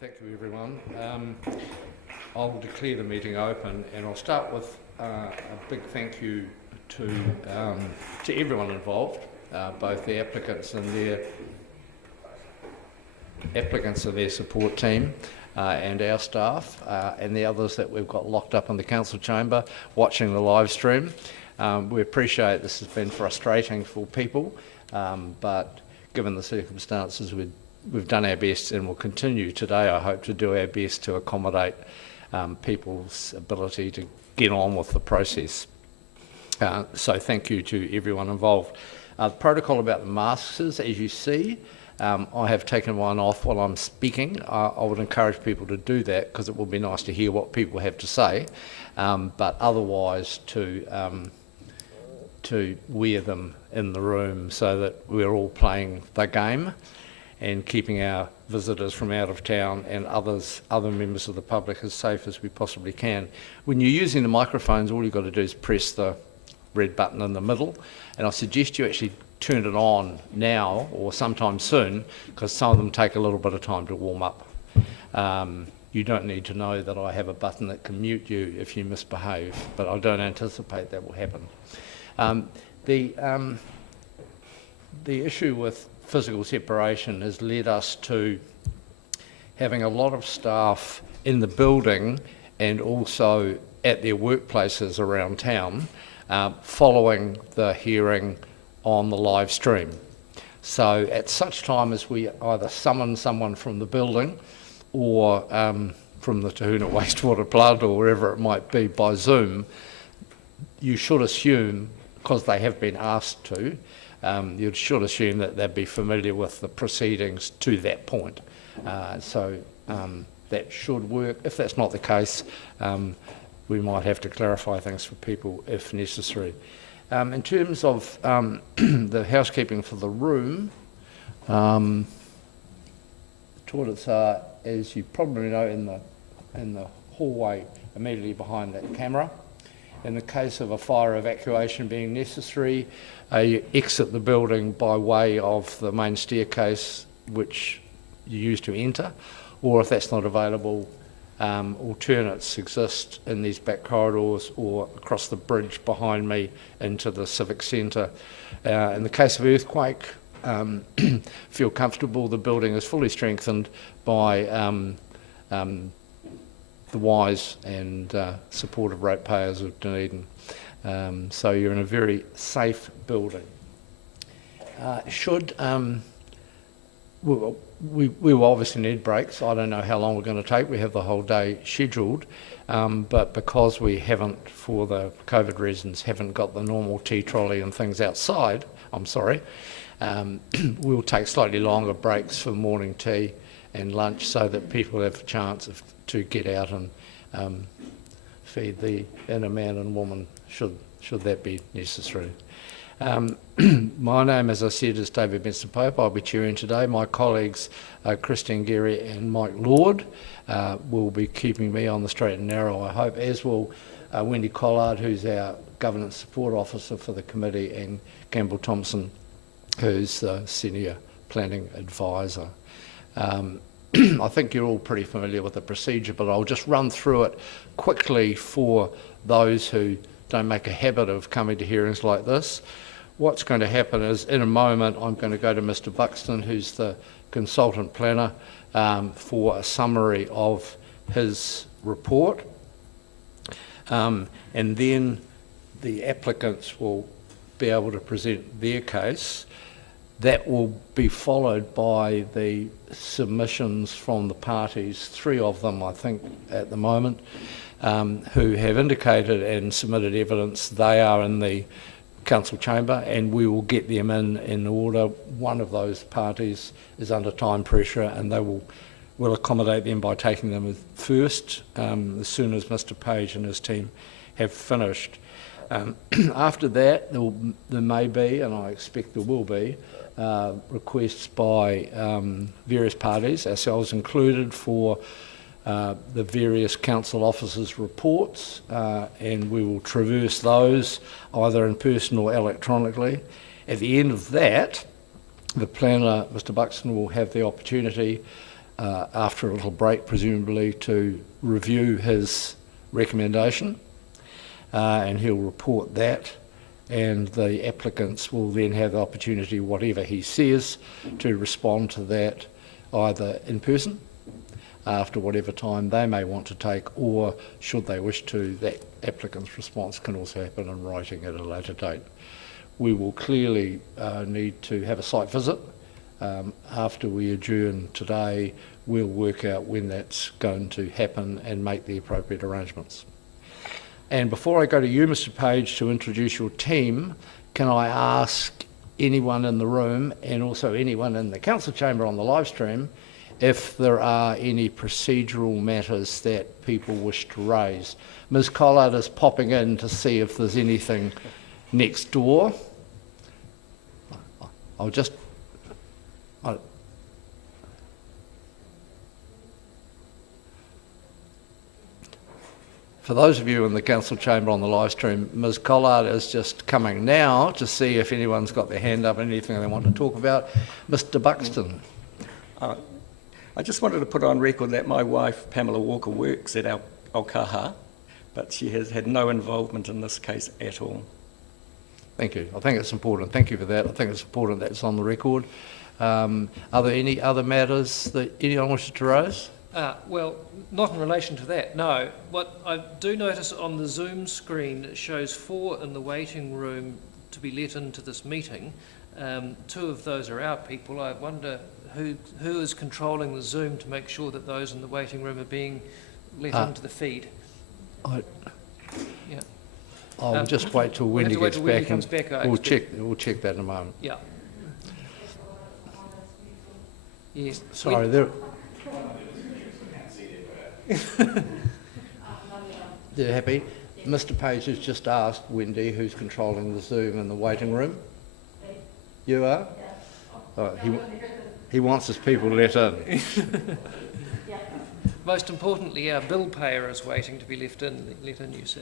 Thank you, everyone. I'll declare the meeting open, and I'll start with a big thank you to everyone involved, both the applicants and their support team, and our staff, and the others that we've got locked up in the council chamber watching the live stream. We appreciate this has been frustrating for people, but given the circumstances, we've done our best and will continue today, I hope, to do our best to accommodate people's ability to get on with the process. So thank you to everyone involved. The protocol about the masks is, as you see, I have taken one off while I'm speaking. I would encourage people to do that because it will be nice to hear what people have to say, but otherwise to wear them in the room so that we're all playing the game and keeping our visitors from out of town and other members of the public as safe as we possibly can. When you're using the microphones, all you've got to do is press the red button in the middle, and I suggest you actually turn it on now or sometime soon, because some of them take a little bit of time to warm up. You don't need to know that I have a button that can mute you if you misbehave, but I don't anticipate that will happen. The issue with physical separation has led us to having a lot of staff in the building and also at their workplaces around town following the hearing on the live stream. So at such time as we either summon someone from the building or from the Tahuna Wastewater plant or wherever it might be by Zoom, you should assume, because they have been asked to, you should assume that they'd be familiar with the proceedings to that point. So that should work. If that's not the case, we might have to clarify things for people if necessary. In terms of the housekeeping for the room, toilets are, as you probably know, in the hallway immediately behind that camera. In the case of a fire evacuation being necessary, you exit the building by way of the main staircase which you use to enter, or if that's not available, alternates exist in these back corridors or across the bridge behind me into the civic centre. In the case of earthquake, feel comfortable, the building is fully strengthened by the wise and supportive ratepayers of Dunedin. So you're in a very safe building. We will obviously need breaks. I don't know how long we're going to take. We have the whole day scheduled, but because we haven't, for the COVID reasons, haven't got the normal tea trolley and things outside, I'm sorry, we'll take slightly longer breaks for morning tea and lunch so that people have a chance to get out and feed the inner man and woman should that be necessary. My name, as I said, is David Benson Pope. I'll be chairing today. My colleagues, Christine Geary and Mike Lord, will be keeping me on the straight and narrow, I hope, as will Wendy Collard, who's our Governance Support Officer for the committee, and Campbell Thompson, who's the Senior Planning Advisor. I think you're all pretty familiar with the procedure, but I'll just run through it quickly for those who don't make a habit of coming to hearings like this. What's going to happen is, in a moment, I'm going to go to Mr. Buxton, who's the consultant planner, for a summary of his report. And then the applicants will be able to present their case. That will be followed by the submissions from the parties, 3 of them, I think, at the moment, who have indicated and submitted evidence. They are in the council chamber, and we will get them in order. One of those parties is under time pressure, and we'll accommodate them by taking them first as soon as Mr. Page and his team have finished. After that, there may be, and I expect there will be, requests by various parties, ourselves included, for the various council officers' reports, and we will traverse those either in person or electronically. At the end of that, the planner, Mr. Buxton, will have the opportunity after a little break, presumably, to review his recommendation, and he'll report that, and the applicants will then have the opportunity, whatever he says, to respond to that either in person, after whatever time they may want to take, or should they wish to, that applicant's response can also happen in writing at a later date. We will clearly need to have a site visit. After we adjourn today, we'll work out when that's going to happen and make the appropriate arrangements. And before I go to you, Mr. Page, to introduce your team, can I ask anyone in the room and also anyone in the council chamber on the live stream if there are any procedural matters that people wish to raise? Ms. Collard is popping in to see if there's anything next door. For those of you in the council chamber on the live stream, Ms. Collard is just coming now to see if anyone's got their hand up, anything they want to talk about. Mr. Buxton. I just wanted to put on record that my wife, Pamela Walker, works at Alcaha, but she has had no involvement in this case at all. Thank you. I think it's important. Thank you for that. I think it's important that it's on the record. Are there any other matters that anyone wishes to raise? Well, not in relation to that, no. What I do notice on the Zoom screen, it shows 4 in the waiting room to be let into this meeting. 2 of those are our people. I wonder who is controlling the Zoom to make sure that those in the waiting room are being let into the feed. I'll just wait till Wendy gets back, and we'll check that in a moment. Yeah. Yes. Sorry, there. They're happy. Mr. Page has just asked Wendy who's controlling the Zoom in the waiting room. You are? Oh, he wants his people let in. Most importantly, our bill payer is waiting to be let in, you see.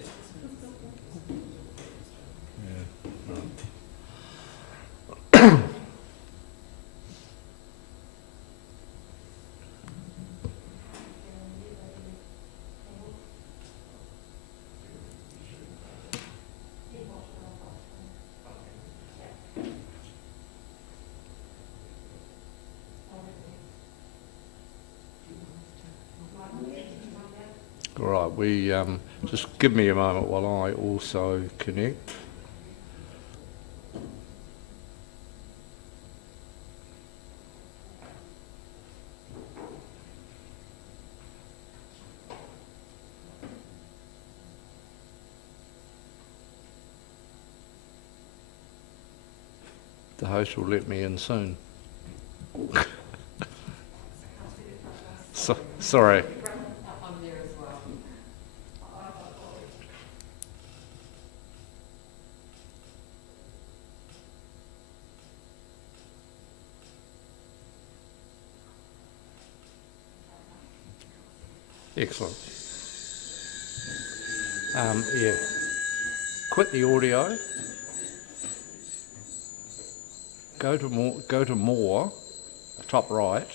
All right, we just give me a moment while I also connect. The host will let me in soon. Sorry. Excellent. Yeah. Quit the audio. Go to more, top right,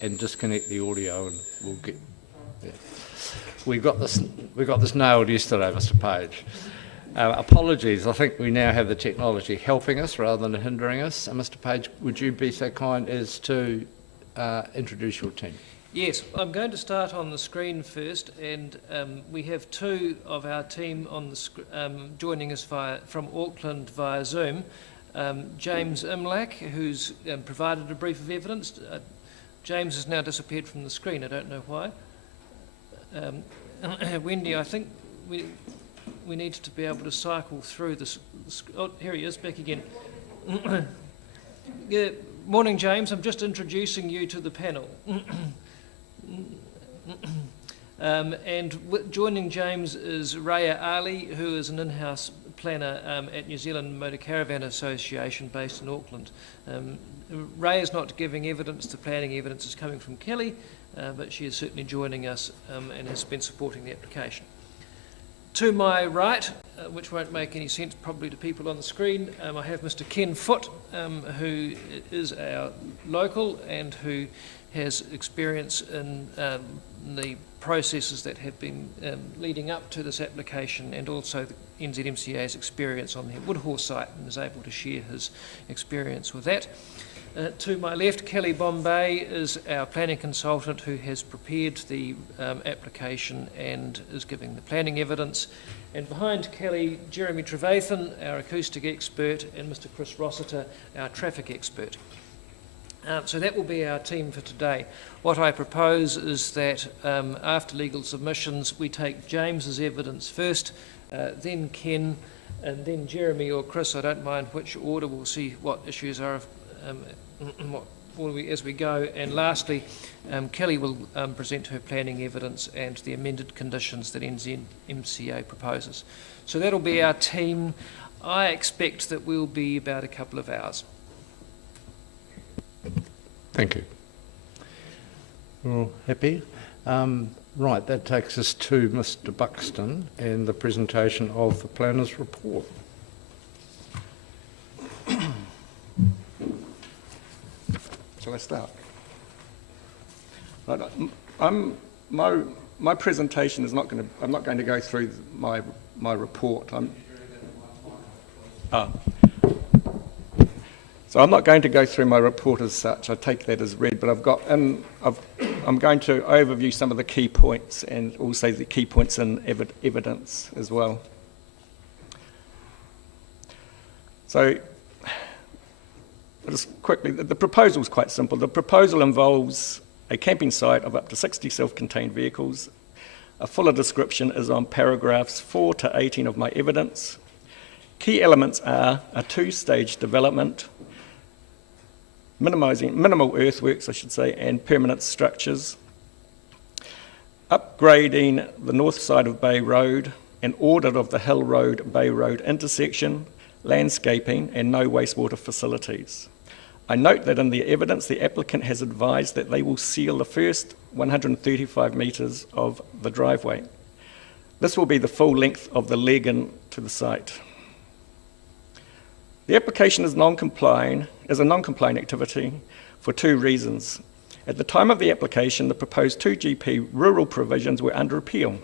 and disconnect the audio, and we'll get. Yeah. We got this nailed yesterday, Mr. Page. Apologies. I think we now have the technology helping us rather than hindering us. Mr. Page, would you be so kind as to introduce your team? Yes, I'm going to start on the screen first, and we have 2 of our team on the joining us from Auckland via Zoom. James Imlach, who's provided a brief of evidence. James has now disappeared from the screen. I don't know why. Wendy, I think we need to be able to cycle through this. Oh, here he is, back again. Yeah, morning, James. I'm just introducing you to the panel. Joining James is Raya Ali, who is an in-house planner at New Zealand Motor Caravan Association based in Auckland. Raya is not giving evidence, the planning evidence is coming from Kelly, but she is certainly joining us and has been supporting the application. To my right, which won't make any sense probably to people on the screen, I have Mr. Ken Foote, who is our local and who has experience in the processes that have been leading up to this application, and also the NZMCA's experience on the Woodhall site, and is able to share his experience with that. To my left, Kelly Bombay is our planning consultant who has prepared the application and is giving the planning evidence. And behind Kelly, Jeremy Trevathan, our acoustic expert, and Mr. Chris Rossiter, our traffic expert. So that will be our team for today. What I propose is that after legal submissions, we take James's evidence first, then Ken, and then Jeremy or Chris. I don't mind which order. We'll see what issues are as we go. And lastly, Kelly will present her planning evidence and the amended conditions that NZMCA proposes. So that'll be our team. I expect that we'll be about a couple of hours. Thank you. We're all happy? Right, that takes us to Mr. Buxton and the presentation of the planner's report. Shall I start? Right, my presentation is not going to. I'm not going to go through my report. So I'm not going to go through my report as such. I take that as read, but I'm going to overview some of the key points and also the key points in evidence as well. So just quickly, the proposal is quite simple. The proposal involves a camping site of up to 60 self-contained vehicles. A fuller description is on paragraphs 4 to 18 of my evidence. Key elements are a two-stage development, minimal earthworks, I should say, and permanent structures, upgrading the north side of Bay Road, an audit of the Hill Road Bay Road intersection, landscaping, and no wastewater facilities. I note that in the evidence, the applicant has advised that they will seal the first 135 metres of the driveway. This will be the full length of the leg in to the site. The application is a non-compliant activity for two reasons. At the time of the application, the proposed 2GP rural provisions were under appeal,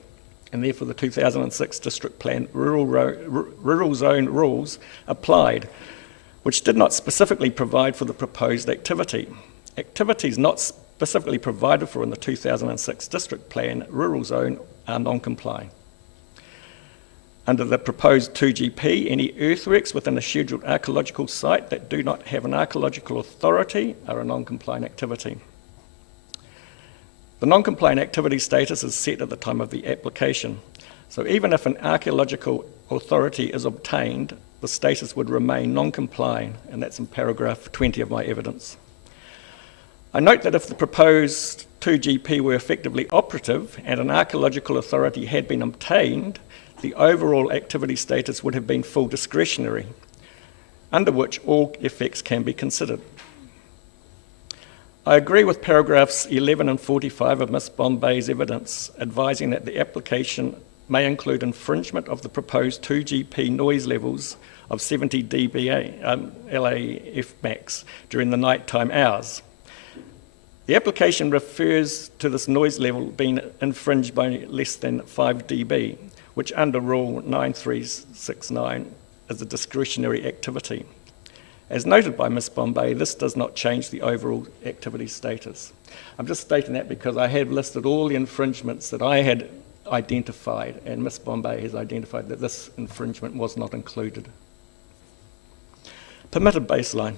and therefore the 2006 District Plan rural zone rules applied, which did not specifically provide for the proposed activity. Activities not specifically provided for in the 2006 District Plan rural zone are non-compliant. Under the proposed 2GP, any earthworks within a scheduled archaeological site that do not have an archaeological authority are a non-compliant activity. The non-compliant activity status is set at the time of the application. So even if an archaeological authority is obtained, the status would remain non-compliant, and that's in paragraph 20 of my evidence. I note that if the proposed 2GP were effectively operative and an archaeological authority had been obtained, the overall activity status would have been full discretionary, under which all effects can be considered. I agree with paragraphs 11 and 45 of Ms. Bombay's evidence, advising that the application may include infringement of the proposed 2GP noise levels of 70 dBA LAF max during the nighttime hours. The application refers to this noise level being infringed by less than 5 dB, which under Rule 9369 is a discretionary activity. As noted by Ms. Bombay, this does not change the overall activity status. I'm just stating that because I have listed all the infringements that I had identified, and Ms. Bombay has identified that this infringement was not included. Permitted baseline.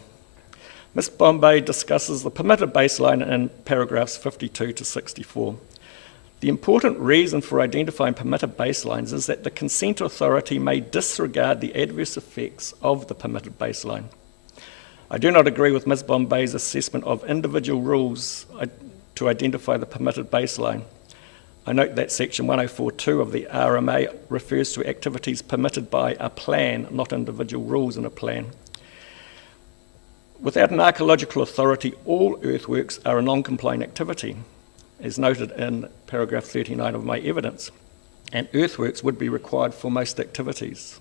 Ms. Bombay discusses the permitted baseline in paragraphs 52 to 64. The important reason for identifying permitted baselines is that the consent authority may disregard the adverse effects of the permitted baseline. I do not agree with Ms. Bombay's assessment of individual rules to identify the permitted baseline. I note that section 104.2 of the RMA refers to activities permitted by a plan, not individual rules in a plan. Without an archaeological authority, all earthworks are a non-compliant activity, as noted in paragraph 39 of my evidence, and earthworks would be required for most activities.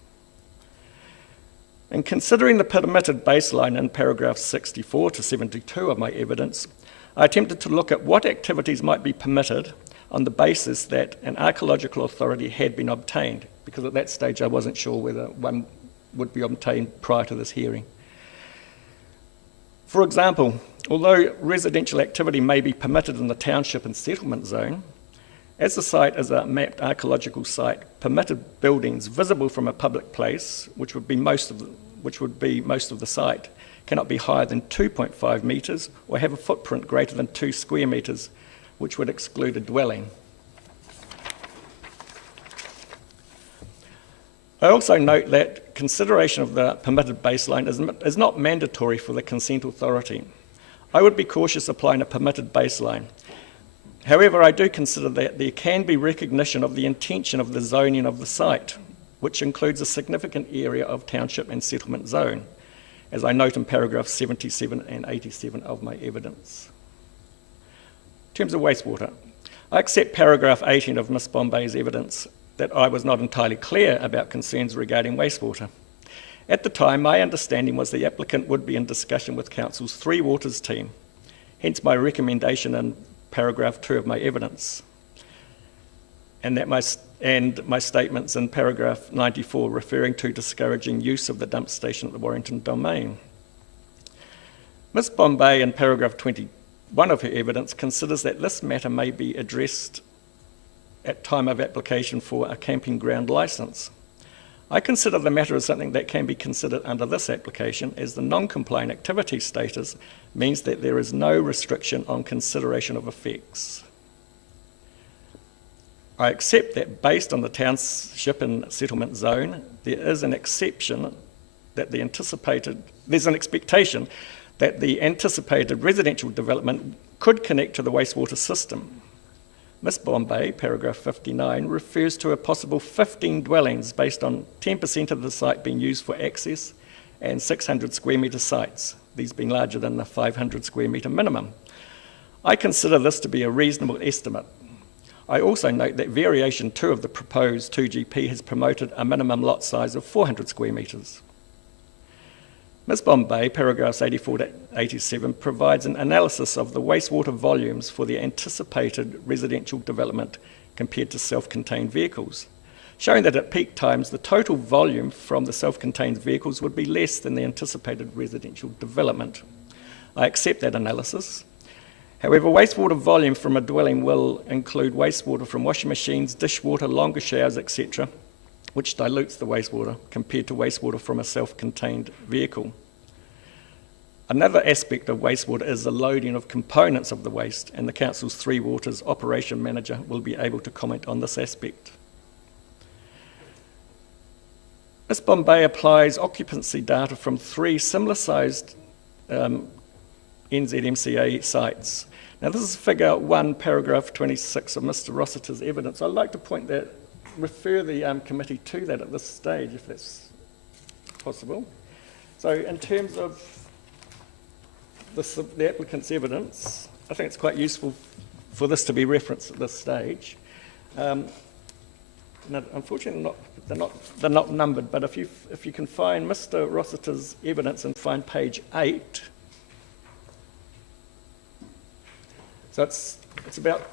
In considering the permitted baseline in paragraphs 64 to 72 of my evidence, I attempted to look at what activities might be permitted on the basis that an archaeological authority had been obtained, because at that stage I wasn't sure whether one would be obtained prior to this hearing. For example, although residential activity may be permitted in the township and settlement zone, as the site is a mapped archaeological site, permitted buildings visible from a public place, which would be most of the site, cannot be higher than 2.5 metres or have a footprint greater than 2 square metres, which would exclude a dwelling. I also note that consideration of the permitted baseline is not mandatory for the consent authority. I would be cautious applying a permitted baseline. However, I do consider that there can be recognition of the intention of the zoning of the site, which includes a significant area of township and settlement zone, as I note in paragraphs 77 and 87 of my evidence. In terms of wastewater, I accept paragraph 18 of Ms Bombay's evidence that I was not entirely clear about concerns regarding wastewater. At the time, my understanding was the applicant would be in discussion with Council's Three Waters team, hence my recommendation in paragraph 2 of my evidence, and my statements in paragraph 94 referring to discouraging use of the dump station at the Warrington domain. Ms Bombay in paragraph 21 of her evidence considers that this matter may be addressed at time of application for a camping ground licence. I consider the matter as something that can be considered under this application, as the non-compliant activity status means that there is no restriction on consideration of effects. I accept that based on the township and settlement zone, there is an exception that there's an expectation that the anticipated residential development could connect to the wastewater system. Ms Bombay, paragraph 59, refers to a possible 15 dwellings based on 10% of the site being used for access and 600 square metre sites, these being larger than the 500 square metre minimum. I consider this to be a reasonable estimate. I also note that variation 2 of the proposed 2GP has promoted a minimum lot size of 400 square metres. Ms Bombay, paragraphs 84 to 87, provides an analysis of the wastewater volumes for the anticipated residential development compared to self-contained vehicles, showing that at peak times the total volume from the self-contained vehicles would be less than the anticipated residential development. I accept that analysis. However, wastewater volume from a dwelling will include wastewater from washing machines, dishwater, longer showers, etc., which dilutes the wastewater compared to wastewater from a self-contained vehicle. Another aspect of wastewater is the loading of components of the waste, and the Council's Three Waters Operation Manager will be able to comment on this aspect. Ms Bombay applies occupancy data from 3 similar-sized NZMCA sites. Now this is figure 1, paragraph 26 of Mr Rossiter's evidence. I'd like to refer the committee to that at this stage, if that's possible. So in terms of the applicant's evidence, I think it's quite useful for this to be referenced at this stage. Now, unfortunately, they're not numbered, but if you can find Mr Rossiter's evidence and find page 8, so it's about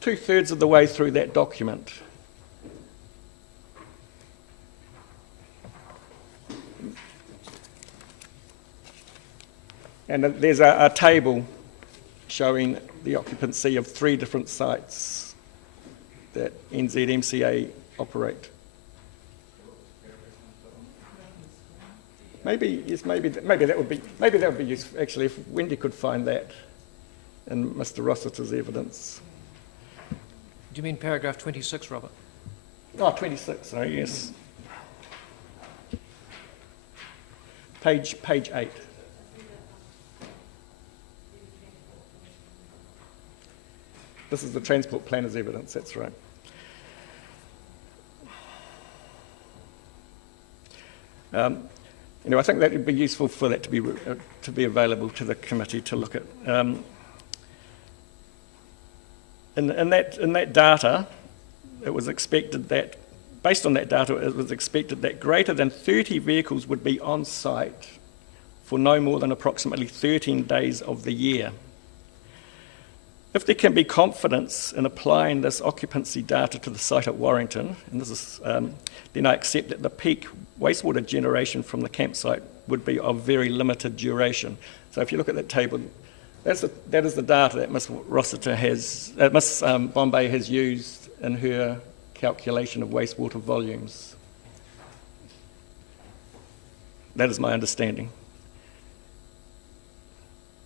2/3 of the way through that document. And there's a table showing the occupancy of 3 different sites that NZMCA operate. Maybe that would be useful actually if Wendy could find that in Mr Rossiter's evidence. Do you mean paragraph 26, Robert? Oh, 26, sorry, yes. Page 8. This is the transport planner's evidence, that's right. I think that would be useful for that to be available to the committee to look at. In that data, it was expected that, based on that data, it was expected that greater than 30 vehicles would be on site for no more than approximately 13 days of the year. If there can be confidence in applying this occupancy data to the site at Warrington, and this is, then I accept that the peak wastewater generation from the campsite would be of very limited duration. So if you look at that table, that is the data that Ms. Bombay has used in her calculation of wastewater volumes. That is my understanding.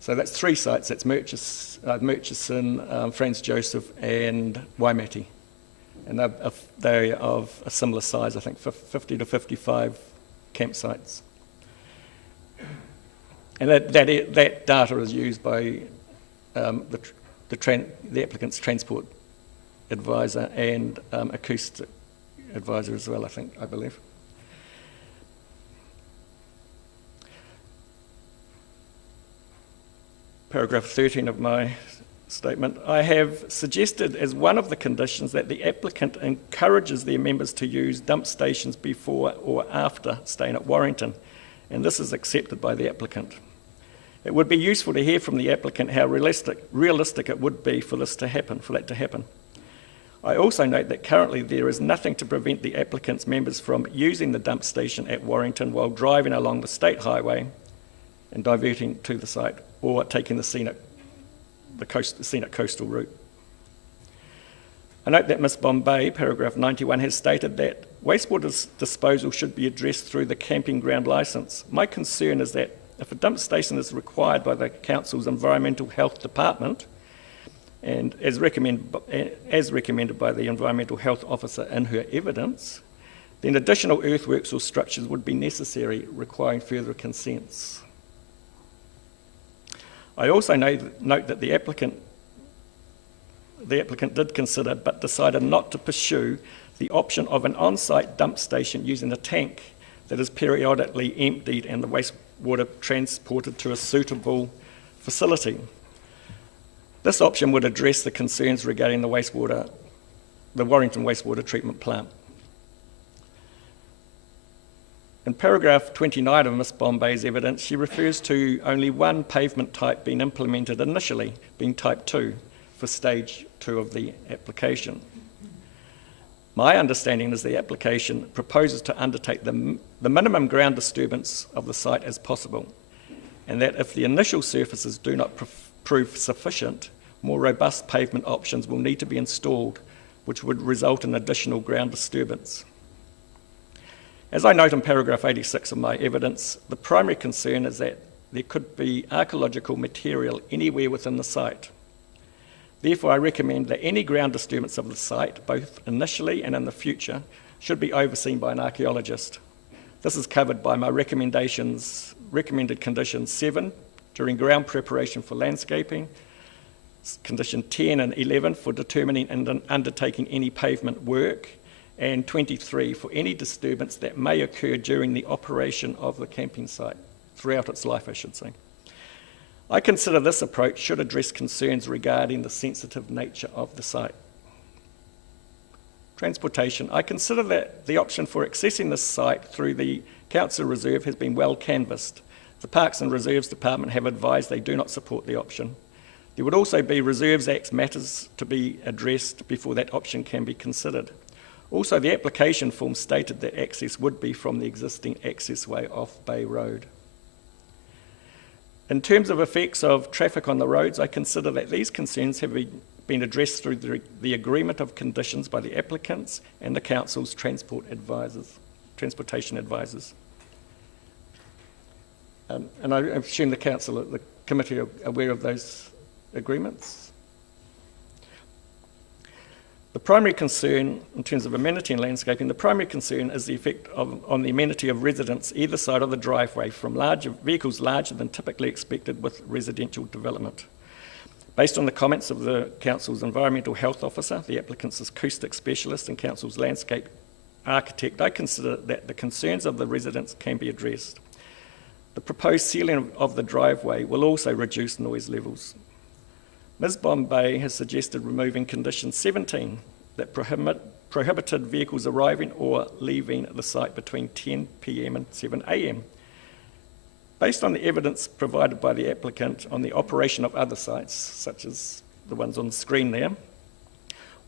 So that's 3 sites. That's Murchison, Franz Joseph, and Waimate. And they're of a similar size, I think, 50 to 55 campsites. And that data is used by the applicant's transport advisor and acoustic advisor as well, I believe. Paragraph 13 of my statement. I have suggested as one of the conditions that the applicant encourages their members to use dump stations before or after staying at Warrington, and this is accepted by the applicant. It would be useful to hear from the applicant how realistic it would be for that to happen. I also note that currently there is nothing to prevent the applicant's members from using the dump station at Warrington while driving along the state highway and diverting to the site, or taking the scenic coastal route. I note that Ms. Bombay, paragraph 91, has stated that wastewater disposal should be addressed through the camping ground licence. My concern is that if a dump station is required by the Council's Environmental Health Department, and as recommended by the Environmental Health Officer in her evidence, then additional earthworks or structures would be necessary, requiring further consents. I also note that the applicant did consider but decided not to pursue the option of an on-site dump station using a tank that is periodically emptied and the wastewater transported to a suitable facility. This option would address the concerns regarding the Warrington wastewater treatment plant. In paragraph 29 of Ms. Bombay's evidence, she refers to only one pavement type being implemented initially, being type 2, for stage 2 of the application. My understanding is the application proposes to undertake the minimum ground disturbance of the site as possible, and that if the initial surfaces do not prove sufficient, more robust pavement options will need to be installed, which would result in additional ground disturbance. As I note in paragraph 86 of my evidence, the primary concern is that there could be archaeological material anywhere within the site. Therefore, I recommend that any ground disturbance of the site, both initially and in the future, should be overseen by an archaeologist. This is covered by my recommended conditions 7, during ground preparation for landscaping, condition 10 and 11 for determining and undertaking any pavement work, and 23 for any disturbance that may occur during the operation of the camping site, throughout its life, I should say. I consider this approach should address concerns regarding the sensitive nature of the site. Transportation. I consider that the option for accessing this site through the Council Reserve has been well canvassed. The Parks and Reserves Department have advised they do not support the option. There would also be Reserves Act matters to be addressed before that option can be considered. Also, the application form stated that access would be from the existing accessway off Bay Road. In terms of effects of traffic on the roads, I consider that these concerns have been addressed through the agreement of conditions by the applicants and the Council's transportation advisors. And I assume the committee are aware of those agreements. The primary concern, in terms of amenity and landscaping, the primary concern is the effect on the amenity of residents either side of the driveway from vehicles larger than typically expected with residential development. Based on the comments of the Council's Environmental Health Officer, the applicant's acoustic specialist and Council's landscape architect, I consider that the concerns of the residents can be addressed. The proposed sealing of the driveway will also reduce noise levels. Ms. Bombay has suggested removing condition 17 that prohibited vehicles arriving or leaving the site between 10 p.m. and 7 a.m. Based on the evidence provided by the applicant on the operation of other sites, such as the ones on the screen there,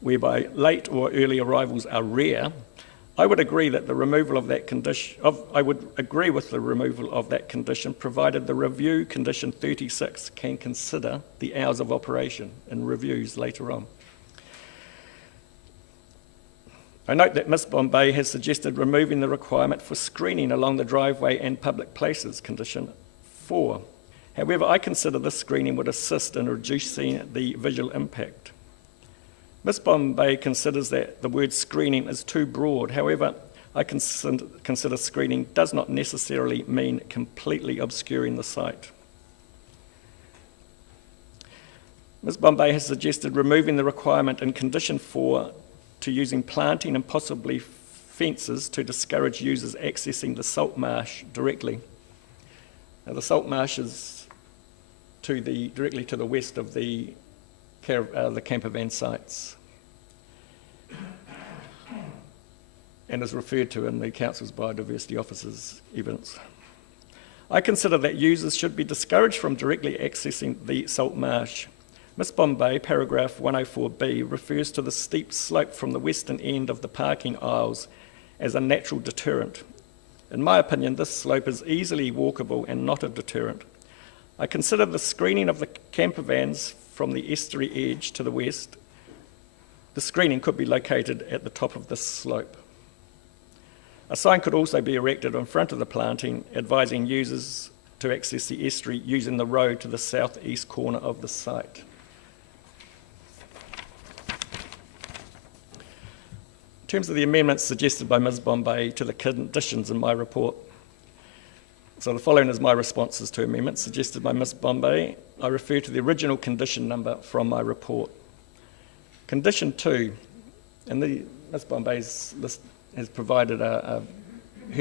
whereby late or early arrivals are rare, I would agree that the removal of that condition, I would agree with the removal of that condition, provided the review condition 36 can consider the hours of operation in reviews later on. I note that Ms Bombay has suggested removing the requirement for screening along the driveway and public places, condition 4. However, I consider this screening would assist in reducing the visual impact. Ms Bombay considers that the word screening is too broad. However, I consider screening does not necessarily mean completely obscuring the site. Ms Bombay has suggested removing the requirement in condition 4 to using planting and possibly fences to discourage users accessing the salt marsh directly. Now, the salt marsh is directly to the west of the camper van sites and is referred to in the Council's Biodiversity Officer's evidence. I consider that users should be discouraged from directly accessing the salt marsh. Ms Bombay, paragraph 104B, refers to the steep slope from the western end of the parking aisles as a natural deterrent. In my opinion, this slope is easily walkable and not a deterrent. I consider the screening of the camper vans from the estuary edge to the west. The screening could be located at the top of this slope. A sign could also be erected in front of the planting, advising users to access the estuary using the road to the southeast corner of the site. In terms of the amendments suggested by Ms Bombay to the conditions in my report, so the following is my responses to amendments suggested by Ms Bombay. I refer to the original condition number from my report. Condition 2, and Ms Bombay's list has provided her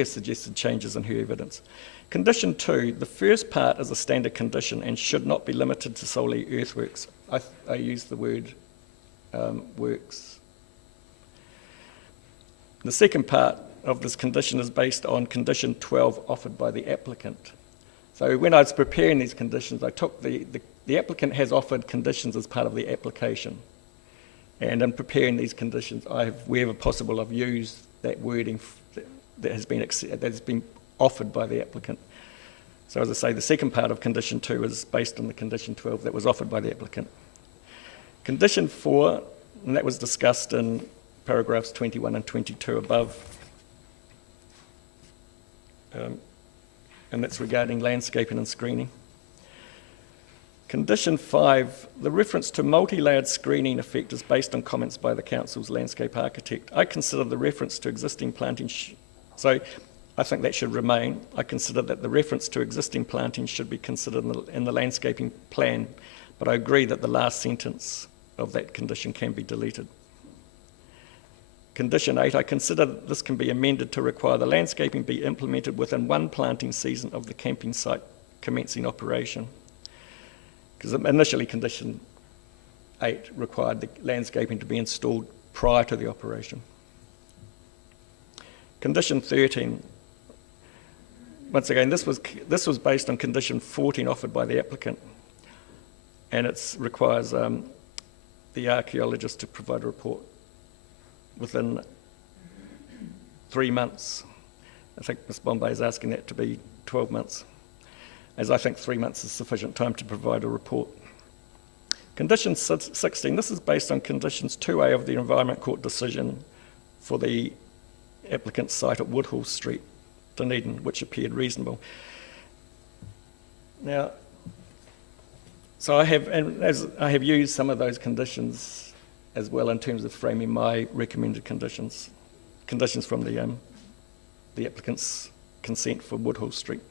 suggested changes in her evidence. Condition 2, the first part is a standard condition and should not be limited to solely earthworks. I use the word works. The second part of this condition is based on condition 12 offered by the applicant. So when I was preparing these conditions, I took the applicant has offered conditions as part of the application. And in preparing these conditions, wherever possible, I've used that wording that has been offered by the applicant. So as I say, the second part of condition 2 is based on the condition 12 that was offered by the applicant. Condition 4, and that was discussed in paragraphs 21 and 22 above, and that's regarding landscaping and screening. Condition 5, the reference to multi-layered screening effect is based on comments by the Council's landscape architect. I consider the reference to existing planting, so I think that should remain. I consider that the reference to existing planting should be considered in the landscaping plan, but I agree that the last sentence of that condition can be deleted. Condition 8, I consider that this can be amended to require the landscaping be implemented within one planting season of the camping site commencing operation. Because initially condition 8 required the landscaping to be installed prior to the operation. Condition 13, once again, this was based on condition 14 offered by the applicant, and it requires the archaeologist to provide a report within 3 months. I think Ms Bombay is asking that to be 12 months, as I think 3 months is sufficient time to provide a report. Condition 16, this is based on conditions 2A of the Environment Court decision for the applicant's site at Woodhall Street, Dunedin, which appeared reasonable. Now, so I have used some of those conditions as well in terms of framing my recommended conditions from the applicant's consent for Woodhall Street.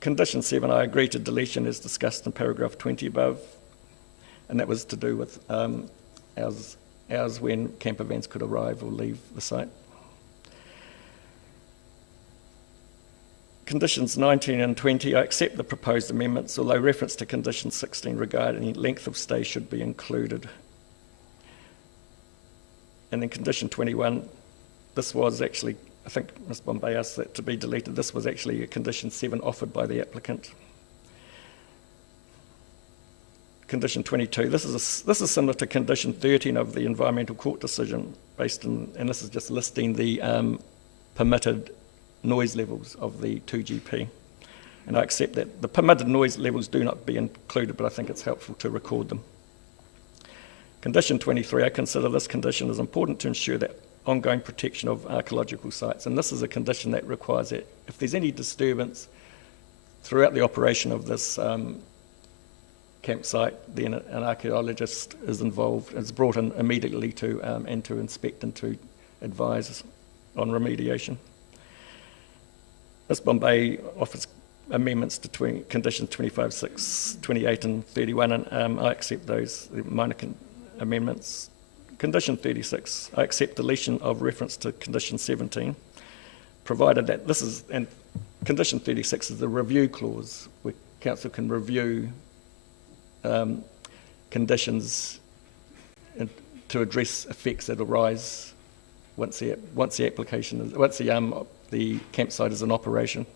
Condition 7, I agree to deletion as discussed in paragraph 20 above, and that was to do with hours when camper vans could arrive or leave the site. Conditions 19 and 20, I accept the proposed amendments, although reference to condition 16 regarding length of stay should be included. And then condition 21, this was actually, I think Ms Bombay asked that to be deleted, this was actually a condition 7 offered by the applicant. condition 22. This is similar to condition 13 of the Environmental Court decision, and this is just listing the permitted noise levels of the 2GP. And I accept that the permitted noise levels do not be included, but I think it's helpful to record them. Condition 23, I consider this condition as important to ensure that ongoing protection of archaeological sites. And this is a condition that requires that if there's any disturbance throughout the operation of this campsite, then an archaeologist is involved, is brought in immediately to inspect and to advise on remediation. Ms. Bombay offers amendments to conditions 25, 6, 28 and 31, and I accept those minor amendments. Condition 36, I accept deletion of reference to condition 17, provided that this is, and condition 36 is the review clause, where council can review conditions to address effects that arise once the campsite is in operation.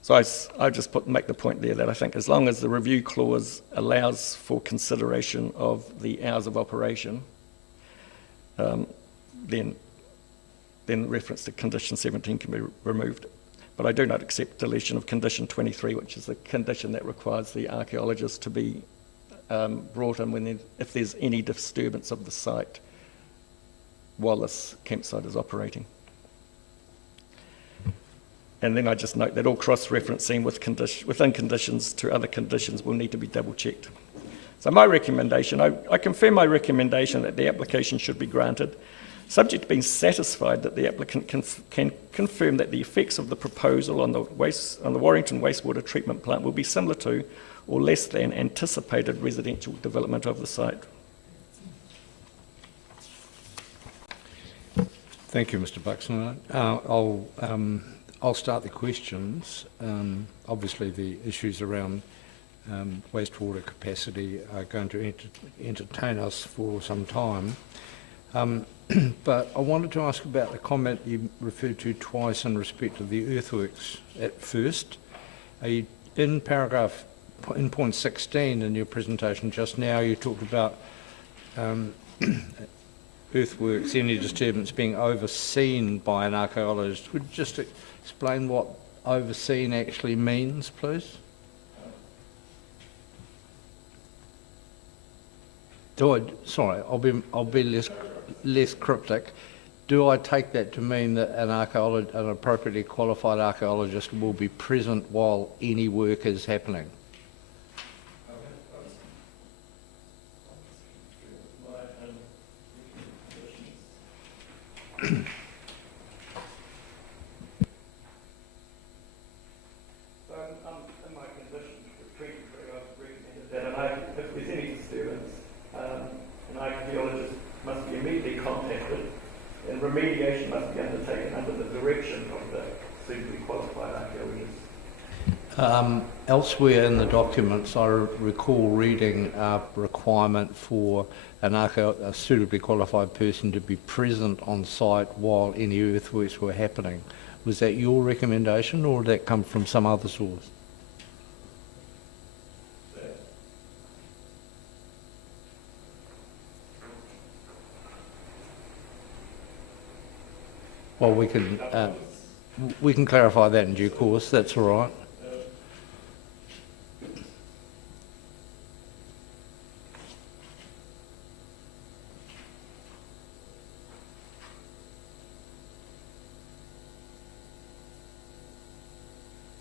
So I just make the point there that I think as long as the review clause allows for consideration of the hours of operation, then reference to condition 17 can be removed. But I do not accept deletion of condition 23, which is the condition that requires the archaeologist to be brought in if there's any disturbance of the site while this campsite is operating. And then I just note that all cross-referencing within conditions to other conditions will need to be double-checked. So my recommendation, I confirm my recommendation that the application should be granted, subject to being satisfied that the applicant can confirm that the effects of the proposal on the Warrington wastewater treatment plant will be similar to or less than anticipated residential development of the site. Thank you, Mr. Buxton. I'll start the questions. Obviously, the issues around wastewater capacity are going to entertain us for some time. But I wanted to ask about the comment you referred to twice in respect to the earthworks at first. In point 16 in your presentation just now, you talked about earthworks, any disturbance being overseen by an archaeologist. Would you just explain what overseen actually means, please? I'll be less cryptic. Do I take that to mean that an appropriately qualified archaeologist will be present while any work is happening? If there's any disturbance, an archaeologist must be immediately contacted and remediation must be undertaken under the direction of the suitably qualified archaeologist. Elsewhere in the documents, I recall reading a requirement for a suitably qualified person to be present on site while any earthworks were happening. Was that your recommendation, or did that come from some other source? Well, we can clarify that in due course. That's all right.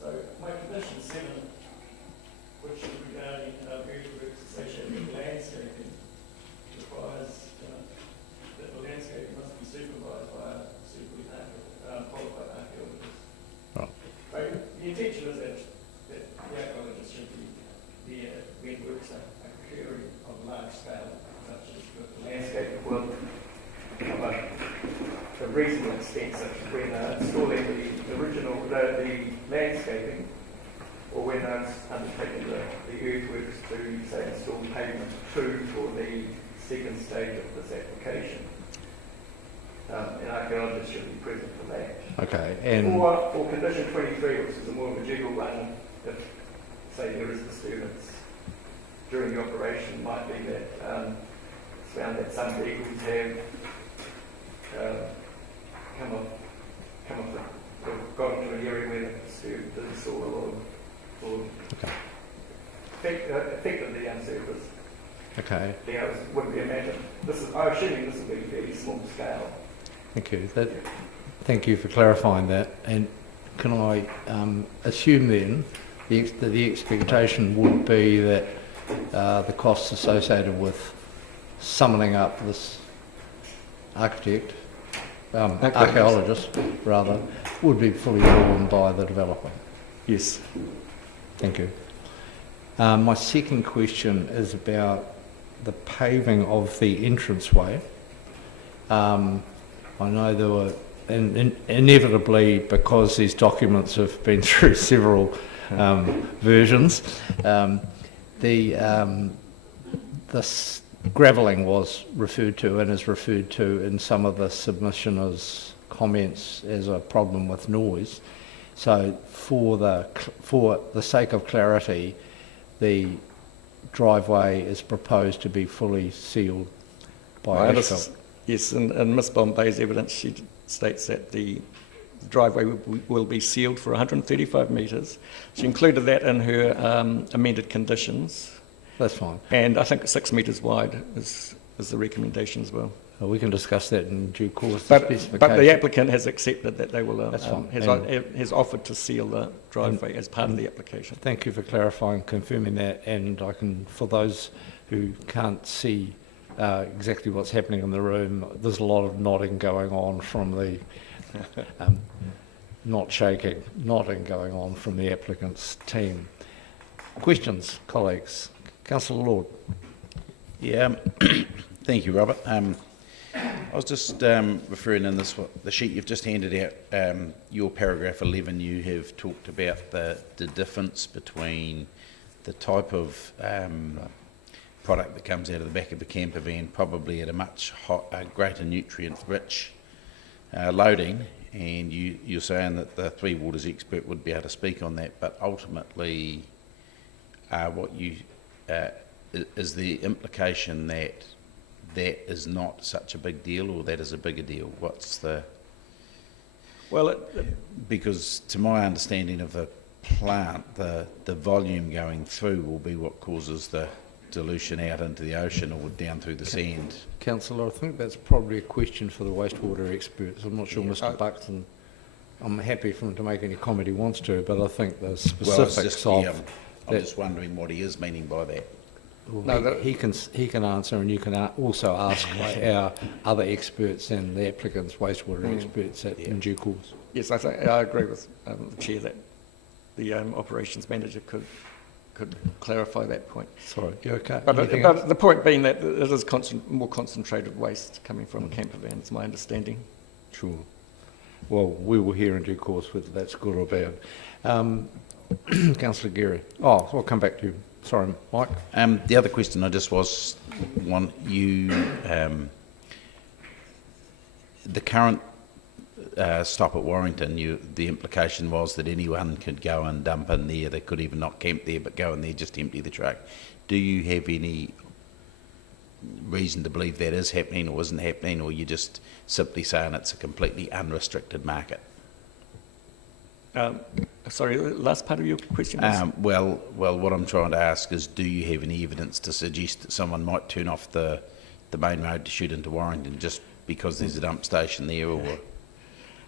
So my condition 7, which is regarding earthworks associated with landscaping, requires that the landscape must be supervised by a suitably qualified archaeologist. Right. So the intention is that the archaeologist should be there when works are occurring on a large scale, such as the landscape will have a reasonable extent, such as when installing the landscaping, or when undertaking the earthworks to, say, install pavement 2 for the second stage of this application. An archaeologist should be present for that. Okay. And for condition 23, which is a more of a general one, if, say, there is disturbance during the operation might be that it's found that some vehicles have got into an area where the soil or effectively unsurfaced. Okay. It wouldn't be a matter. I'm assuming this will be fairly small scale. Thank you. Thank you for clarifying that. And can I assume then the expectation would be that the costs associated with summoning up this architect, archaeologist rather, would be fully borne by the developer? Yes. Thank you. My second question is about the paving of the entranceway. I know there were, inevitably, because these documents have been through several versions, this gravelling was referred to and is referred to in some of the submissioners' comments as a problem with noise. So for the sake of clarity, the driveway is proposed to be fully sealed by asphalt. Yes, and Ms Bombay's evidence, she states that the driveway will be sealed for 135 metres. She included that in her amended conditions. That's fine. And I think 6 metres wide is the recommendation as well. We can discuss that in due course. But the applicant has accepted that they will, That's fine. has offered to seal the driveway as part of the application. Thank you for clarifying, confirming that, and I can, for those who can't see exactly what's happening in the room, there's a lot of nodding going on from the, not shaking, nodding going on from the applicant's team. Questions, colleagues? Councillor Lord. Yeah, thank you, Robert. I was just referring in the sheet you've just handed out, your paragraph 11, you have talked about the difference between the type of product that comes out of the back of a camper van, probably at a much greater nutrient-rich loading, and you're saying that the Three Waters expert would be able to speak on that, but ultimately what you is the implication that that is not such a big deal, or that is a bigger deal? What's the... Well, because to my understanding of the plant, the volume going through will be what causes the dilution out into the ocean or down through the sand. Councillor, I think that's probably a question for the wastewater experts. I'm not sure, Yeah. Mr Buxton. I'm happy for him to make any comment he wants to, but I think the specifics I'm just wondering what he is meaning by that. He can answer, and you can also ask our other experts and the applicant's wastewater experts in due course. Yes, I agree with the Chair that the operations manager could clarify that point. Sorry, you okay? But the point being that it is more concentrated waste coming from a camper van, is my understanding. Sure. Well, we will hear in due course whether that's good or bad. Councillor Geary. Oh, I'll come back to you. Sorry, Mike. The other question I just was the current stop at Warrington, the implication was that anyone could go and dump in there. They could even not camp there, but go in there, just empty the truck. Do you have any reason to believe that is happening or isn't happening, or you're just simply saying it's a completely unrestricted market? Sorry, the last part of your question was? Well, what I'm trying to ask is, do you have any evidence to suggest that someone might turn off the main road to shoot into Warrington just because there's a dump station there, or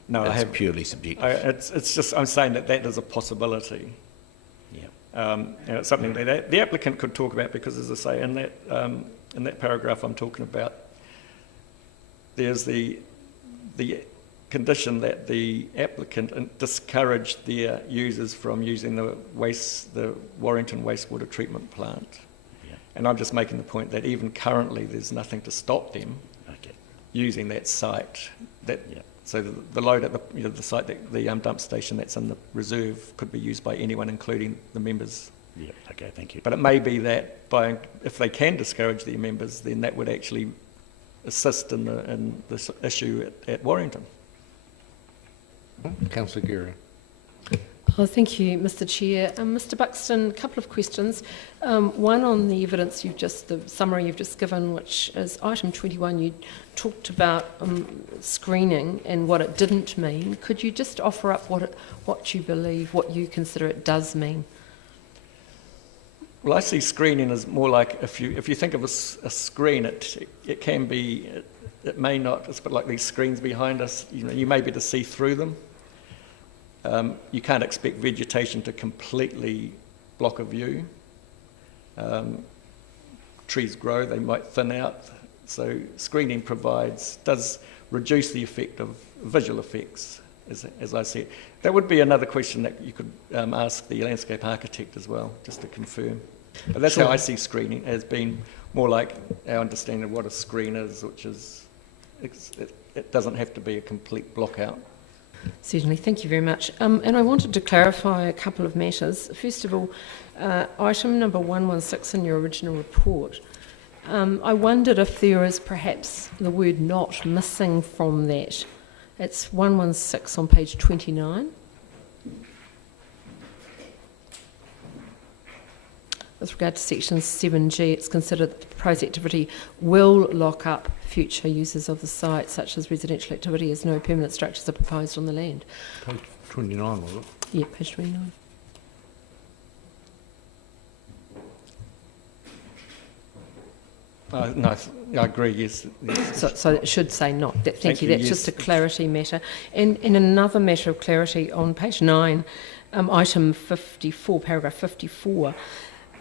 no, I have purely subjective? It's just I'm saying that is a possibility. Yeah. It's something that the applicant could talk about, because, as I say, in that paragraph I'm talking about, there's the condition that the applicant discouraged their users from using the Warrington wastewater treatment plant. Yeah. And I'm just making the point that even currently there's nothing to stop them using that site. So the load at the site, the dump station that's in the reserve, could be used by anyone, including the members. Yeah. Okay. Thank you. But it may be that if they can discourage their members, then that would actually assist in this issue at Warrington. Councillor Geary. Oh, thank you, Mr. Chair. Mr. Buxton, a couple of questions. One on the evidence the summary you've just given, which is item 21. You talked about screening and what it didn't mean. Could you just offer up what you believe, what you consider it does mean? Well, I see screening as more like if you think of a screen, it can be, it may not. It's a bit like these screens behind us. You may be able to see through them. You can't expect vegetation to completely block a view. Trees grow, they might thin out. So screening does reduce the effect of visual effects, as I see it. That would be another question that you could ask the landscape architect as well, just to confirm. But that's Sure. how I see screening, as being more like our understanding of what a screen is, which is, it doesn't have to be a complete block out. Certainly, thank you very much. And I wanted to clarify a couple of matters. First of all, item number 116 in your original report, I wondered if there is perhaps the word not missing from that. It's 116 on page 29. With regard to section 7G, it's considered that the proposed activity will lock up future users of the site, such as residential activity, as no permanent structures are proposed on the land. Page 29, was it? Yeah, page 29. No, I agree, yes. So it should say not. Thank you. you, That's yes. just a clarity matter. And in another matter of clarity, on page 9, item 54, paragraph 54,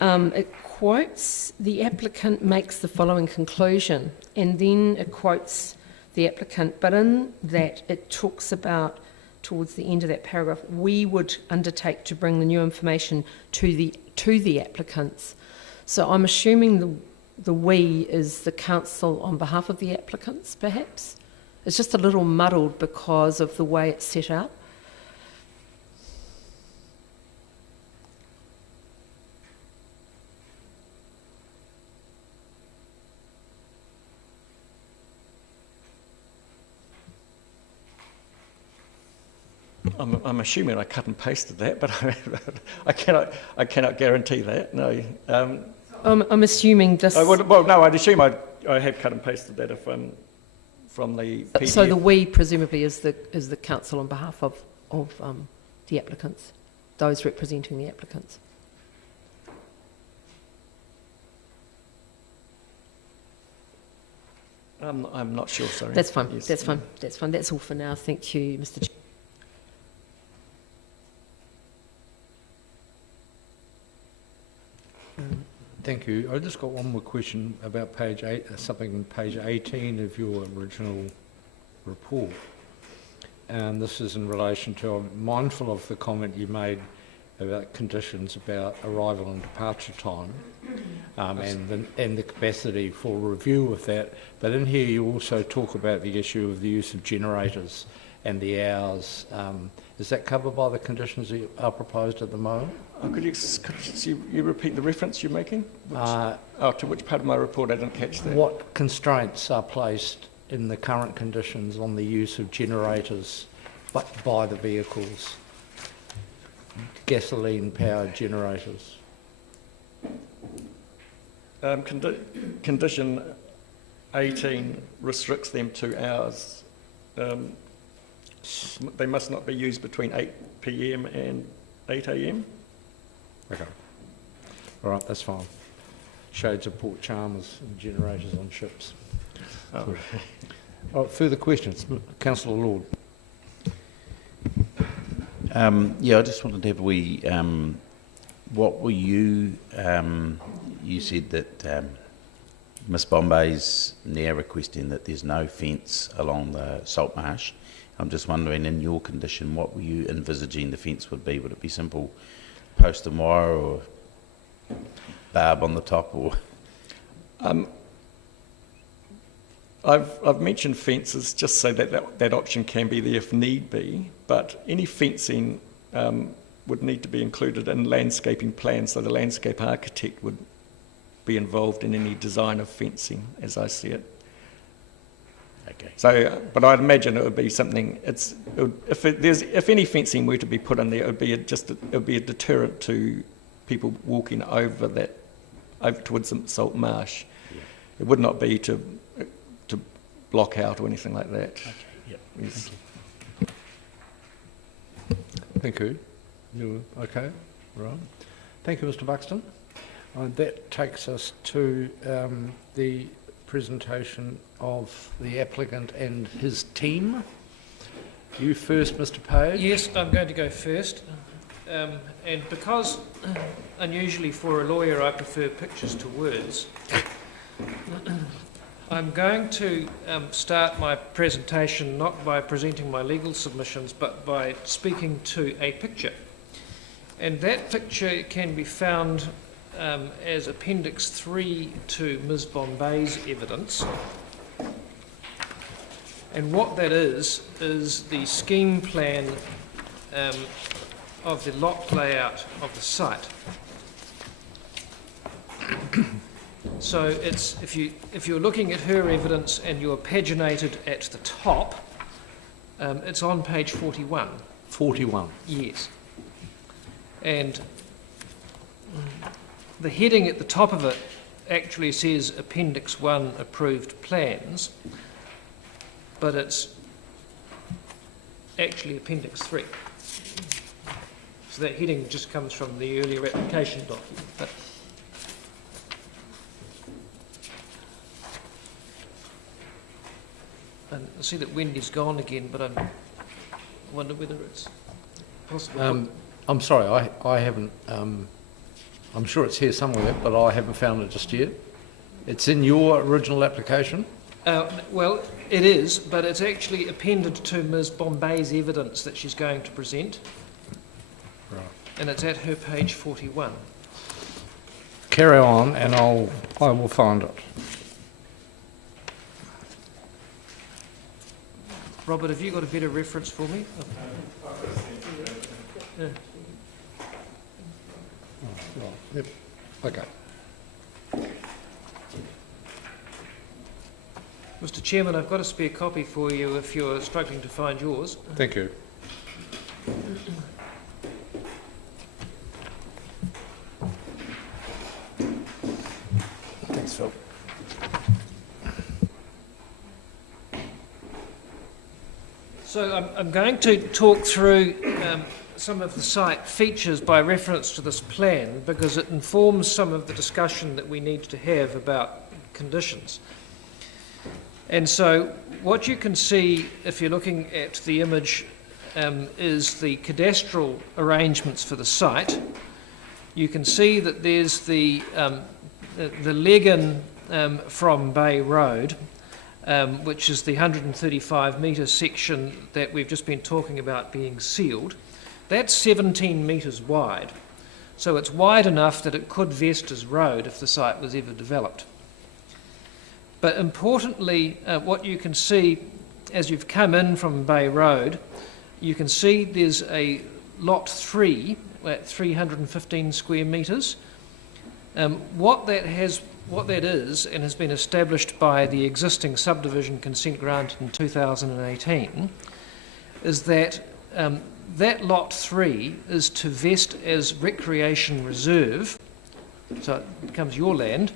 it quotes the applicant makes the following conclusion, and then it quotes the applicant, but in that it talks about, towards the end of that paragraph, we would undertake to bring the new information to the applicants. So I'm assuming the we is the council on behalf of the applicants, perhaps? It's just a little muddled because of the way it's set out. I'm assuming I cut and pasted that, but I cannot guarantee that. No. I'm assuming this. I'd assume I have cut and pasted that from the PDF. So the we presumably is the council on behalf of the applicants, those representing the applicants. I'm not sure. Sorry. That's fine. Yes. That's fine. That's fine. That's all for now. Thank you, Mr. Chair. Thank you. I just got one more question about page 8, something on page 18 of your original report. And this is in relation to, I'm mindful of the comment you made about conditions about arrival and departure time, and the capacity for review of that. But in here you also talk about the issue of the use of generators and the hours. Is that covered by the conditions that are proposed at the moment? Could you repeat the reference you're making? To which part of my report? I didn't catch that. What constraints are placed in the current conditions on the use of generators by the vehicles? Gasoline-powered generators. Condition 18 restricts them to hours. They must not be used between 8 p.m. and 8 a.m. Okay. All right, that's fine. Shades of Port Chalmers and generators on ships. Oh. All right, further questions? Councillor Lord. I just wanted to have a wee, what were you said that Miss Bombay's now requesting that there's no fence along the salt marsh. I'm just wondering, in your condition, what were you envisaging the fence would be? Would it be simple post and wire or barb on the top? Or I've mentioned fences just so that option can be there if need be, but any fencing would need to be included in landscaping plans, so the landscape architect would be involved in any design of fencing, as I see it. Okay. So, but I'd imagine it would be something. If any fencing were to be put in there, it would be a deterrent to people walking over towards the salt marsh. Yeah. It would not be to block out or anything like that. Okay. Yep. Yes. Thank you. You okay? Right. Thank you, Mr. Buxton. That takes us to the presentation of the applicant and his team. You first, Mr. Page. Yes, I'm going to go first. And because, unusually for a lawyer, I prefer pictures to words, I'm going to start my presentation not by presenting my legal submissions, but by speaking to a picture. And that picture can be found as Appendix 3 to Ms. Bombay's evidence. And what that is the scheme plan of the lot layout of the site. So it's if you're looking at her evidence and you're paginated at the top, it's on page 41. 41. Yes. And the heading at the top of it actually says Appendix 1 Approved Plans, but it's actually Appendix 3. So that heading just comes from the earlier application document. But and I see that Wendy's gone again, but I wonder whether it's possible. I'm sorry, I haven't, I'm sure it's here somewhere, but I haven't found it just yet. It's in your original application? Well, it is, but it's actually appended to Ms. Bombay's evidence that she's going to present. Right. And it's at her page 41. Carry on and I will find it. Robert, have you got a better reference for me? Yeah. Right. Yep. Okay. Mr. Chairman, I've got a spare copy for you if you're struggling to find yours. Thank you. Thanks, Phil. So I'm going to talk through some of the site features by reference to this plan because it informs some of the discussion that we need to have about conditions. And so what you can see if you're looking at the image is the cadastral arrangements for the site. You can see that there's the leg-in from Bay Road, which is the 135 metre section that we've just been talking about being sealed. That's 17 metres wide. So it's wide enough that it could vest as road if the site was ever developed. But importantly, what you can see as you've come in from Bay Road, you can see there's a lot 3 at 315 square metres. What that is and has been established by the existing subdivision consent grant in 2018 is that that lot 3 is to vest as recreation reserve, so it becomes your land.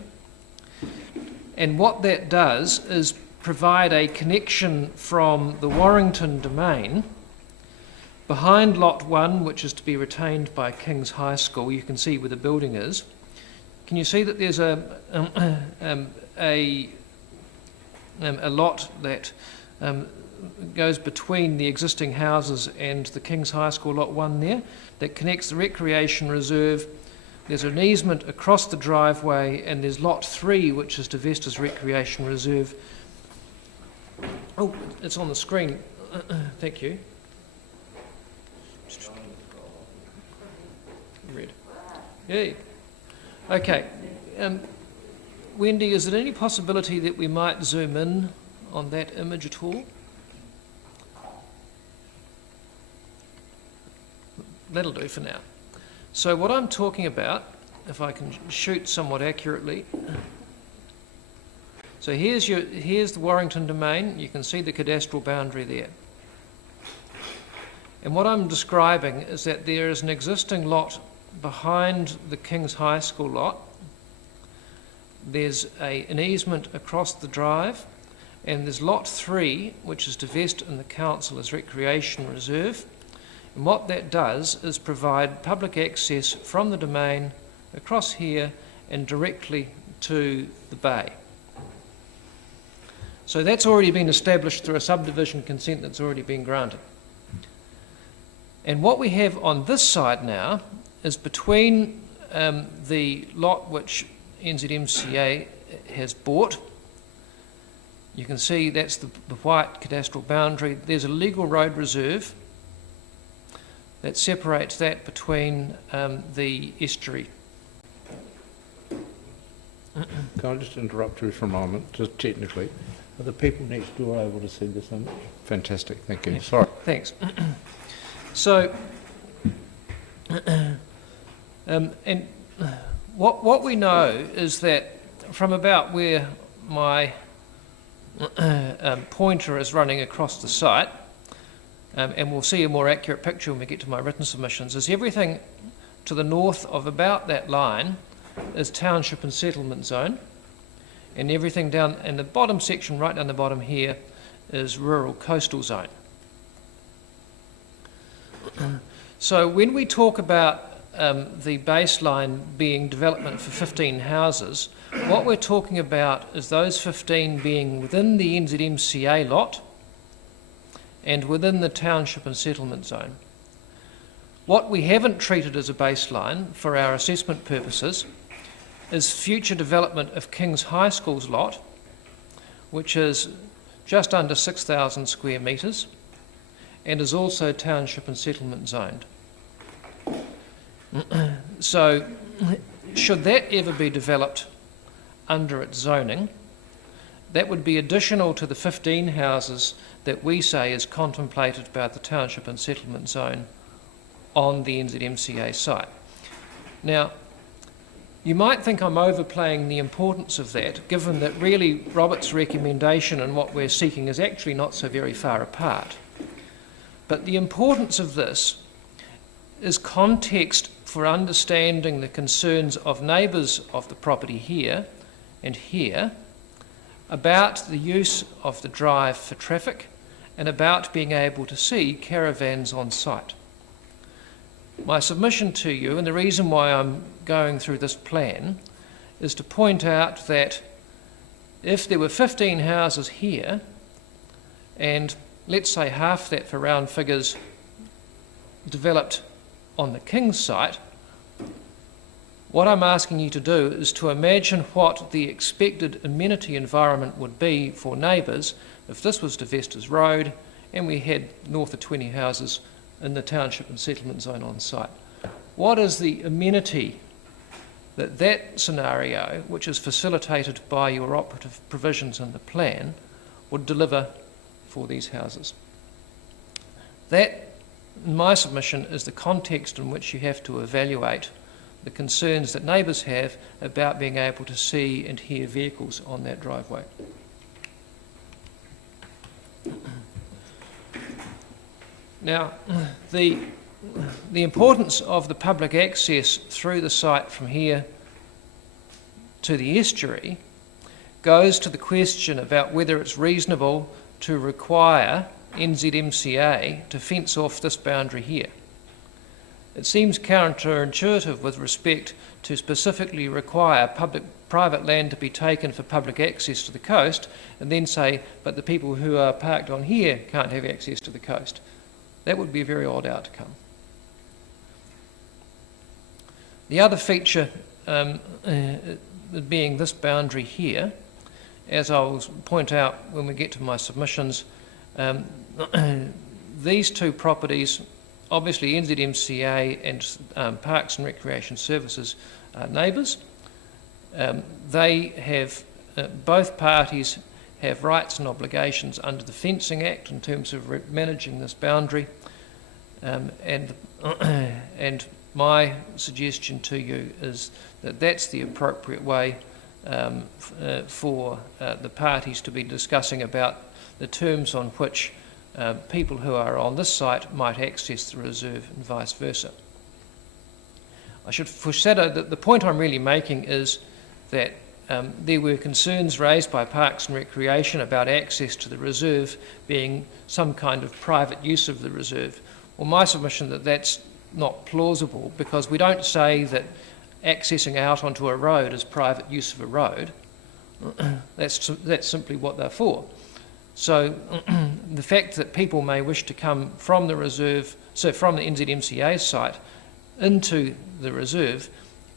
And what that does is provide a connection from the Warrington domain behind lot 1, which is to be retained by King's High School. You can see where the building is. Can you see that there's a lot that goes between the existing houses and the King's High School lot 1 there that connects the recreation reserve? There's an easement across the driveway, and there's lot 3, which is to vest as recreation reserve. Oh, it's on the screen. Thank you. Red. Yay. Okay. Wendy, is there any possibility that we might zoom in on that image at all? That'll do for now. So what I'm talking about, if I can shoot somewhat accurately, So here's the Warrington domain. You can see the cadastral boundary there. And what I'm describing is that there is an existing lot behind the King's High School lot. There's an easement across the drive, and there's lot 3, which is to vest in the council as recreation reserve. And what that does is provide public access from the domain across here and directly to the bay. So that's already been established through a subdivision consent that's already been granted. And what we have on this side now is between the lot which NZMCA has bought. You can see that's the white cadastral boundary. There's a legal road reserve that separates that between the estuary. Can I just interrupt you for a moment, just technically? Are the people next door able to see this image? Fantastic, thank you. Sorry. Thanks. So, and what we know is that from about where my pointer is running across the site, and we'll see a more accurate picture when we get to my written submissions, is everything to the north of about that line is township and settlement zone, and everything down in the bottom section, right down the bottom here, is rural coastal zone. So when we talk about the baseline being development for 15 houses, what we're talking about is those 15 being within the NZMCA lot and within the township and settlement zone. What we haven't treated as a baseline for our assessment purposes is future development of King's High School's lot, which is just under 6,000 square metres and is also township and settlement zoned. So, should that ever be developed under its zoning, that would be additional to the 15 houses that we say is contemplated by the township and settlement zone on the NZMCA site. Now, you might think I'm overplaying the importance of that, given that really Robert's recommendation and what we're seeking is actually not so very far apart. But the importance of this is context for understanding the concerns of neighbours of the property here and here about the use of the drive for traffic and about being able to see caravans on site. My submission to you, and the reason why I'm going through this plan, is to point out that if there were 15 houses here, and let's say half that for round figures developed on the King's site, what I'm asking you to do is to imagine what the expected amenity environment would be for neighbours if this was to Vestas Road and we had north of 20 houses in the township and settlement zone on site. What is the amenity that that scenario, which is facilitated by your operative provisions in the plan, would deliver for these houses? That, in my submission, is the context in which you have to evaluate the concerns that neighbours have about being able to see and hear vehicles on that driveway. Now, the importance of the public access through the site from here to the estuary goes to the question about whether it's reasonable to require NZMCA to fence off this boundary here. It seems counterintuitive with respect to specifically require private land to be taken for public access to the coast and then say, but the people who are parked on here can't have access to the coast. That would be a very odd outcome. The other feature being this boundary here, as I will point out when we get to my submissions, these two properties, obviously NZMCA and Parks and Recreation Services are neighbours. They have, both parties have rights and obligations under the Fencing Act in terms of managing this boundary, and my suggestion to you is that that's the appropriate way for the parties to be discussing about the terms on which people who are on this site might access the reserve and vice versa. I should foreshadow that the point I'm really making is that there were concerns raised by Parks and Recreation about access to the reserve being some kind of private use of the reserve. Well, my submission that that's not plausible, because we don't say that accessing out onto a road is private use of a road. That's simply what they're for. So the fact that people may wish to come from the reserve, so from the NZMCA site into the reserve,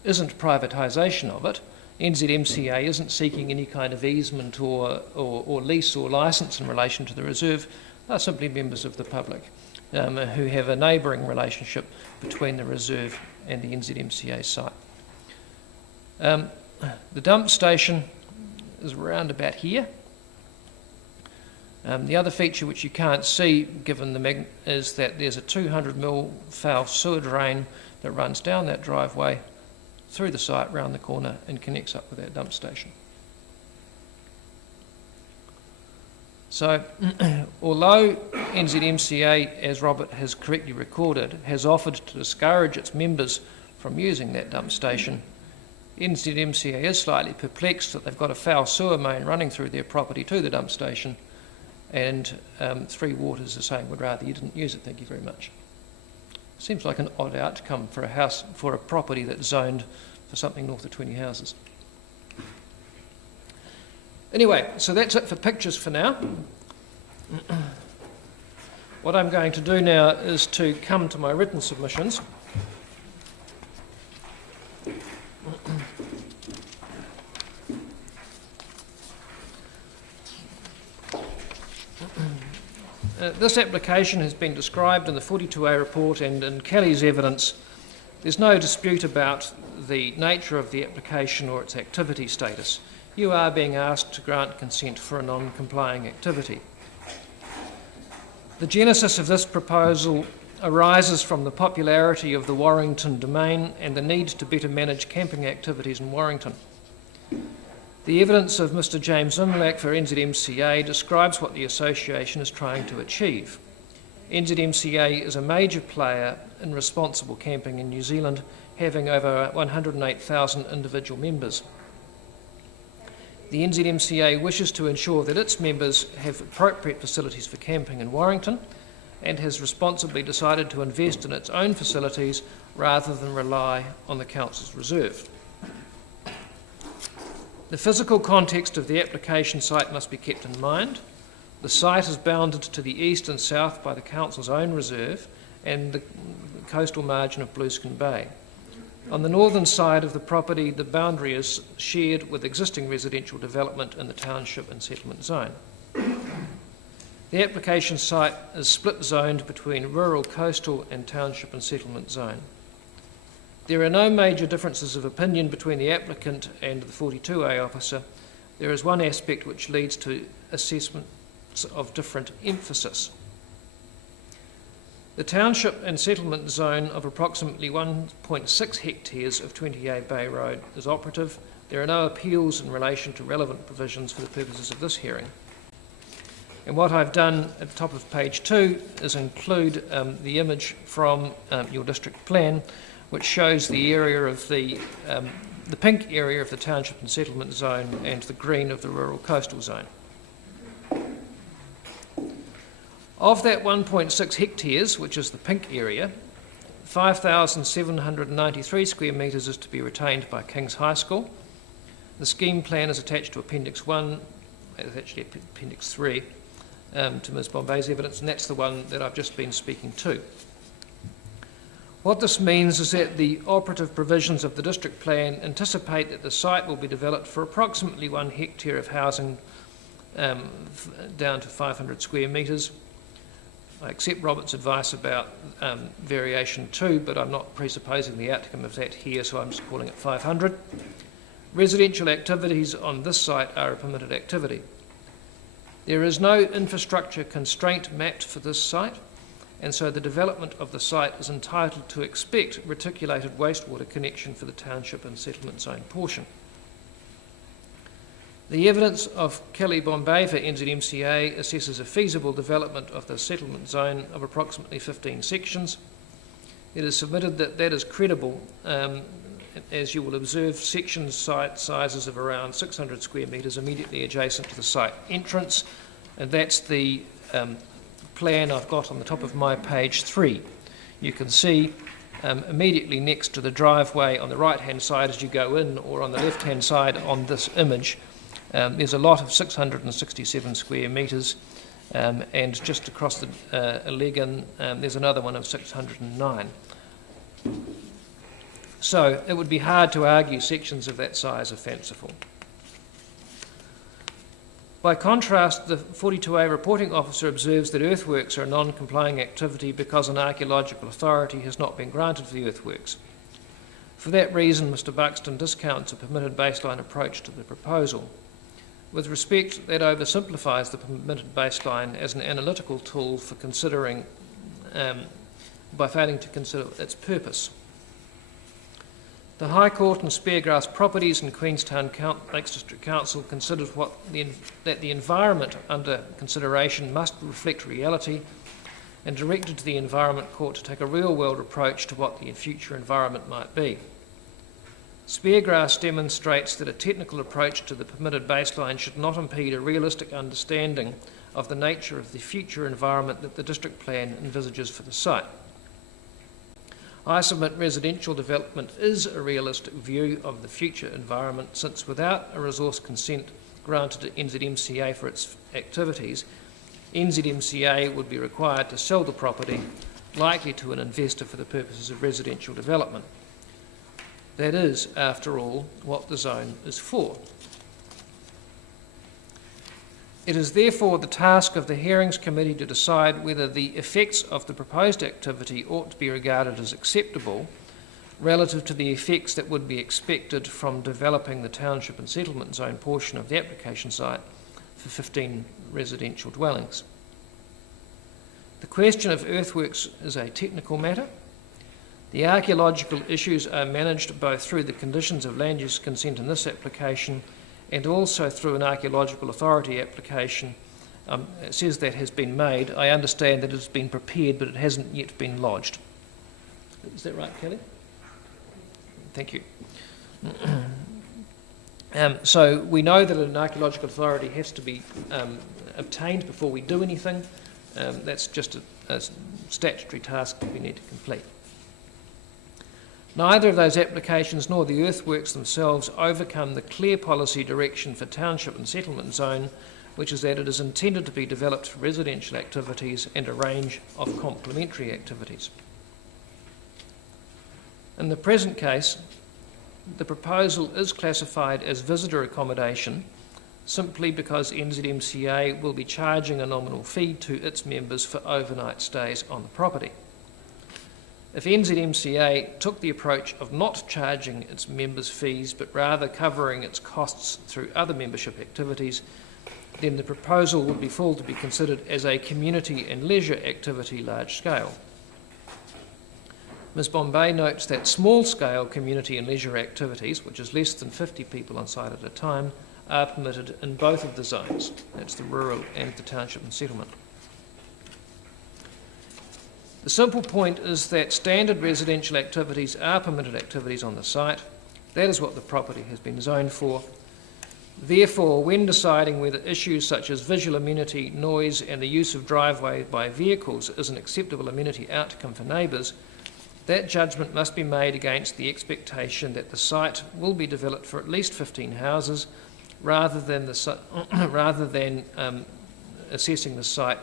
isn't privatisation of it. NZMCA isn't seeking any kind of easement or lease or licence in relation to the reserve. They're simply members of the public who have a neighbouring relationship between the reserve and the NZMCA site. The dump station is around about here. The other feature which you can't see given the is that there's a 200mm foul sewer drain that runs down that driveway through the site, round the corner, and connects up with that dump station. So, although NZMCA, as Robert has correctly recorded, has offered to discourage its members from using that dump station, NZMCA is slightly perplexed that they've got a foul sewer main running through their property to the dump station, and Three Waters is saying would rather you didn't use it, thank you very much. Seems like an odd outcome for a property that's zoned for something north of 20 houses. Anyway, so that's it for pictures for now. What I'm going to do now is to come to my written submissions. This application has been described in the 42A report and in Kelly's evidence. There's no dispute about the nature of the application or its activity status. You are being asked to grant consent for a non-complying activity. The genesis of this proposal arises from the popularity of the Warrington domain and the need to better manage camping activities in Warrington. The evidence of Mr James Imlach for NZMCA describes what the association is trying to achieve. NZMCA is a major player in responsible camping in New Zealand, having over 108,000 individual members. The NZMCA wishes to ensure that its members have appropriate facilities for camping in Warrington and has responsibly decided to invest in its own facilities rather than rely on the Council's reserve. The physical context of the application site must be kept in mind. The site is bounded to the east and south by the Council's own reserve and the coastal margin of Blueskin Bay. On the northern side of the property, the boundary is shared with existing residential development in the township and settlement zone. The application site is split zoned between rural, coastal and township and settlement zone. There are no major differences of opinion between the applicant and the 42A officer. There is one aspect which leads to assessments of different emphasis. The township and settlement zone of approximately 1.6 hectares of 20A Bay Road is operative. There are no appeals in relation to relevant provisions for the purposes of this hearing. And what I've done at the top of page 2 is include the image from your district plan, which shows the area of the pink area of the township and settlement zone and the green of the rural coastal zone. Of that 1.6 hectares, which is the pink area, 5,793 square metres is to be retained by King's High School. The scheme plan is attached to Appendix 1, it's actually Appendix 3, to Ms Bombay's evidence, and that's the one that I've just been speaking to. What this means is that the operative provisions of the district plan anticipate that the site will be developed for approximately 1 hectare of housing down to 500 square metres. I accept Robert's advice about variation 2, but I'm not presupposing the outcome of that here, so I'm just calling it 500. Residential activities on this site are a permitted activity. There is no infrastructure constraint mapped for this site, and so the development of the site is entitled to expect reticulated wastewater connection for the township and settlement zone portion. The evidence of Kelly Bombay for NZMCA assesses a feasible development of the settlement zone of approximately 15 sections. It is submitted that that is credible, as you will observe section site sizes of around 600 square metres immediately adjacent to the site entrance, and that's the plan I've got on the top of my page 3. You can see immediately next to the driveway on the right-hand side as you go in, or on the left-hand side on this image, there's a lot of 667 square metres, and just across the leg in, there's another one of 609. So it would be hard to argue sections of that size are fanciful. By contrast, the 42A reporting officer observes that earthworks are a non-complying activity because an archaeological authority has not been granted for the earthworks. For that reason, Mr Buxton discounts a permitted baseline approach to the proposal. With respect, that oversimplifies the permitted baseline as an analytical tool for considering, by failing to consider its purpose. The High Court and Speargrass Properties and Queenstown Lakes District Council considered that the environment under consideration must reflect reality, and directed the Environment Court to take a real-world approach to what the future environment might be. Speargrass demonstrates that a technical approach to the permitted baseline should not impede a realistic understanding of the nature of the future environment that the district plan envisages for the site. I submit residential development is a realistic view of the future environment, since without a resource consent granted to NZMCA for its activities, NZMCA would be required to sell the property, likely to an investor for the purposes of residential development. That is, after all, what the zone is for. It is therefore the task of the Hearings Committee to decide whether the effects of the proposed activity ought to be regarded as acceptable relative to the effects that would be expected from developing the township and settlement zone portion of the application site for 15 residential dwellings. The question of earthworks is a technical matter. The archaeological issues are managed both through the conditions of land use consent in this application and also through an archaeological authority application. It says that has been made. I understand that it's been prepared, but it hasn't yet been lodged. Is that right, Kelly? Thank you. So we know that an archaeological authority has to be obtained before we do anything. That's just a statutory task that we need to complete. Neither of those applications nor the earthworks themselves overcome the clear policy direction for township and settlement zone, which is that it is intended to be developed for residential activities and a range of complementary activities. In the present case, the proposal is classified as visitor accommodation simply because NZMCA will be charging a nominal fee to its members for overnight stays on the property. If NZMCA took the approach of not charging its members fees but rather covering its costs through other membership activities, then the proposal would be full to be considered as a community and leisure activity large scale. Ms Bombay notes that small-scale community and leisure activities, which is less than 50 people on site at a time, are permitted in both of the zones. That's the rural and the township and settlement. The simple point is that standard residential activities are permitted activities on the site. That is what the property has been zoned for. Therefore, when deciding whether issues such as visual amenity, noise and the use of driveway by vehicles is an acceptable amenity outcome for neighbours, that judgment must be made against the expectation that the site will be developed for at least 15 houses rather than assessing the site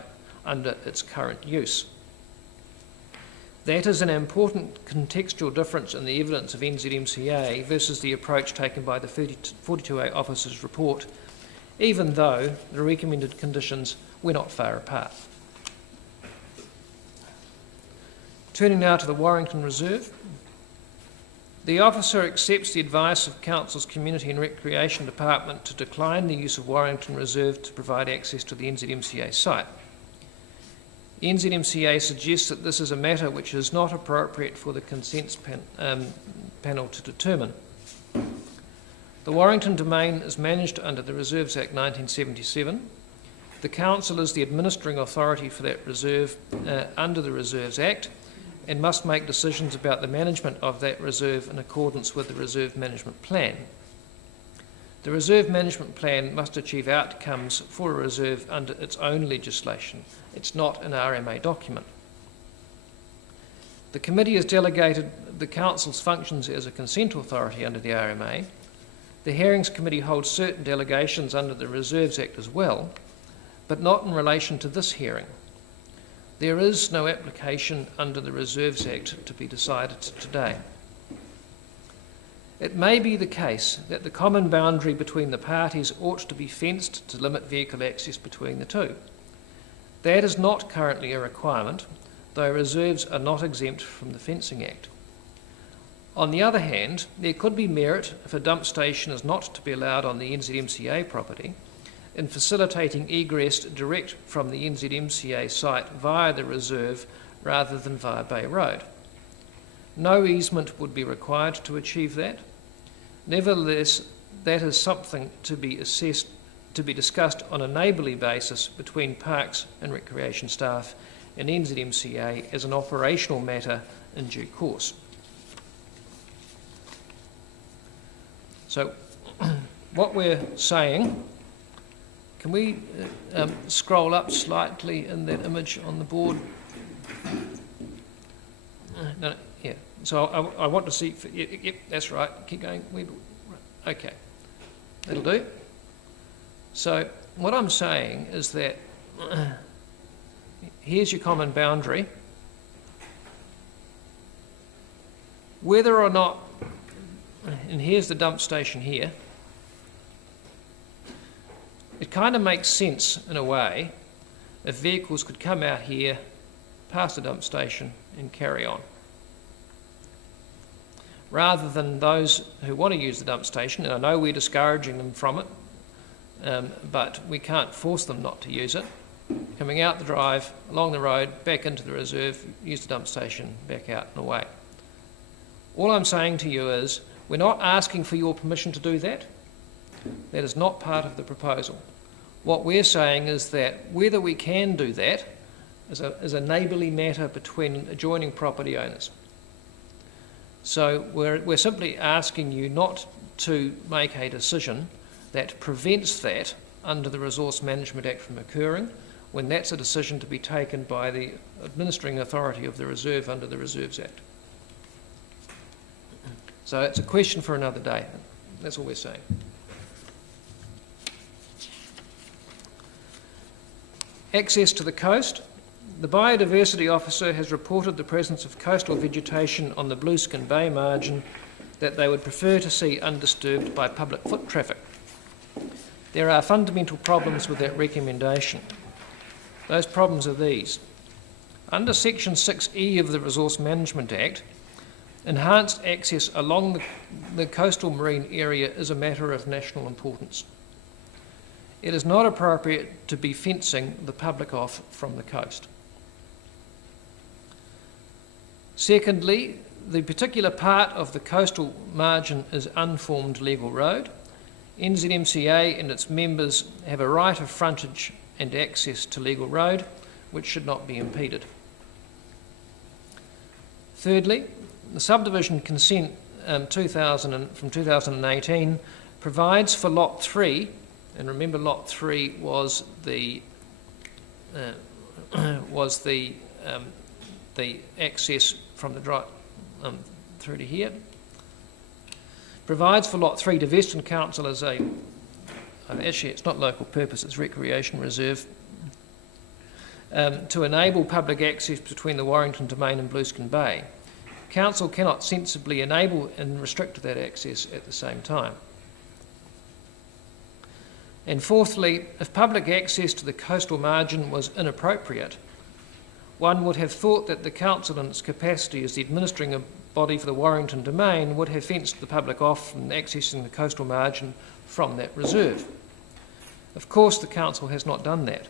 under its current use. That is an important contextual difference in the evidence of NZMCA versus the approach taken by the 42A officer's report, even though the recommended conditions were not far apart. Turning now to the Warrington Reserve. The officer accepts the advice of Council's Community and Recreation Department to decline the use of Warrington Reserve to provide access to the NZMCA site. NZMCA suggests that this is a matter which is not appropriate for the consents panel to determine. The Warrington Domain is managed under the Reserves Act 1977. The Council is the administering authority for that reserve under the Reserves Act and must make decisions about the management of that reserve in accordance with the Reserve Management Plan. The Reserve Management Plan must achieve outcomes for a reserve under its own legislation. It's not an RMA document. The committee has delegated the Council's functions as a consent authority under the RMA. The Hearings Committee holds certain delegations under the Reserves Act as well, but not in relation to this hearing. There is no application under the Reserves Act to be decided today. It may be the case that the common boundary between the parties ought to be fenced to limit vehicle access between the two. That is not currently a requirement, though reserves are not exempt from the Fencing Act. On the other hand, there could be merit if a dump station is not to be allowed on the NZMCA property in facilitating egress direct from the NZMCA site via the reserve rather than via Bay Road. No easement would be required to achieve that. Nevertheless, that is something to be discussed on a neighbourly basis between Parks and Recreation staff and NZMCA as an operational matter in due course. So, what we're saying, can we scroll up slightly in that image on the board? No, yeah. So I want to see. Yep, that's right. Keep going. Okay, that'll do. So what I'm saying is that here's your common boundary. Whether or not, and here's the dump station here. It kind of makes sense in a way if vehicles could come out here, past the dump station and carry on. Rather than those who want to use the dump station, and I know we're discouraging them from it, but we can't force them not to use it, coming out the drive, along the road, back into the reserve, use the dump station, back out and away. All I'm saying to you is, we're not asking for your permission to do that. That is not part of the proposal. What we're saying is that whether we can do that is a neighbourly matter between adjoining property owners. So we're simply asking you not to make a decision that prevents that under the Resource Management Act from occurring, when that's a decision to be taken by the administering authority of the reserve under the Reserves Act. So it's a question for another day. That's all we're saying. Access to the coast. The Biodiversity Officer has reported the presence of coastal vegetation on the Blueskin Bay margin that they would prefer to see undisturbed by public foot traffic. There are fundamental problems with that recommendation. Those problems are these. Under Section 6E of the Resource Management Act, enhanced access along the coastal marine area is a matter of national importance. It is not appropriate to be fencing the public off from the coast. Secondly, the particular part of the coastal margin is unformed legal road. NZMCA and its members have a right of frontage and access to legal road, which should not be impeded. Thirdly, the subdivision consent from 2018 provides for Lot 3, and remember Lot 3 was the access from the drive through to here. Provides for Lot 3 to Western Council as a, actually it's not local purpose, it's recreation reserve, to enable public access between the Warrington Domain and Blueskin Bay. Council cannot sensibly enable and restrict that access at the same time. And fourthly, if public access to the coastal margin was inappropriate, one would have thought that the Council in its capacity as the administering body for the Warrington Domain would have fenced the public off from accessing the coastal margin from that reserve. Of course, the Council has not done that.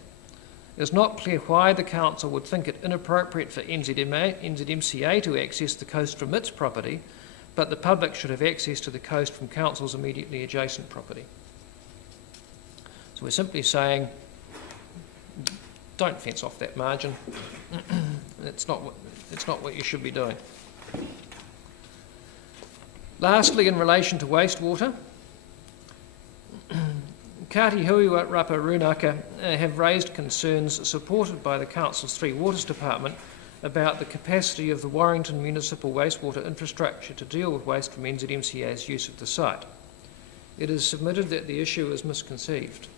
It is not clear why the Council would think it inappropriate for NZMCA to access the coast from its property, but the public should have access to the coast from council's immediately adjacent property. So we're simply saying, don't fence off that margin. It's not what you should be doing. Lastly, in relation to wastewater, Kāti Huirapa Runaka have raised concerns supported by the Council's Three Waters Department about the capacity of the Warrington municipal wastewater infrastructure to deal with waste from NZMCA's use of the site. It is submitted that the issue is misconceived.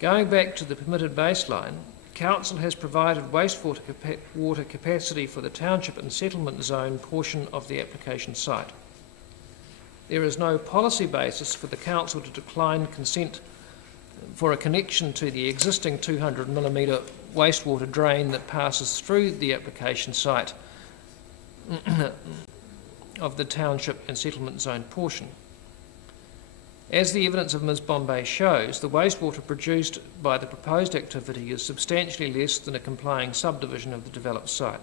Going back to the permitted baseline, Council has provided wastewater capacity for the township and settlement zone portion of the application site. There is no policy basis for the Council to decline consent for a connection to the existing 200mm wastewater drain that passes through the application site of the township and settlement zone portion. As the evidence of Ms Bombay shows, the wastewater produced by the proposed activity is substantially less than a complying subdivision of the developed site.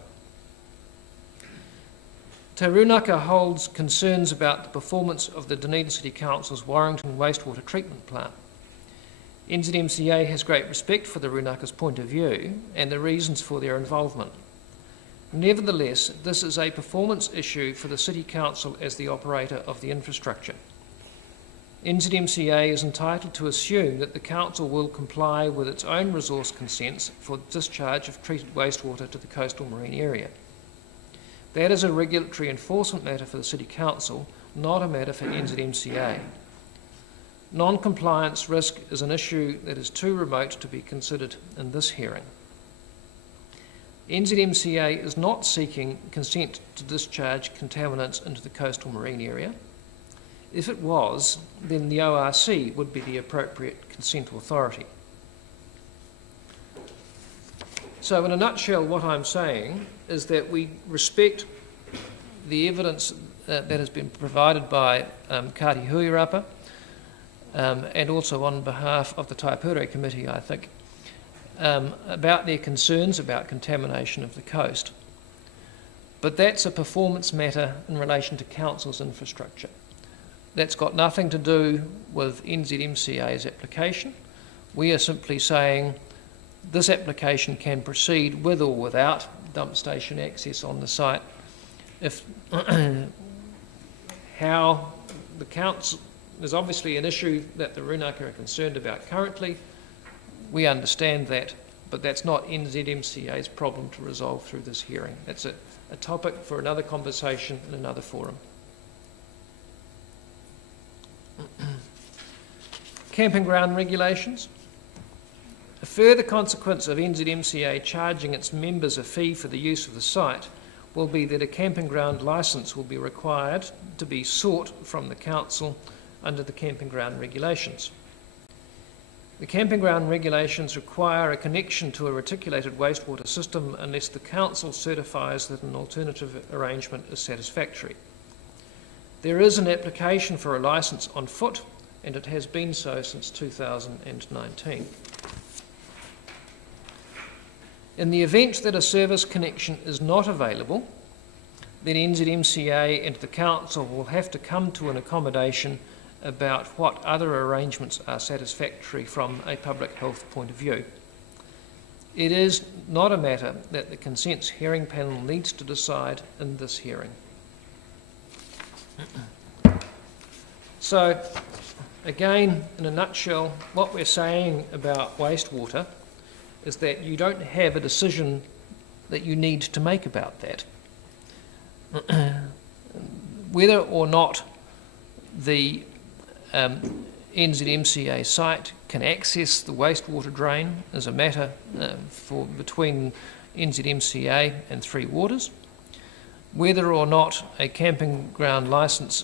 Te Runaka holds concerns about the performance of the Dunedin City Council's Warrington wastewater treatment plant. NZMCA has great respect for the Runaka's point of view and the reasons for their involvement. Nevertheless, this is a performance issue for the City Council as the operator of the infrastructure. NZMCA is entitled to assume that the Council will comply with its own resource consents for discharge of treated wastewater to the coastal marine area. That is a regulatory enforcement matter for the City Council, not a matter for NZMCA. Non-compliance risk is an issue that is too remote to be considered in this hearing. NZMCA is not seeking consent to discharge contaminants into the coastal marine area. If it was, then the ORC would be the appropriate consent authority. So in a nutshell, what I'm saying is that we respect the evidence that has been provided by Kāti Huirapa and also on behalf of the Taipure Committee, I think, about their concerns about contamination of the coast. But that's a performance matter in relation to Council's infrastructure. That's got nothing to do with NZMCA's application. We are simply saying this application can proceed with or without dump station access on the site. If how the Council, there's obviously an issue that the Runaka are concerned about currently. We understand that, but that's not NZMCA's problem to resolve through this hearing. That's a topic for another conversation in another forum. Camping ground regulations. A further consequence of NZMCA charging its members a fee for the use of the site will be that a camping ground licence will be required to be sought from the Council under the camping ground regulations. The camping ground regulations require a connection to a reticulated wastewater system unless the Council certifies that an alternative arrangement is satisfactory. There is an application for a licence on foot, and it has been so since 2019. In the event that a service connection is not available, then NZMCA and the Council will have to come to an accommodation about what other arrangements are satisfactory from a public health point of view. It is not a matter that the Consents Hearing Panel needs to decide in this hearing. So, again, in a nutshell, what we're saying about wastewater is that you don't have a decision that you need to make about that. Whether or not the NZMCA site can access the wastewater drain is a matter between NZMCA and Three Waters. Whether or not a camping ground licence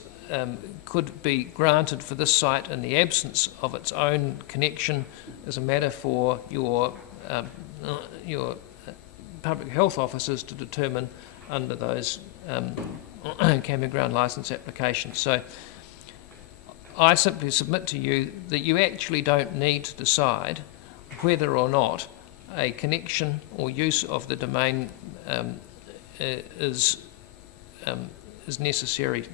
could be granted for this site in the absence of its own connection is a matter for your public health officers to determine under those camping ground licence applications. So I simply submit to you that you actually don't need to decide whether or not a connection or use of the domain is is necessary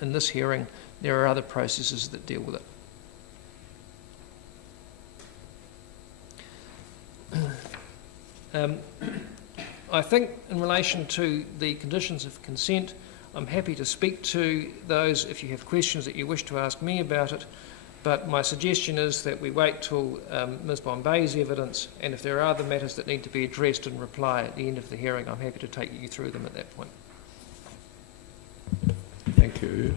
in this hearing. There are other processes that deal with it. I think in relation to the conditions of consent, I'm happy to speak to those if you have questions that you wish to ask me about it, but my suggestion is that we wait till Ms Bombay's evidence, and if there are other matters that need to be addressed and reply at the end of the hearing, I'm happy to take you through them at that point. Thank you.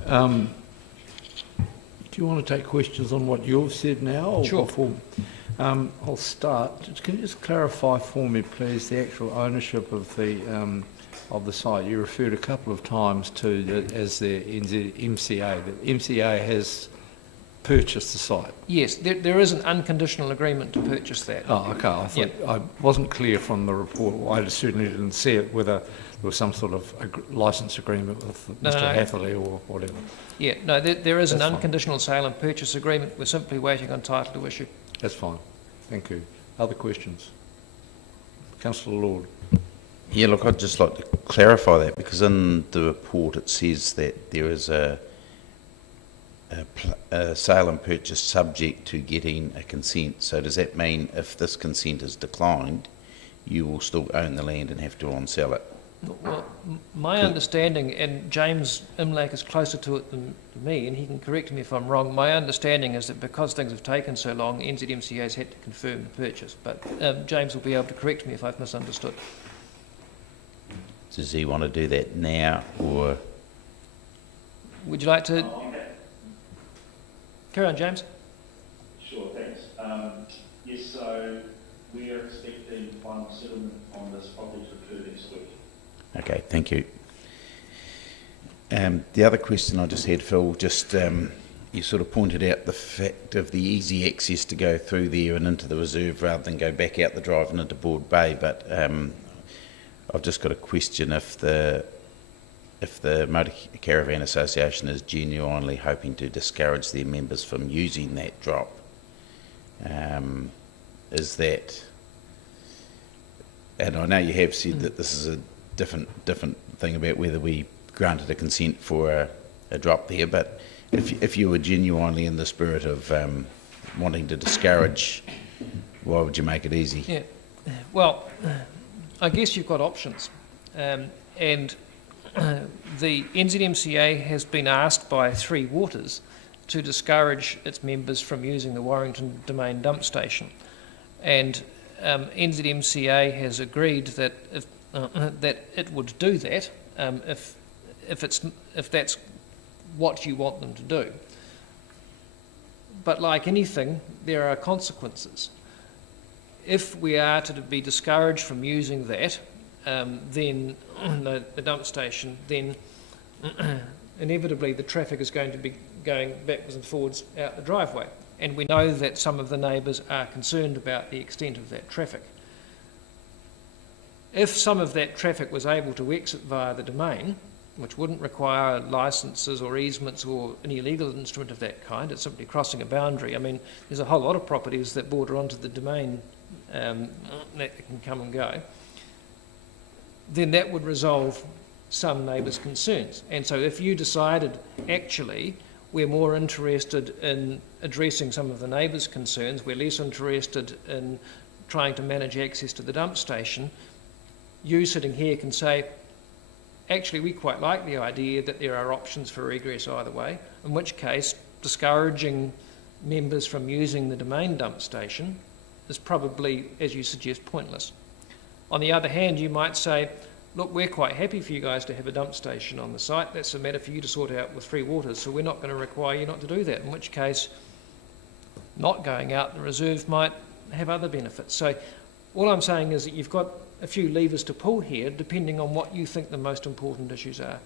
Do you want to take questions on what you've said now? Or sure. Before? I'll start. Can you just clarify for me, please, the actual ownership of the site? You referred a couple of times to as the MCA. The MCA has purchased the site. Yes, there is an unconditional agreement to purchase that. Oh, okay. I thought I wasn't clear from the report. I certainly didn't see it whether there was some sort of license agreement with Mr. Hatherley or whatever. Yeah, no, there is That's an fine. unconditional sale and purchase agreement. We're simply waiting on title to issue. That's fine. Thank you. Other questions? Councillor Lord. Yeah, look, I'd just like to clarify that, because in the report it says that there is a sale and purchase subject to getting a consent. So does that mean if this consent is declined, you will still own the land and have to on-sell it? Well, my understanding, and James Imlach is closer to it than me, and he can correct me if I'm wrong, my understanding is that because things have taken so long, NZMCA has had to confirm the purchase. But James will be able to correct me if I've misunderstood. Does he want to do that now, or...? Would you like to... Carry on, James. Sure, thanks. Yes, so we are expecting final settlement on this property to occur next week. Okay, thank you. The other question I just had, Phil, just you sort of pointed out the fact of the easy access to go through there and into the reserve rather than go back out the drive and into Board Bay, but I've just got a question if the Motor Caravan Association is genuinely hoping to discourage their members from using that drop. Is that, and I know you have said that this is a different thing about whether we granted a consent for a drop there, but if you were genuinely in the spirit of wanting to discourage, why would you make it easy? Yeah, well, I guess you've got options, and the NZMCA has been asked by Three Waters to discourage its members from using the Warrington Domain dump station, and NZMCA has agreed that that it would do that if that's what you want them to do. But like anything, there are consequences. If we are to be discouraged from using that, then the dump station, then inevitably the traffic is going to be going backwards and forwards out the driveway. And we know that some of the neighbours are concerned about the extent of that traffic. If some of that traffic was able to exit via the domain, which wouldn't require licences or easements or any legal instrument of that kind, it's simply crossing a boundary. I mean, there's a whole lot of properties that border onto the domain that can come and go. Then that would resolve some neighbours' concerns. And so if you decided, actually, we're more interested in addressing some of the neighbours' concerns, we're less interested in trying to manage access to the dump station, you sitting here can say, actually, we quite like the idea that there are options for egress either way, in which case discouraging members from using the domain dump station is probably, as you suggest, pointless. On the other hand, you might say, look, we're quite happy for you guys to have a dump station on the site. That's a matter for you to sort out with Three Waters, so we're not going to require you not to do that, in which case not going out the reserve might have other benefits. So all I'm saying is that you've got a few levers to pull here, depending on what you think the most important issues are.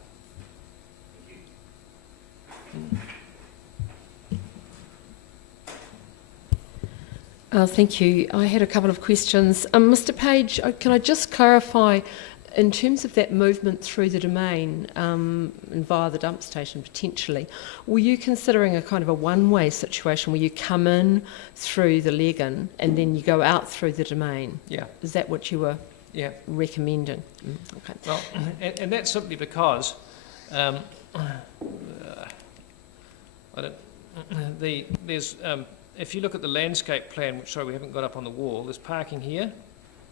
Thank you. I had a couple of questions. Mr. Page, can I just clarify, in terms of that movement through the domain and via the dump station potentially, were you considering a kind of a one-way situation where you come in through the Legan and then you go out through the domain? Yeah. Is that what you were Yeah. recommending? Okay. Well, and that's simply because If you look at the landscape plan, which sorry we haven't got up on the wall, there's parking here,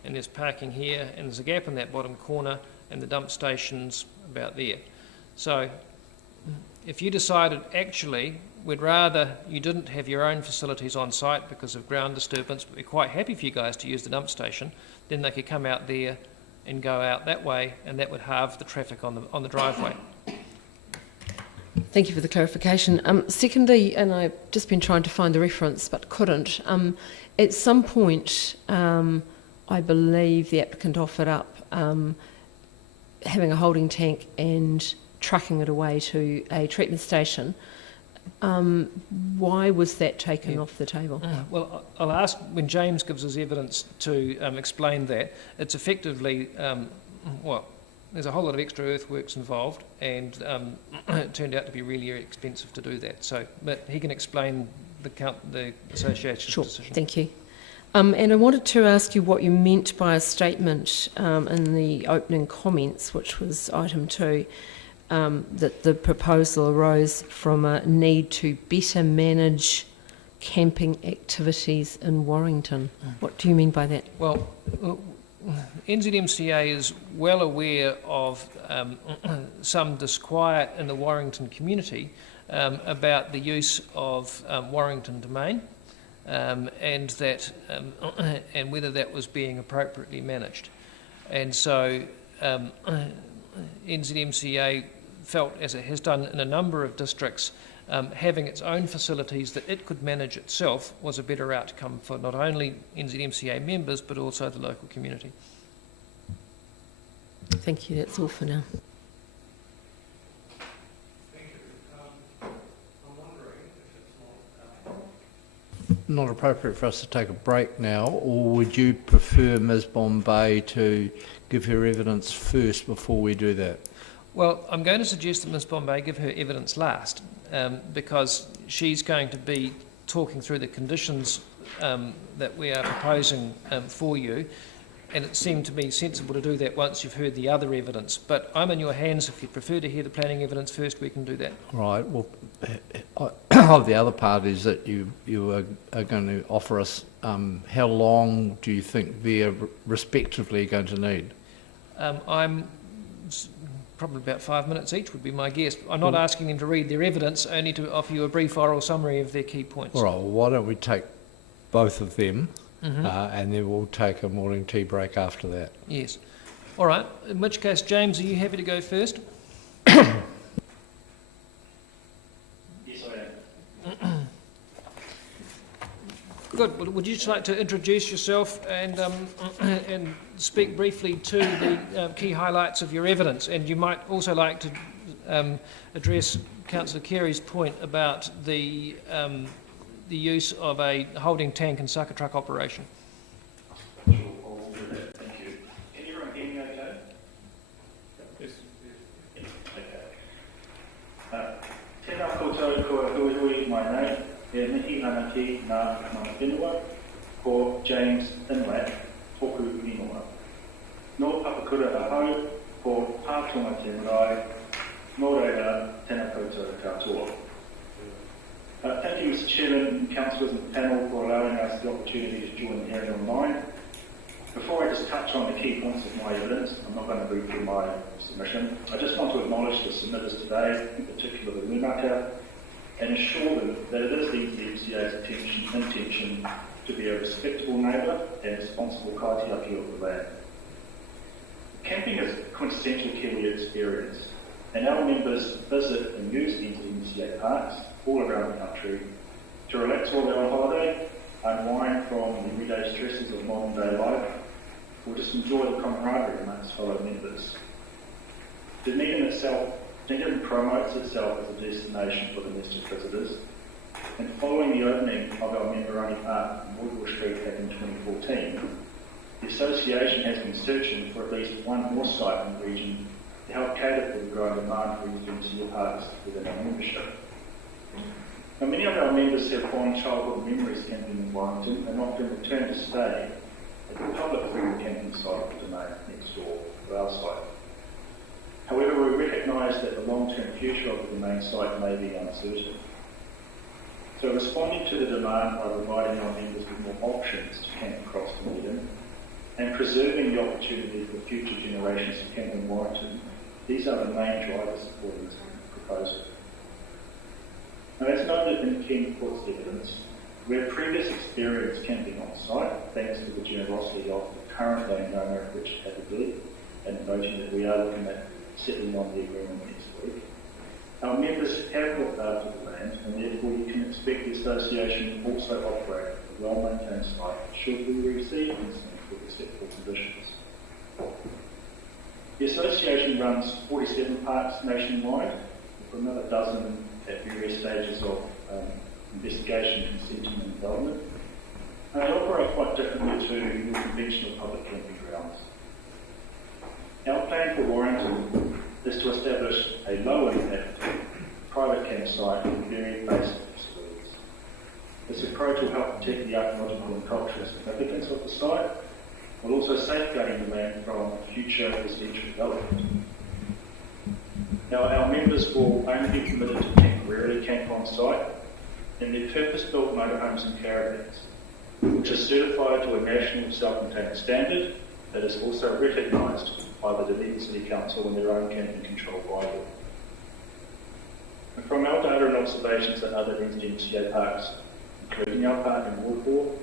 and there's parking here, and there's a gap in that bottom corner, and the dump station's about there. So if you decided actually we'd rather you didn't have your own facilities on site because of ground disturbance, but we're quite happy for you guys to use the dump station, then they could come out there and go out that way, and that would halve the traffic on the driveway. Thank you for the clarification. Secondly, and I've just been trying to find the reference but couldn't, at some point I believe the applicant offered up having a holding tank and trucking it away to a treatment station. Why was that taken off the table? Well, I'll ask when James gives us evidence to explain that. It's effectively, there's a whole lot of extra earthworks involved, and it turned out to be really expensive to do that. So, but he can explain the association's decision. Thank you. And I wanted to ask you what you meant by a statement in the opening comments, which was item 2, that the proposal arose from a need to better manage camping activities in Warrington. What do you mean by that? Well, NZMCA is well aware of some disquiet in the Warrington community about the use of Warrington domain and that and whether that was being appropriately managed. And so NZMCA felt, as it has done in a number of districts, having its own facilities that it could manage itself was a better outcome for not only NZMCA members but also the local community. Thank you, that's all for now. Thank you. I'm wondering if it's not appropriate for us to take a break now, or would you prefer Ms Bombay to give her evidence first before we do that? Well, I'm going to suggest that Ms Bombay give her evidence last, because she's going to be talking through the conditions that we are proposing for you, and it seemed to me sensible to do that once you've heard the other evidence. But I'm in your hands. If you prefer to hear the planning evidence first, we can do that. Right. Well, the other part is that you are going to offer us how long do you think they're respectively going to need? I'm probably about 5 minutes each would be my guess. I'm not asking them to read their evidence, only to offer you a brief oral summary of their key points. All right, well, why don't we take both of them and then we'll take a morning tea break after that. Yes. All right, in which case, James, are you happy to go first? Yes, I am. Good. Well, would you just like to introduce yourself and speak briefly to the key highlights of your evidence? And you might also like to address Councillor Carey's point about the use of a holding tank and sucker truck operation. Sure, I'll do that. Thank you. Can everyone hear me okay? Yes. Okay. Tēnā koutou kua hui mai nei, e mihi ana ki ngā mana whenua, ko James Inlet, toku whenua. No papakura ahau, ko pātonga te marae, nō reira tēnā koutou katoa. Thank you, Mr. Chairman and Councillors and the panel for allowing us the opportunity to join the hearing online. Before I just touch on the key points of my evidence, I'm not going to read through my submission. I just want to acknowledge the submitters today, in particular the Runaka, and assure them that it is the NZMCA's intention to be a respectable neighbour and responsible kaitiaki of the land. Camping is a quintessential Kiwi experience, and our members visit and use NZMCA parks all around the country to relax while they're on holiday, unwind from the everyday stresses of modern day life, or just enjoy the camaraderie amongst fellow members. Dunedin promotes itself as a destination for domestic visitors, and following the opening of our member-only park in Woodward Street back in 2014, the association has been searching for at least one more site in the region to help cater for the growing demand for NZMCA parks within our membership. Now, many of our members have fond childhood memories camping in Warrington and often return to stay at the public free camping site of the domain next door to our site. However, we recognise recognise that the long-term future of the domain site may be uncertain. So responding to the demand by providing our members with more options to camp across Dunedin and preserving the opportunity for future generations to camp in Warrington, these are the main drivers supporting this proposal. Now, as noted in Ken Court's evidence, we have previous experience camping on site thanks to the generosity of the current landowner, Rich Adjournment, and noting that we are looking at settling on the agreement next week. Our members have looked after the land, and therefore you can expect the association will also operate a well-maintained site should we receive consent with acceptable conditions. The association runs 47 parks nationwide, with another dozen at various stages of investigation, consenting and development. And they operate quite differently to your conventional public camping grounds. Our plan for Warrington is to establish a low impact private campsite with very basic facilities. This approach will help protect the archaeological and cultural significance of the site, while also safeguarding the land from future residential development. Now, our members will only be permitted to temporarily camp on site in their purpose-built motorhomes and caravans, which is certified to a national self-contained standard that is also recognised by the Dunedin City Council in their own camping control bylaw. And from our data and observations at other NZMCA parks, including our park in Warrington,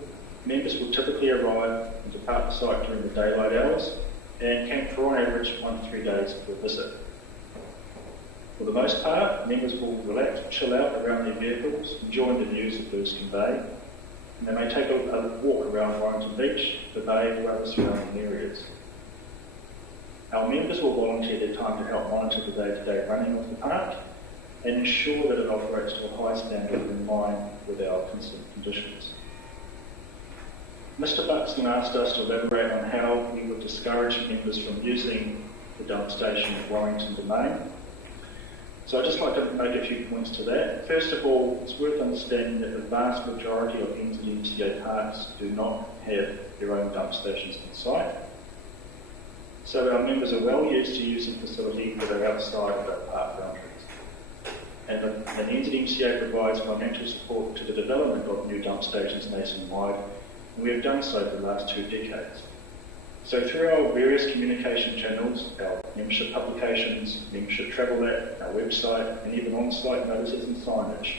members will typically arrive and depart the site during the daylight hours and camp for on average 1 to 3 days for a visit. For the most part, members will relax and chill out around their vehicles, enjoying the views of Burskin Bay, and they may take a walk around Warrington Beach, the bay, or other surrounding areas. Our members will volunteer their time to help monitor the day-to-day running of the park and ensure that it operates to a high standard in line with our consent conditions. Mr. Buxton asked us to elaborate on how we would discourage members from using the dump station at Warrington Domain. So I'd just like to make a few points to that. First of all, it's worth understanding that the vast majority of NZMCA parks do not have their own dump stations on site. So our members are well used to using facilities that are outside of our park boundaries. And the NZMCA provides financial support to the development of new dump stations nationwide, and we have done so for the last 2 decades. So through our various communication channels, our membership publications, membership travel app, our website, and even on-site notices and signage,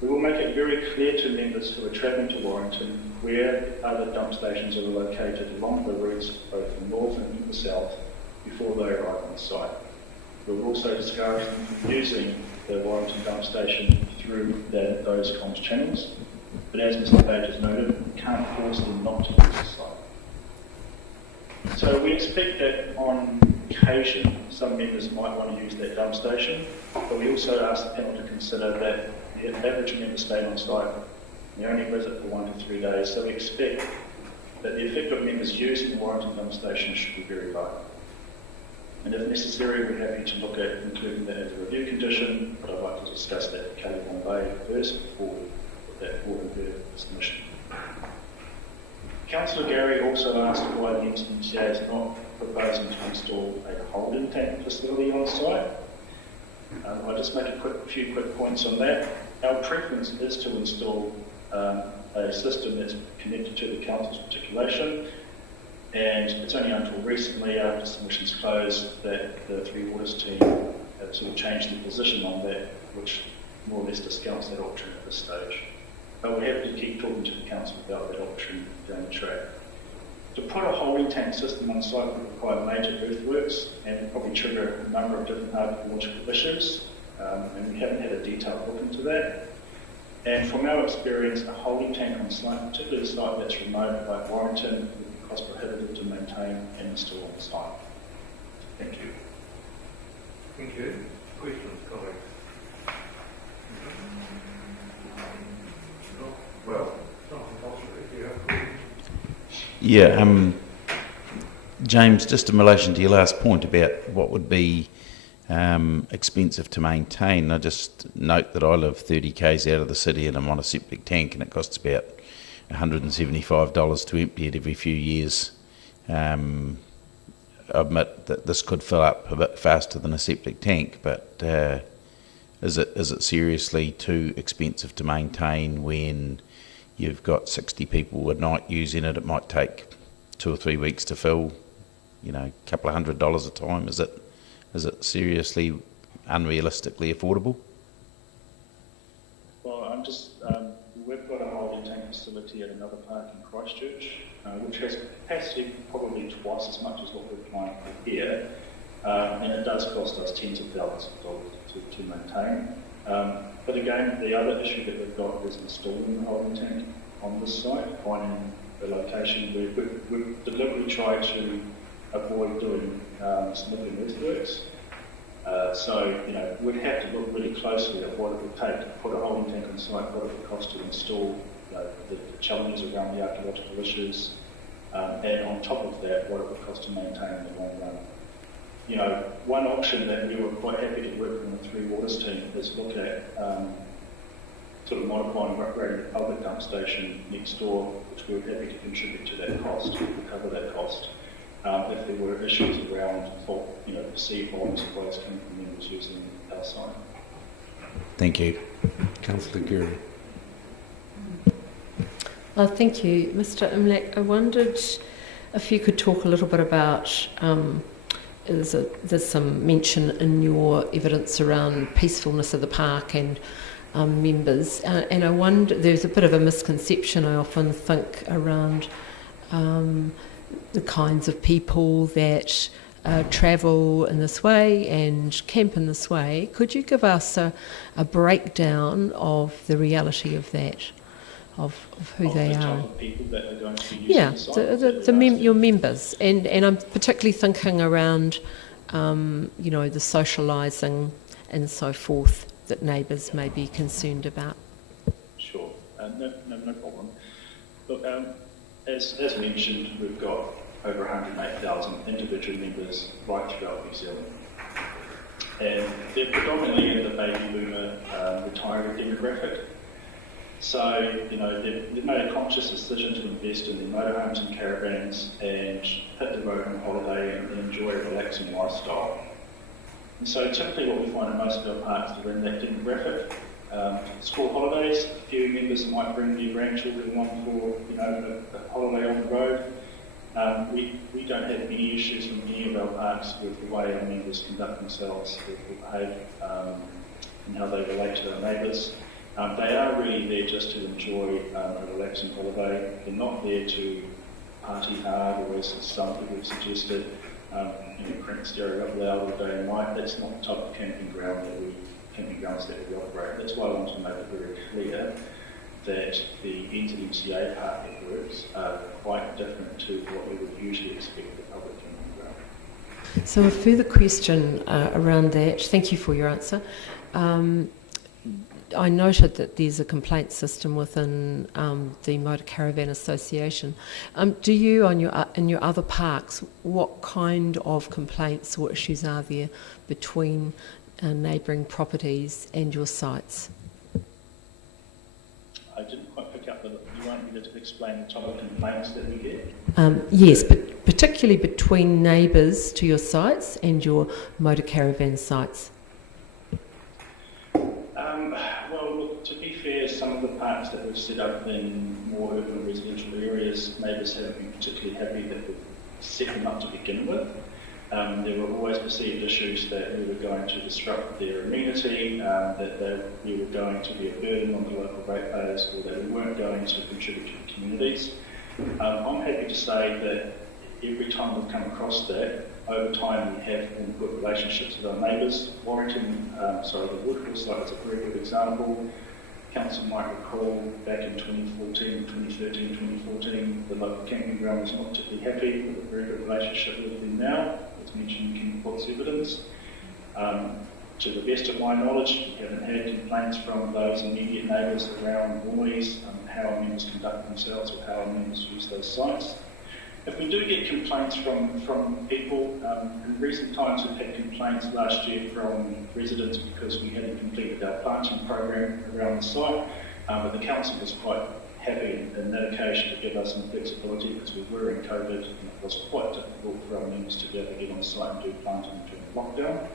we will make it very clear to members who are travelling to Warrington where other dump stations are located along the routes both in north and in the south before they arrive on site. We will also discourage them from using the Warrington dump station through those comms channels, but as Mr. Page has noted, we can't force them not to use the site. So we expect that on occasion some members might want to use that dump station, but we also ask the panel to consider that the average member stay on site and they only visit for 1 to 3 days, so we expect that the effect of members using the Warrington dump station should be very low. And if necessary, we're happy to look at including that as a review condition, but I'd like to discuss that at Caravans Bay first before we put that forward in her submission. Councillor Gary also asked why the NZMCA is not proposing to install a holding tank facility on site. I'll just make a few quick points on that. Our preference is to install a system that's connected to the council's reticulation, and it's only until recently, after submissions closed, that the Three Waters team have sort of changed their position on that, which more or less discounts that option at this stage. But we're happy to keep talking to the council about that option down the track. To put a holding tank system on site would require major earthworks and probably trigger a number of different archaeological issues, and we haven't had a detailed look into that. And from our experience, a holding tank on site, particularly a site that's remote like Warrington, would be cost prohibitive to maintain and install on site. Thank you. Thank you. Questions, colleagues? Well, yeah, James, just in relation to your last point about what would be expensive to maintain, I just note that I live 30 k's out of the city and I'm on a septic tank and it costs about $175 to empty it every few years. admit that this could fill up a bit faster than a septic tank, but is it seriously too expensive to maintain when you've got 60 people a night using it? It might take 2 or 3 weeks to fill, you know, a couple of $100 a time. Is it seriously unrealistically affordable? Well, we've got a holding tank facility at another park in Christchurch, which has capacity probably twice as much as what we're applying for here, and it does cost us tens of thousands of dollars to maintain. But again, the other issue that we've got is installing the holding tank on this site, finding the location. We've deliberately tried to avoid doing significant earthworks. So, you know, we'd have to look really closely at what it would take to put a holding tank on site, what it would cost to install, you know, the challenges around the archaeological issues, and on top of that, what it would cost to maintain in the long run. You know, one option that we were quite happy to work with the Three Waters team is look at sort of modifying and upgrading the public dump station next door, which we were happy to contribute to that cost, to cover that cost. If there were issues around, you know, perceived volumes of waste coming from members using our site. Thank you. Councillor Geary. Thank you, Mr. Imlek. I wondered if you could talk a little bit about, there's some mention in your evidence around peacefulness of the park and members, and I wonder, there's a bit of a misconception, I often think, around the kinds of people that travel in this way and camp in this way. Could you give us a breakdown of the reality of that, of who they are? Type of people that are going to be using the site? Your members, and I'm particularly thinking around, you know, the socialising and so forth that neighbours may be concerned about. Sure, no problem. Look, as mentioned, we've got over 108,000 individual members right throughout New Zealand. And they're predominantly in the baby boomer retiree demographic. So, you know, they've made a conscious decision to invest in their motorhomes and caravans and hit the road on holiday and enjoy a relaxing lifestyle. And so typically what we find in most of our parks are in that demographic. School holidays, a few members might bring their grandchildren along for, you know, a holiday on the road. We don't have any issues from any of our parks with the way our members conduct themselves, with behave, and how they relate to their neighbours. They are really there just to enjoy a relaxing holiday. They're not there to party hard, or as some people have suggested, you know, crank stereo up loud all day and night. That's not the type of camping grounds that we operate. That's why I want to make it very clear that the NZMCA park networks are quite different to what we would usually expect the public camping ground. So a further question around that. Thank you for your answer. I noted that there's a complaint system within the Motor Caravan Association. Do you, in your other parks, what kind of complaints or issues are there between neighbouring properties and your sites? I didn't quite pick up that. You want me to explain the type of complaints that we get? Yes, but particularly between neighbours to your sites and your motor caravan sites. Well, look, to be fair, some of the parks that we've set up in more urban residential areas, neighbours haven't been particularly happy that we've set them up to begin with. There were always perceived issues that we were going to disrupt their amenity, that we were going to be a burden on the local ratepayers, or that we weren't going to contribute to the communities. I'm happy to say that every time we've come across that, over time we have formed good relationships with our neighbours. Warrington, the Woodhall site is a very good example. Council might recall back in 2013, 2014, the local camping ground was not particularly happy. We have a very good relationship with them now, as mentioned in King Port's evidence. To the best of my knowledge, we haven't had complaints from those immediate neighbours around noise, how our members conduct themselves, or how our members use those sites. If we do get complaints from people, in recent times we've had complaints last year from residents because we hadn't completed our planting program around the site, but the council was quite happy on that occasion to give us some flexibility because we were in COVID and it was quite difficult for our members to be able to get on site and do planting during lockdown.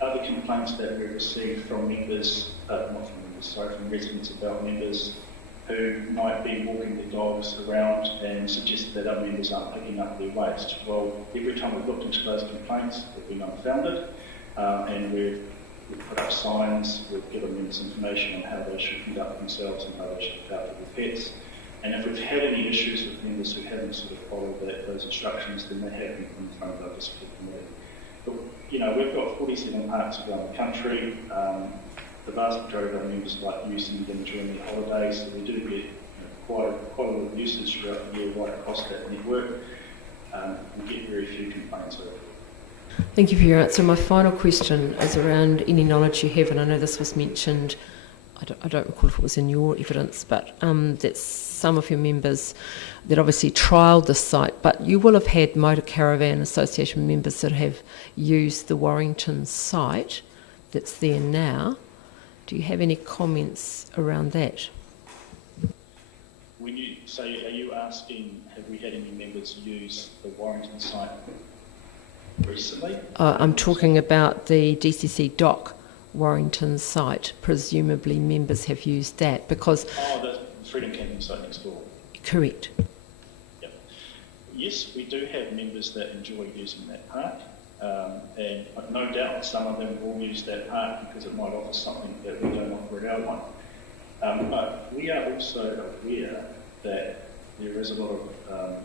Other complaints that we received from members, from residents about members who might be walking their dogs around and suggested that other members aren't picking up their waste. Well, every time we've looked into those complaints, they've been unfounded, and we've put up signs, we've given members information on how they should conduct themselves and how they should look after their pets. And if we've had any issues with members who haven't sort of followed those instructions, then they have been in front of our discipline committee. But, you know, we've got 47 parks around the country. The vast majority of our members like using them during the holidays, so we do get quite a lot of usage throughout the year right across that network. We get very few complaints over it. Thank you for your answer. My final question is around any knowledge you have, and I know this was mentioned, I don't recall if it was in your evidence, but that some of your members that obviously trialled the site, but you will have had Motor Caravan Association members that have used the Warrington site that's there now. Do you have any comments around that? When you say, are you asking, have we had any members use the Warrington site recently? I'm talking about the DCC dock Warrington site. Presumably members have used that because... Oh, the Freedom Camping site next door. Correct. Yep. Yes, we do have members that enjoy using that park. And no doubt some of them will use that park because it might offer something that we don't offer at our one. But we are also aware that there is a lot of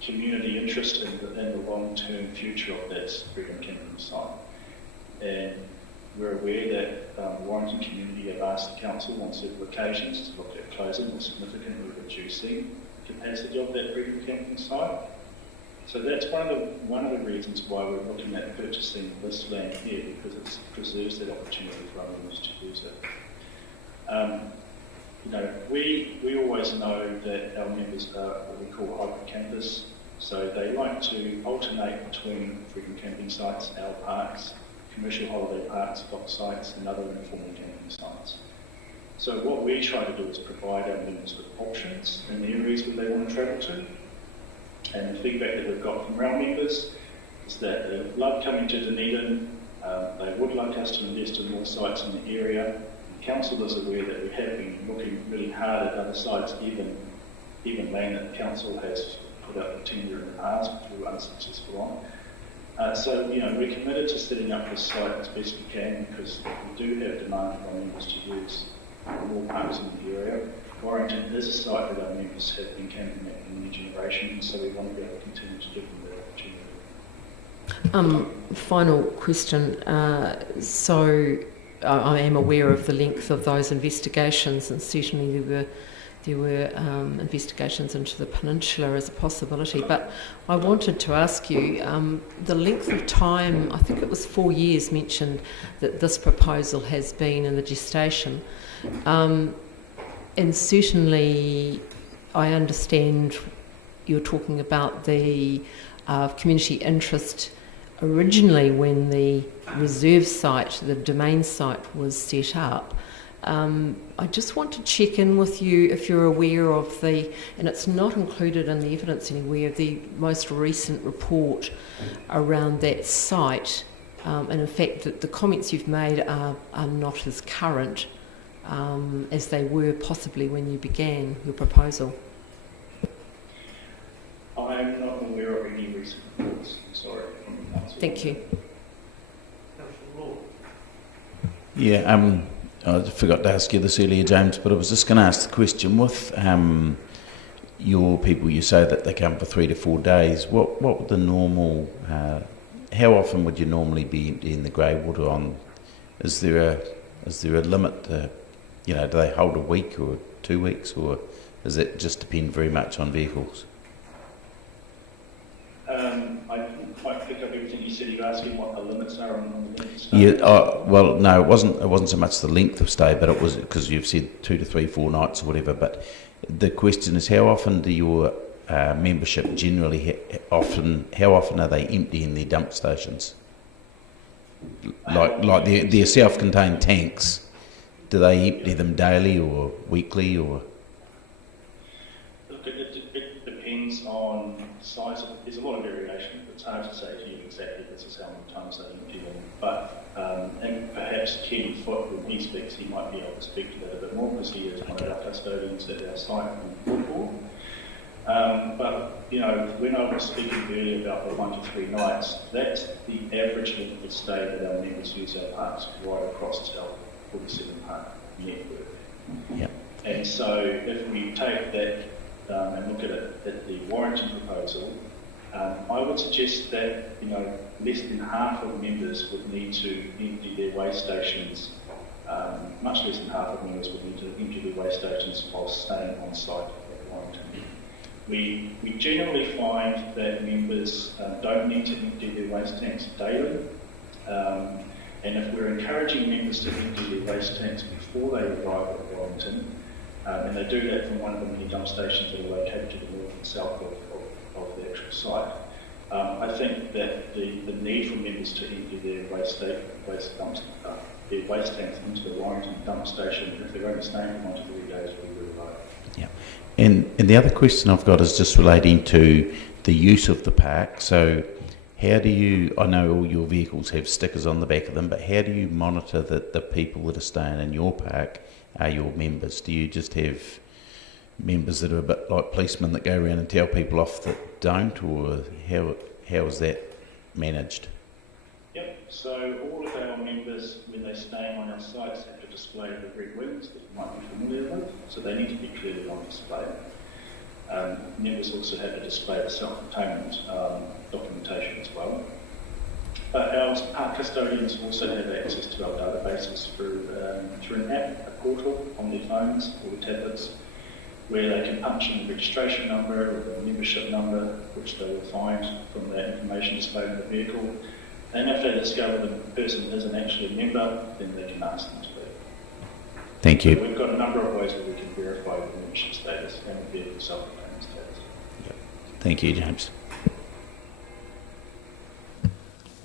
community interest in the long-term future of that Freedom Camping site. And we're aware that the Warrington community have asked the council on several occasions to look at closing or significantly reducing the capacity of that Freedom Camping site. So that's one of the reasons why we're looking at purchasing this land here, because it preserves that opportunity for our members to use it. You know, we always know that our members are what we call hybrid campers, so they like to alternate between Freedom Camping sites, our parks, commercial holiday parks, dock sites, and other informal camping sites. So what we try to do is provide our members with options in the areas where they want to travel to. And the feedback that we've got from our members is that they love coming to Dunedin, they would like us to invest in more sites in the area. The council is aware that we have been looking really hard at other sites, even land that the council has put up a tender in the past, which we were unsuccessful on. So, you know, we're committed to setting up this site as best we can because we do have demand from our members to use more parks in the area. Warrington is a site that our members have been camping at for many generations, so we want to be able to continue to give them that opportunity. Final question. So I am aware of the length of those investigations, and certainly there were investigations into the peninsula as a possibility. But I wanted to ask you the length of time. I think it was 4 years mentioned that this proposal has been in the gestation. And certainly I understand you're talking about the community interest originally when the reserve site, the domain site, was set up. I just want to check in with you if you're aware of the, and it's not included in the evidence anywhere, the most recent report around that site, and in fact that the comments you've made are not as current as they were possibly when you began your proposal. I'm not aware of any recent reports, I'm sorry. Thank you. Yeah, I forgot to ask you this earlier, James, but I was just going to ask the question. With your people, you say that they come for 3 to 4 days. What would the normal, how often would you normally be emptying the grey water on? Is there a limit? You know, do they hold a week or 2 weeks, or does it just depend very much on vehicles? I didn't quite pick up everything you said. You're asking what the limits are on the length of stay? Yeah. Well, no, it wasn't so much the length of stay, but it was because you've said 2 to 3, 4 nights or whatever. But the question is, how often do your membership generally? How often are they emptying their dump stations? Like their self-contained tanks. do they empty them daily or weekly or? Look, it depends on size. There's a lot of variation. It's hard to say to you exactly this is how many times they empty them. But and perhaps Ken Foot, when he speaks, he might be able to speak to that a bit more because he is one of our custodians at our site in Warrington. But, you know, when I was speaking earlier about the 1 to 3 nights, that's the average length of stay that our members use our parks right across our 47 park network. Yep. And so if we take that and look at it at the Warrington proposal, I would suggest that, you know, less than half of members would need to empty their waste stations, much less than half of members would need to empty their waste stations while staying on site at Warrington. We generally find that members don't need to empty their waste tanks daily, and if we're encouraging members to empty their waste tanks before they arrive at Warrington, and they do that from one of the many dump stations that are located to the north and south of the actual site, I think that the need for members to empty their waste tanks into the Warrington dump station, if they're only staying for 1 to 3 days, will be really low. Yeah. And the other question I've got is just relating to the use of the park. So how do you, I know all your vehicles have stickers on the back of them, but how do you monitor that the people that are staying in your park are your members? Do you just have members that are a bit like policemen that go around and tell people off that don't, or how is that managed? Yep, so all of our members, when they're staying on our sites, have to display the red wings that you might be familiar with, so they need to be clearly on display. Members also have to display the self-containment documentation as well. But our park custodians also have access to our databases through an app, a portal on their phones or their tablets, where they can punch in the registration number or the membership number, which they will find from that information displayed in the vehicle. And if they discover the person isn't actually a member, then they can ask them to leave. Thank you. So we've got a number of ways that we can verify the membership status and the vehicle self-containment status. Thank you, James.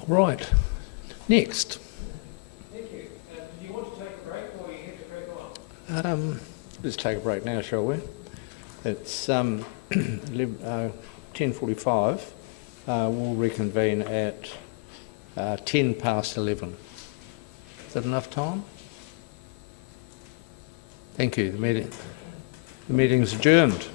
All right. Next. Thank you. Do you want to take a break or you have to crack on? Let's take a break now, shall we? It's 10:45. We'll reconvene at 10 past 11. Is that enough time? Thank you. The meeting's adjourned.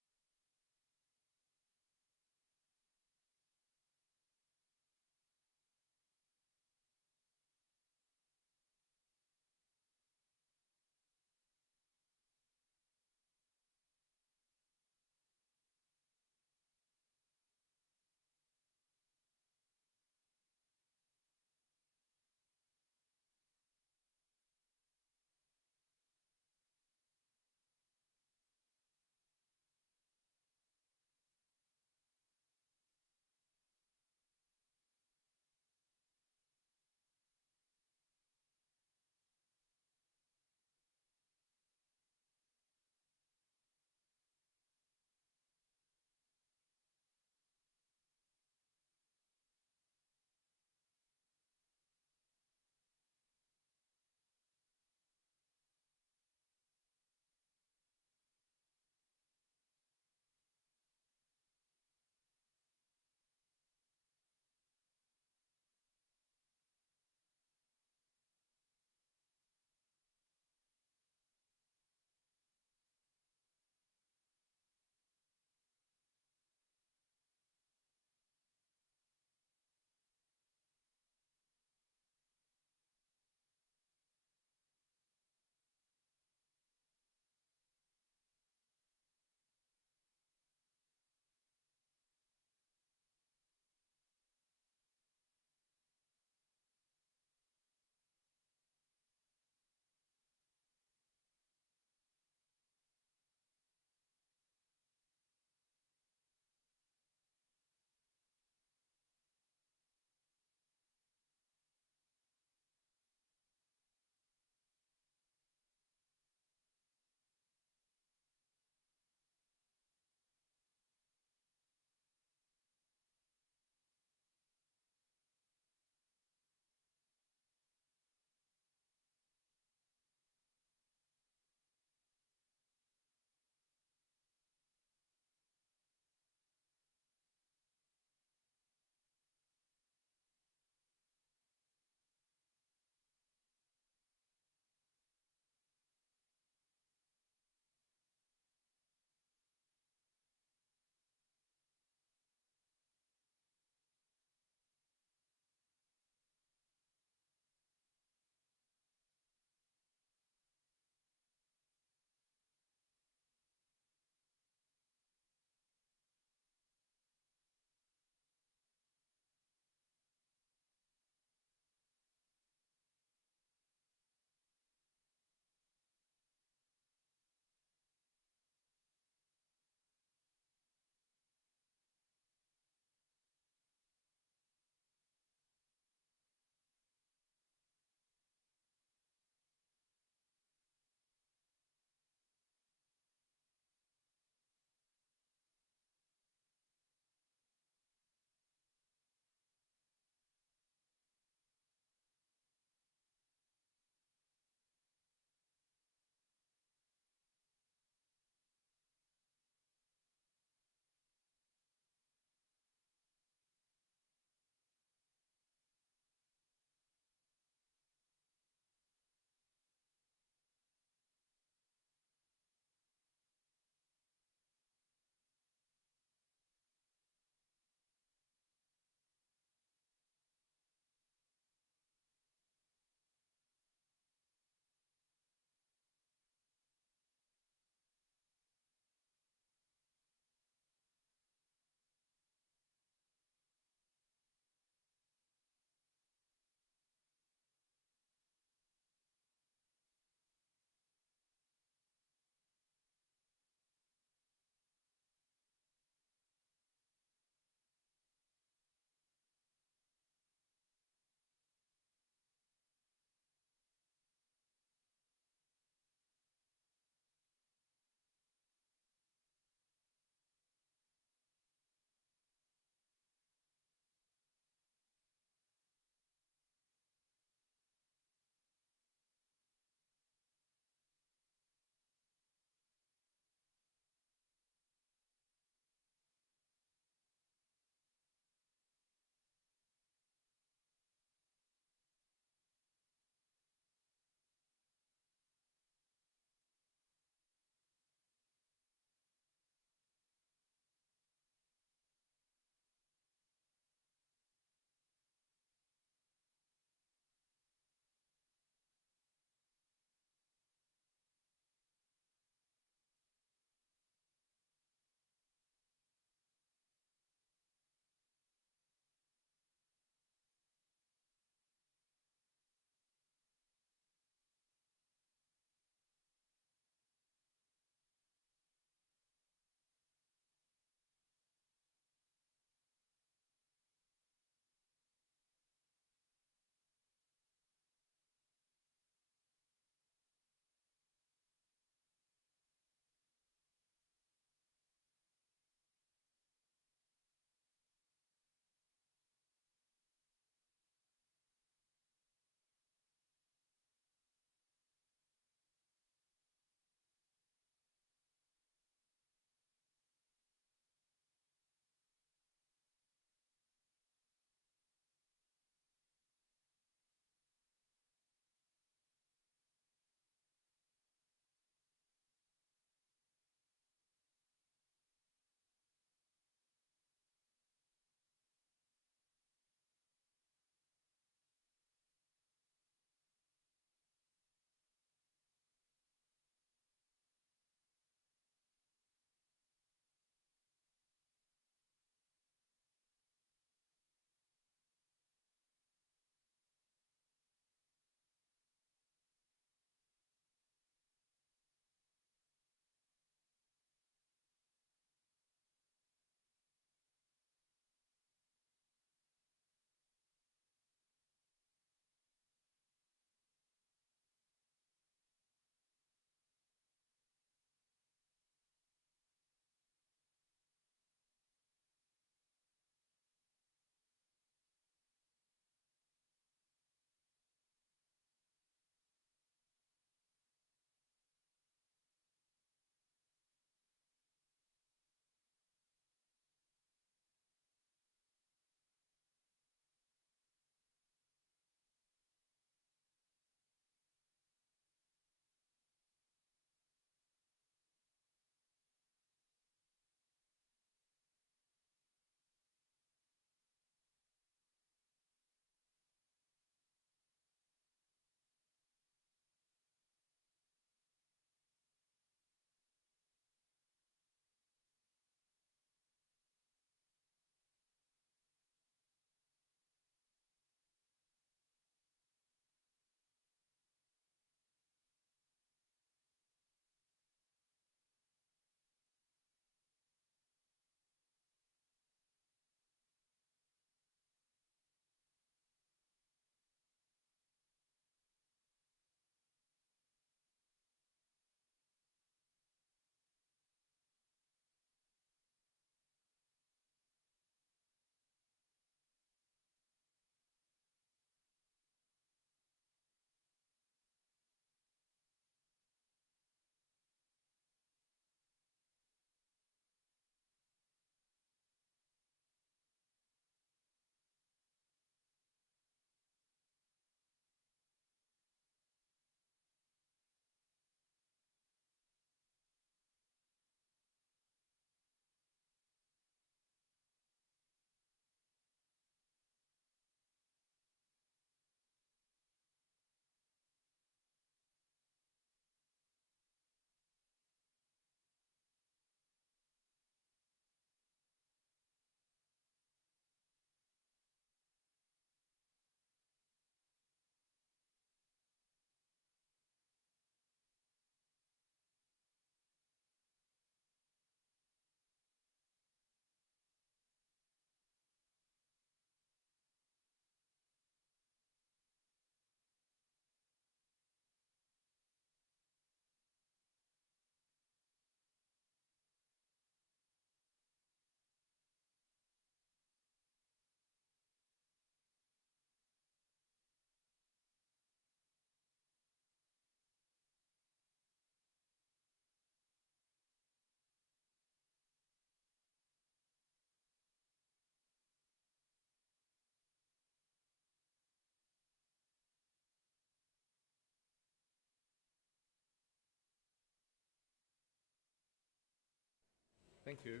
Thank you.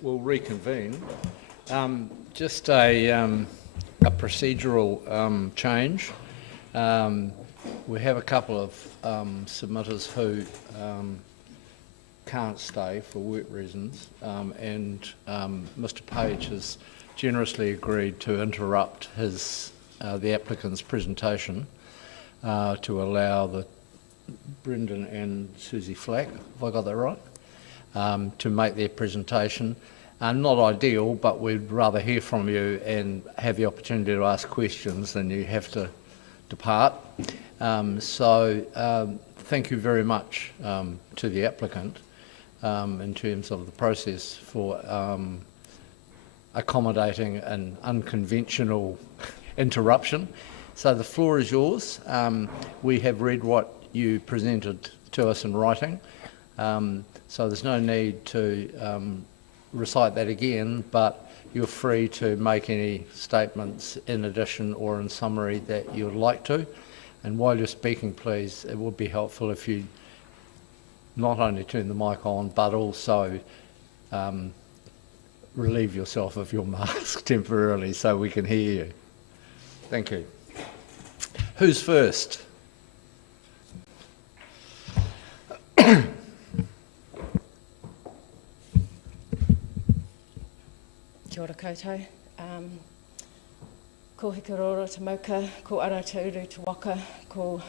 We'll reconvene. Just a procedural change. We have a couple of submitters who can't stay for work reasons, and Mr. Page has generously agreed to interrupt the applicant's presentation to allow Brendan and Susie Flack, have I got that right, to make their presentation. Not ideal, but we'd rather hear from you and have the opportunity to ask questions than you have to depart. Thank you very much to the applicant in terms of the process for accommodating an unconventional interruption. So the floor is yours. We have read what you presented to us in writing, so there's no need to recite that again, but you're free to make any statements in addition or in summary that you would like to. And while you're speaking, please, it would be helpful if you not only turn the mic on, but also relieve yourself of your mask temporarily so we can hear you. Thank you. Who's first? Kia ora koutou. Ko Hikarora te Mauka, ko Ara te Uru te Waka, ko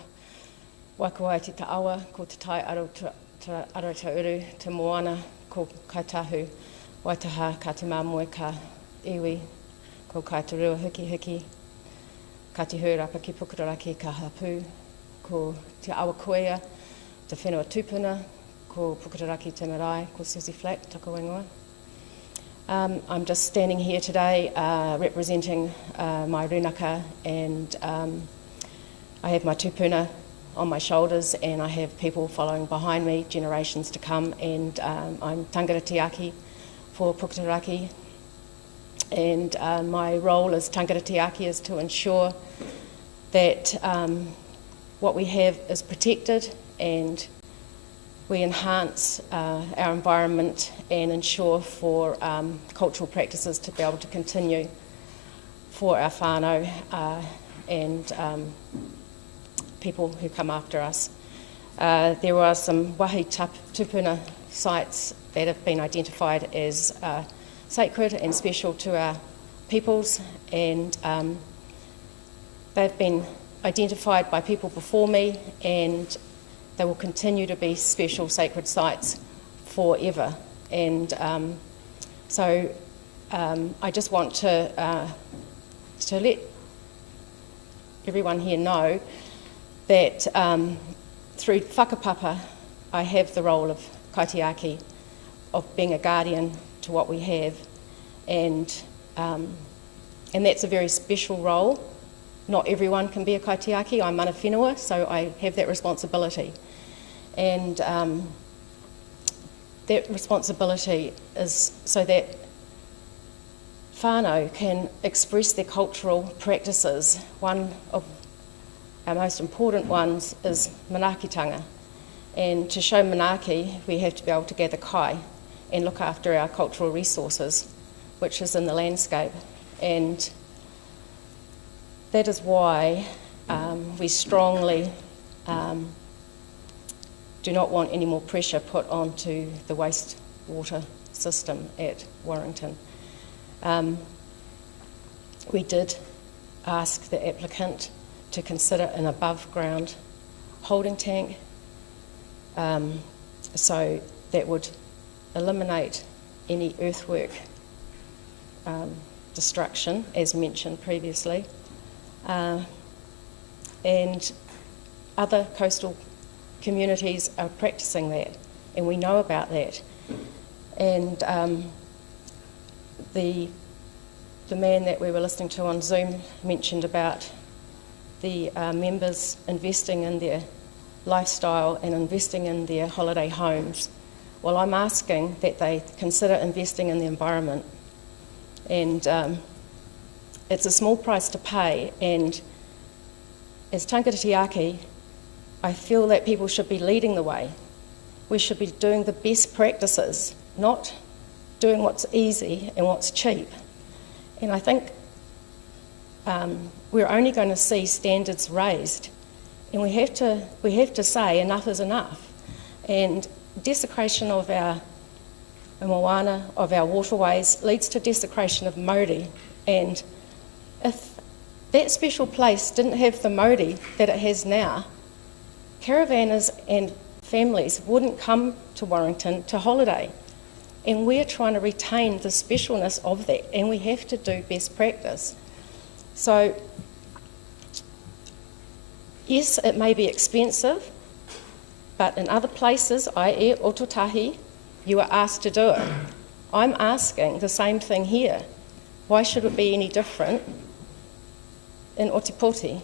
Waikuai te Ta'awa, ko te Tai Ara te Uru te Moana, ko Kaitahu, Waitaha ka te Māmoe ka iwi, ko Kaitarua hiki hiki, ka te Hurapa ki Pukuraraki ka Hapu, ko te Awa Kuea, te Whenua Tupuna, ko Pukuraraki te Marae, ko Susie Flack, taka waingoa. I'm just standing here today representing my runaka, and I have my tupuna on my shoulders and I have people following behind me, generations to come, and I'm tangata tiaki for Pukuraraki, and my role as tangata tiaki is to ensure that what we have is protected and we enhance our environment and ensure for cultural practices to be able to continue for our whānau and people who come after us. There are some wahi tupuna sites that have been identified as sacred and special to our peoples, and they've been identified by people before me, and they will continue to be special sacred sites forever. And I just want to let everyone here know that through whakapapa, I have the role of kaitiaki, of being a guardian to what we have, and that's a very special role. Not everyone can be a kaitiaki. I'm mana whenua, so I have that responsibility. And that responsibility is so that whānau can express their cultural practices. One of our most important ones is manaakitanga. And to show manaaki, we have to be able to gather kai and look after our cultural resources, which is in the landscape. And that is why we strongly do not want any more pressure put onto the wastewater system at Warrington. We did ask the applicant to consider an above-ground holding tank, so that would eliminate any earthwork destruction, as mentioned previously. And other coastal communities are practicing that, and we know about that. And the man that we were listening to on Zoom mentioned about the members investing in their lifestyle and investing in their holiday homes. Well, I'm asking that they consider investing in the environment, and it's a small price to pay, and as tangata tiaki, I feel that people should be leading the way. We should be doing the best practices not doing what's easy and what's cheap. And I think we're only going to see standards raised, and we have to say enough is enough. And desecration of our moana, of our waterways, leads to desecration of mauri. And if that special place didn't have the mauri that it has now, caravanners and families wouldn't come to Warrington to holiday. And we're trying to retain the specialness of that, and we have to do best practice. So, yes, it may be expensive, but in other places, i.e. Ototahi, you are asked to do it. I'm asking the same thing here. Why should it be any different in Otipoti?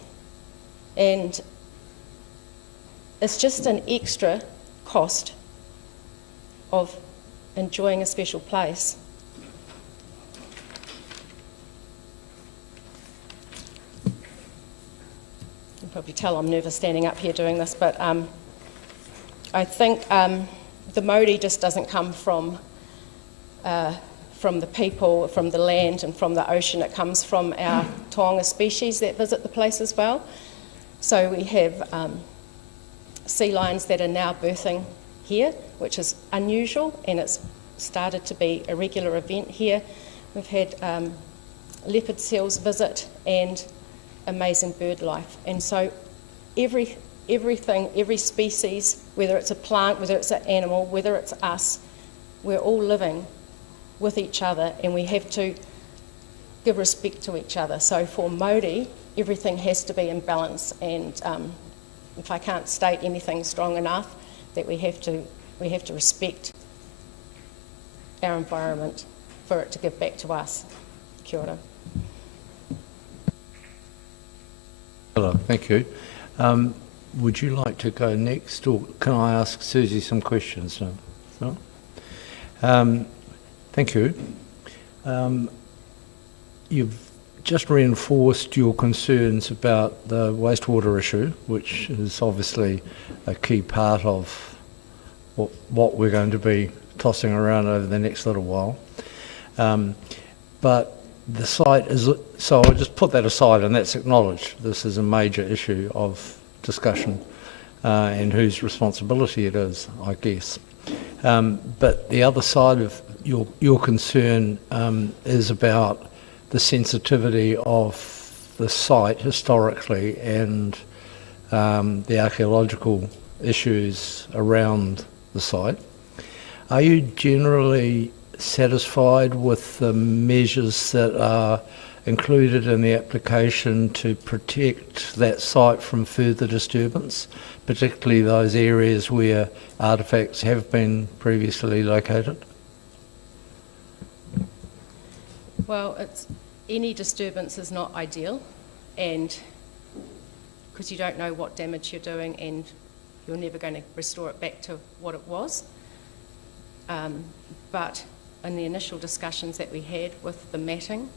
And it's just an extra cost of enjoying a special place. You can probably tell I'm nervous standing up here doing this, but I think the mauri just doesn't come from the people, from the land and from the ocean. It comes from our taonga species that visit the place as well. So we have sea lions that are now birthing here, which is unusual, and it's started to be a regular event here. We've had leopard seals visit and amazing bird life. And so everything, every species, whether it's a plant, whether it's an animal, whether it's us, we're all living with each other, and we have to give respect to each other. So for mauri, everything has to be in balance, and if I can't state anything strong enough, that we have to respect our environment for it to give back to us. Kia ora. Hello, thank you. Would you like to go next, or can I ask Susie some questions? No? Thank you. You've just reinforced your concerns about the wastewater issue, which is obviously a key part of what we're going to be tossing around over the next little while. But the site is, so I'll just put that aside, and that's acknowledged. This is a major issue of discussion and whose responsibility it is, I guess. But the other side of your concern is about the sensitivity of the site historically and the archaeological issues around the site. Are you generally satisfied with the measures that are included in the application to protect that site from further disturbance, particularly those areas where artefacts have been previously located? Well, any disturbance is not ideal, and because you don't know what damage you're doing, and you're never going to restore it back to what it was. But in the initial discussions that we had with the matting,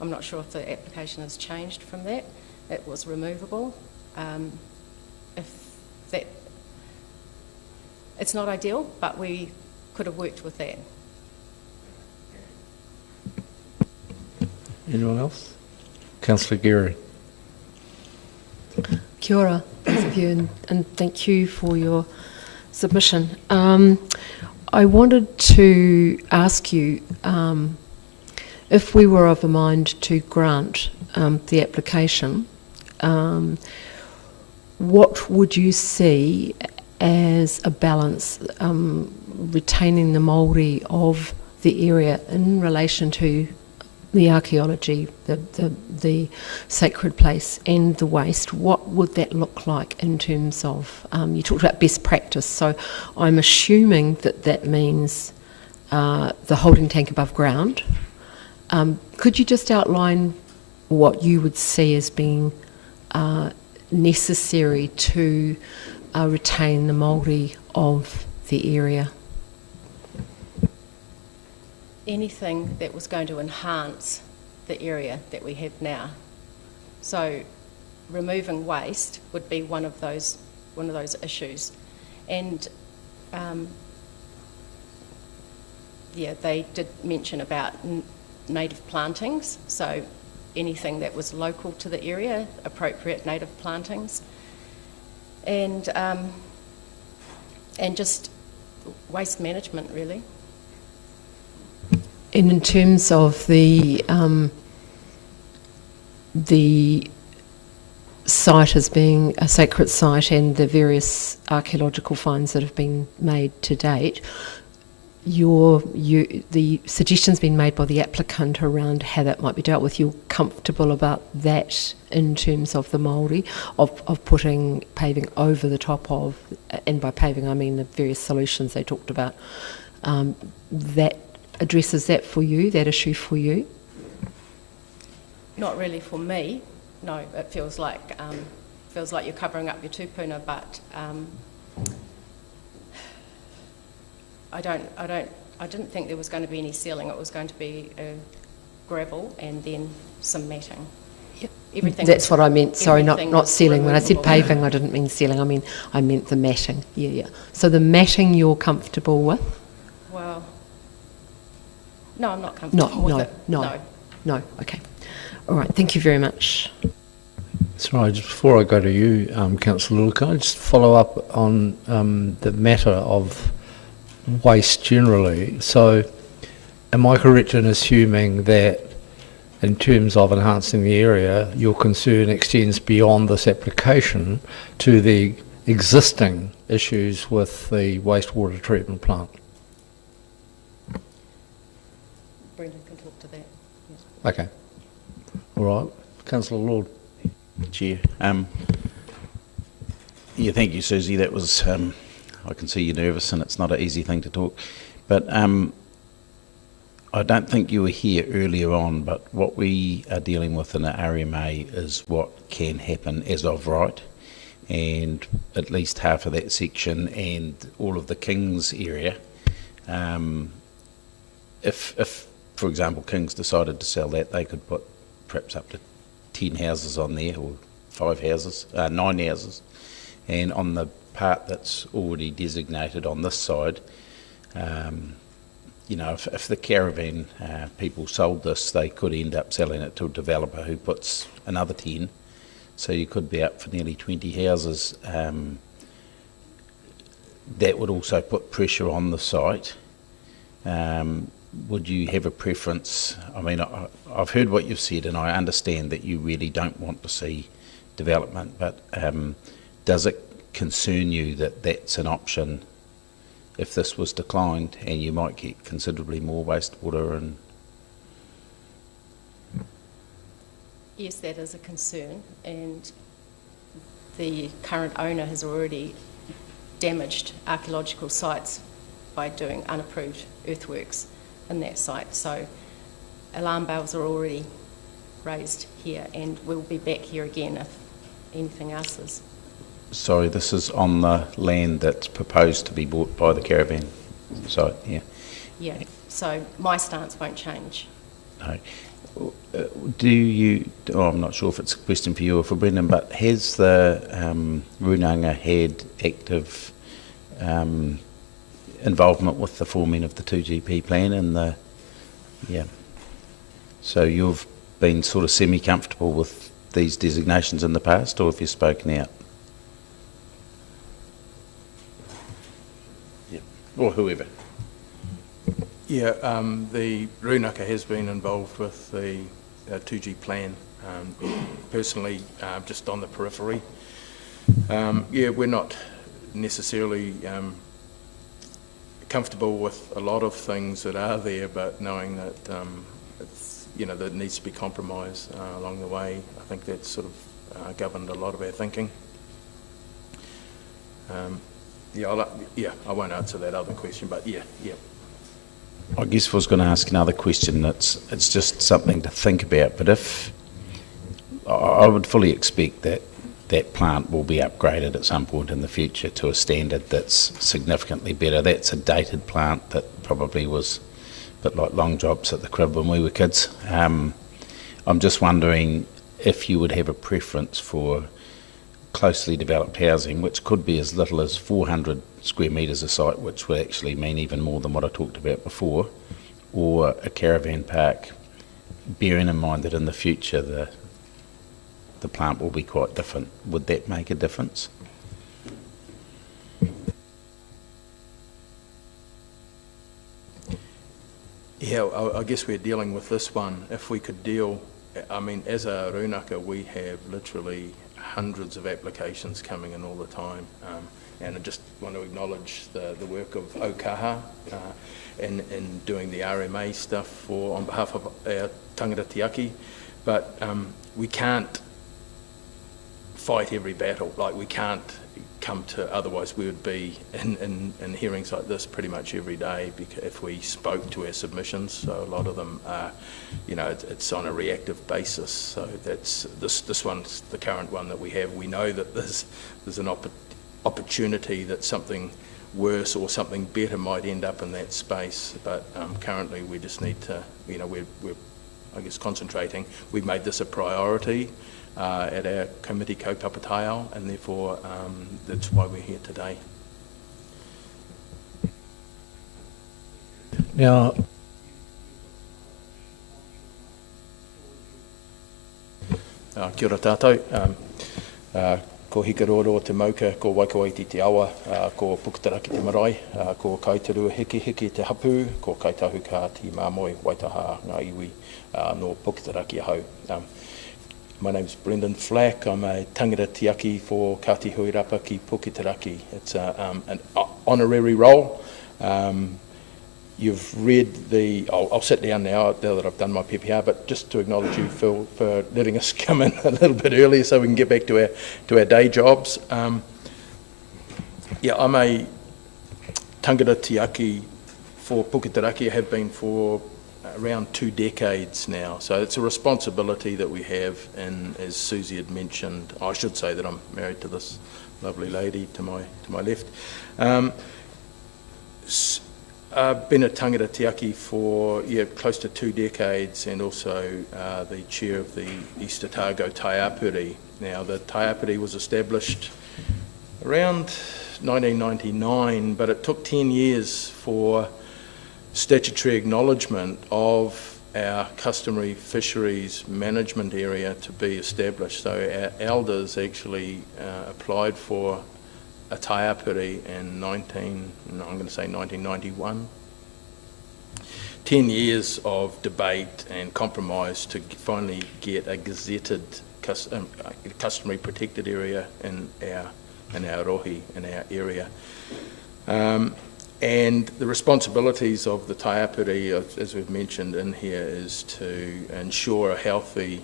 I'm not sure if the application has changed from that. It was removable. It's not ideal, but we could have worked with that. Anyone else? Councillor Geary. Kia ora, both of you, and thank you for your submission. I wanted to ask you if we were of a mind to grant the application, what would you see as a balance retaining the Māori of the area in relation to the archaeology, the sacred place and the waste? What would that look like in terms of, you talked about best practice, so I'm assuming that means the holding tank above ground. Could you just outline what you would see as being necessary to retain the Māori of the area? Anything that was going to enhance the area that we have now. So removing waste would be one of those issues. And yeah, they did mention about native plantings, so anything that was local to the area, appropriate native plantings, and just waste management, really. And in terms of the site as being a sacred site and the various archaeological finds that have been made to date, the suggestions been made by the applicant around how that might be dealt with. You're comfortable about that in terms of the Māori, of putting paving over the top of, and by paving I mean the various solutions they talked about, that addresses that for you, that issue for you? Not really for me. No, it feels like you're covering up your tupuna, but I didn't think there was going to be any sealing. It was going to be gravel and then some matting. Yep. Everything. That's what I meant. Sorry, not sealing. When I said removable. paving, I didn't mean sealing. I meant the matting. Yeah. So the matting you're comfortable with? Well, no, I'm not comfortable with it. No. Okay. All right. Thank you very much. Sorry, just before I go to you, Councillor Lula, can I just follow up on the matter of waste generally? So, am I correct in assuming that in terms of enhancing the area, your concern extends beyond this application to the existing issues with the wastewater treatment plant? Brendan can talk to that. Yes. Okay. All right. Councillor Lord. Chair. Yeah, thank you, Susie. That was, I can see you're nervous and it's not an easy thing to talk. But I don't think you were here earlier on, but what we are dealing with in the RMA is what can happen as of right. And at least half of that section and all of the King's area, if for example, King's decided to sell that, they could put perhaps up to 10 houses on there, or 9 houses, and on the part that's already designated on this side, you know, if the caravan people sold this, they could end up selling it to a developer who puts another 10, so you could be up for nearly 20 houses. That would also put pressure on the site. Would you have a preference? I mean, I've heard what you've said and I understand that you really don't want to see development, but does it concern you that that's an option if this was declined and you might get considerably more wastewater? And Yes, that is a concern, and the current owner has already damaged archaeological sites by doing unapproved earthworks in that site. So alarm bells are already raised here, and we'll be back here again if anything else is. sorry, this is on the land that's proposed to be bought by the caravan site, yeah? Yeah, so my stance won't change. No. Do you, I'm not sure if it's a question for you or for Brendan, but has the Runanga had active involvement with the forming of the 2GP plan and the, yeah. So you've been sort of semi-comfortable with these designations in the past, or have you spoken out? Yeah, or whoever. Yeah, the Runanga has been involved with the 2G plan, personally just on the periphery. Yeah, we're not necessarily comfortable with a lot of things that are there, but knowing that it's, you know, that it needs to be compromised along the way, I think that's sort of governed a lot of our thinking. Yeah, I won't answer that other question, but yeah. I guess I was going to ask another question. It's just something to think about, but if I would fully expect that that plant will be upgraded at some point in the future to a standard that's significantly better. That's a dated plant that probably was a bit like long drops at the crib when we were kids. I'm just wondering if you would have a preference for closely developed housing, which could be as little as 400 square metres a site, which would actually mean even more than what I talked about before, or a caravan park, bearing in mind that in the future the plant will be quite different. Would that make a difference? Yeah, I guess we're dealing with this one. If we could deal, I mean, as a rūnaka, we have literally hundreds of applications coming in all the time. And I just want to acknowledge the work of Ōkaha in doing the RMA stuff on behalf of our tangata tiaki. But we can't fight every battle. Like, we can't come to, otherwise we would be in hearings like this pretty much every day if we spoke to our submissions. So a lot of them are, you know, it's on a reactive basis. So that's this one's the current one that we have. We know that there's an opportunity that something worse or something better might end up in that space, but currently we just need to, you know, we're I guess concentrating. We've made this a priority at our committee kaupapa, and therefore that's why we're here today. Now, kia ora tātou. Ko hikaroro te mauka, ko waikawaiti te awa, ko pukutaraki te marae, ko kaitaru hiki te hapu, ko kaitahu ka te māmoe waitaha ngā iwi no pukutaraki ahau. My name's Brendan Flack. I'm a tangata tiaki for Kati Huirapa ki Puketeraki. It's an honorary role. You've read the... I'll sit down now that I've done my PPR, but just to acknowledge you, Phil, for letting us come in a little bit earlier so we can get back to our day jobs. Yeah, I'm a tangata tiaki for Puketeraki. I have been for around 2 decades now, so it's a responsibility that we have, and as Susie had mentioned, I should say that I'm married to this lovely lady to my left. I've been a tangata tiaki for close to 2 decades, and also the chair of the East Otago Taiapuri. Now, the Taiapuri was established around 1999, but it took 10 years for statutory acknowledgement of our customary fisheries management area to be established. So our elders actually applied for a taiapuri in 1991. 10 years of debate and compromise to finally get a gazetted customary protected area in our rohi, in our area. And the responsibilities of the taiapuri, as we've mentioned in here, is to ensure a healthy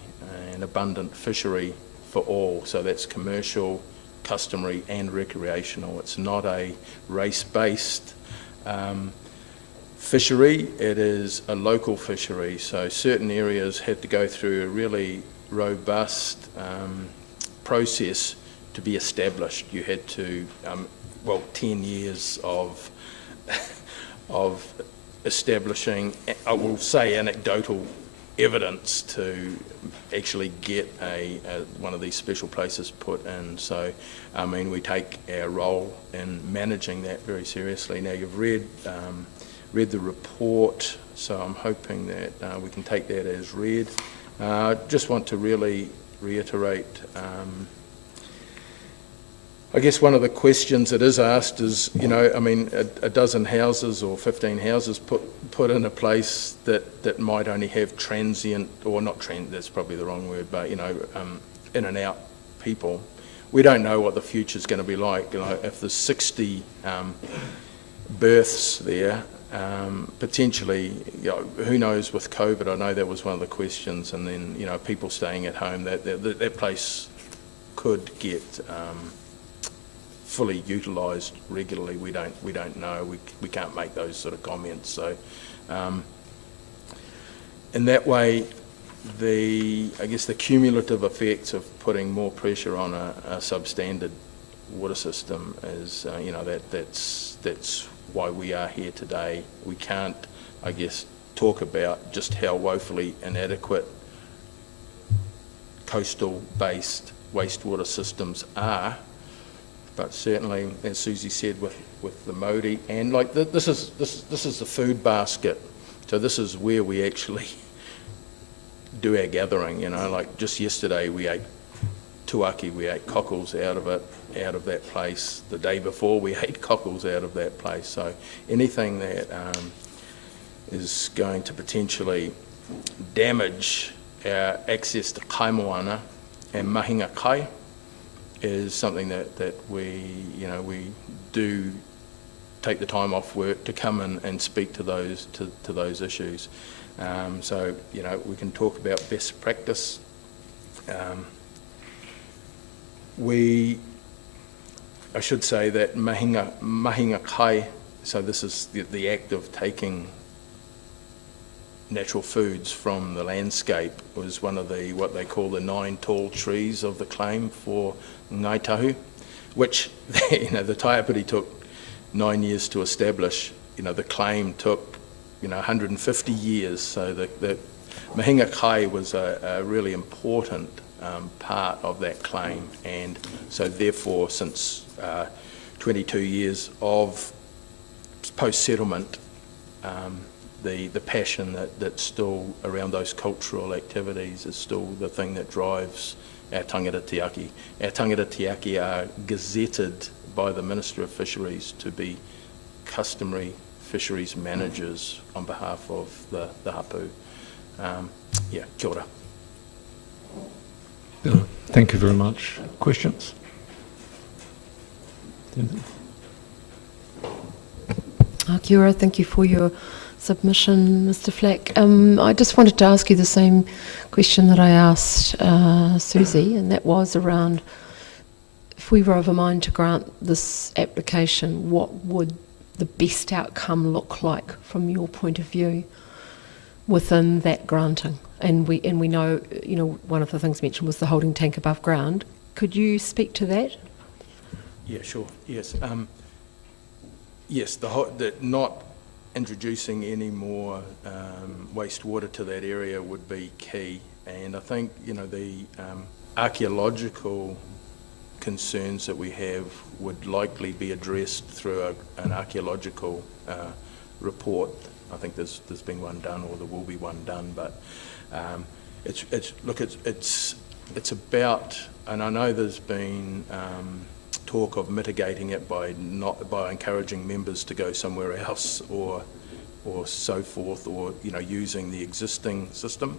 and abundant fishery for all. So that's commercial, customary and recreational. It's not a race-based fishery, it is a local fishery. So certain areas had to go through a really robust process to be established. You had to, 10 years of establishing, I will say, anecdotal evidence to actually get one of these special places put in. So, I mean, we take our role in managing that very seriously. Now, you've read the report, so I'm hoping that we can take that as read. Just want to really reiterate, I guess one of the questions that is asked is, you know, I mean, a dozen houses or 15 houses put in a place that might only have transient, or not transient, that's probably the wrong word, but, you know, in and out people. We don't know what the future's going to be like. You know, if there's 60 births there, potentially, you know, who knows with COVID? I know that was one of the questions, and then, you know, people staying at home, that place could get fully utilised regularly. We don't know. We can't make those sort of comments. So, in that way, I guess the cumulative effects of putting more pressure on a substandard water system is, you know, that's why we are here today. We can't, I guess, talk about just how woefully inadequate coastal-based wastewater systems are. But certainly, as Susie said, with the Māori, and like this is the food basket So this is where we actually do our gathering, like just yesterday we ate tuaki, we ate cockles out of that place. The day before we ate cockles out of that place. So anything that is going to potentially damage our access to kaimoana and mahinga kai is something that we do take the time off work to come in and speak to those issues. So we can talk about best practice. I should say that mahinga kai, so this is the act of taking natural foods from the landscape, was one of what they call the 9 tall trees of the claim for Ngai Tahu, which the Taiapiti took 9 years to establish. The claim took 150 years. So the mahinga kai was a really important part of that claim, and so therefore since 22 years of post-settlement, the passion that's still around those cultural activities is still the thing that drives our tangata tiaki. Our tangata tiaki are gazetted by the Minister of Fisheries to be customary fisheries managers on behalf of the hapu. Kia ora. Thank you very much. Questions? Kia ora, thank you for your submission, Mr. Flack. I just wanted to ask you the same question that I asked Susie, and that was around, if we were of a mind to grant this application, what would the best outcome look like from your point of view within that granting? And we know, one of the things mentioned was the holding tank above ground. Could you speak to that? Yeah, sure. Yes. Yes, not introducing any more wastewater to that area would be key. And I think, the archaeological concerns that we have would likely be addressed through an archaeological report. I think there's been one done, or there will be one done, but it's about, and I know there's been talk of mitigating it by encouraging members to go somewhere else or so forth, or using the existing system.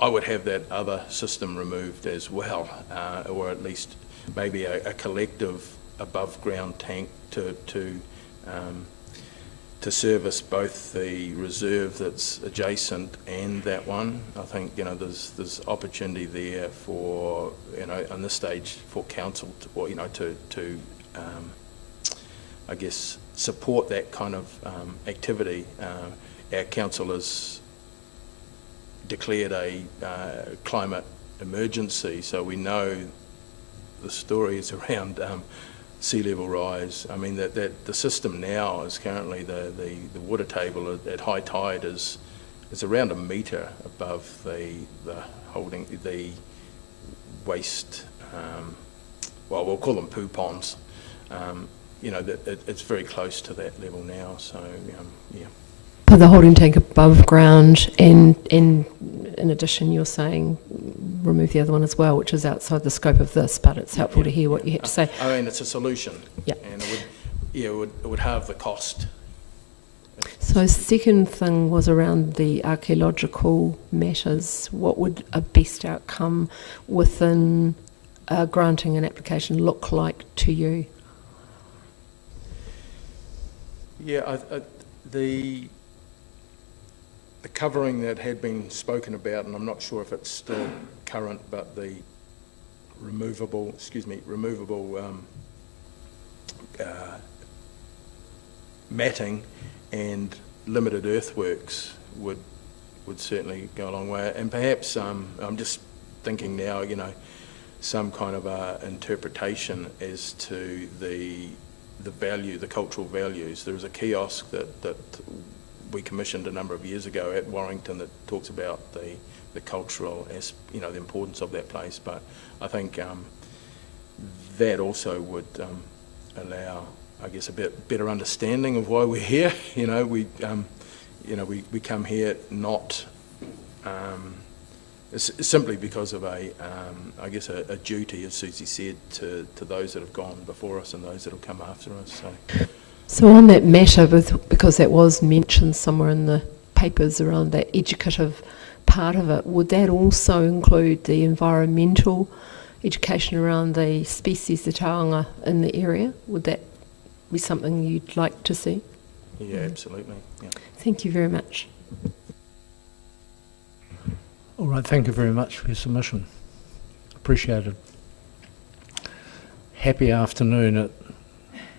I would have that other system removed as well, or at least maybe a collective above ground tank to service both the reserve that's adjacent and that one. I think there's opportunity there for on this stage for council to I guess support that kind of activity. Our council has declared a climate emergency, so we know the stories around sea level rise. I mean that the system now is currently the water table at high tide is around 1 metre above the waste. Well, we'll call them poo ponds. It's very close to that level now. So yeah. So the holding tank above ground, and in addition, you're saying remove the other one as well, which is outside the scope of this, but it's helpful to hear what you have to say. I mean, it's a solution. Yeah. And it would halve the cost. So second thing was around the archaeological matters. What would a best outcome within granting an application look like to you? Yeah, the covering that had been spoken about, and I'm not sure if it's still current, but the removable matting and limited earthworks would certainly go a long way. And perhaps I'm just thinking now, some kind of interpretation as to the value, the cultural values. There's a kiosk that we commissioned a number of years ago at Warrington that talks about the cultural, the importance of that place. But I think that also would allow I guess, a bit better understanding of why we're here. We come here not simply because of a duty, as Susie said, to those that have gone before us and those that will come after us. So on that matter, because that was mentioned somewhere in the papers around that educative part of it, would that also include the environmental education around the species, the taonga in the area? Would that be something you'd like to see? Yeah, absolutely. Yeah. Thank you very much. All right, thank you very much for your submission. Appreciated. Happy afternoon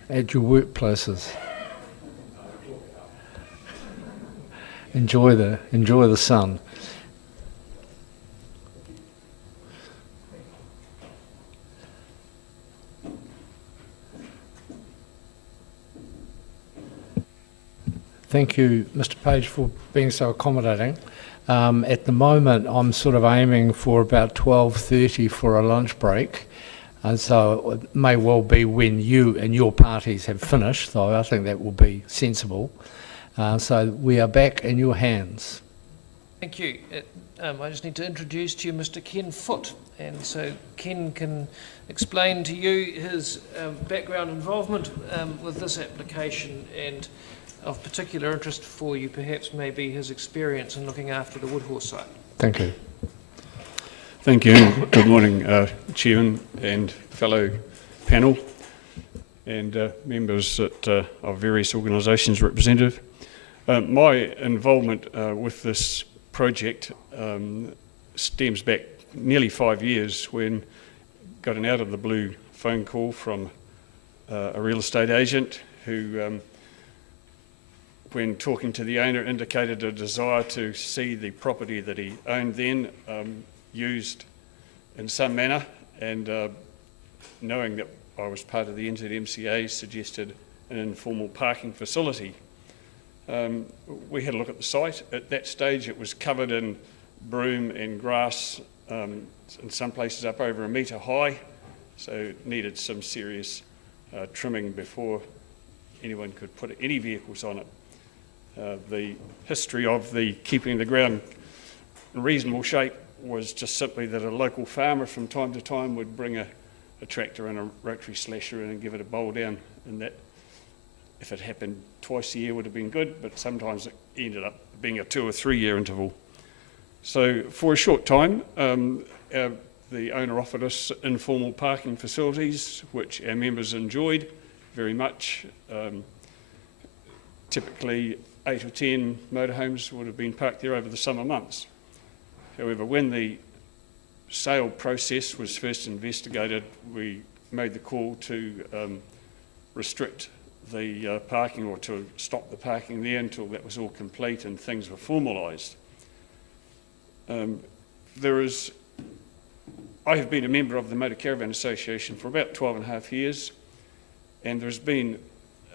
at your workplaces. Enjoy the sun. Thank you, Mr. Page, for being so accommodating. At the moment, I'm sort of aiming for about 12:30 for a lunch break, and so it may well be when you and your parties have finished, so I think that will be sensible. So we are back in your hands. Thank you. I just need to introduce to you Mr. Ken Foote, and so Ken can explain to you his background involvement with this application, and of particular interest for you perhaps may be his experience in looking after the Woodhorse site. Thank you. Thank you. Good morning, Chairman and fellow panel and members of various organisations represented. My involvement with this project stems back nearly 5 years when got an out of the blue phone call from a real estate agent who when talking to the owner, indicated a desire to see the property that he owned then used in some manner, and knowing that I was part of the NZMCA, suggested an informal parking facility. We had a look at the site. At that stage it was covered in broom and grass, in some places up over 1 metre high, so it needed some serious trimming before anyone could put any vehicles on it. The history of the keeping the ground in reasonable shape was just simply that a local farmer from time to time would bring a tractor and a rotary slasher in and give it a bowl down, and that, if it happened twice a year, would have been good, but sometimes it ended up being a 2 or 3 year interval. So for a short time the owner offered us informal parking facilities, which our members enjoyed very much. Typically 8 or 10 motorhomes would have been parked there over the summer months. However, when the sale process was first investigated, we made the call to restrict the parking, or to stop the parking there until that was all complete and things were formalised. I have been a member of the Motor Caravan Association for about 12.5 years, and there's been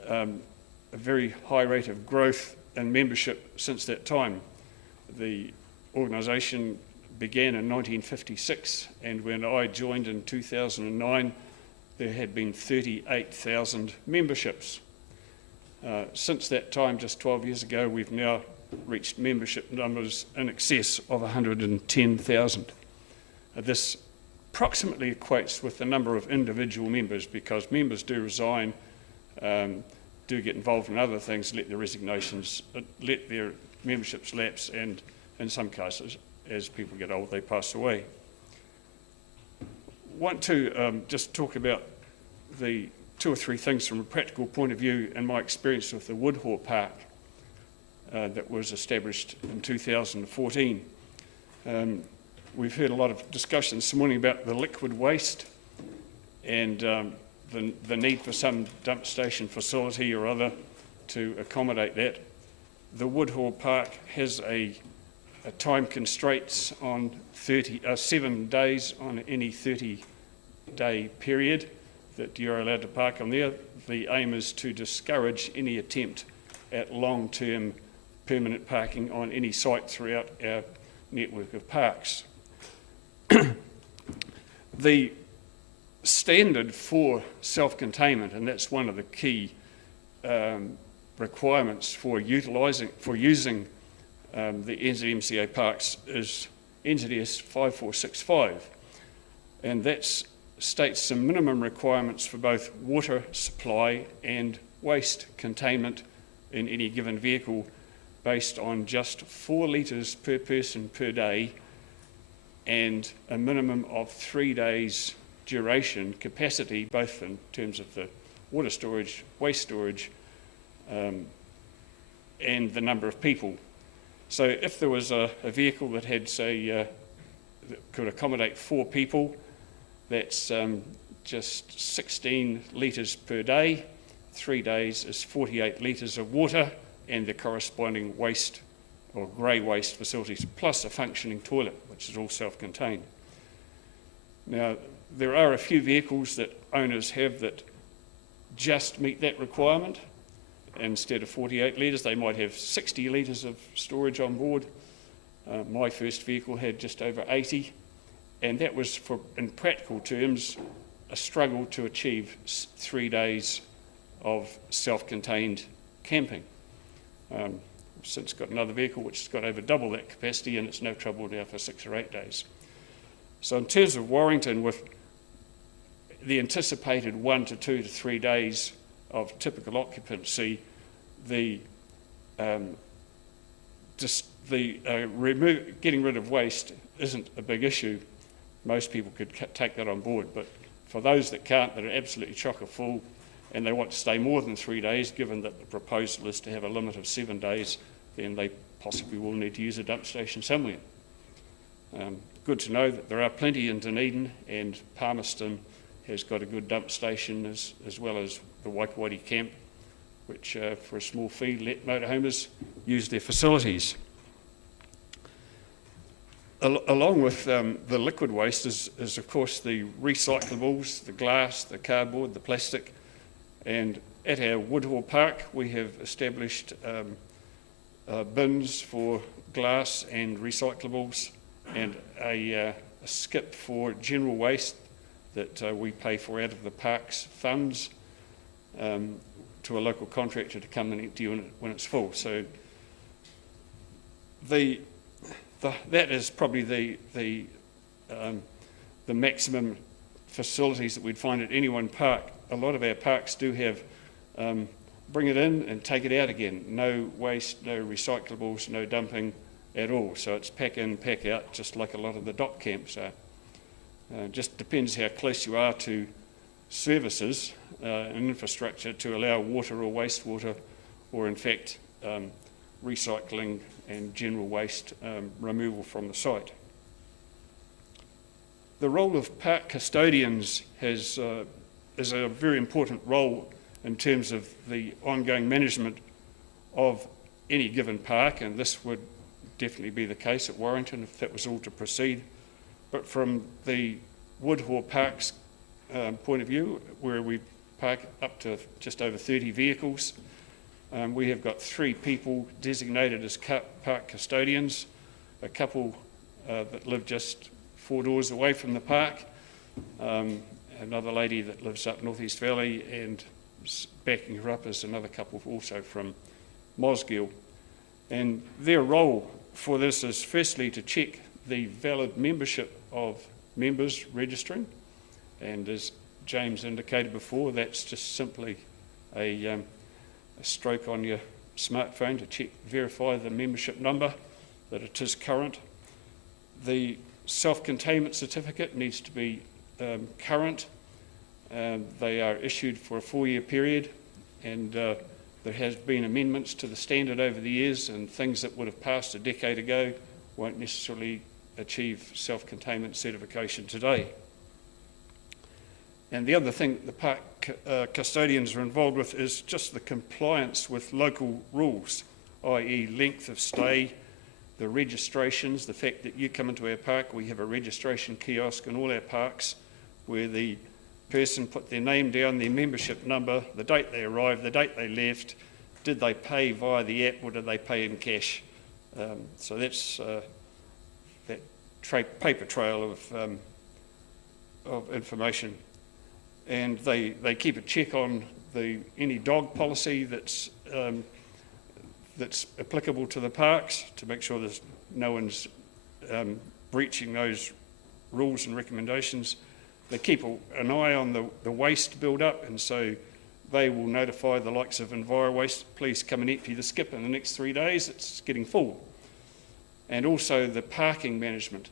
a very high rate of growth in membership since that time. The organisation began in 1956, and when I joined in 2009, there had been 38,000 memberships. Since that time, just 12 years ago, we've now reached membership numbers in excess of 110,000. This approximately equates with the number of individual members, because members do resign, do get involved in other things, let their resignations, let their memberships lapse, and in some cases, as people get old, they pass away. Want to just talk about the 2 or 3 things from a practical point of view and my experience with the Woodhorse Park that was established in 2014. We've heard a lot of discussion this morning about the liquid waste and the need for some dump station facility or other to accommodate that. The Woodhorse Park has a time constraints on 7 days on any 30-day period that you're allowed to park on there. The aim is to discourage any attempt at long-term permanent parking on any site throughout our network of parks. The standard for self-containment, and that's one of the key requirements for using the NZMCA parks, is NZS 5465, and that states some minimum requirements for both water supply and waste containment in any given vehicle, based on just 4 litres per person per day and a minimum of 3 days duration capacity, both in terms of the water storage, waste storage, and the number of people. So if there was a vehicle that had, say, that could accommodate 4 people, that's just 16 litres per day. 3 days is 48 litres of water, and the corresponding waste or grey waste facilities, plus a functioning toilet, which is all self-contained. Now, there are a few vehicles that owners have that just meet that requirement. Instead of 48 litres, they might have 60 litres of storage on board. My first vehicle had just over 80, and that was, in practical terms, a struggle to achieve 3 days of self-contained camping. Since got another vehicle which has got over double that capacity, and it's no trouble now for 6 or 8 days. So in terms of Warrington, with the anticipated 1 to 2 to 3 days of typical occupancy, getting rid of waste isn't a big issue. Most people could take that on board, but for those that can't, that are absolutely chocker full, and they want to stay more than 3 days, given that the proposal is to have a limit of 7 days, then they possibly will need to use a dump station somewhere. Good to know that there are plenty in Dunedin, and Palmerston has got a good dump station, as well as the Waikewaite camp, which for a small fee let motorhomers use their facilities. Along with the liquid waste is of course the recyclables, the glass, the cardboard, the plastic. And at our Woodhall Park, we have established bins for glass and recyclables, and a skip for general waste that we pay for out of the park's funds to a local contractor to come and empty when it's full. So that is probably the maximum facilities that we'd find at any one park. A lot of our parks do have bring it in and take it out again. No waste, no recyclables, no dumping at all. So it's pack in, pack out, just like a lot of the dock camps are. Just depends how close you are to services and infrastructure to allow water or wastewater, or in fact recycling and general waste removal from the site. The role of park custodians is a very important role in terms of the ongoing management of any given park, and this would definitely be the case at Warrington if that was all to proceed. But from the Woodhall Park's point of view, where we park up to just over 30 vehicles, we have got 3 people designated as park custodians, a couple that live just 4 doors away from the park, another lady that lives up North East Valley, and backing her up is another couple also from Mosgiel. And their role for this is firstly to check the valid membership of members registering, and as James indicated before, that's just simply a stroke on your smartphone to verify the membership number, that it is current. The self-containment certificate needs to be current. They are issued for a 4-year period, and there has been amendments to the standard over the years, and things that would have passed a decade ago won't necessarily achieve self-containment certification today. And the other thing the park custodians are involved with is just the compliance with local rules, i.e. length of stay, the registrations, the fact that you come into our park, we have a registration kiosk in all our parks where the person put their name down, their membership number, the date they arrived, the date they left, did they pay via the app or did they pay in cash. So that's that paper trail of information. and they keep a check on any dog policy that's applicable to the parks to make sure there's no one's breaching those rules and recommendations. They keep an eye on the waste build-up, and so they will notify the likes of EnviroWaste, please come and empty the skip in the next 3 days, it's getting full. And also the parking management.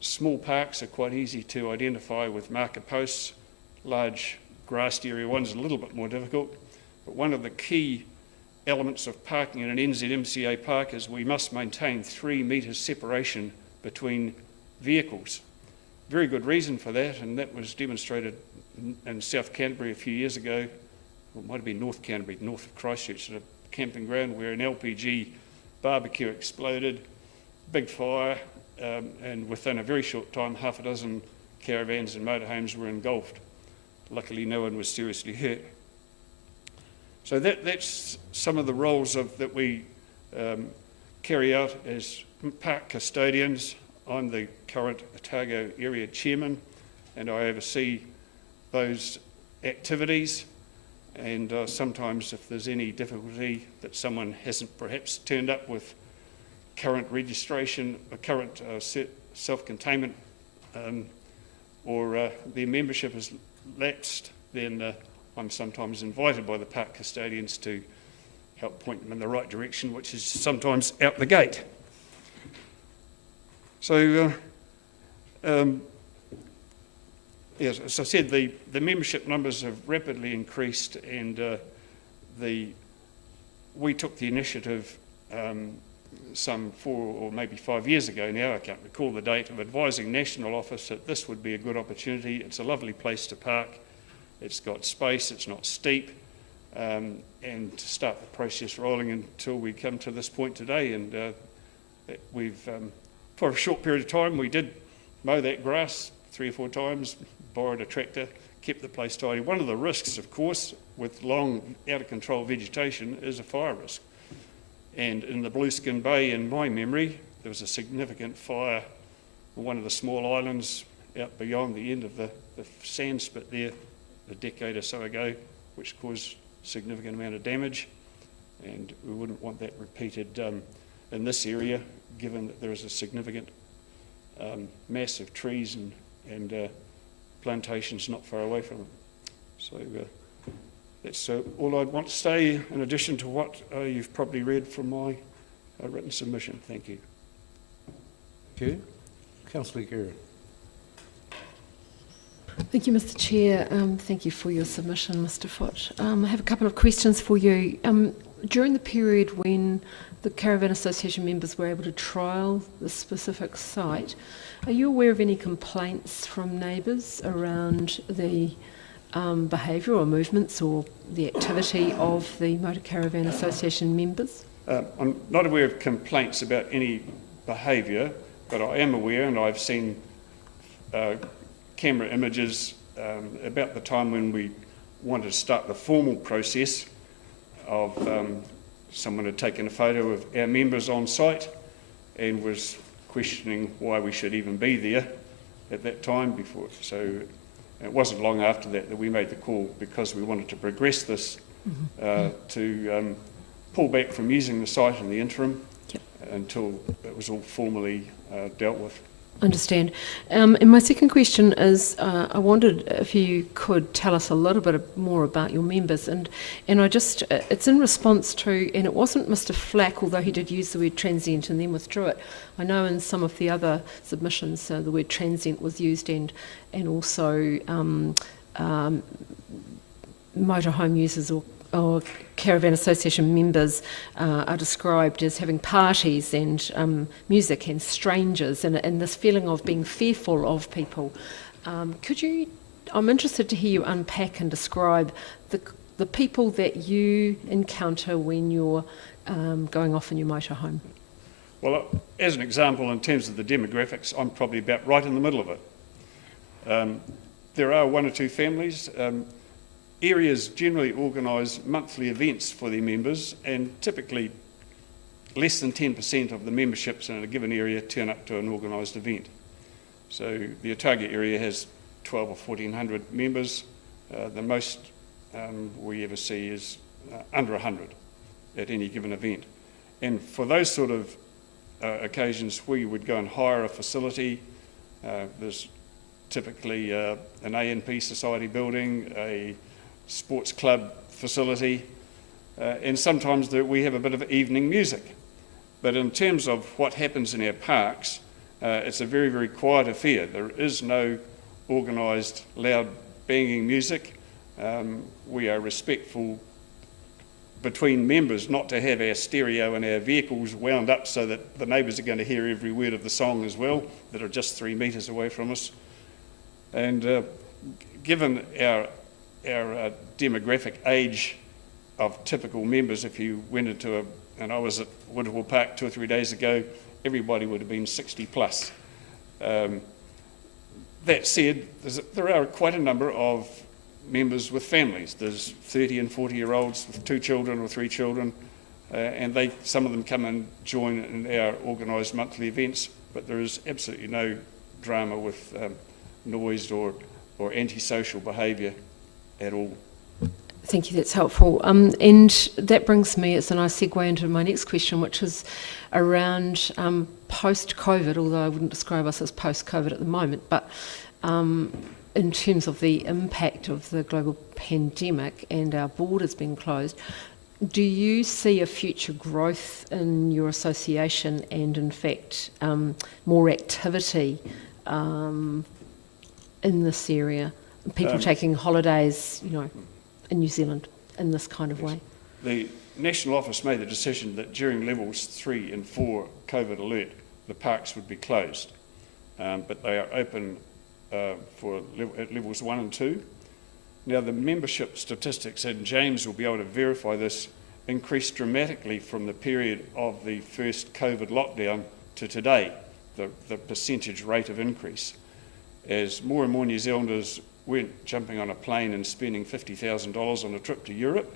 Small parks are quite easy to identify with marker posts. Large grassed area ones are a little bit more difficult. But one of the key elements of parking in an NZMCA park is we must maintain 3 metres separation between vehicles. Very good reason for that, and that was demonstrated in South Canterbury a few years ago, or it might have been North Canterbury, north of Christchurch, at a camping ground where an LPG barbecue exploded, big fire, and within a very short time, half a dozen caravans and motorhomes were engulfed. Luckily, no one was seriously hurt. So that's some of the roles that we carry out as park custodians. I'm the current Otago area chairman, and I oversee those activities. And sometimes if there's any difficulty that someone hasn't perhaps turned up with current registration, current self-containment, or their membership has lapsed, then I'm sometimes invited by the park custodians to help point them in the right direction, which is sometimes out the gate. So, yes, as I said, the membership numbers have rapidly increased, and we took the initiative some 4 or maybe 5 years ago now, I can't recall the date, of advising National Office that this would be a good opportunity. It's a lovely place to park. It's got space, it's not steep, and to start the process rolling until we come to this point today. And we've, for a short period of time, we did mow that grass 3 or 4 times, borrowed a tractor, kept the place tidy. One of the risks, of course, with long, out-of-control vegetation is a fire risk. And in the Blueskin Bay, in my memory, there was a significant fire on one of the small islands out beyond the end of the sand spit there a decade or so ago, which caused a significant amount of damage. And we wouldn't want that repeated in this area, given that there is a significant mass of trees and plantations not far away from it. So that's all I'd want to say, in addition to what you've probably read from my written submission. Thank you. Thank you. Councillor Guerin. Thank you, Mr. Chair. Thank you for your submission, Mr. Foot. I have a couple of questions for you. During the period when the Caravan Association members were able to trial the specific site, are you aware of any complaints from neighbours around the behaviour or movements or the activity of the Motor Caravan Association members? I'm not aware of complaints about any behaviour, but I am aware, and I've seen camera images about the time when we wanted to start the formal process of someone had taken a photo of our members on site and was questioning why we should even be there at that time before. So it wasn't long after that we made the call, because we wanted to progress this to pull back from using the site in the interim until it was all formally dealt with. Understand. And my second question is, I wondered if you could tell us a little bit more about your members, and I just, it's in response to, and it wasn't Mr. Flack, although he did use the word transient and then withdrew it. I know in some of the other submissions the word transient was used, and also motorhome users or Caravan Association members are described as having parties and music and strangers, and this feeling of being fearful of people. I'm interested to hear you unpack and describe the people that you encounter when you're going off in your motorhome. Well, as an example, in terms of the demographics, I'm probably about right in the middle of it. There are 1 or 2 families. Areas generally organise monthly events for their members, and typically less than 10% of the memberships in a given area turn up to an organised event. So the Otago area has 12 or 1400 members. The most we ever see is under 100 at any given event. And for those sort of occasions, we would go and hire a facility. There's typically an ANP society building, a sports club facility, and sometimes we have a bit of evening music. But in terms of what happens in our parks, it's a very, very quiet affair. There is no organised loud banging music. We are respectful between members not to have our stereo and our vehicles wound up so that the neighbours are going to hear every word of the song as well, that are just 3 metres away from us. And given our demographic age of typical members, if you went into and I was at Winterval Park 2 or 3 days ago, everybody would have been 60 plus. That said, there are quite a number of members with families. There's 30 and 40-year-olds with 2 children or 3 children, and some of them come and join in our organised monthly events, but there is absolutely no drama with noise or antisocial behaviour at all. Thank you, that's helpful. And that brings me, it's a nice segue into my next question, which is around post-COVID, although I wouldn't describe us as post-COVID at the moment, but in terms of the impact of the global pandemic and our borders being closed, do you see a future growth in your association and, in fact, more activity in this area? People taking holidays, in New Zealand in this kind of way? The National Office made the decision that during levels 3 and 4 COVID alert, the parks would be closed, but they are open at levels 1 and 2. Now, the membership statistics, and James will be able to verify this, increased dramatically from the period of the first COVID lockdown to today, the percentage rate of increase, as more and more New Zealanders weren't jumping on a plane and spending $50,000 on a trip to Europe,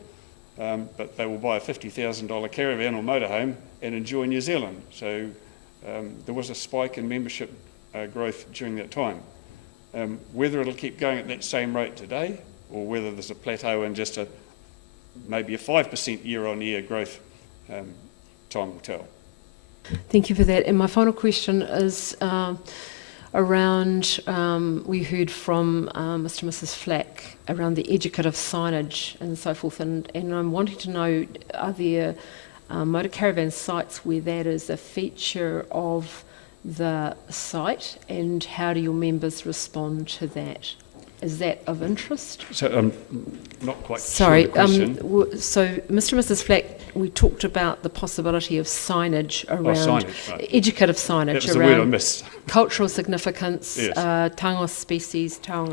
but they will buy a $50,000 caravan or motorhome and enjoy New Zealand. So there was a spike in membership growth during that time. Whether it'll keep going at that same rate today, or whether there's a plateau and just maybe a 5% year-on-year growth, time will tell. Thank you for that. And my final question is around, we heard from Mr. and Mrs. Flack around the educative signage and so forth, and I'm wanting to know, are there motor caravan sites where that is a feature of the site, and how do your members respond to that? Is that of interest? So I'm not quite Sorry, sure the question. So Mr. and Mrs. Flack, we talked about the possibility of signage around, right. Educative signage That was around the word I missed. Cultural significance, Yes. taonga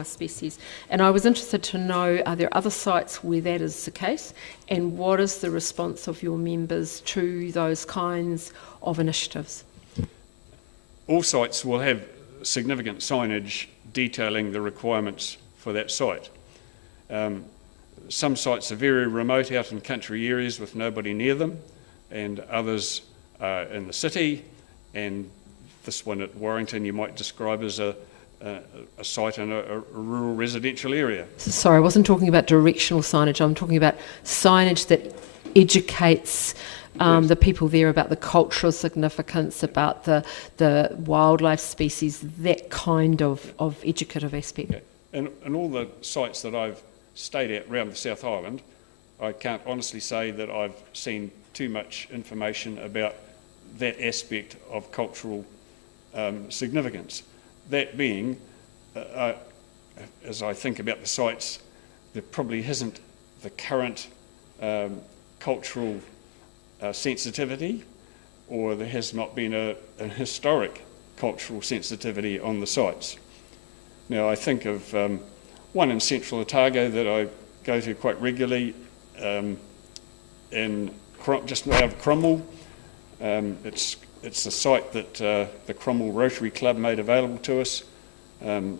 species, and I was interested to know, are there other sites where that is the case, and what is the response of your members to those kinds of initiatives? All sites will have significant signage detailing the requirements for that site. Some sites are very remote out in country areas with nobody near them, and others are in the city, and this one at Warrington you might describe as a site in a rural residential area. Sorry, I wasn't talking about directional signage, I'm talking about signage that educates Yes. the people there about the cultural significance, about the wildlife species, that kind of educative aspect. Okay. And all the sites that I've stayed at around the South Island, I can't honestly say that I've seen too much information about that aspect of cultural significance. That being, as I think about the sites, there probably isn't the current cultural sensitivity, or there has not been a historic cultural sensitivity on the sites. Now, I think of one in central Otago that I go to quite regularly, just out of Cromwell. It's a site that the Cromwell Rotary Club made available to us. The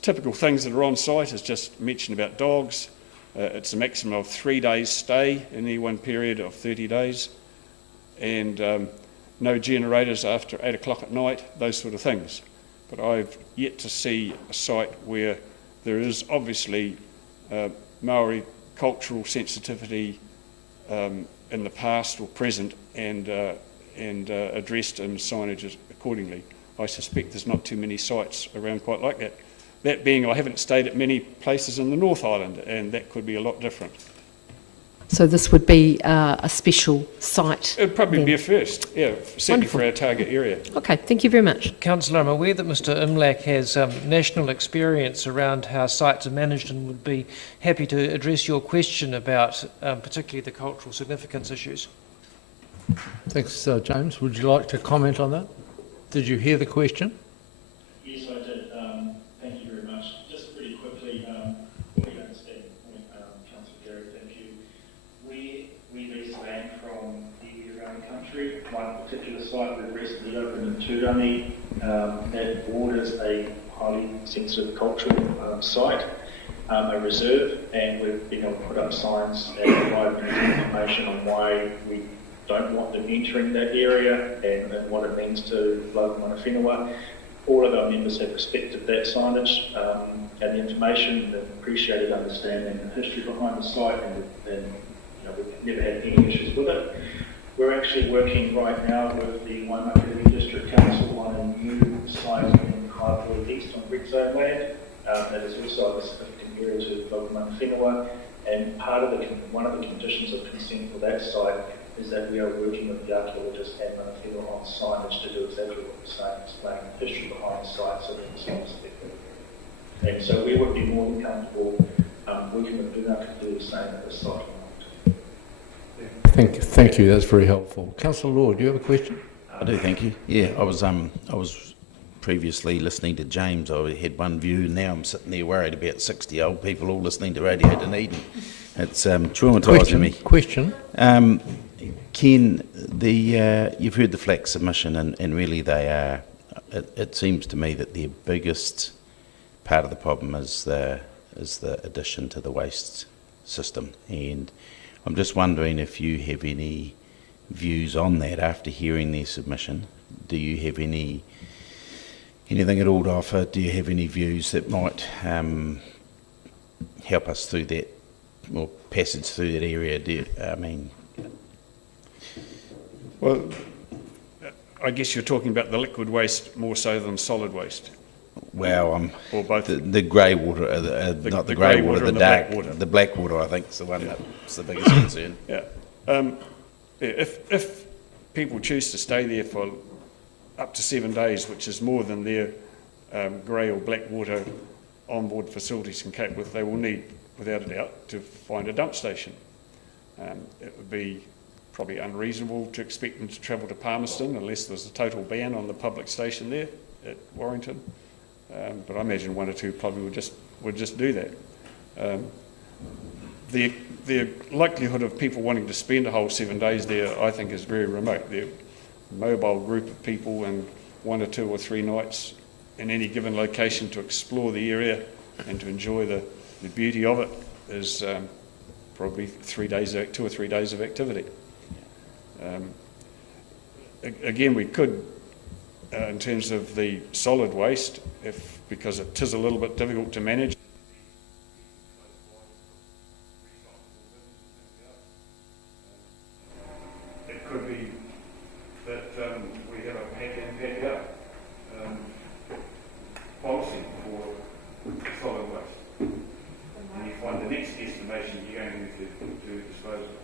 typical things that are on site is just mentioned about dogs. It's a maximum of 3 days stay in any one period of 30 days, and no generators after 8 o'clock at night, those sort of things. but I've yet to see a site where there is obviously Maori cultural sensitivity in the past or present and addressed in signage accordingly. I suspect there's not too many sites around quite like that. That being, I haven't stayed at many places in the North Island, and that could be a lot different. So this would be a special site? It'd probably then? be a first, yeah, certainly Wonderful. for our target area. Okay, thank you very much. Councillor, I'm aware that Mr Imlach has national experience around how sites are managed and would be happy to address your question about particularly the cultural significance issues. Thanks, James. Would you like to comment on that? Did you hear the question? Yes, I did. Thank you very much. Just pretty quickly, what you understand, Councillor Gary, thank you. We lease land from the around the country. One particular site we've recently opened in Turangi that borders a highly sensitive cultural site, a reserve, and we've been able to put up signs and provide information on why we don't want them entering that area and what it means to local mana whenua. All of our members have respected that signage and the information, the appreciated understanding and history behind the site, and we've never had any issues with it. We're actually working right now with the Waimakere District Council on a new site in Kaipoi East on Red Zone land that is also a significant area to local mana whenua, and one of the conditions of consent for that site is that we are working with the archaeologists and mana whenua on signage to do exactly what we're saying, explain the history behind the site so that it's not speculative. And so we would be more than comfortable working with Dunedin to do the same at this site. Thank you. That's very helpful. Councillor Lord, do you have a question? I do, thank you. Yeah, I was previously listening to James. I had one view, and now I'm sitting there worried about 60 old people all listening to Radio Dunedin. It's traumatising me. Question. Ken, you've heard the FLAC submission, and really they are. It seems to me that their biggest part of the problem is the addition to the waste system, and I'm just wondering if you have any views on that after hearing their submission. Do you have anything at all to offer? Do you have any views that might help us through that, or passage through that area? Well, I guess you're talking about the liquid waste more so than solid waste. Well, or both. The grey water, not the grey water, the dark black water. The black water, I think, is the one that's the biggest concern. Yeah. If people choose to stay there for up to 7 days, which is more than their grey or black water onboard facilities can cope with, they will need, without a doubt, to find a dump station. It would be probably unreasonable to expect them to travel to Palmerston unless there's a total ban on the public station there at Warrington. But I imagine one or two probably would just do that. The likelihood of people wanting to spend a whole 7 days there, I think, is very remote. They're a mobile group of people, and 1 or 2 or 3 nights in any given location to explore the area and to enjoy the beauty of it is probably 2 or 3 days of activity. Again, we could, in terms of the solid waste, because it is a little bit difficult to manage. It could be that we have a pack-in, pack-out policy for solid waste. And you find the next destination you're going to dispose of.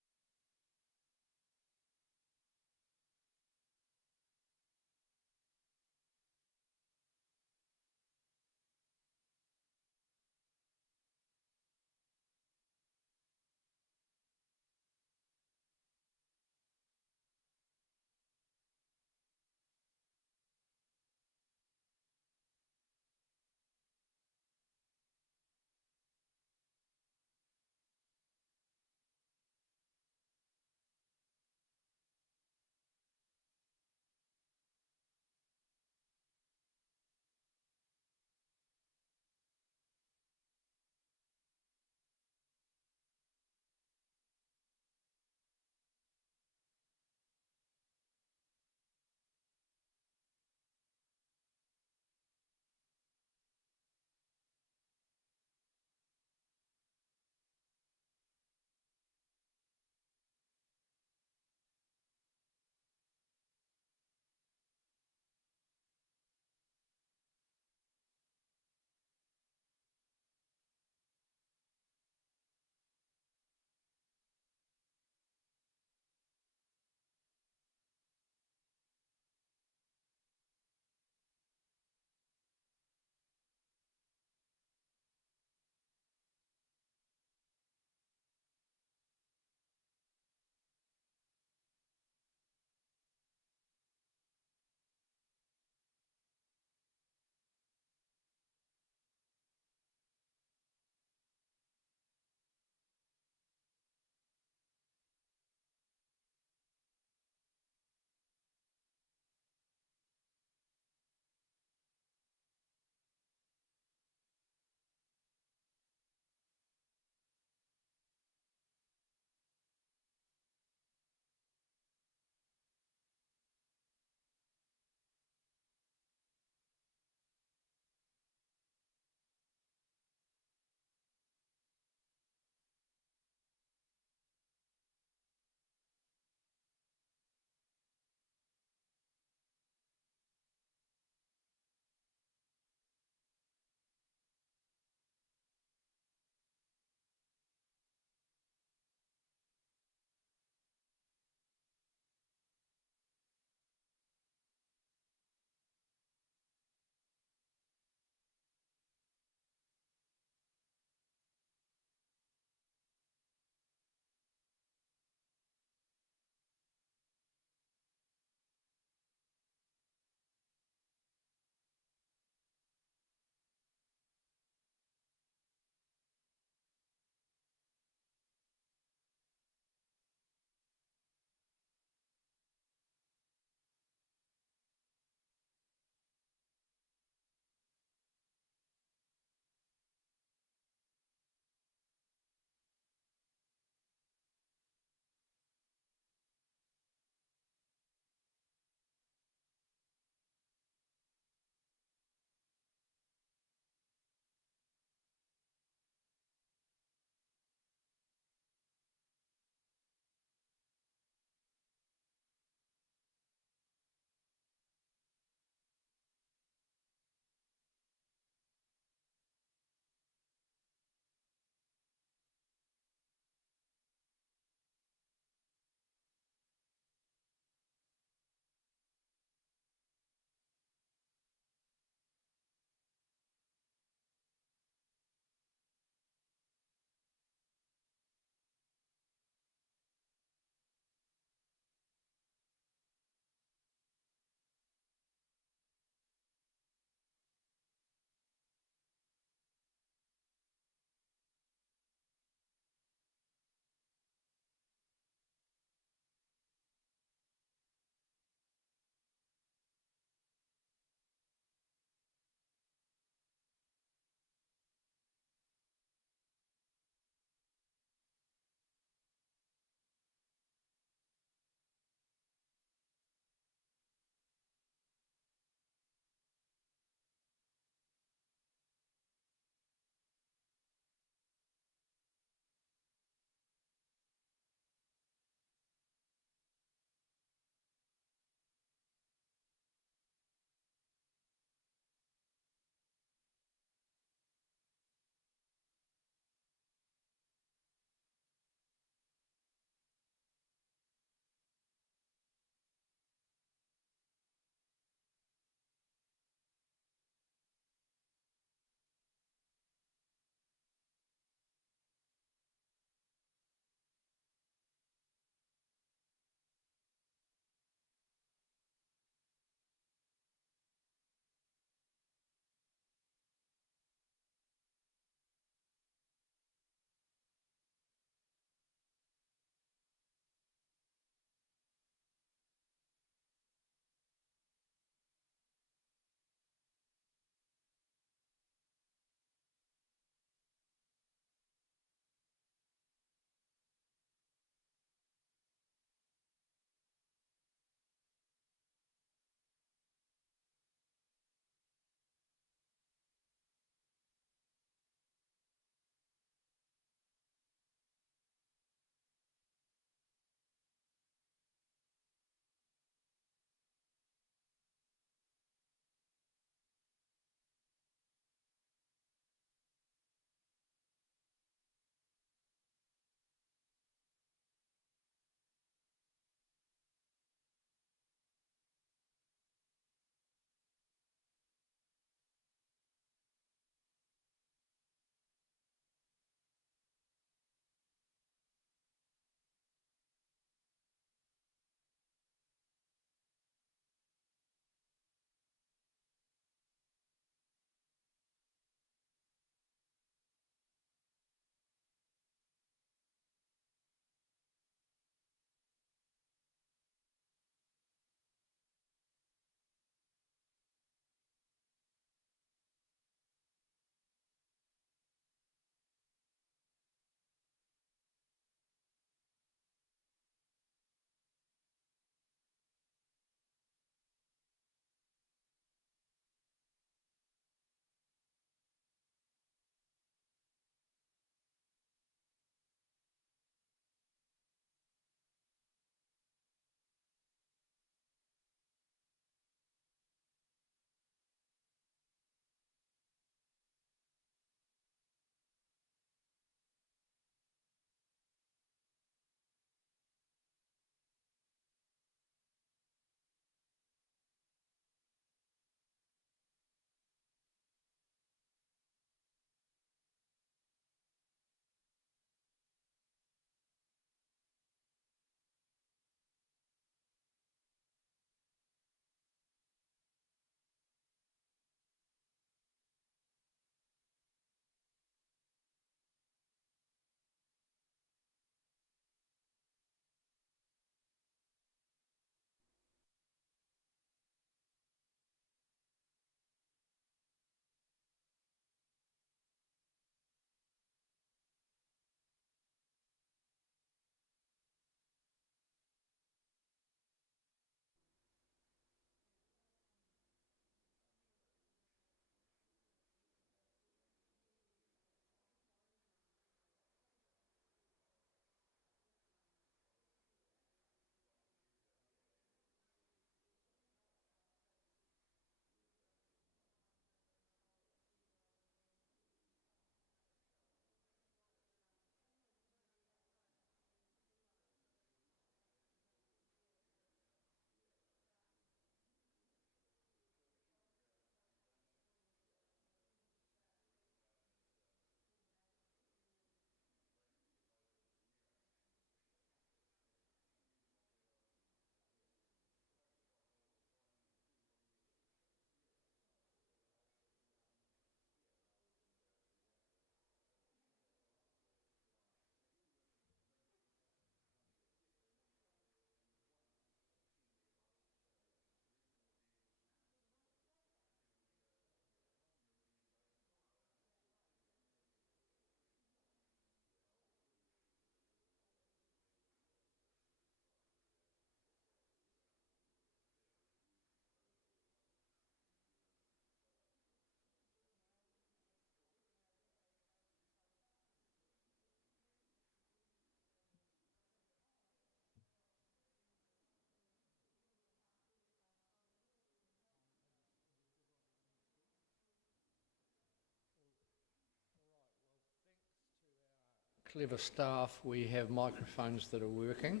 clever staff, we have microphones that are working.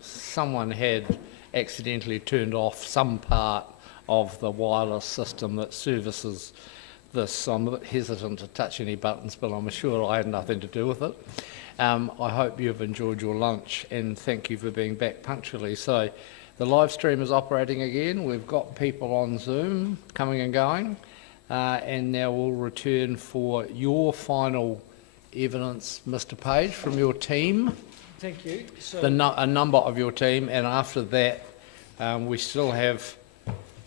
Someone had accidentally turned off some part of the wireless system that services this. I'm a bit hesitant to touch any buttons, but I'm sure I had nothing to do with it. I hope you've enjoyed your lunch, and thank you for being back punctually. So the live stream is operating again. We've got people on Zoom coming and going, and now we'll return for your final evidence, Mr. Page, from your team. Thank you. So A number of your team, and after that we still have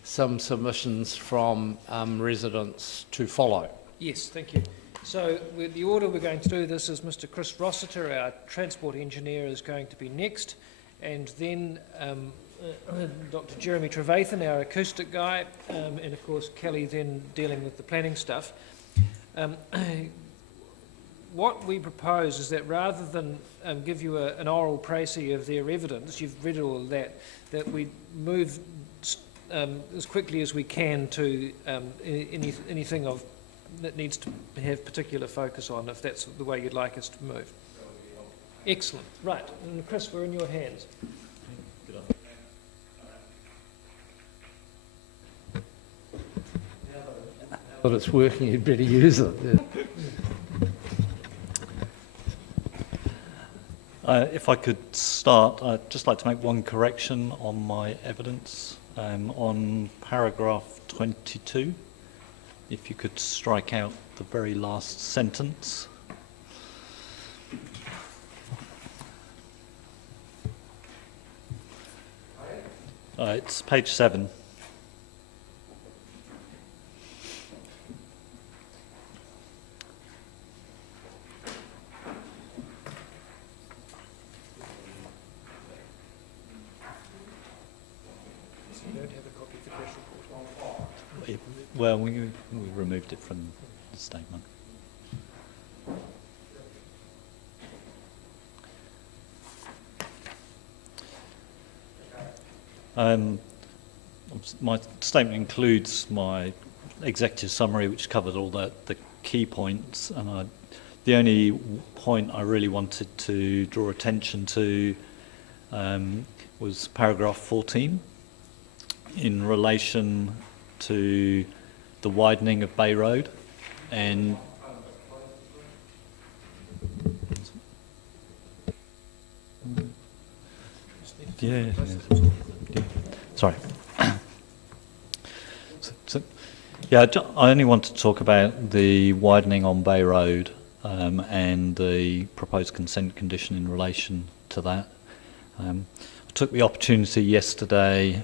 some submissions from residents to follow. yes, thank you. So the order we're going to do this is Mr. Chris Rossiter, our transport engineer, is going to be next, and then Dr. Jeremy Trevathan, our acoustic guy, and of course Kelly then dealing with the planning stuff. What we propose is that rather than give you an oral précis of their evidence, you've read all of that, that we move as quickly as we can to anything that needs to have particular focus on, if that's the way you'd like us to move. Excellent. Right. And Chris, we're in your hands. But it's working, you'd better use it. Yeah. If I could start, I'd just like to make one correction on my evidence. On paragraph 22, if you could strike out the very last sentence. It's page 7. Well, we removed it from the statement. My statement includes my executive summary, which covered all the key points, and the only point I really wanted to draw attention to was paragraph 14 in relation to the widening of Bay Road, and sorry. I only want to talk about the widening on Bay Road and the proposed consent condition in relation to that. I took the opportunity yesterday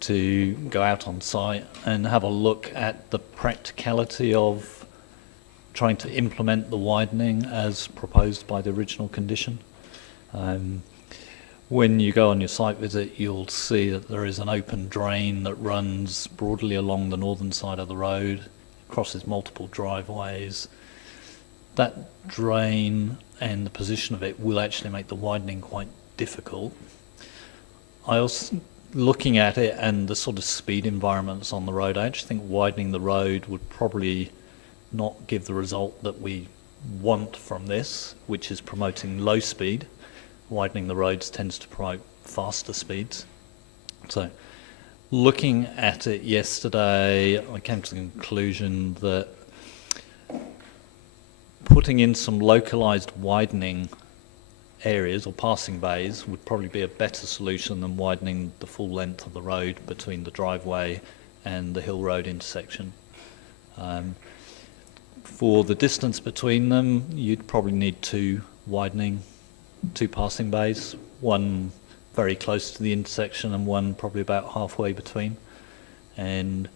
to go out on site and have a look at the practicality of trying to implement the widening as proposed by the original condition. When you go on your site visit, you'll see that there is an open drain that runs broadly along the northern side of the road, crosses multiple driveways. That drain and the position of it will actually make the widening quite difficult. I also, looking at it and the sort of speed environments on the road, I actually think widening the road would probably not give the result that we want from this, which is promoting low speed. Widening the roads tends to promote faster speeds. So, looking at it yesterday, I came to the conclusion that putting in some localised widening areas or passing bays would probably be a better solution than widening the full length of the road between the driveway and the Hill Road intersection. For the distance between them, you'd probably need two passing bays, one very close to the intersection and one probably about halfway between. And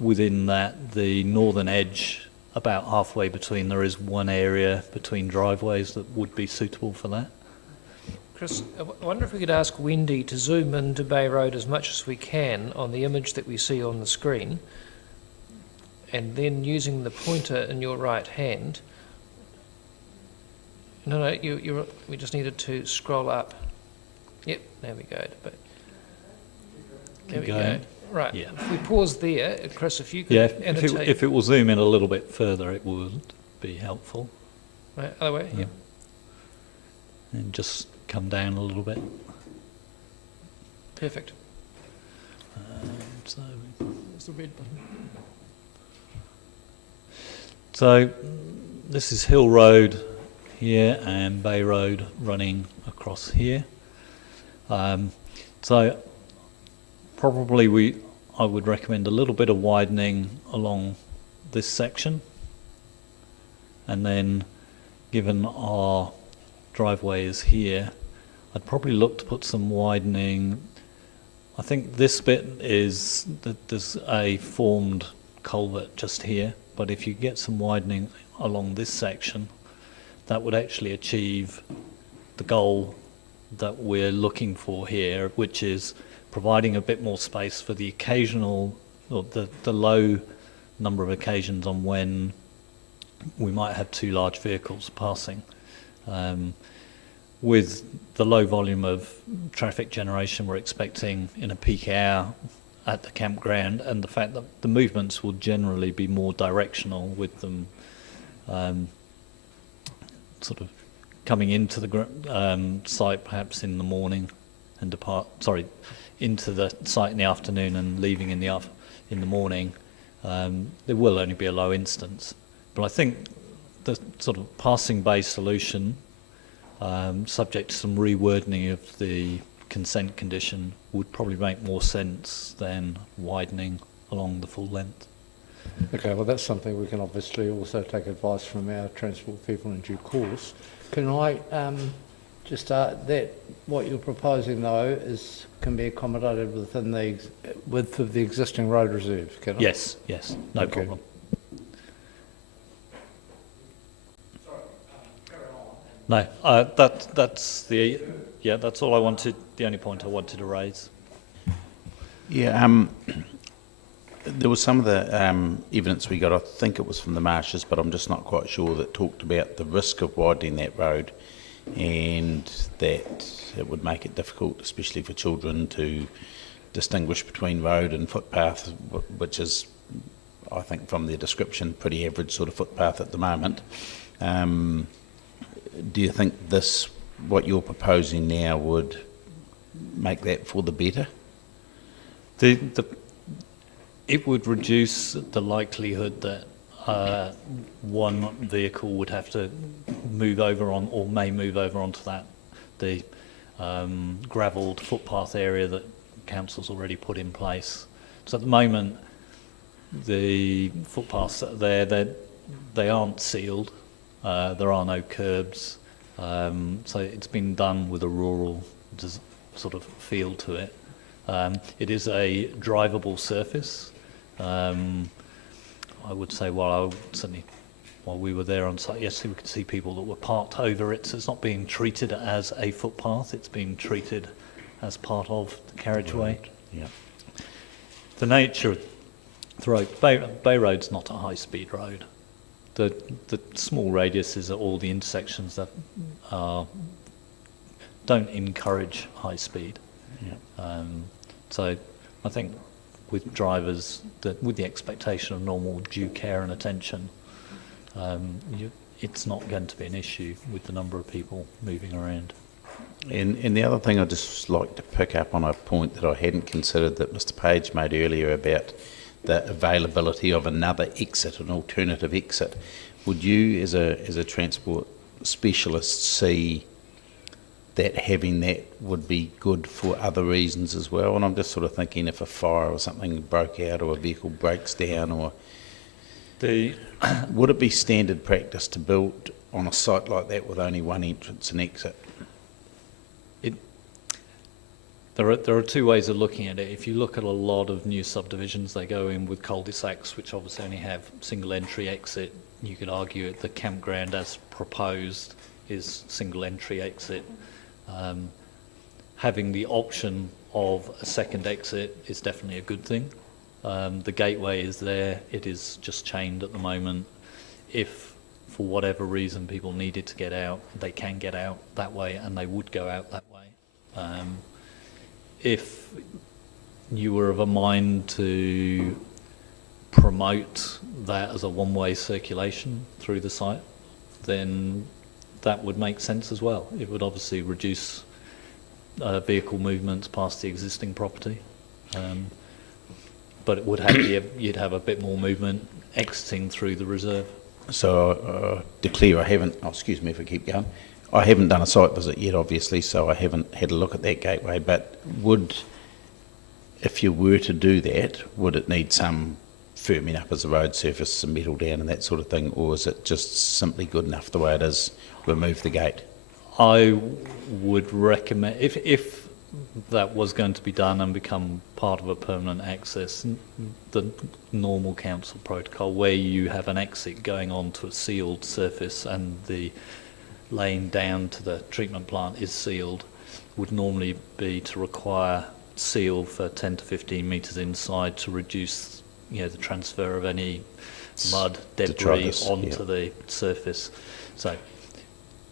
within that, the northern edge, about halfway between, there is one area between driveways that would be suitable for that. Chris, I wonder if we could ask Wendy to zoom into Bay Road as much as we can on the image that we see on the screen, and then using the pointer in your right hand. No, we just needed to scroll up. Yep, there we go. There we go. Right, yeah. If we pause there, Chris, if you could if it will zoom in a little bit further, it would be helpful. Right, other way? Yeah. And just come down a little bit. Perfect. So, That's the red button. so this is Hill Road here and Bay Road running across here. So probably I would recommend a little bit of widening along this section, and then given our driveway is here, I'd probably look to put some widening. I think this bit is that there's a formed culvert just here, but if you get some widening along this section, that would actually achieve the goal that we're looking for here, which is providing a bit more space for the occasional, or the low number of occasions on when we might have two large vehicles passing. With the low volume of traffic generation we're expecting in a peak hour at the campground, and the fact that the movements will generally be more directional with them sort of coming into the site perhaps in the morning and into the site in the afternoon and leaving in the morning, there will only be a low instance. But I think the sort of passing bay solution, subject to some rewording of the consent condition, would probably make more sense than widening along the full length. Okay, well that's something we can obviously also take advice from our transport people in due course. Can I just that what you're proposing though can be accommodated within the width of the existing road reserve, can it? Yes, no Okay. problem. No, that's all I wanted. The only point I wanted to raise. Yeah, there was some of the evidence we got, I think it was from the marshes, but I'm just not quite sure, that talked about the risk of widening that road, and that it would make it difficult, especially for children, to distinguish between road and footpath, which is, I think from their description, pretty average sort of footpath at the moment. Do you think what you're proposing now, would make that for the better? It would reduce the likelihood that one vehicle would have to move over on, or may move over onto the gravelled footpath area that council's already put in place. So at the moment, the footpaths that are there, they aren't sealed. There are no curbs, so it's been done with a rural sort of feel to it. It is a drivable surface. I would say while we were there on site yesterday, we could see people that were parked over it, so it's not being treated as a footpath, it's being treated as part of the carriageway. Right. Yeah. The nature of the road, Bay Road's not a high-speed road. The small radiuses at all the intersections that don't encourage high speed. Yeah. So I think with drivers, with the expectation of normal due care and attention, it's not going to be an issue with the number of people moving around. And the other thing I'd just like to pick up on, a point that I hadn't considered that Mr. Page made earlier about the availability of another exit, an alternative exit. Would you, as a transport specialist, see that having that would be good for other reasons as well? And I'm just sort of thinking, if a fire or something broke out, or a vehicle breaks down, or would it be standard practice to build on a site like that with only one entrance and exit? There are two ways of looking at it. If you look at a lot of new subdivisions, they go in with cul-de-sacs, which obviously only have single entry exit. You could argue the campground as proposed is single entry exit. Having the option of a second exit is definitely a good thing. The gateway is there, it is just chained at the moment. If for whatever reason people needed to get out, they can get out that way, and they would go out that way. If you were of a mind to promote that as a one-way circulation through the site, then that would make sense as well. It would obviously reduce vehicle movements past the existing property, but it would have you'd have a bit more movement exiting through the reserve. So, to clear, excuse me if I keep going, I haven't done a site visit yet, obviously, so I haven't had a look at that gateway, but if you were to do that, would it need some firming up as a road surface, some metal down and that sort of thing, or is it just simply good enough the way it is, remove the gate? I would recommend, if that was going to be done and become part of a permanent access, the normal council protocol where you have an exit going on to a sealed surface and the lane down to the treatment plant is sealed, would normally be to require seal for 10 to 15 metres inside to reduce the transfer of any mud, debris onto the surface. So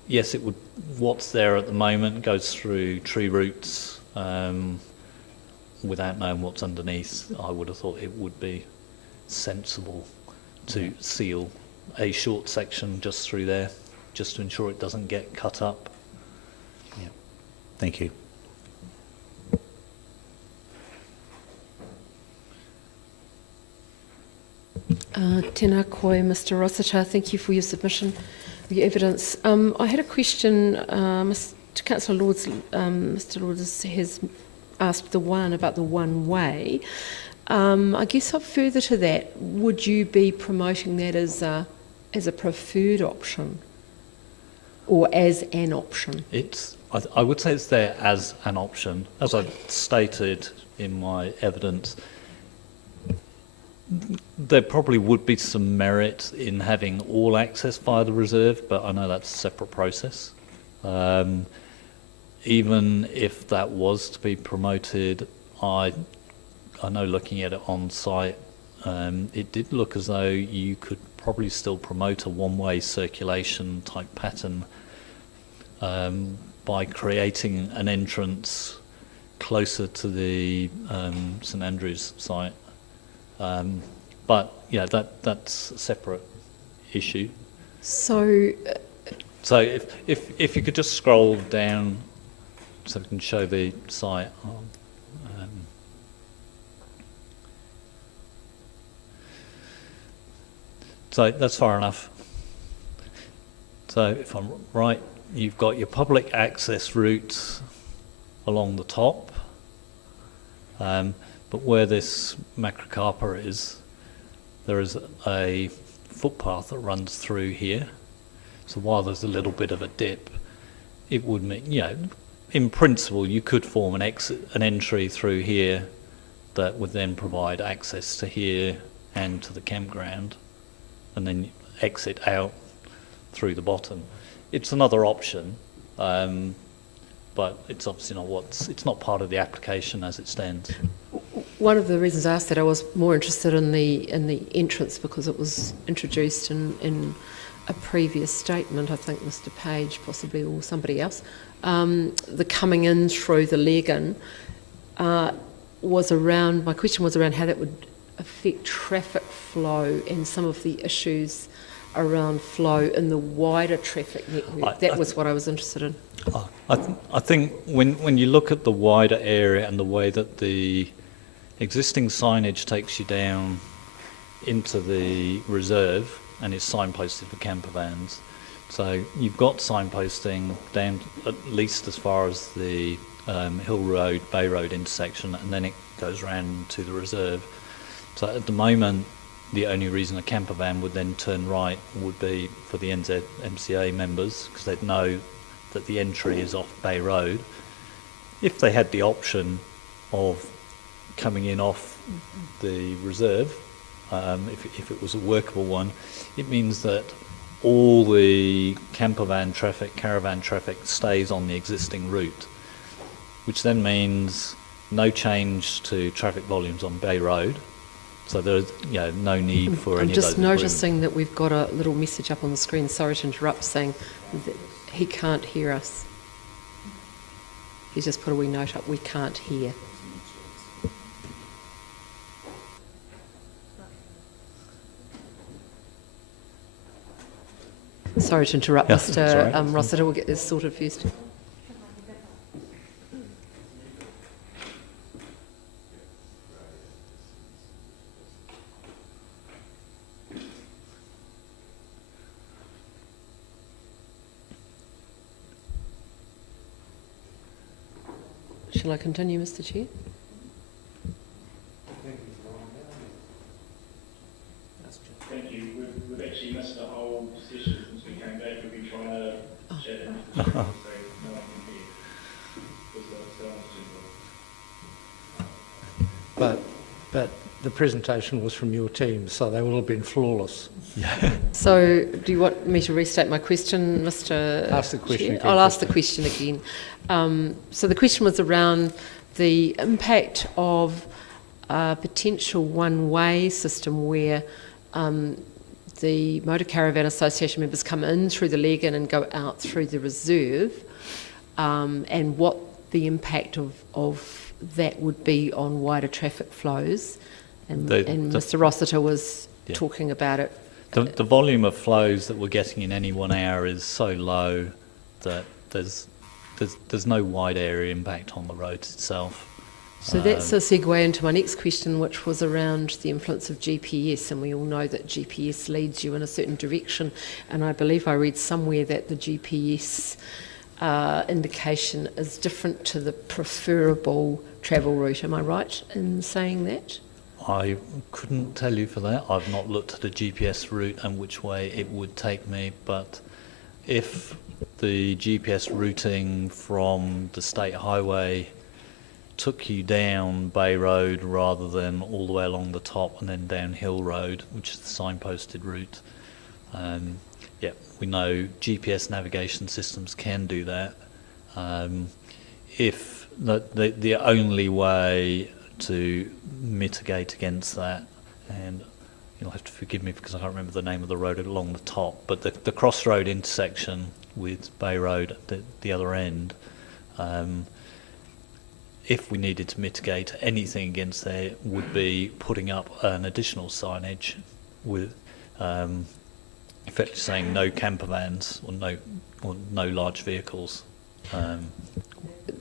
yes, it would. What's there at the moment goes through tree roots without knowing what's underneath. I would have thought it would be sensible to seal a short section just through there, just to ensure it doesn't get cut up. Yeah. Thank you. Tēnā koe, Mr. Rossiter. Thank you for your submission of your evidence. I had a question. Mr. Councillor Lords, Mr. Lords has asked about the one way. I guess further to that, would you be promoting that as a preferred option or as an option? I would say it's there as an option. As I've stated in my evidence, there probably would be some merit in having all access via the reserve, but I know that's a separate process. Even if that was to be promoted, I know looking at it on site, it did look as though you could probably still promote a one-way circulation type pattern by creating an entrance closer to the St Andrews site. But yeah, that's a separate issue. So if you could just scroll down so we can show the site. So that's far enough. So if I'm right, you've got your public access routes along the top, but where this macrocarpa is, there is a footpath that runs through here. So while there's a little bit of a dip, it would mean, in principle, you could form an entry through here that would then provide access to here and to the campground, and then exit out through the bottom. It's another option, but it's obviously it's not part of the application as it stands. One of the reasons I asked that, I was more interested in the entrance because it was introduced in a previous statement, I think Mr. Page possibly, or somebody else. The coming in through the Legan my question was around how that would affect traffic flow and some of the issues around flow in the wider traffic network. That was what I was interested in. I think when you look at the wider area and the way that the existing signage takes you down into the reserve and is signposted for camper vans, so you've got signposting down at least as far as the Hill Road, Bay Road intersection, and then it goes round to the reserve. So at the moment, the only reason a camper van would then turn right would be for the NZMCA members, because they'd know that the entry is off Bay Road. If they had the option of coming in off the reserve, if it was a workable one, it means that all the camper van traffic, caravan traffic stays on the existing route, which then means no change to traffic volumes on Bay Road. So there's no need for any of those. I'm just noticing that we've got a little message up on the screen, sorry to interrupt, saying that he can't hear us. He's just put a wee note up, we can't hear. Sorry to interrupt, Yeah, Mr. Rossiter. We'll get this sorted first. Shall I continue, Mr. Chair? Thank you. We've actually missed the whole session since we came back. We've been trying to chat into the so no one can hear. But the presentation was from your team, so they will have been flawless. So, do you want me to restate my question, Mr. Ask the question Chair? again, I'll ask the question again. So the question was around the impact of a potential one-way system where the Motor Caravan Association members come in through the Legan and go out through the reserve, and what the impact of that would be on wider traffic flows. And Mr. Rossiter was talking about it. The volume of flows that we're getting in any 1 hour is so low that there's no wide area impact on the roads itself. So that's a segue into my next question, which was around the influence of GPS, and we all know that GPS leads you in a certain direction, and I believe I read somewhere that the GPS indication is different to the preferable travel route. Am I right in saying that? I couldn't tell you for that. I've not looked at the GPS route and which way it would take me, but if the GPS routing from the state highway took you down Bay Road rather than all the way along the top and then down Hill Road, which is the signposted route, we know GPS navigation systems can do that. If the only way to mitigate against that, and you'll have to forgive me because I can't remember the name of the road along the top, but the crossroad intersection with Bay Road at the other end, if we needed to mitigate anything against that, would be putting up an additional signage with effectively saying no camper vans or no large vehicles.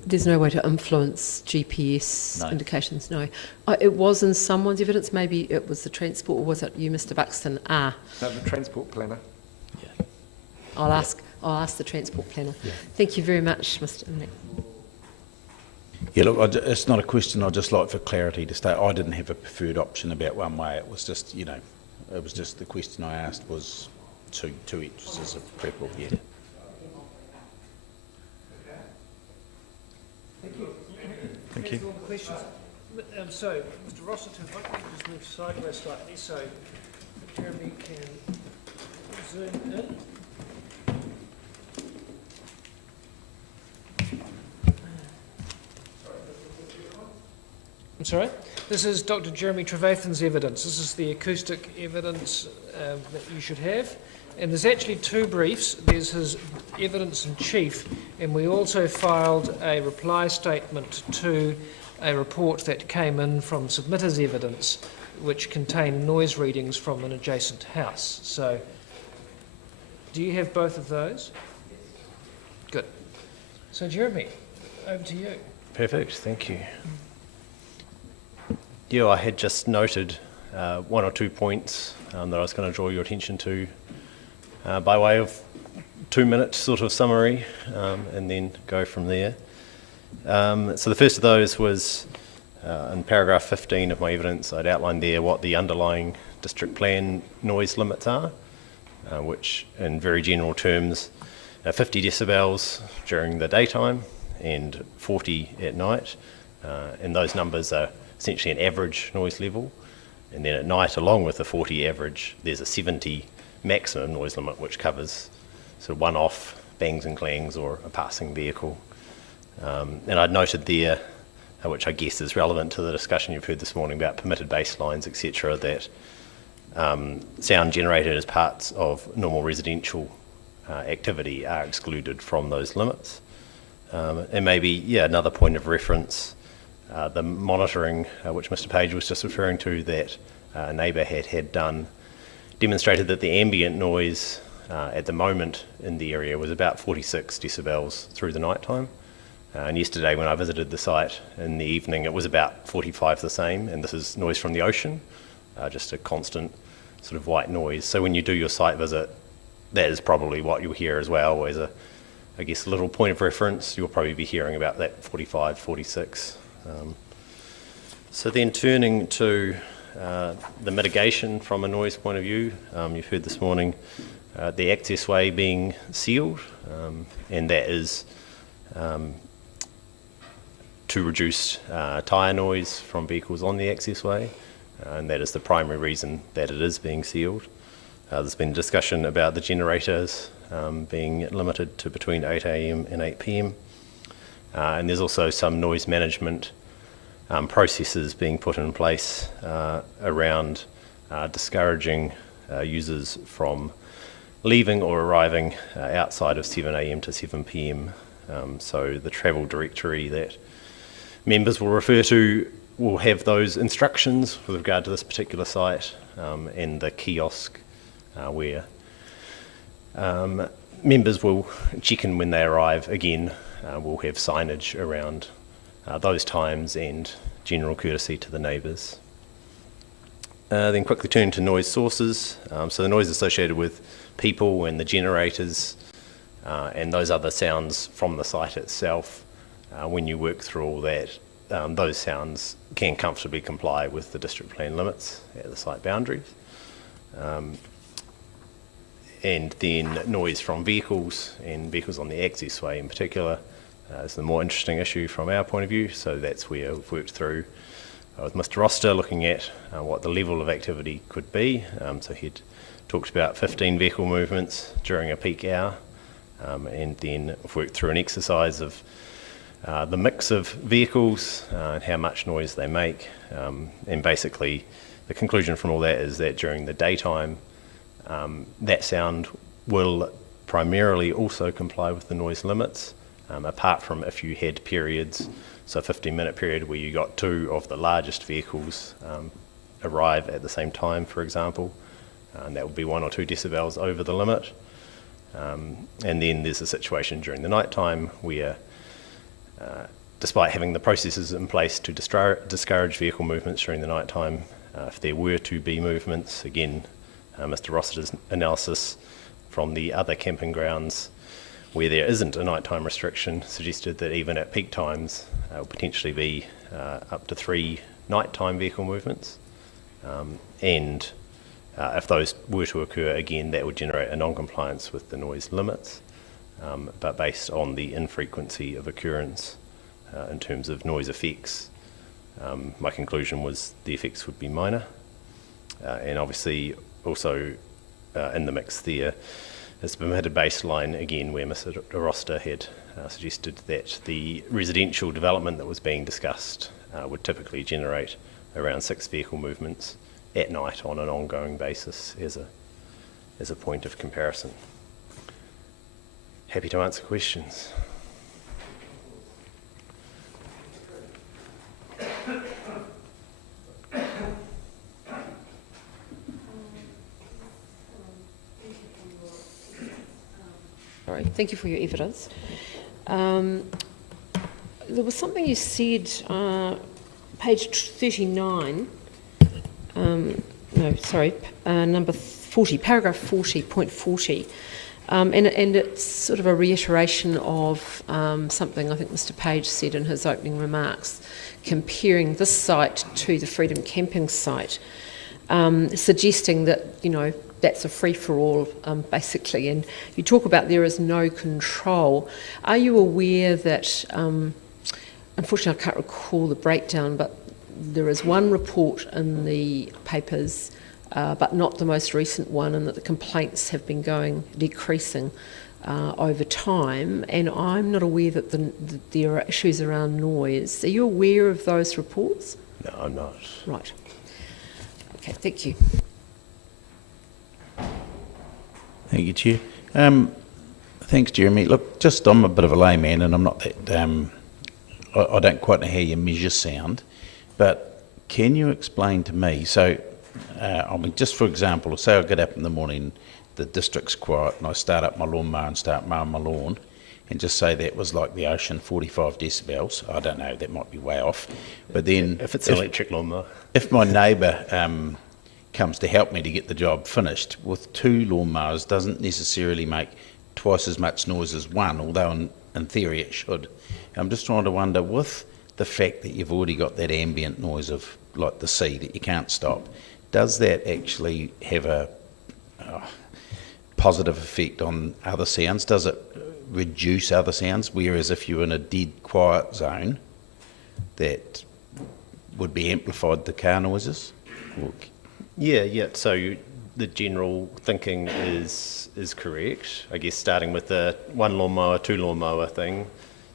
There's no way to influence GPS indications, no. It was in someone's evidence, maybe it was the transport, or was it you, Mr. Buxton? No, the transport planner. Yeah. I'll ask the transport planner. Yeah. Thank you very much, Mr. Imlek. Yeah, look, it's not a question. I'd just like for clarity to state I didn't have a preferred option about one way. It was just, it was just the question I asked was two entrances of preferable. Yeah. Thank you. Thank you. All the questions. So, Mr. Rossiter, if I can just move sideways slightly so Jeremy can zoom in. I'm sorry? This is Dr. Jeremy Trevathan's evidence. This is the acoustic evidence that you should have. And there's actually two briefs. There's his evidence in chief, and we also filed a reply statement to a report that came in from submitters' evidence, which contained noise readings from an adjacent house. So, do you have both of those? Good. So, Jeremy, over to you. Perfect, thank you. Yeah, I had just noted one or 2 points that I was going to draw your attention to by way of 2-minute sort of summary and then go from there. So the first of those was in paragraph 15 of my evidence. I'd outlined there what the underlying district plan noise limits are, which in very general terms are 50 decibels during the daytime and 40 at night, and those numbers are essentially an average noise level, and then at night along with the 40 average there's a 70 maximum noise limit which covers sort of one-off bangs and clangs or a passing vehicle. And I'd noted there, which I guess is relevant to the discussion you've heard this morning about permitted baselines, etc., that sound generated as parts of normal residential activity are excluded from those limits. And maybe, another point of reference, the monitoring, which Mr. Page was just referring to, that a neighbour had done, demonstrated that the ambient noise at the moment in the area was about 46 decibels through the night time. And yesterday when I visited the site in the evening, it was about 45 the same, and this is noise from the ocean, just a constant sort of white noise. So when you do your site visit, that is probably what you'll hear as well. As a, I guess, a little point of reference, you'll probably be hearing about that 45, 46. So then turning to the mitigation from a noise point of view, you've heard this morning the access way being sealed, and that is to reduce tyre noise from vehicles on the access way, and that is the primary reason that it is being sealed. There's been discussion about the generators being limited to between 8 a.m. and 8 p.m. And there's also some noise management processes being put in place around discouraging users from leaving or arriving outside of 7 a.m. to 7 p.m. So the travel directory that members will refer to will have those instructions with regard to this particular site, and the kiosk where members will check in when they arrive. Again, will have signage around those times and general courtesy to the neighbours. Then quickly turn to noise sources. So the noise associated with people and the generators and those other sounds from the site itself, when you work through all that, those sounds can comfortably comply with the district plan limits at the site boundaries. And then noise from vehicles, and vehicles on the access way in particular, is the more interesting issue from our point of view. So that's where we've worked through with Mr. Roster, looking at what the level of activity could be. So he'd talked about 15 vehicle movements during a peak hour, and then we've worked through an exercise of the mix of vehicles and how much noise they make. And basically the conclusion from all that is that during the daytime, that sound will primarily also comply with the noise limits, apart from if you had periods, so a 15-minute period where you got two of the largest vehicles arrive at the same time, for example, and that would be 1 or 2 decibels over the limit. And then there's a situation during the night time where, despite having the processes in place to discourage vehicle movements during the night time, if there were to be movements, again, Mr. Rossiter's analysis from the other camping grounds where there isn't a nighttime restriction suggested that even at peak times will potentially be up to 3 nighttime vehicle movements. And if those were to occur, again, that would generate a non-compliance with the noise limits, but based on the infrequency of occurrence in terms of noise effects, my conclusion was the effects would be minor. And obviously also in the mix there is the permitted baseline, again, where Mr. Roster had suggested that the residential development that was being discussed would typically generate around 6 vehicle movements at night on an ongoing basis as a point of comparison. Happy to answer questions. All right, thank you for your evidence. There was something you said, page 39, number 40, paragraph 40.40, and it's sort of a reiteration of something I think Mr. Page said in his opening remarks, comparing this site to the Freedom Camping site, suggesting that, you know, that's a free-for-all, basically, and you talk about there is no control. Are you aware that, unfortunately I can't recall the breakdown, but there is one report in the papers, but not the most recent one, and that the complaints have been decreasing over time, and I'm not aware that there are issues around noise. Are you aware of those reports? No, I'm not. Right. Okay, thank you. Thank you, Chair. Thanks, Jeremy. Look, just I'm a bit of a layman, and I'm not that. I don't quite know how you measure sound, but can you explain to me? So, I mean, just for example, say I get up in the morning the district's quiet and I start up my lawnmower and start mowing my lawn, and just say that was like the ocean, 45 decibels. I don't know, that might be way off. But then if it's an electric lawnmower. If my neighbour comes to help me to get the job finished, with 2 lawnmowers doesn't necessarily make twice as much noise as one, although in theory it should. I'm just trying to wonder, with the fact that you've already got that ambient noise of like the sea that you can't stop, does that actually have a positive effect on other sounds? Does it reduce other sounds? Whereas if you're in a dead quiet zone, that would be amplified, the car noises? Yeah. So the general thinking is correct. I guess starting with the 1 lawnmower, 2 lawnmower thing.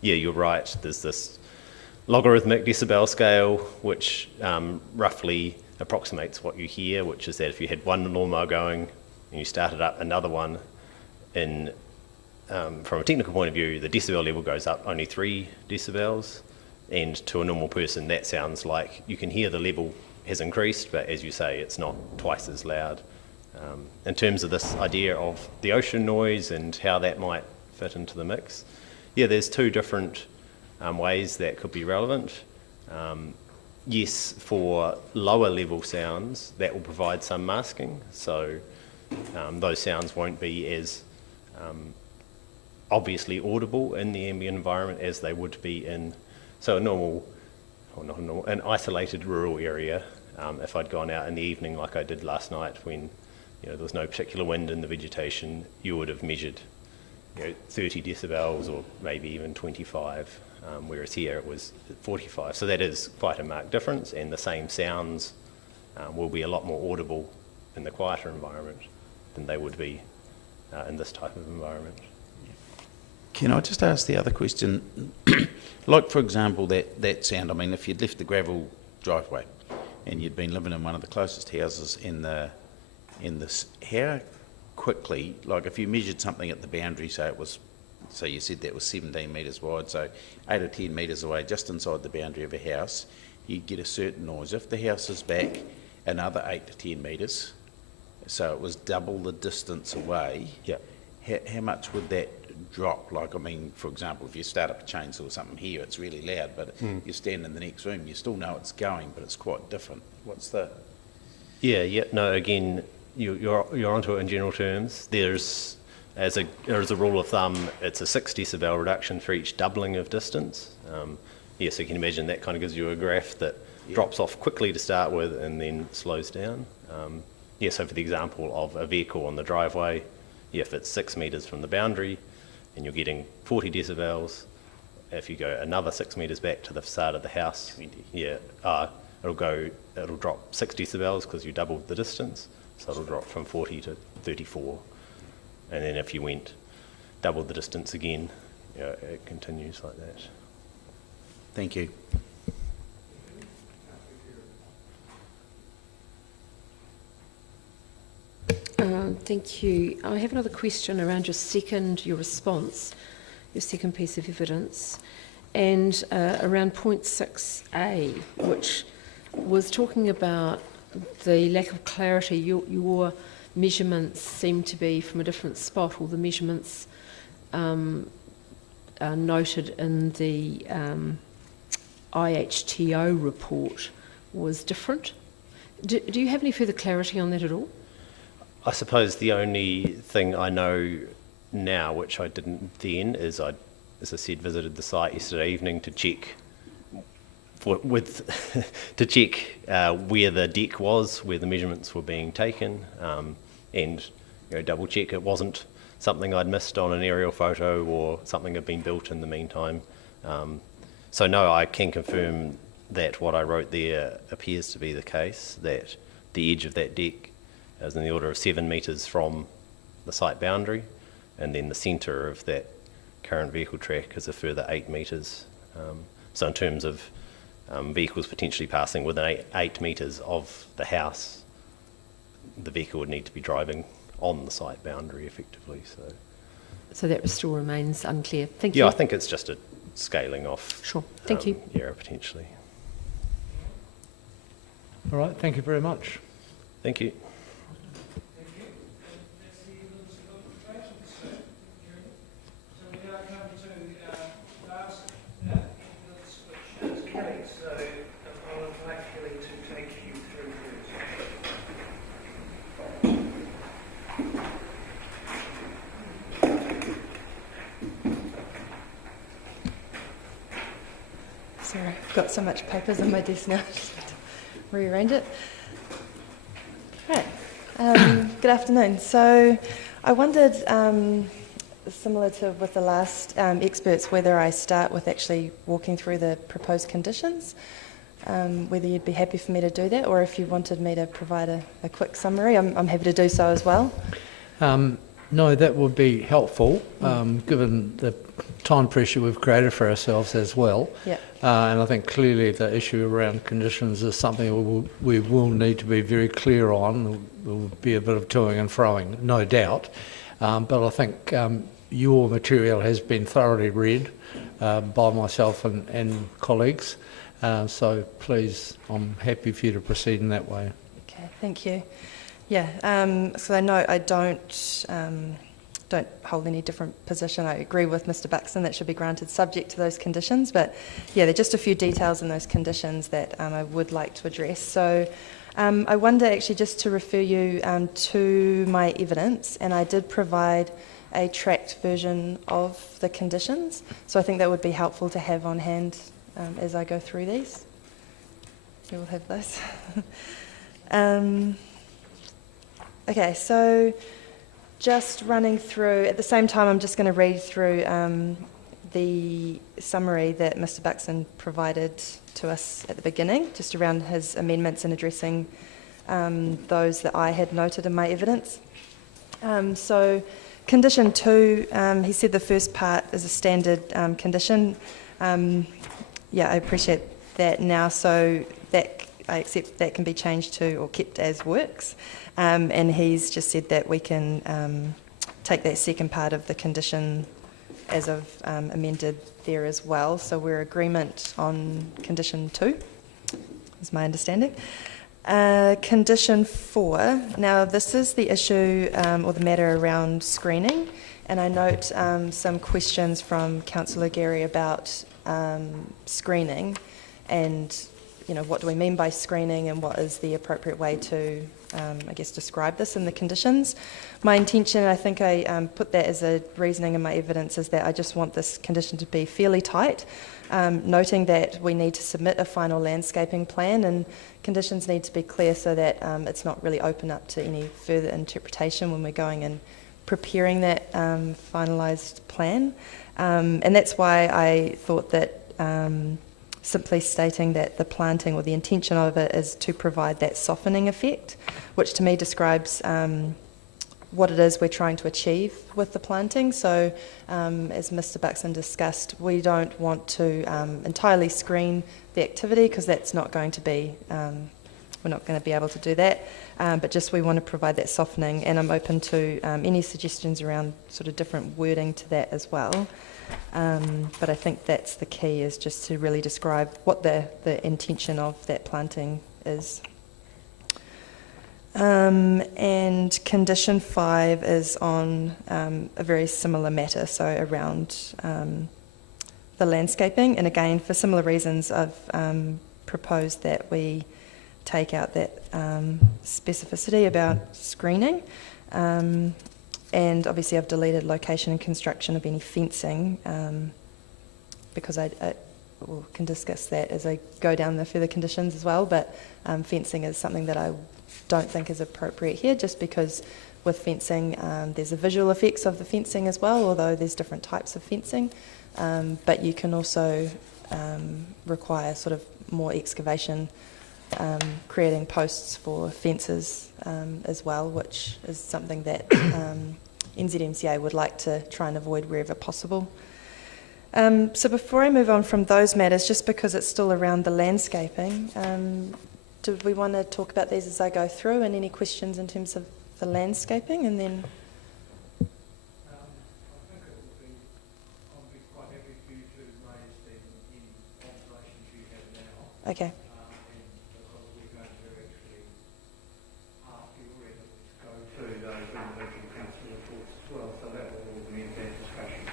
Yeah, you're right. There's this logarithmic decibel scale which roughly approximates what you hear, which is that if you had 1 lawnmower going and you started up another one, from a technical point of view, the decibel level goes up only 3 decibels, and to a normal person that sounds like you can hear the level has increased, but as you say, it's not twice as loud. In terms of this idea of the ocean noise and how that might fit into the mix, yeah, there's 2 different ways that could be relevant. Yes, for lower level sounds, that will provide some masking, so those sounds won't be as obviously audible in the ambient environment as they would be in an isolated rural area. If I'd gone out in the evening like I did last night when there was no particular wind in the vegetation, you would have measured 30 decibels or maybe even 25, whereas here it was 45. So that is quite a marked difference, and the same sounds will be a lot more audible in the quieter environment than they would be in this type of environment. Can I just ask the other question? Like, for example, that sound, I mean, if you'd left the gravel driveway and you'd been living in one of the closest houses in this, how quickly, like if you measured something at the boundary, so you said that was 17 metres wide, so 8 or 10 metres away, just inside the boundary of a house, you'd get a certain noise. If the house is back another 8 to 10 metres, so it was double the distance away, yeah, how much would that drop? Like, I mean, for example, if you start up a chainsaw or something here, it's really loud, but you stand in the next room, you still know it's going, but it's quite different. What's the... Yeah, no, again, you're onto it in general terms. There's, as a rule of thumb, it's a 6 decibel reduction for each doubling of distance. So you can imagine that kind of gives you a graph that drops off quickly to start with and then slows down. So for the example of a vehicle on the driveway, if it's 6 metres from the boundary and you're getting 40 decibels, if you go another 6 metres back to the facade of the house, it'll drop 6 decibels because you doubled the distance, so it'll drop from 40 to 34. And then if you went double the distance again, it continues like that. Thank you. Thank you. I have another question around your second piece of evidence, and around point 6A, which was talking about the lack of clarity. Your measurements seem to be from a different spot, or the measurements are noted in the IHTO report was different. Do you have any further clarity on that at all? I suppose the only thing I know now, which I didn't then, is I, as I said, visited the site yesterday evening to check where the deck was, where the measurements were being taken, and double check it wasn't something I'd missed on an aerial photo or something had been built in the meantime. So no, I can confirm that what I wrote there appears to be the case, that the edge of that deck is in the order of 7 metres from the site boundary, and then the centre of that current vehicle track is a further 8 metres. So in terms of vehicles potentially passing within 8 metres of the house, the vehicle would need to be driving on the site boundary effectively. So that still remains unclear. Thank you. Yeah, I think it's just a scaling off. Sure. Thank you. Error potentially. All right, thank you very much. Thank you. got so much papers on my desk now, just have to rearrange it. Right. Good afternoon. So I wondered, similar to with the last experts, whether I start with actually walking through the proposed conditions, whether you'd be happy for me to do that, or if you wanted me to provide a quick summary, I'm happy to do so as well. No, that would be helpful, given the time pressure we've created for ourselves as well. Yeah. And I think clearly the issue around conditions is something we will need to be very clear on. There will be a bit of toing and froing, no doubt. But I think your material has been thoroughly read by myself and colleagues. So please, I'm happy for you to proceed in that way. Okay, thank you. Yeah, so I know I don't hold any different position. I agree with Mr. Buxton that should be granted subject to those conditions, but yeah, there are just a few details in those conditions that I would like to address. So I wonder actually just to refer you to my evidence, and I did provide a tracked version of the conditions, so I think that would be helpful to have on hand as I go through these. You will have those. Okay, so just running through, at the same time I'm just going to read through the summary that Mr. Buxton provided to us at the beginning, just around his amendments and addressing those that I had noted in my evidence. So condition 2, he said the first part is a standard condition. Yeah, I appreciate that now, so that I accept that can be changed to or kept as works. And he's just said that we can take that second part of the condition as I've amended there as well. So we're agreement on condition 2, is my understanding. Condition 4, now this is the issue or the matter around screening. And I note some questions from Councillor Gary about screening and, you know, what do we mean by screening and what is the appropriate way to, I guess, describe this in the conditions. My intention, I think I put that as a reasoning in my evidence, is that I just want this condition to be fairly tight, noting that we need to submit a final landscaping plan and conditions need to be clear so that it's not really open up to any further interpretation when we're going and preparing that finalised plan. And that's why I thought that simply stating that the planting or the intention of it is to provide that softening effect, which to me describes what it is we're trying to achieve with the planting. So as Mr. Buxton discussed, we don't want to entirely screen the activity because that's not going to be, we're not going to be able to do that, but just we want to provide that softening, and I'm open to any suggestions around sort of different wording to that as well. But I think that's the key, is just to really describe what the intention of that planting is. And condition 5 is on a very similar matter, so around the landscaping. And again, for similar reasons, I've proposed that we take out that specificity about screening. And obviously I've deleted location and construction of any fencing because I can discuss that as I go down the further conditions as well, but fencing is something that I don't think is appropriate here, just because with fencing there's the visual effects of the fencing as well, although there's different types of fencing, but you can also require sort of more excavation, creating posts for fences as well, which is something that NZMCA would like to try and avoid wherever possible. So before I move on from those matters, just because it's still around the landscaping, do we want to talk about these as I go through, and any questions in terms of the landscaping, and then... I think I'll be quite happy for you to raise them in observations you have now. Okay.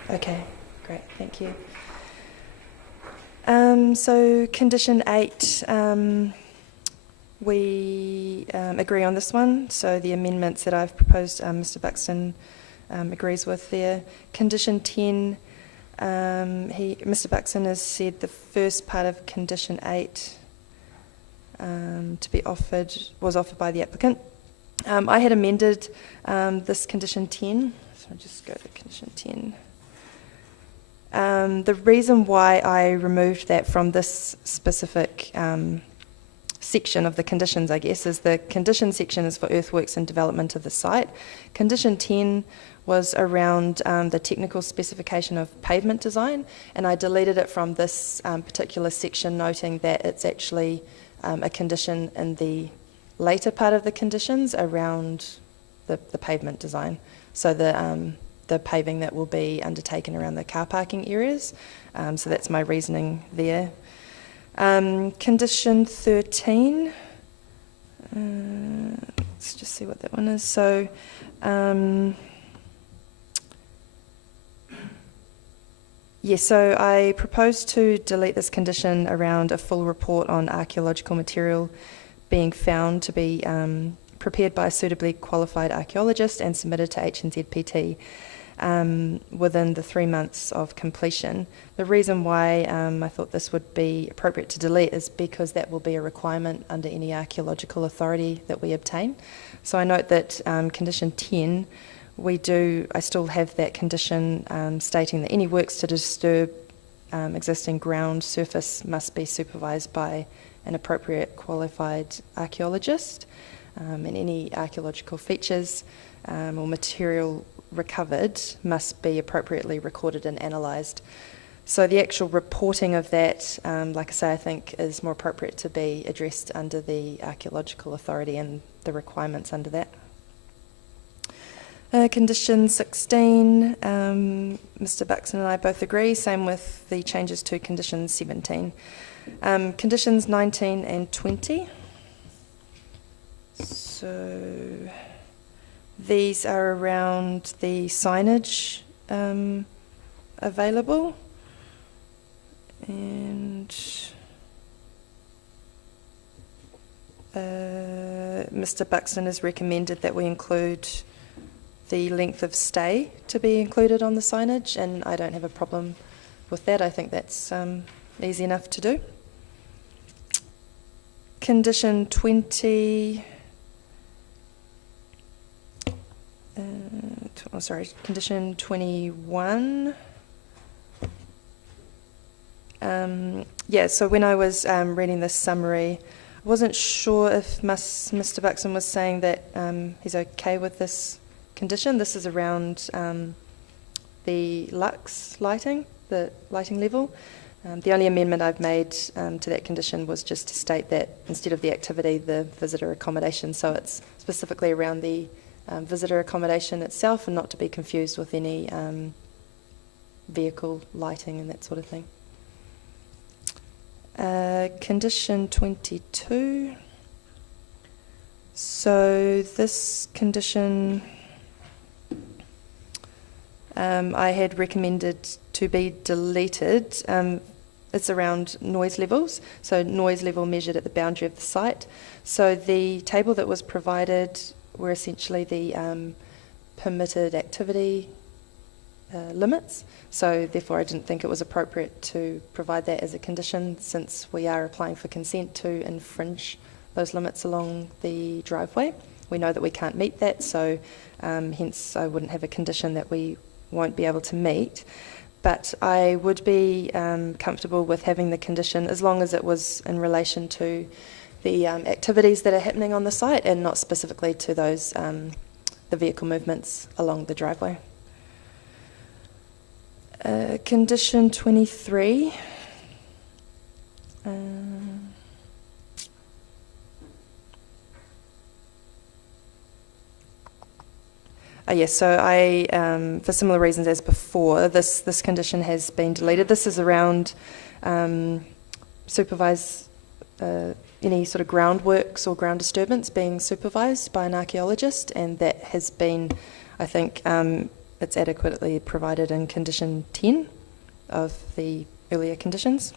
Okay, great, thank you. So condition 8, we agree on this one. So the amendments that I've proposed, Mr. Buxton agrees with there. Condition 10, Mr. Buxton has said the first part of condition 8 to be was offered by the applicant. I had amended this condition 10, so I'll just go to condition 10. The reason why I removed that from this specific section of the conditions, I guess, is the condition section is for earthworks and development of the site. Condition 10 was around the technical specification of pavement design, and I deleted it from this particular section, noting that it's actually a condition in the later part of the conditions around the pavement design. So the paving that will be undertaken around the car parking areas. So that's my reasoning there. Condition 13, let's just see what that one is. So, so I propose to delete this condition around a full report on archaeological material being found to be prepared by a suitably qualified archaeologist and submitted to HNZPT within the 3 months of completion. The reason why I thought this would be appropriate to delete is because that will be a requirement under any archaeological authority that we obtain. So I note that condition 10, I still have that condition stating that any works to disturb existing ground surface must be supervised by an appropriate qualified archaeologist, and any archaeological features or material recovered must be appropriately recorded and analysed. So the actual reporting of that, like I say, I think is more appropriate to be addressed under the archaeological authority and the requirements under that. Condition 16, Mr. Buxton and I both agree, same with the changes to condition 17. Conditions 19 and 20. So these are around the signage available, and Mr. Buxton has recommended that we include the length of stay to be included on the signage, and I don't have a problem with that. I think that's easy enough to do. Condition 20, condition 21. So when I was reading this summary, I wasn't sure if Mr. Buxton was saying that he's okay with this condition. This is around the lux lighting, the lighting level. The only amendment I've made to that condition was just to state that instead of the activity, the visitor accommodation, so it's specifically around the visitor accommodation itself and not to be confused with any vehicle lighting and that sort of thing. Condition 22. So this condition I had recommended to be deleted. It's around noise levels, so noise level measured at the boundary of the site. So the table that was provided were essentially the permitted activity limits. So therefore I didn't think it was appropriate to provide that as a condition, since we are applying for consent to infringe those limits along the driveway. We know that we can't meet that, so hence I wouldn't have a condition that we won't be able to meet. But I would be comfortable with having the condition as long as it was in relation to the activities that are happening on the site and not specifically to those the vehicle movements along the driveway. Condition 23. So I, for similar reasons as before, this condition has been deleted. This is around supervise any sort of groundworks or ground disturbance being supervised by an archaeologist, and that has been, I think, it's adequately provided in condition 10 of the earlier conditions.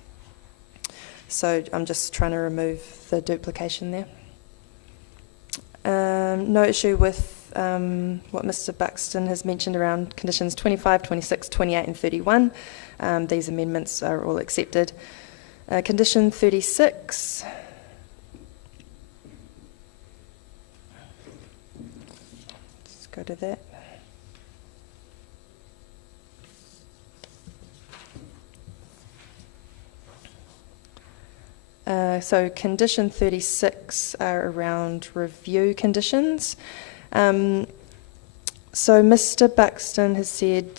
So I'm just trying to remove the duplication there. No issue with what Mr. Buxton has mentioned around conditions 25, 26, 28 and 31. These amendments are all accepted. Condition 36. Let's go to that. So condition 36 are around review conditions. So Mr. Buxton has said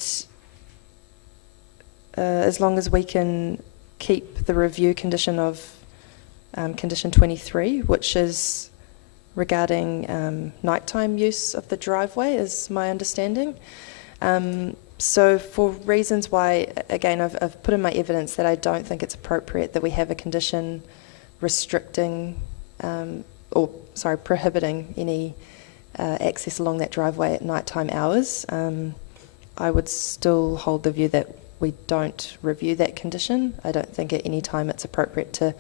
as long as we can keep the review condition of condition 23, which is regarding nighttime use of the driveway, is my understanding. So for reasons why, again, I've put in my evidence that I don't think it's appropriate that we have a condition restricting, prohibiting any access along that driveway at nighttime hours. I would still hold the view that we don't review that condition. I don't think at any time it's appropriate to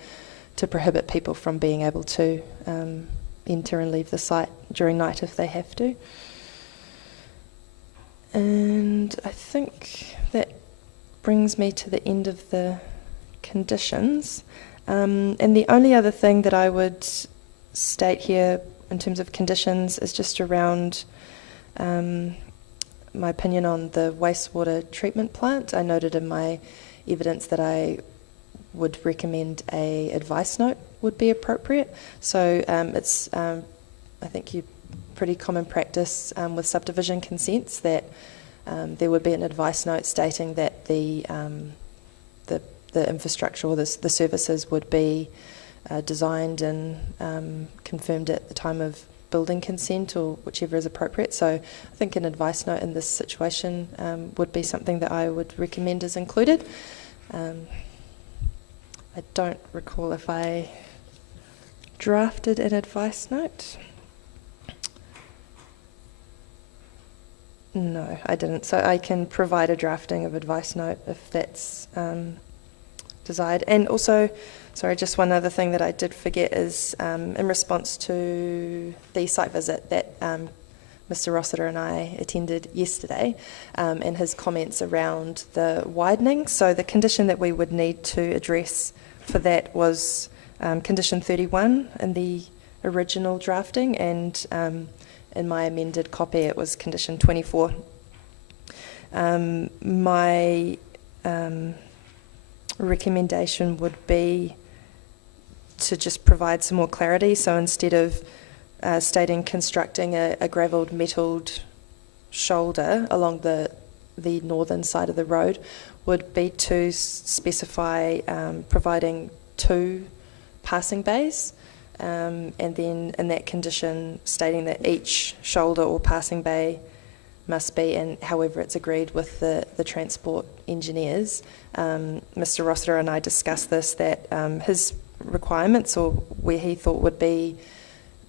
prohibit people from being able to enter and leave the site during night if they have to. And I think that brings me to the end of the conditions. And the only other thing that I would state here in terms of conditions is just around my opinion on the wastewater treatment plant. I noted in my evidence that I would recommend a advice note would be appropriate. So it's, I think, pretty common practice with subdivision consents that there would be an advice note stating that the infrastructure or the services would be designed and confirmed at the time of building consent or whichever is appropriate. So I think an advice note in this situation would be something that I would recommend is included. I don't recall if I drafted an advice note. No, I didn't. So I can provide a drafting of advice note if that's desired. And also, sorry, just one other thing that I did forget is in response to the site visit that Mr. Rossiter and I attended yesterday and his comments around the widening. So the condition that we would need to address for that was condition 31 in the original drafting, and in my amended copy it was condition 24. My recommendation would be to just provide some more clarity. So instead of stating constructing a gravelled metalled shoulder along the northern side of the road, would be to specify providing 2 passing bays, and then in that condition stating that each shoulder or passing bay must be, and however it's agreed with the transport engineers. Mr. Rossiter and I discussed this, that his requirements, or where he thought would be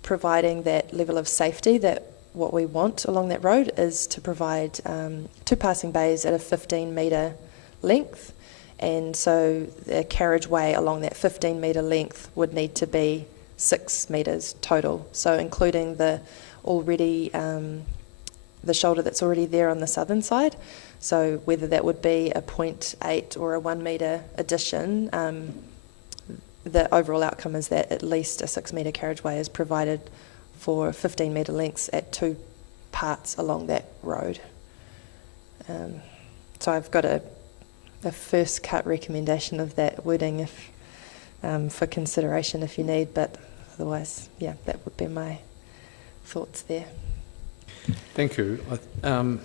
providing that level of safety, that what we want along that road is to provide 2 passing bays at a 15-metre length, and so the carriageway along that 15-metre length would need to be 6 metres total, so including the shoulder that's already there on the southern side. So whether that would be a 0.8 or a 1 metre addition, the overall outcome is that at least a 6 metre carriageway is provided for 15-metre lengths at 2 parts along that road. So I've got a first cut recommendation of that wording if for consideration if you need, but otherwise, yeah, that would be my thoughts there. Thank you. I'm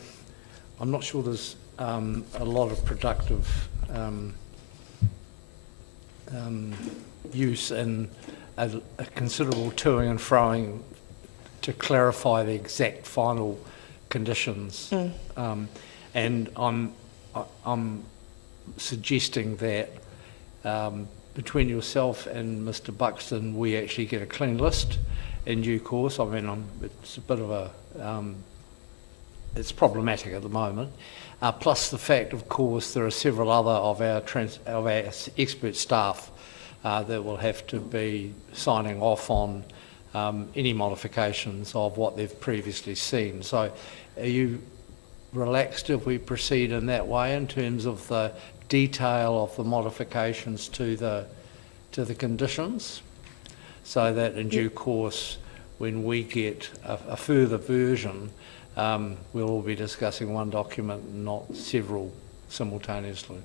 not sure there's a lot of productive use and a considerable toing and froing to clarify the exact final conditions. And I'm suggesting that between yourself and Mr. Buxton, we actually get a clean list in due course. I mean, it's a bit of a it's problematic at the moment. Plus the fact, of course, there are several other of our expert staff that will have to be signing off on any modifications of what they've previously seen. So are you relaxed if we proceed in that way in terms of the detail of the modifications to the conditions, so that in due course, when we get a further version, we'll all be discussing one document, not several simultaneously?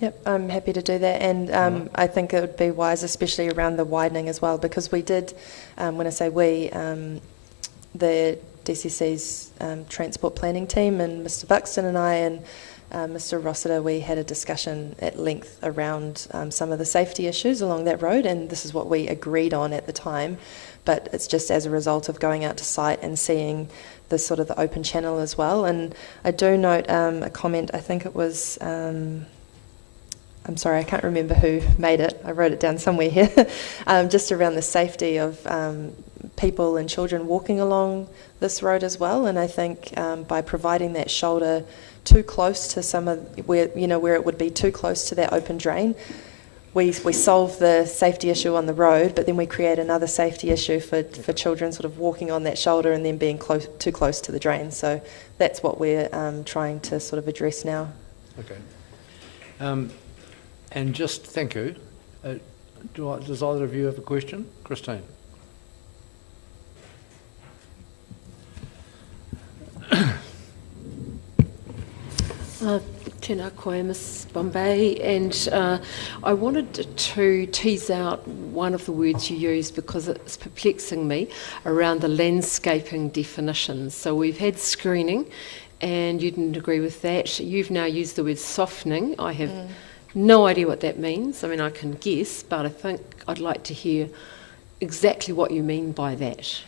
Yep, I'm happy to do that, and I think it would be wise, especially around the widening as well, because we did, when I say we, the DCC's transport planning team and Mr Buxton and I and Mr Rossiter, we had a discussion at length around some of the safety issues along that road, and this is what we agreed on at the time, but it's just as a result of going out to site and seeing the sort of the open channel as well. And I do note a comment, I think it was, I'm sorry, I can't remember who made it, I wrote it down somewhere here, just around the safety of people and children walking along this road as well. And I think by providing that shoulder too close to some of where it would be too close to that open drain, we solve the safety issue on the road, but then we create another safety issue for children sort of walking on that shoulder and then being too close to the drain. So that's what we're trying to sort of address now. Okay. And just thank you. Does either of you have a question? Christine? Tēnā koe, Miss Bombay, and I wanted to tease out one of the words you used because it's perplexing me around the landscaping definitions. So we've had screening, and you didn't agree with that. You've now used the word softening. I have no idea what that means. I mean, I can guess, but I think I'd like to hear exactly what you mean by that.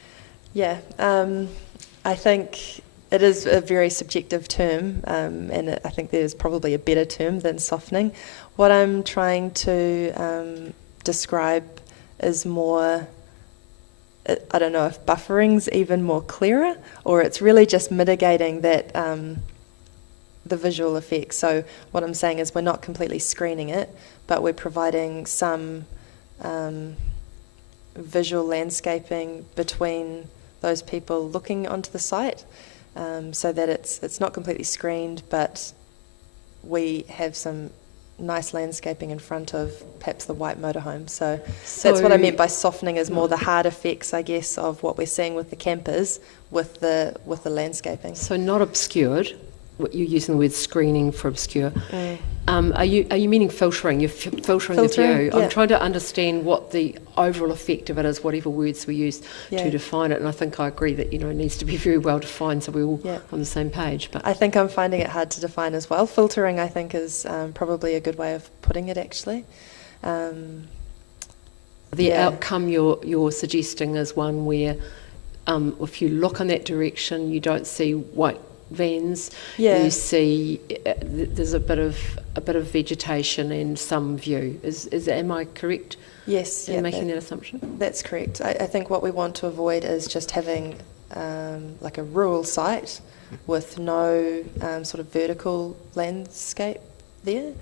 Yeah, I think it is a very subjective term, and I think there's probably a better term than softening. What I'm trying to describe is more, I don't know if buffering's even more clearer, or it's really just mitigating that the visual effects. So what I'm saying is we're not completely screening it, but we're providing some visual landscaping between those people looking onto the site, so that it's not completely screened, but we have some nice landscaping in front of perhaps the white motorhome. So that's what I meant by softening, is more the hard effects, I guess, of what we're seeing with the campers with the landscaping. So not obscured. You're using the word screening for obscure. Are you meaning filtering? You're filtering the view. Yeah. I'm trying to understand what the overall effect of it is, whatever words we use to define it. And I think I agree that it needs to be very well defined, so we're all on the same page. But I think I'm finding it hard to define as well. Filtering, I think, is probably a good way of putting it, actually. The outcome you're suggesting is one where, if you look in that direction, you don't see white vans. You see there's a bit of vegetation and some view. Am I correct? Yes. In making that assumption? That's correct. I think what we want to avoid is just having like a rural site with no sort of vertical landscape there,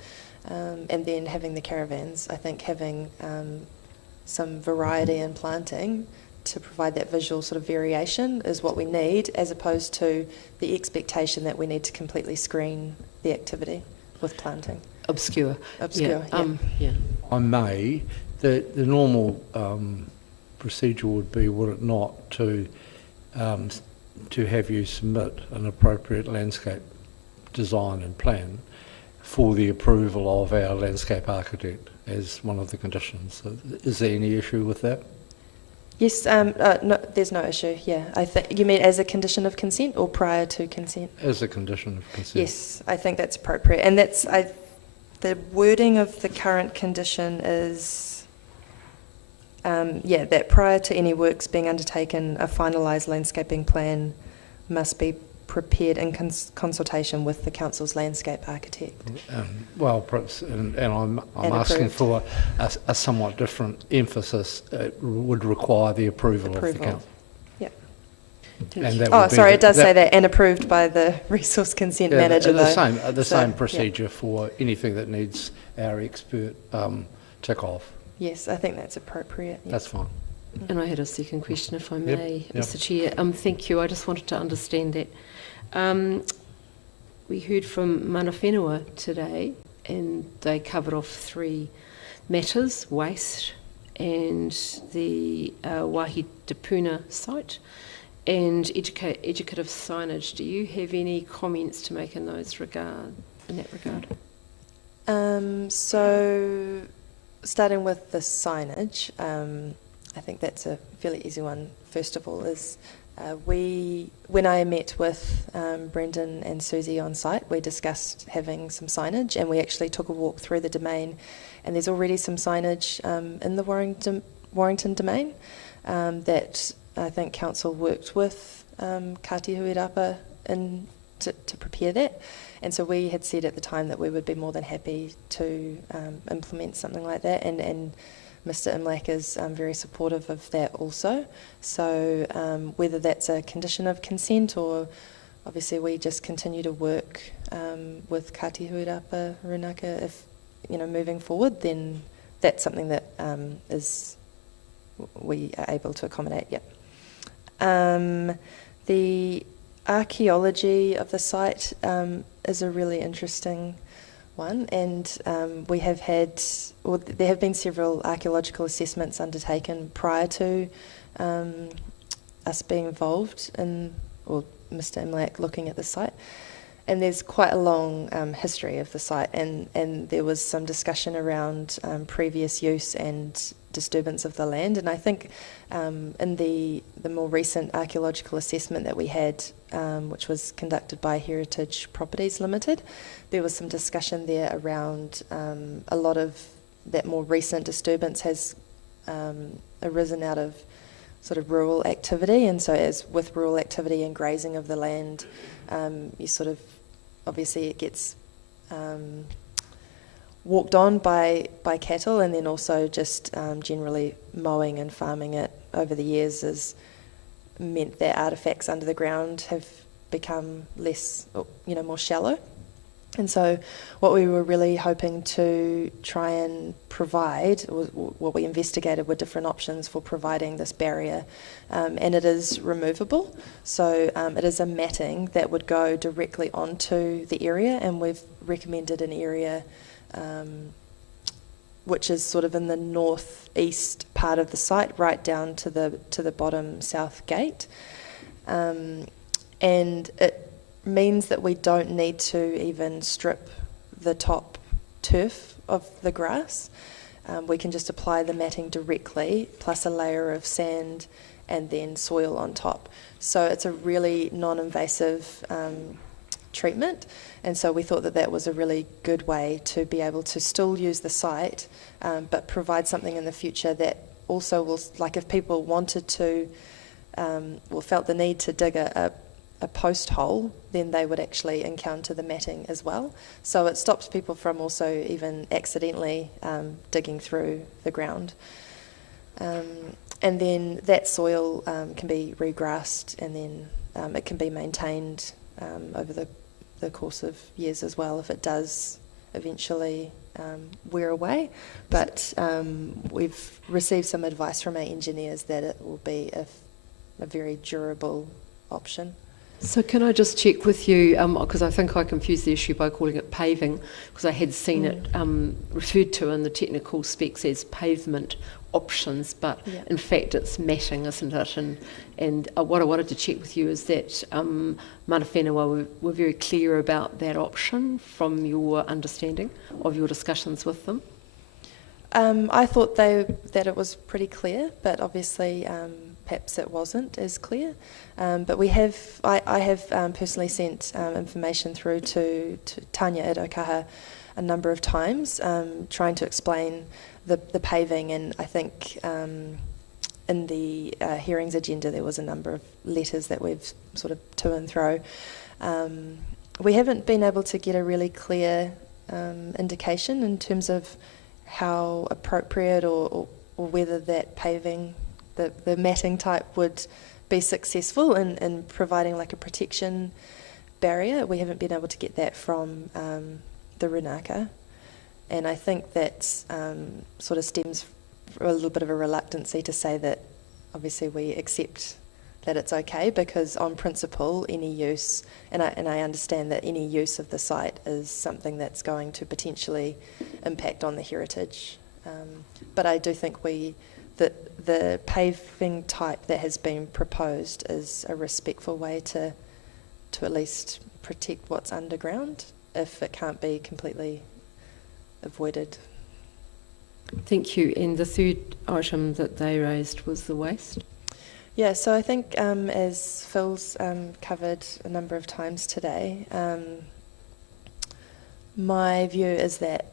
and then having the caravans. I think having some variety in planting to provide that visual sort of variation is what we need, as opposed to the expectation that we need to completely screen the activity with planting. Obscure. I may. The normal procedure would be, would it not, to have you submit an appropriate landscape design and plan for the approval of our landscape architect as one of the conditions. Is there any issue with that? Yes, no, there's no issue. Yeah, I think you mean as a condition of consent or prior to consent? As a condition of consent. Yes, I think that's appropriate, and that's the wording of the current condition is, that prior to any works being undertaken, a finalised landscaping plan must be prepared in consultation with the council's landscape architect. And I'm asking for a somewhat different emphasis. It would require the approval of the council. Yeah. And that it does say that, and approved by the resource consent manager. The same procedure for anything that needs our expert tick off. Yes, I think that's appropriate. Yes. That's fine. And I had a second question, if I Yep, may, yep. Mr. Chair. Thank you. I just wanted to understand that. We heard from Mana Whenua today, and they covered off 3 matters: waste and the Wāhi Te Puna site and educative signage. Do you have any comments to make in that regard? So, starting with the signage, I think that's a fairly easy one. First of all, is when I met with Brendan and Susie on site, we discussed having some signage, and we actually took a walk through the domain, and there's already some signage in the Warrington domain that I think Council worked with Kati Huirapa to prepare that. And so we had said at the time that we would be more than happy to implement something like that, and Mr. Imlach is very supportive of that also. So whether that's a condition of consent, or obviously we just continue to work with Kati Huirapa Runaka, if moving forward, then that's something that we are able to accommodate. Yep. The archaeology of the site is a really interesting one, and we have had, or there have been several archaeological assessments undertaken prior to us being involved in, or Mr. Imlach looking at the site. And there's quite a long history of the site, and there was some discussion around previous use and disturbance of the land. And I think in the more recent archaeological assessment that we had, which was conducted by Heritage Properties Limited, there was some discussion there around a lot of that more recent disturbance has arisen out of sort of rural activity. And so as with rural activity and grazing of the land, you sort of, obviously it gets walked on by cattle, and then also just generally mowing and farming it over the years has meant that artefacts under the ground have become less, more shallow. And so what we were really hoping to try and provide, or what we investigated, were different options for providing this barrier. And it is removable. So it is a matting that would go directly onto the area, and we've recommended an area which is sort of in the northeast part of the site, right down to the bottom south gate. And it means that we don't need to even strip the top turf of the grass. We can just apply the matting directly, plus a layer of sand and then soil on top. So it's a really non-invasive treatment, and so we thought that that was a really good way to be able to still use the site, but provide something in the future that also will, like if people wanted to, felt the need to dig a post hole, then they would actually encounter the matting as well. So it stops people from also even accidentally digging through the ground. And then that soil can be regrassed, and then it can be maintained over the course of years as well, if it does eventually wear away. But we've received some advice from our engineers that it will be a very durable option. So can I just check with you, because I think I confused the issue by calling it paving, because I had seen it referred to in the technical specs as pavement options, but in fact it's matting, isn't it? And what I wanted to check with you is that Mana Whenua were very clear about that option from your understanding of your discussions with them. I thought that it was pretty clear, but obviously perhaps it wasn't as clear. But I have personally sent information through to Tanya at Okaha a number of times, trying to explain the paving, and I think in the hearings agenda there was a number of letters that we've sort of to and fro. We haven't been able to get a really clear indication in terms of how appropriate or whether that paving, the matting type, would be successful in providing like a protection barrier. We haven't been able to get that from the Runaka, and I think that sort of stems from a little bit of a reluctancy to say that obviously we accept that it's okay, because on principle any use, and I understand that any use of the site is something that's going to potentially impact on the heritage. But I do think that the paving type that has been proposed is a respectful way to at least protect what's underground if it can't be completely avoided. Thank you. And the third item that they raised was the waste. Yeah, so I think as Phil's covered a number of times today, my view is that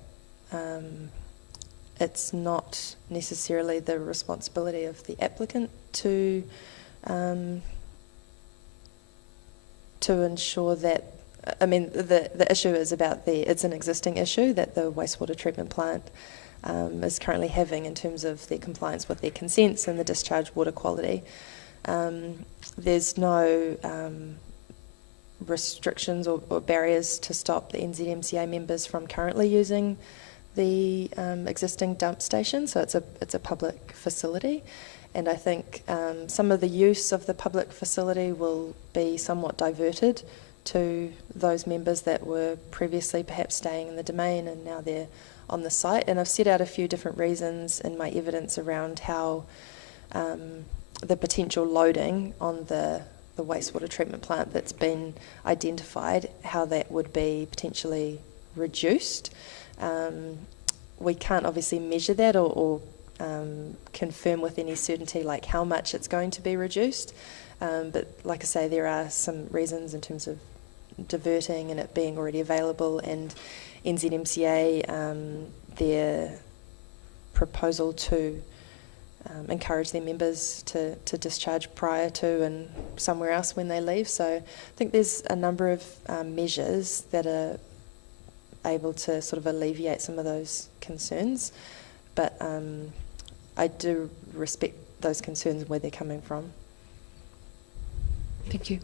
it's not necessarily the responsibility of the applicant to ensure that, I mean, the issue is about it's an existing issue that the wastewater treatment plant is currently having in terms of their compliance with their consents and the discharge water quality. There's no restrictions or barriers to stop the NZMCA members from currently using the existing dump station, so it's a public facility, and I think some of the use of the public facility will be somewhat diverted to those members that were previously perhaps staying in the domain and now they're on the site. And I've set out a few different reasons in my evidence around how the potential loading on the wastewater treatment plant that's been identified, how that would be potentially reduced. We can't obviously measure that or confirm with any certainty like how much it's going to be reduced, but like I say, there are some reasons in terms of diverting and it being already available, and NZMCA, their proposal to encourage their members to discharge prior to and somewhere else when they leave. So I think there's a number of measures that are able to sort of alleviate some of those concerns, but I do respect those concerns and where they're coming from. Thank you.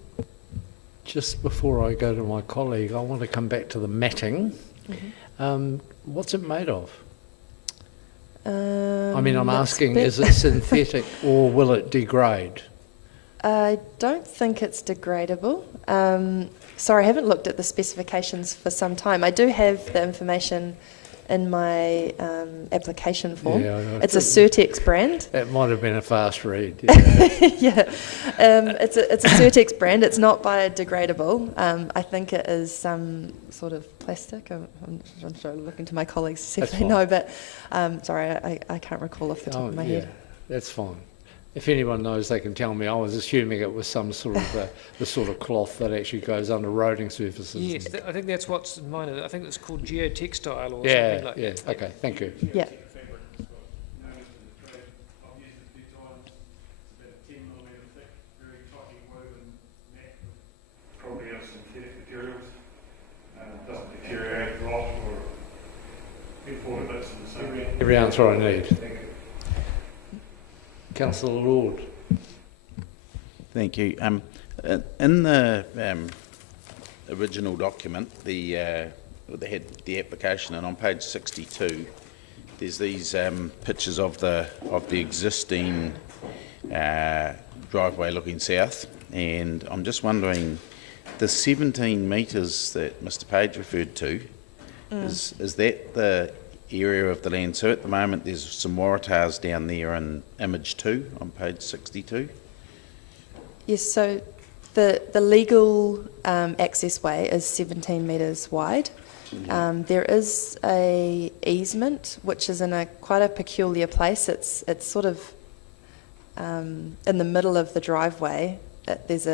Just before I go to my colleague, I want to come back to the matting. Mm-hmm. What's it made of? I mean, I'm asking, is it synthetic or will it degrade? I don't think it's degradable. Sorry, I haven't looked at the specifications for some time. I do have the information in my application form. Yeah, it's a Certex brand. That might have been a fast read. Yeah, it's a Certex brand. It's not biodegradable. I think it is some sort of plastic. I'm sure I'll look into my colleagues to see if they know, but sorry, I can't recall off the top of my head. That's fine. If anyone knows, they can tell me. I was assuming it was some sort of the sort of cloth that actually goes under roading surfaces. Yes, I think that's what's in mind. I think it's called geotextile or something like that. Yeah, okay, thank you. Yeah. Probably of synthetic materials. Doesn't deteriorate, rot, or import bits in the same. Every answer I need. Councillor Lord. Thank you. In the original document, they had the application, and on page 62, there's these pictures of the existing driveway looking south, and I'm just wondering, the 17 metres that Mr. Page referred to, is that the area of the land? So at the moment there's some waratahs down there in image 2 on page 62. Yes, so the legal access way is 17 metres wide. There is a easement which is in quite a peculiar place. It's sort of in the middle of the driveway. There's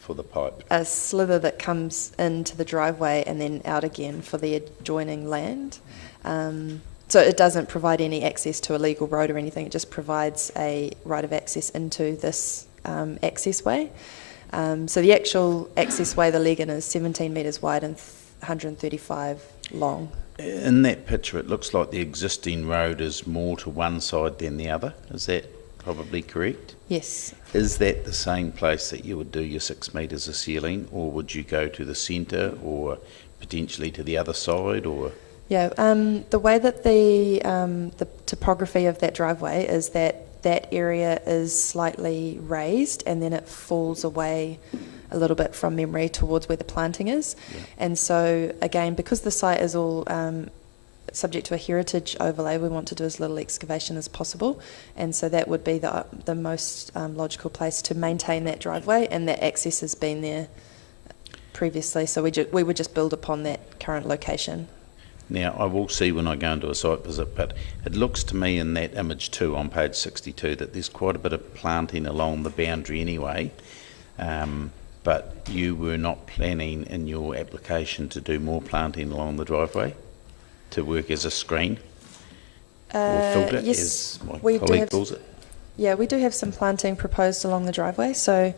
for the pipe, a slither that comes into the driveway and then out again for the adjoining land. So it doesn't provide any access to a legal road or anything. It just provides a right of access into this access way. So the actual access way, the Legan, is 17 metres wide and 135 long. In that picture, it looks like the existing road is more to one side than the other. Is that probably correct? Yes. Is that the same place that you would do your 6 metres of ceiling, or would you go to the centre or potentially to the other side? Or yeah, the way that the topography of that driveway is that that area is slightly raised and then it falls away a little bit from memory towards where the planting is. Yeah. And so again, because the site is all subject to a heritage overlay, we want to do as little excavation as possible, and so that would be the most logical place to maintain that driveway, and that access has been there previously, so we would just build upon that current location. Now, I will see when I go into a site visit, but it looks to me in that image too on page 62 that there's quite a bit of planting along the boundary anyway, but you were not planning in your application to do more planting along the driveway to work as a screen or filter, yes, as my we do colleague have, calls it? Yeah, we do have some planting proposed along the driveway. So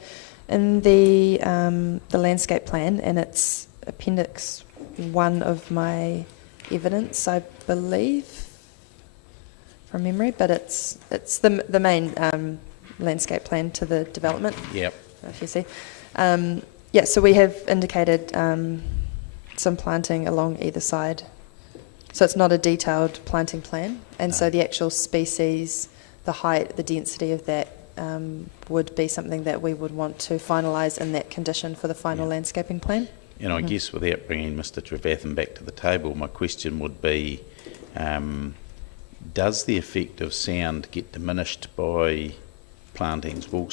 in the landscape plan, and it's appendix 1 of my evidence, I believe, from memory, but it's the main landscape plan to the development. Yep. If you see. Yeah, so we have indicated some planting along either side. So it's not a detailed planting plan, and so the actual species, the height, the density of that would be something that we would want to finalise in that condition for the final landscaping plan. And I guess without bringing Mr Trevathan back to the table, my question would be, does the effect of sound get diminished by plantings? Will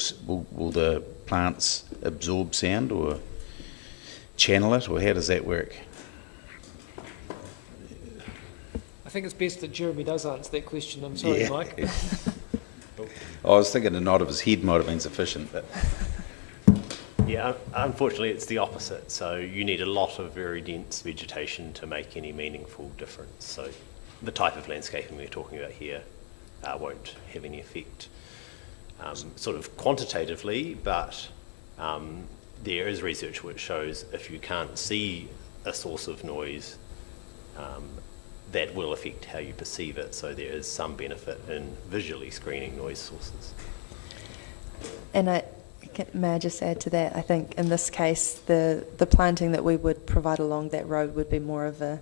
the plants absorb sound or channel it, or how does that work? I think it's best that Jeremy does answer that question. I'm sorry, Mike. I was thinking a nod of his head might have been sufficient, but... Yeah, unfortunately it's the opposite. So you need a lot of very dense vegetation to make any meaningful difference. So the type of landscaping we're talking about here won't have any effect sort of quantitatively, but there is research which shows if you can't see a source of noise, that will affect how you perceive it. So there is some benefit in visually screening noise sources. And may I just add to that? I think in this case, the planting that we would provide along that road would be more of a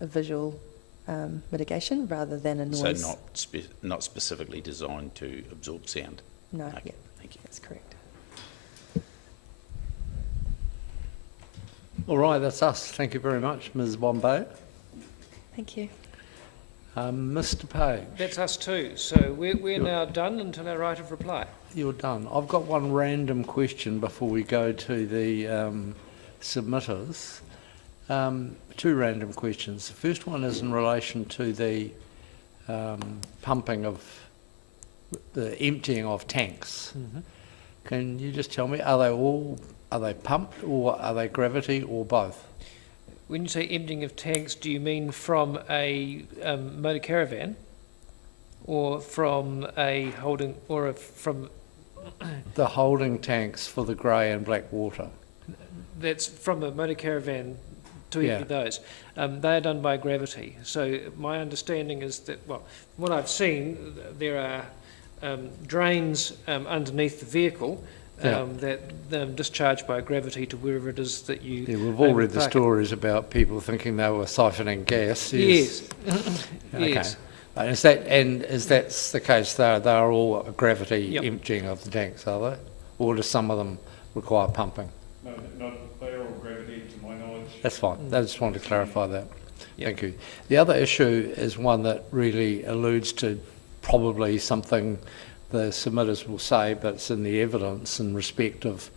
visual mitigation rather than a noise. So not specifically designed to absorb sound? No, okay, yeah, thank you. That's correct. All right, that's us. Thank you very much, Ms Bombay. Thank you. Mr Page. That's us too. So we're now done until our right of reply. You're done. I've got one random question before we go to the submitters. 2 random questions. The first one is in relation to the pumping of the emptying of tanks. Mm-hmm. Can you just tell me, are they pumped or are they gravity or both? When you say emptying of tanks, do you mean from a motor caravan, or from a holding, or from the holding tanks for the grey and black water? That's from a motor caravan to empty those. They are done by gravity. So my understanding is that, well, from what I've seen, there are drains underneath the vehicle that discharge by gravity to wherever it is that you... Yeah, we've all read the stories about people thinking they were siphoning gas. Yes. Okay. Yes. Is that the case? They're all gravity emptying of the tanks, are they? Or do some of them require pumping? No, they're all gravity to my knowledge. That's fine. I just wanted to clarify that. Thank you. The other issue is one that really alludes to probably something the submitters will say, but it's in the evidence in respect of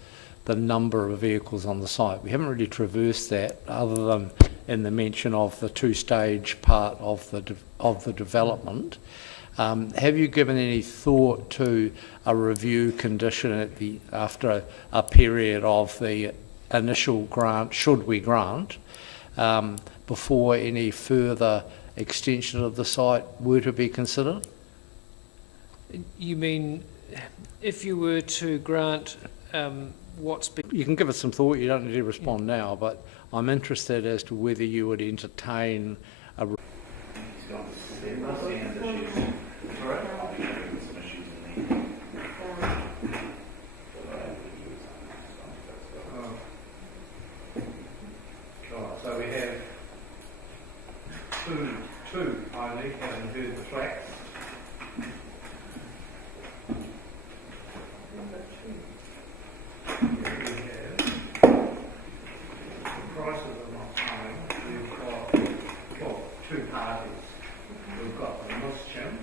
the number of vehicles on the site. We haven't really traversed that other than in the mention of the 2-stage part of the development. Have you given any thought to a review condition after a period of the initial grant, should we grant, before any further extension of the site were to be considered? You mean if you were to grant what's been... You can give us some thought, you don't need to respond now, but I'm interested as to whether you would entertain a... So we have two only, having heard the facts. we've got the Muschin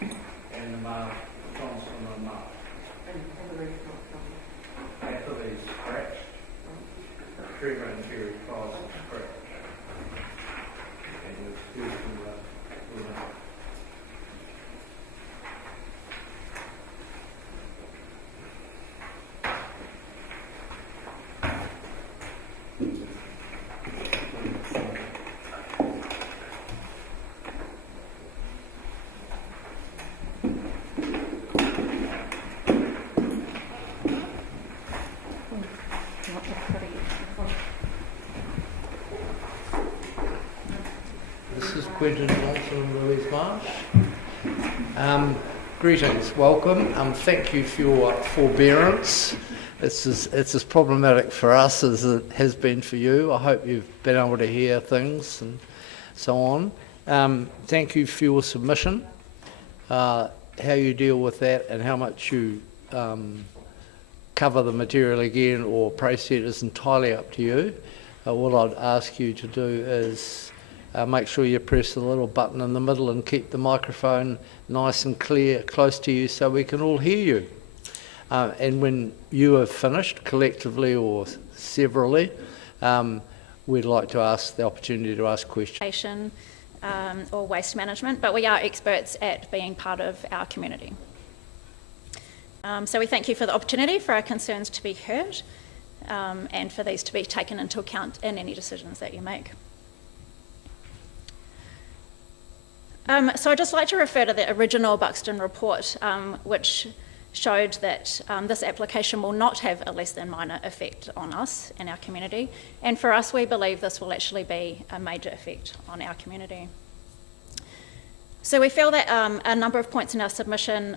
and the Johnston and Mark. After these scratched, Trevor and Jerry Price are scratched. And we've still Quentin Johnson and Louise Marsh. Greetings, welcome. Thank you for your forbearance. It's as problematic for us as it has been for you. I hope you've been able to hear things and so on. Thank you for your submission. How you deal with that and how much you cover the material again or proceed is entirely up to you. What I'd ask you to do is make sure you press the little button in the middle and keep the microphone nice and clear close to you so we can all hear you. And when you have finished, collectively or severally, we'd like to ask the opportunity to ask questions. Or waste management, but we are experts at being part of our community. So we thank you for the opportunity for our concerns to be heard and for these to be taken into account in any decisions that you make. So I'd just like to refer to the original Buxton report, which showed that this application will not have a less than minor effect on us and our community. And for us, we believe this will actually be a major effect on our community. So we feel that a number of points in our submission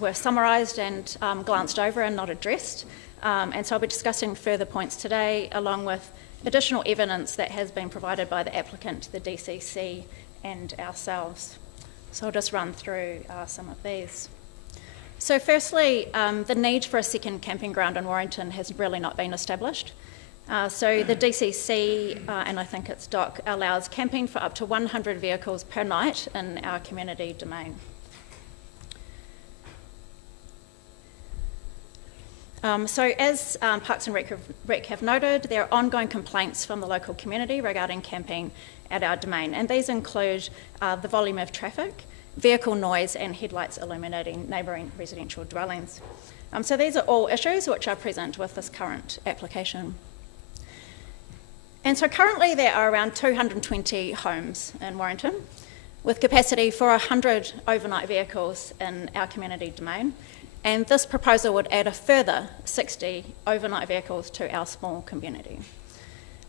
were summarised and glanced over and not addressed. And so I'll be discussing further points today, along with additional evidence that has been provided by the applicant, the DCC, and ourselves. So I'll just run through some of these. So firstly, the need for a second camping ground in Warrington has really not been established. So the DCC, and I think it's DOC, allows camping for up to 100 vehicles per night in our community domain. So as Parks and Rec have noted, there are ongoing complaints from the local community regarding camping at our domain, and these include the volume of traffic, vehicle noise and headlights illuminating neighbouring residential dwellings. So these are all issues which are present with this current application. And so currently there are around 220 homes in Warrington with capacity for 100 overnight vehicles in our community domain, and this proposal would add a further 60 overnight vehicles to our small community.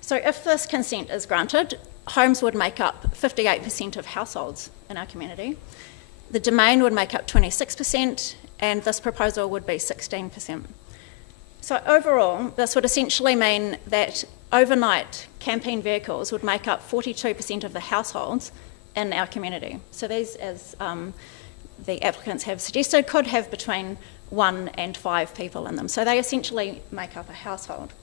So if this consent is granted, homes would make up 58% of households in our community. The domain would make up 26%, and this proposal would be 16%. So overall, this would essentially mean that overnight camping vehicles would make up 42% of the households in our community. So these, as the applicants have suggested, could have between 1 and 5 people in them. So they essentially make up a household.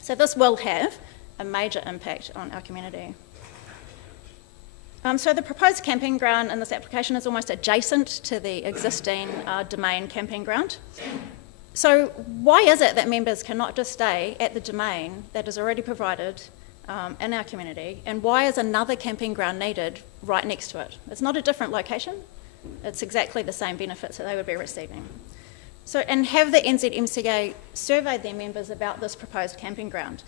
So this will have a major impact on our community. So the proposed camping ground in this application is almost adjacent to the existing domain camping ground. So why is it that members cannot just stay at the domain that is already provided in our community, and why is another camping ground needed right next to it? It's not a different location, it's exactly the same benefits that they would be receiving. So, and have the NZMCA surveyed their members about this proposed camping ground,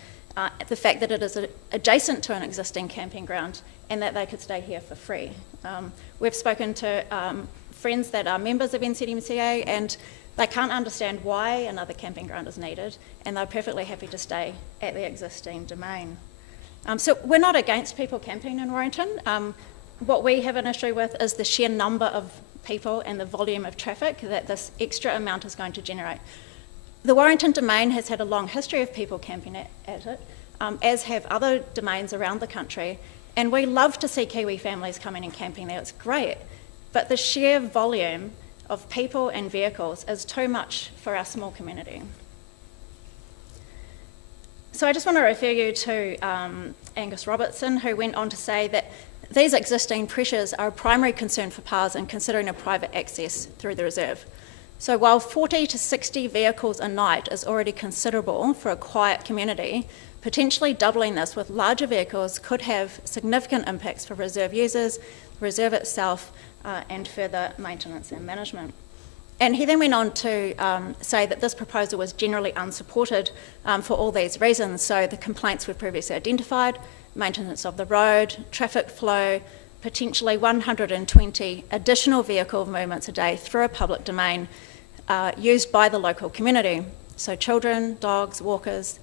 the fact that it is adjacent to an existing camping ground and that they could stay here for free. We've spoken to friends that are members of NZMCA, and they can't understand why another camping ground is needed, and they're perfectly happy to stay at the existing domain. So we're not against people camping in Warrington. What we have an issue with is the sheer number of people and the volume of traffic that this extra amount is going to generate. The Warrington domain has had a long history of people camping at it, as have other domains around the country, and we love to see Kiwi families coming and camping there. It's great, but the sheer volume of people and vehicles is too much for our small community. So I just want to refer you to Angus Robertson, who went on to say that These existing pressures are a primary concern for PARS in considering a private access through the reserve. So while 40 to 60 vehicles a night is already considerable for a quiet community, potentially doubling this with larger vehicles could have significant impacts for reserve users, the reserve itself, and further maintenance and management. And he then went on to say that this proposal was generally unsupported for all these reasons. So the complaints we've previously identified, maintenance of the road, traffic flow, potentially 120 additional vehicle movements a day through a public domain used by the local community. So children, dogs, walkers,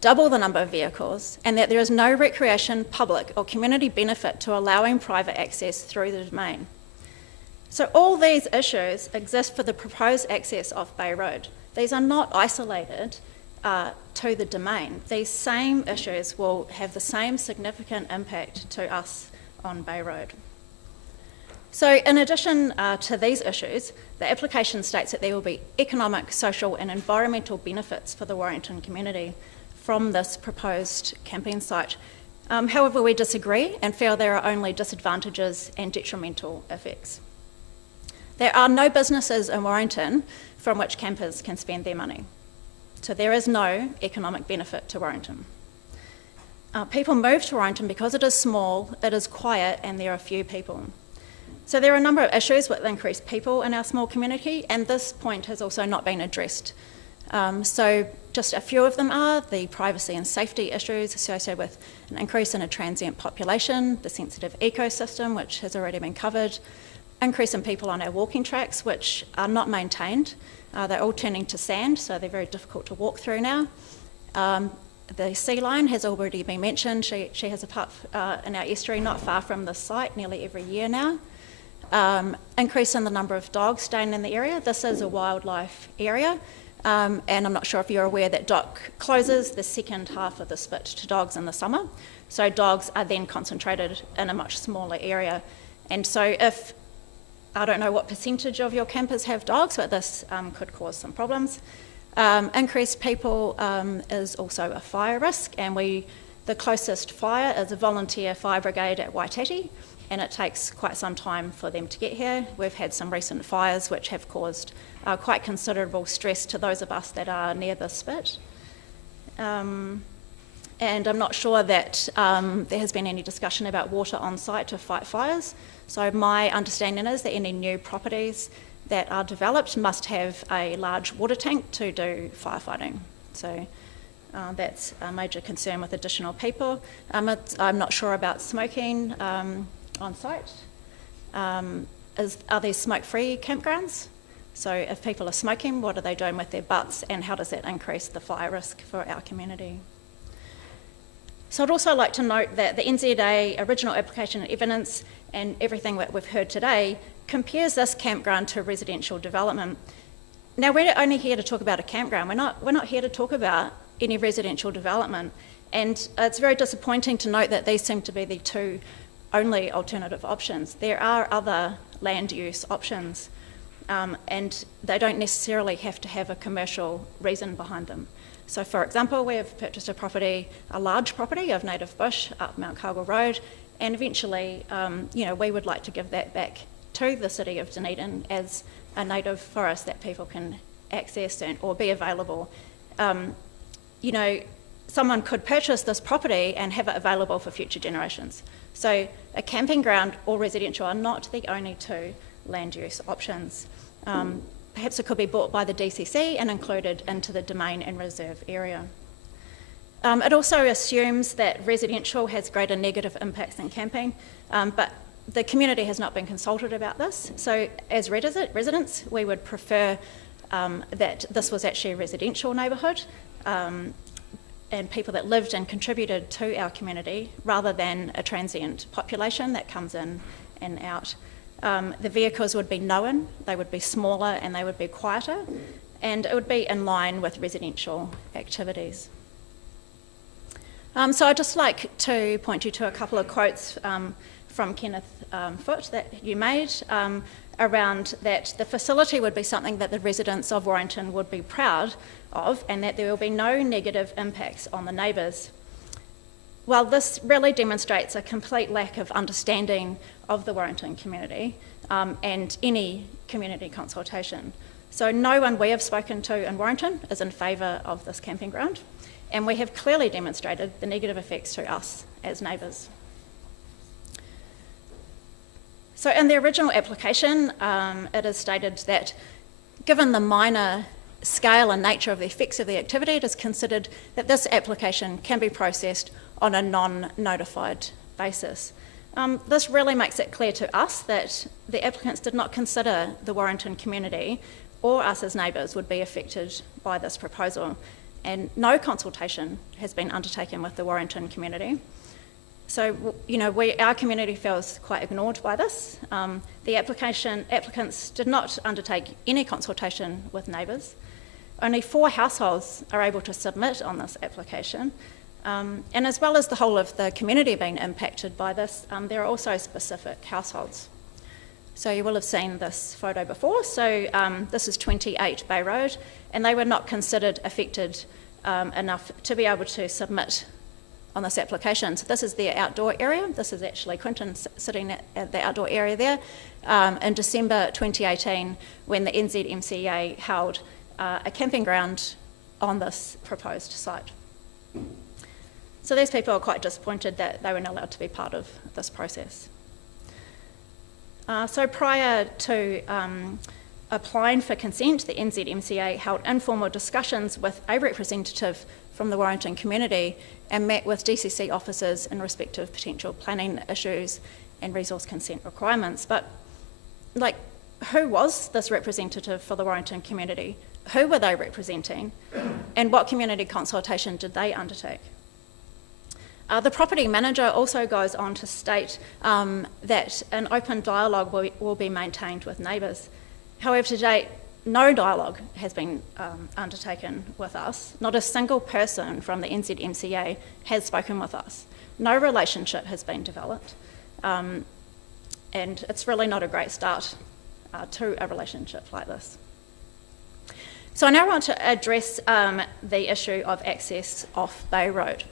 double the number of vehicles, and that there is no recreation, public or community benefit to allowing private access through the domain. So all these issues exist for the proposed access off Bay Road. These are not isolated to the domain. These same issues will have the same significant impact to us on Bay Road. So in addition to these issues, the application states that there will be economic, social and environmental benefits for the Warrington community from this proposed camping site. However, we disagree and feel there are only disadvantages and detrimental effects. There are no businesses in Warrington from which campers can spend their money. So there is no economic benefit to Warrington. People move to Warrington because it is small, it is quiet, and there are few people. So there are a number of issues with increased people in our small community, and this point has also not been addressed. So just a few of them are the privacy and safety issues associated with an increase in a transient population, the sensitive ecosystem, which has already been covered, increase in people on our walking tracks, which are not maintained. They're all turning to sand, so they're very difficult to walk through now. The sea lion has already been mentioned. She has a pup in our estuary not far from the site nearly every year now. Increase in the number of dogs staying in the area. This is a wildlife area, and I'm not sure if you're aware that DOC closes the second half of the spit to dogs in the summer. So dogs are then concentrated in a much smaller area. And so if, I don't know what percentage of your campers have dogs, but this could cause some problems. Increased people is also a fire risk, and the closest fire is a volunteer fire brigade at Waitati, and it takes quite some time for them to get here. We've had some recent fires which have caused quite considerable stress to those of us that are near the spit. And I'm not sure that there has been any discussion about water on site to fight fires. So my understanding is that any new properties that are developed must have a large water tank to do firefighting. So that's a major concern with additional people. I'm not sure about smoking on site. Are there smoke-free campgrounds? So if people are smoking, what are they doing with their butts, and how does that increase the fire risk for our community? So I'd also like to note that the NZA original application and evidence and everything that we've heard today compares this campground to residential development. Now, we're only here to talk about a campground. We're not here to talk about any residential development. And it's very disappointing to note that these seem to be the two only alternative options. There are other land use options, and they don't necessarily have to have a commercial reason behind them. So, for example, we have purchased a large property of native bush up Mount Cargill Road, and eventually, we would like to give that back to the city of Dunedin as a native forest that people can access or be available. Someone could purchase this property and have it available for future generations. So a camping ground or residential are not the only two land use options. Perhaps it could be bought by the DCC and included into the domain and reserve area. It also assumes that residential has greater negative impacts than camping, but the community has not been consulted about this. So as residents, we would prefer that this was actually a residential neighbourhood and people that lived and contributed to our community rather than a transient population that comes in and out. The vehicles would be known, they would be smaller and they would be quieter, and it would be in line with residential activities. So I'd just like to point you to a couple of quotes from Kenneth Foote that you made around that the facility would be something that the residents of Warrington would be proud of, and that there will be no negative impacts on the neighbours. Well, this really demonstrates a complete lack of understanding of the Warrington community and any community consultation. So no one we have spoken to in Warrington is in favour of this camping ground, and we have clearly demonstrated the negative effects to us as neighbours. So in the original application, it is stated that given the minor scale and nature of the effects of the activity, it is considered that this application can be processed on a non-notified basis. This really makes it clear to us that the applicants did not consider the Warrington community or us as neighbours would be affected by this proposal, and no consultation has been undertaken with the Warrington community. So, our community feels quite ignored by this. The applicants did not undertake any consultation with neighbours. Only 4 households are able to submit on this application. And as well as the whole of the community being impacted by this, there are also specific households. So you will have seen this photo before. So this is 28 Bay Road, and they were not considered affected enough to be able to submit on this application. So this is their outdoor area. This is actually Quinton sitting at the outdoor area there in December 2018 when the NZMCA held a camping ground on this proposed site. So these people are quite disappointed that they were not allowed to be part of this process. So prior to applying for consent, the NZMCA held informal discussions with a representative from the Warrington community and met with DCC officers in respect of potential planning issues and resource consent requirements. But, who was this representative for the Warrington community? Who were they representing? And what community consultation did they undertake? The property manager also goes on to state that an open dialogue will be maintained with neighbours. However, to date, no dialogue has been undertaken with us. Not a single person from the NZMCA has spoken with us. No relationship has been developed. And it's really not a great start to a relationship like this. So I now want to address the issue of access off Bay Road.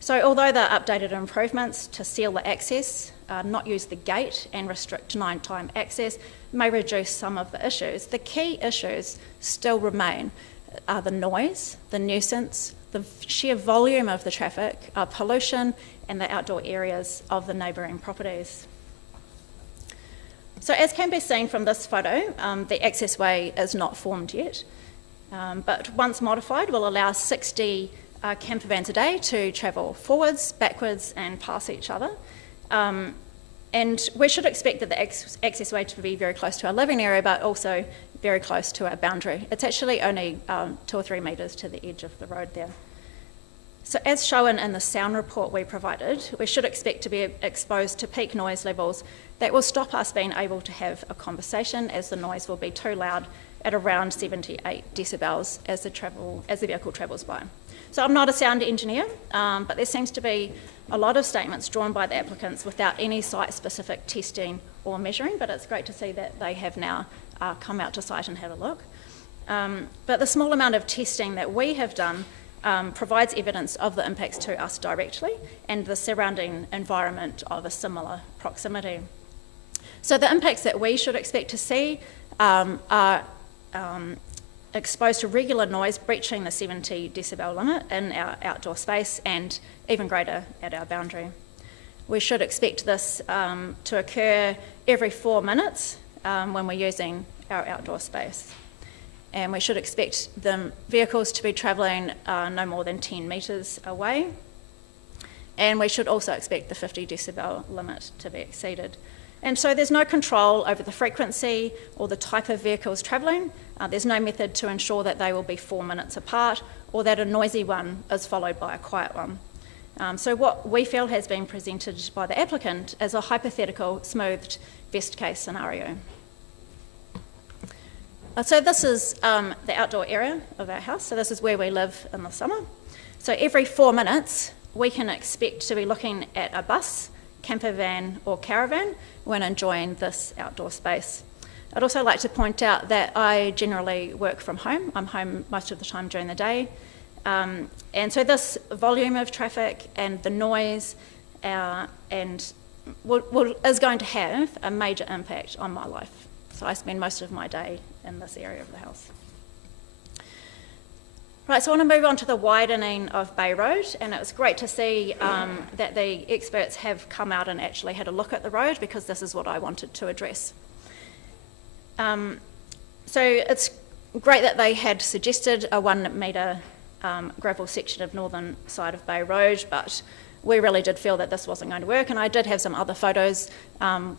So although the updated improvements to seal the access, not use the gate and restrict nighttime access may reduce some of the issues, the key issues still remain the noise, the nuisance, the sheer volume of the traffic, pollution, and the outdoor areas of the neighbouring properties. So as can be seen from this photo, the accessway is not formed yet, but once modified will allow 60 camper vans a day to travel forwards, backwards and past each other. And we should expect that the accessway to be very close to our living area, but also very close to our boundary. It's actually only 2 or 3 metres to the edge of the road there. So as shown in the sound report we provided, we should expect to be exposed to peak noise levels that will stop us being able to have a conversation, as the noise will be too loud at around 78 decibels as the vehicle travels by. So I'm not a sound engineer, but there seems to be a lot of statements drawn by the applicants without any site-specific testing or measuring, but it's great to see that they have now come out to site and had a look. But the small amount of testing that we have done provides evidence of the impacts to us directly and the surrounding environment of a similar proximity. So the impacts that we should expect to see are exposed to regular noise breaching the 70 decibel limit in our outdoor space and even greater at our boundary. We should expect this to occur every 4 minutes when we're using our outdoor space. And we should expect the vehicles to be travelling no more than 10 metres away. And we should also expect the 50 decibel limit to be exceeded. And so there's no control over the frequency or the type of vehicles travelling. There's no method to ensure that they will be 4 minutes apart or that a noisy one is followed by a quiet one. So what we feel has been presented by the applicant is a hypothetical, smoothed, best case scenario. So this is the outdoor area of our house. So this is where we live in the summer. So every 4 minutes, we can expect to be looking at a bus, camper van or caravan when enjoying this outdoor space. I'd also like to point out that I generally work from home. I'm home most of the time during the day. And so this volume of traffic and the noise and is going to have a major impact on my life. So I spend most of my day in this area of the house. Right, so I want to move on to the widening of Bay Road, and it was great to see that the experts have come out and actually had a look at the road, because this is what I wanted to address. So it's great that they had suggested a 1 metre gravel section of northern side of Bay Road, but we really did feel that this wasn't going to work, and I did have some other photos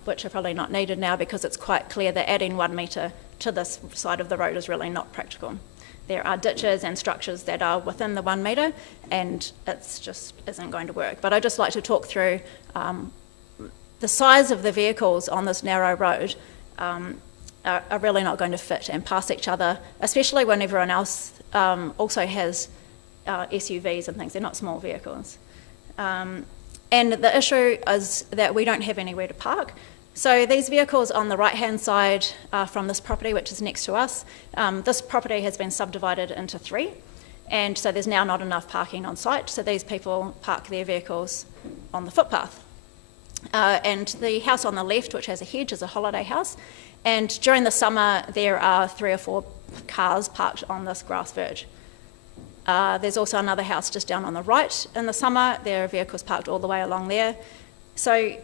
which are probably not needed now, because it's quite clear that adding 1 metre to this side of the road is really not practical. There are ditches and structures that are within the 1 metre, and it's just isn't going to work. But I'd just like to talk through the size of the vehicles on this narrow road are really not going to fit and pass each other, especially when everyone else also has SUVs and things. They're not small vehicles. And the issue is that we don't have anywhere to park. So these vehicles on the right-hand side from this property, which is next to us, this property has been subdivided into 3, and so there's now not enough parking on site, so these people park their vehicles on the footpath. And the house on the left, which has a hedge, is a holiday house, and during the summer there are 3 or 4 cars parked on this grass verge. There's also another house just down on the right. In the summer, there are vehicles parked all the way along there. So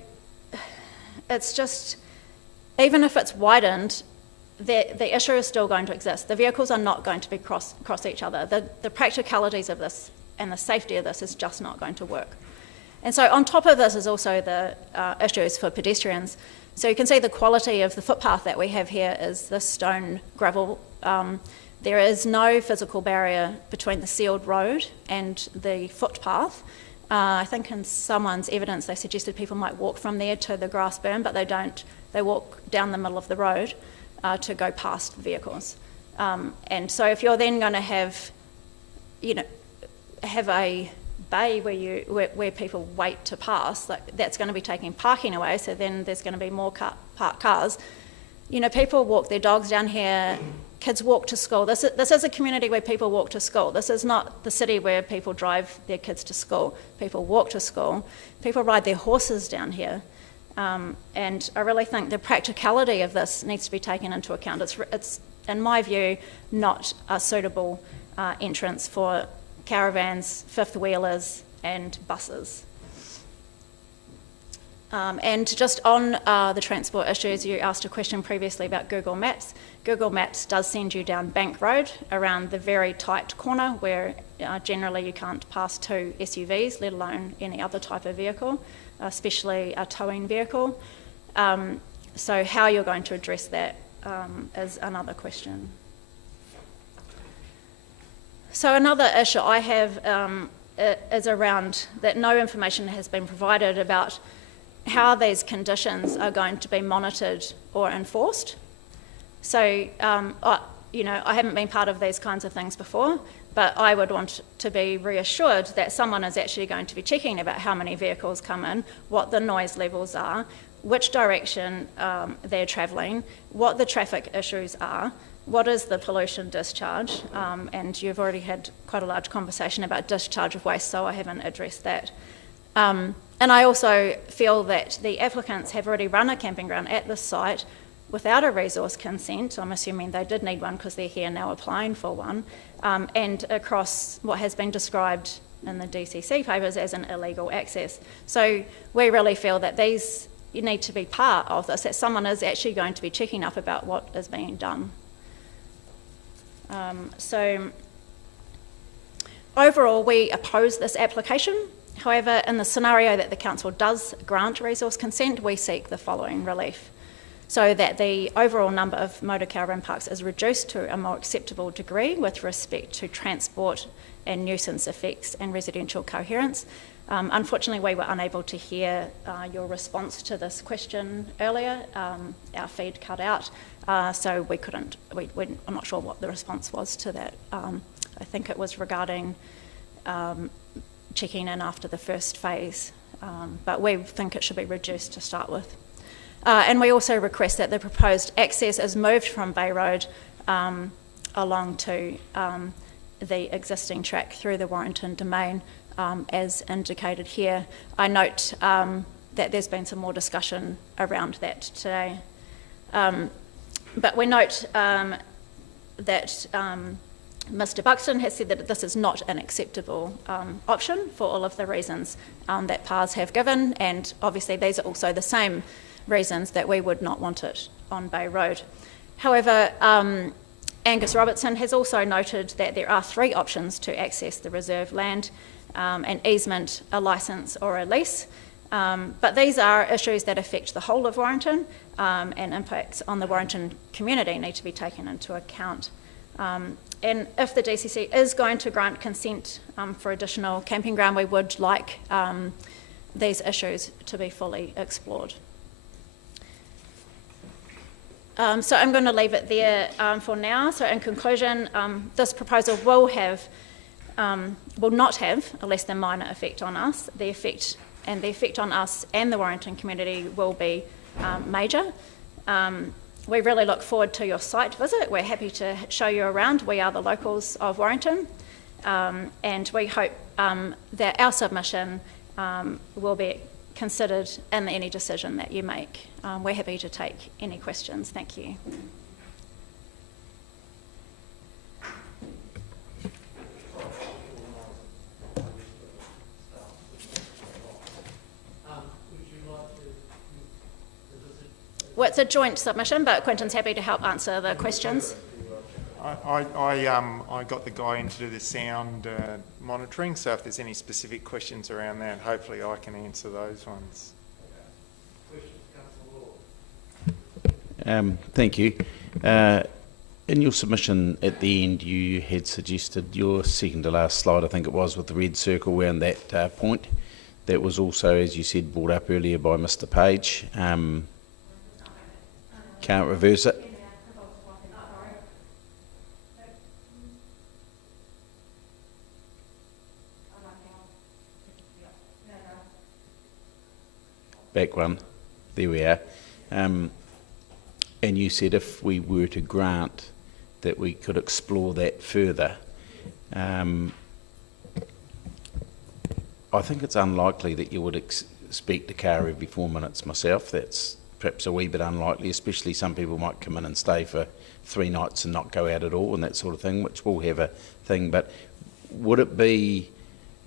it's just, even if it's widened, the issue is still going to exist. The vehicles are not going to be cross each other. The practicalities of this and the safety of this is just not going to work. And so on top of this is also the issues for pedestrians. So you can see the quality of the footpath that we have here is this stone gravel. There is no physical barrier between the sealed road and the footpath. I think in someone's evidence they suggested people might walk from there to the grass berm, but they don't. They walk down the middle of the road to go past the vehicles. And so if you're then going to have a bay where people wait to pass, that's going to be taking parking away, so then there's going to be more parked cars. People walk their dogs down here, kids walk to school. This is a community where people walk to school. This is not the city where people drive their kids to school. People walk to school. People ride their horses down here. And I really think the practicality of this needs to be taken into account. It's in my view, not a suitable entrance for caravans, fifth wheelers and buses. And just on the transport issues, you asked a question previously about Google Maps. Google Maps does send you down Bank Road around the very tight corner where generally you can't pass 2 SUVs, let alone any other type of vehicle, especially a towing vehicle. So how you're going to address that is another question. So another issue I have is around that no information has been provided about how these conditions are going to be monitored or enforced. So, I haven't been part of these kinds of things before, but I would want to be reassured that someone is actually going to be checking about how many vehicles come in, what the noise levels are, which direction they're travelling, what the traffic issues are, what is the pollution discharge, and you've already had quite a large conversation about discharge of waste, so I haven't addressed that. And I also feel that the applicants have already run a camping ground at this site without a resource consent. I'm assuming they did need one because they're here now applying for one, and across what has been described in the DCC papers as an illegal access. So we really feel that these need to be part of this, that someone is actually going to be checking up about what is being done. So overall, we oppose this application. However, in the scenario that the council does grant resource consent, we seek the following relief. So that the overall number of motor caravan parks is reduced to a more acceptable degree with respect to transport and nuisance effects and residential coherence. Unfortunately, we were unable to hear your response to this question earlier. Our feed cut out, so we couldn't, I'm not sure what the response was to that. I think it was regarding checking in after the first phase, but we think it should be reduced to start with. And we also request that the proposed access is moved from Bay Road along to the existing track through the Warrington domain as indicated here. I note that there's been some more discussion around that today. But we note that Mr. Buxton has said that this is not an acceptable option for all of the reasons that PARS have given, and obviously these are also the same reasons that we would not want it on Bay Road. However, Angus Robertson has also noted that there are 3 options to access the reserve land: an easement, a licence or a lease. But these are issues that affect the whole of Warrington, and impacts on the Warrington community need to be taken into account. And if the DCC is going to grant consent for additional camping ground, we would like these issues to be fully explored. So I'm going to leave it there for now. So in conclusion, this proposal will not have a less than minor effect on us. The effect on us and the Warrington community will be major. We really look forward to your site visit. We're happy to show you around. We are the locals of Warrington, and we hope that our submission will be considered in any decision that you make. We're happy to take any questions. Thank you. Well, it's a joint submission, but Quinton's happy to help answer the questions. I got the guy in to do the sound monitoring, so if there's any specific questions around that, hopefully I can answer those ones. Thank you. In your submission at the end, you had suggested your second to last slide, I think it was, with the red circle around that point. That was also, as you said, brought up earlier by Mr. Page. Can't reverse it. Back one. There we are. And you said if we were to grant that we could explore that further. I think it's unlikely that you would expect a car every 4 minutes myself. That's perhaps a wee bit unlikely, especially some people might come in and stay for 3 nights and not go out at all and that sort of thing, which will have a thing. But would it be,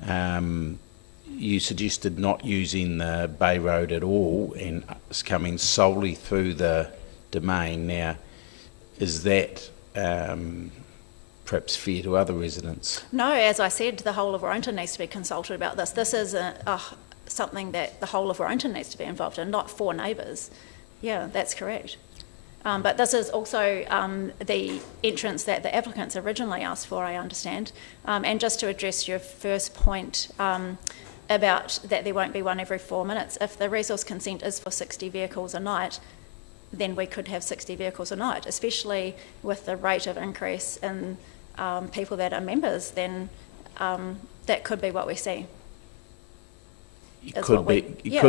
you suggested not using the Bay Road at all and coming solely through the domain. Now, is that perhaps fair to other residents? No, as I said, the whole of Warrington needs to be consulted about this. This is something that the whole of Warrington needs to be involved in, not 4 neighbours. Yeah, that's correct. But this is also the entrance that the applicants originally asked for, I understand. And just to address your first point about that there won't be one every 4 minutes, if the resource consent is for 60 vehicles a night, then we could have 60 vehicles a night, especially with the rate of increase in people that are members, then that could be what we see. It could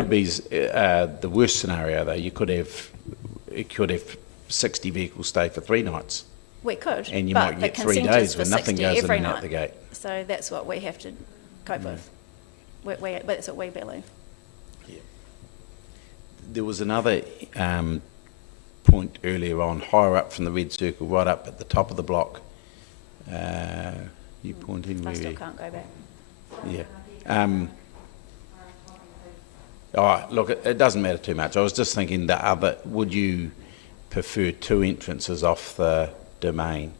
be the worst scenario though. You could have 60 vehicles stay for 3 nights. We could, and you might get 3 days when nothing goes in and out the gate. So that's what we have to cope with. That's what we believe. Yeah. There was another point earlier on, higher up from the red circle, right up at the top of the block. You pointing where? I still can't go back. Yeah. Oh, look, it doesn't matter too much. I was just thinking would you prefer 2 entrances off the domain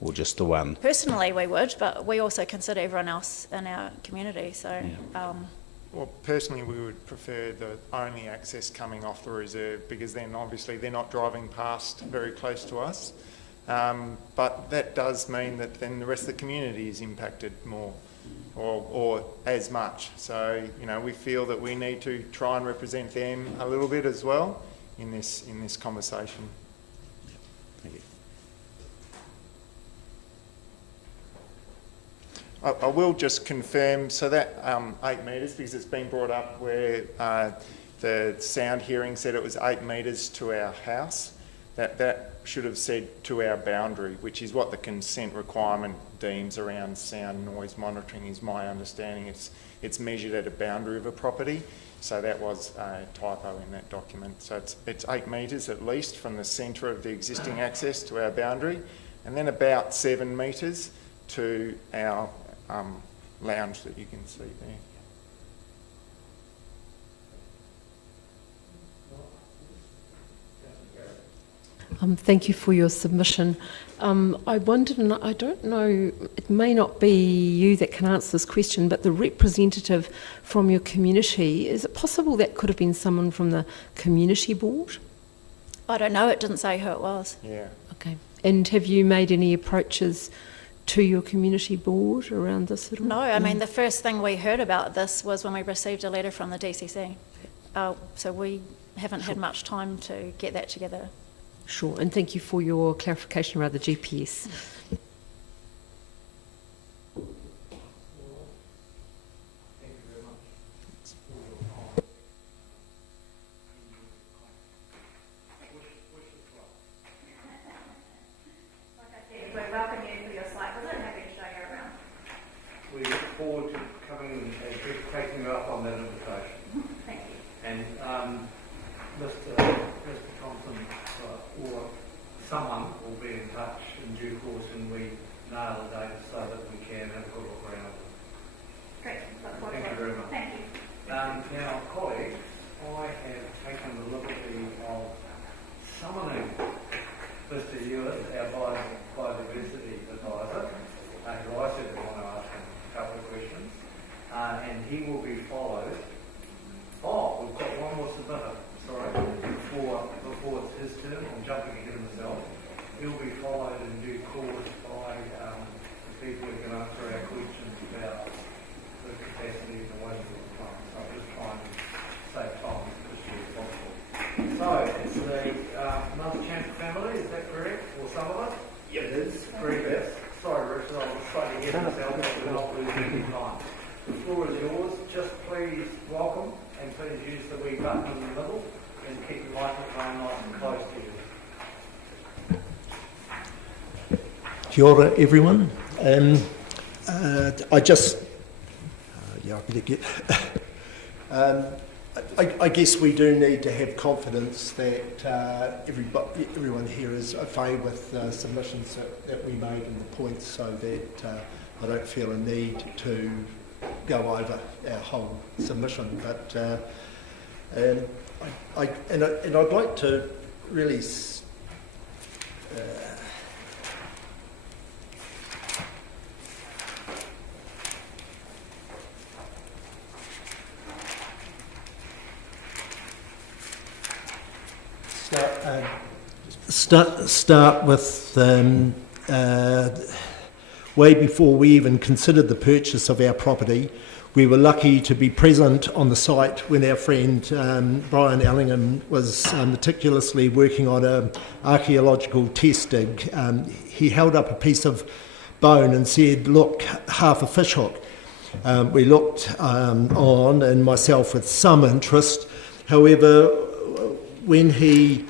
or just the one? Personally, we would, but we also consider everyone else in our community. So, yeah. Well, personally, we would prefer the only access coming off the reserve, because then obviously they're not driving past very close to us. But that does mean that then the rest of the community is impacted more. Or as much. So, we feel that we need to try and represent them a little bit as well in this conversation. Thank you. I will just confirm, so that 8 metres, because it's been brought up where the sound hearing said it was 8 metres to our house, that should have said to our boundary, which is what the consent requirement deems around sound noise monitoring, is my understanding. It's measured at a boundary of a property, so that was a typo in that document. So it's 8 metres at least from the centre of the existing access to our boundary, and then about 7 metres to our lounge that you can see there. Thank you for your submission. I wondered, and I don't know, it may not be you that can answer this question, but the representative from your community, is it possible that could have been someone from the community board? I don't know, it didn't say who it was. Yeah. Okay. And have you made any approaches to your community board around this at all? No, I mean, the first thing we heard about this was when we received a letter from the DCC. So we haven't had much time to get that together. Sure, and thank you for your clarification around the GPS. We welcome you for your site visit and happy to show you around. We look forward to coming and taking you up on that invitation. Thank you. And Mr. Thompson or someone will be in touch in due course when we nail the date so that we can have a good look around. Great. Thank you very much. Thank you. Now, colleagues, I have taken the liberty of summoning Mr. Ewart, our Biodiversity Advisor, who I said I want to ask him a couple of questions, and he will be followed. Oh, we've got one more submitter, sorry, before it's his turn. I'm jumping ahead of myself. He'll be followed in due course by the people who can answer our questions about the capacity of the wastewater plant. So I'm just trying to save time as quickly as possible. So, it's the Mother Champ family, is that correct? Or some of us? Yep. It is. Very best. Sorry, Richard, I was slightly ahead of myself, but we're not losing any time. The floor is yours. Just please welcome and please use the wee button in the middle and keep the microphone nice and close to you. Kia ora, everyone. I just, I better get. I guess we do need to have confidence that everyone here is okay with submissions that we made and the points, so that I don't feel a need to go over our whole submission. But I'd like to really start with way before we even considered the purchase of our property. We were lucky to be present on the site when our friend Brian Ellingham was meticulously working on an archaeological test dig. He held up a piece of bone and said, "Look, half a fishhook." We looked on, and myself with some interest. However, when he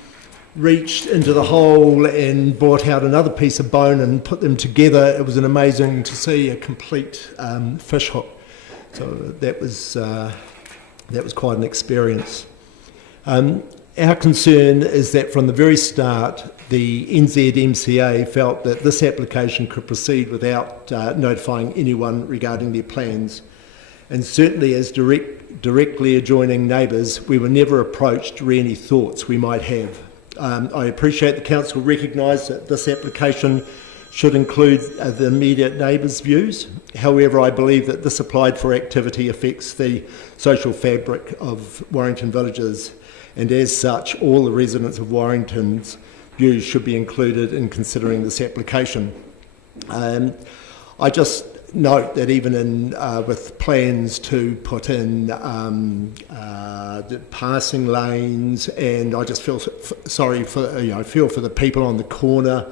reached into the hole and brought out another piece of bone and put them together, it was amazing to see a complete fishhook. So that was quite an experience. Our concern is that from the very start, the NZMCA felt that this application could proceed without notifying anyone regarding their plans. And certainly as directly adjoining neighbours, we were never approached re any thoughts we might have. I appreciate the council recognised that this application should include the immediate neighbours' views. However, I believe that this applied for activity affects the social fabric of Warrington villages, and as such, all the residents of Warrington's views should be included in considering this application. I just note that even in with plans to put in passing lanes, and I just feel sorry for feel for the people on the corner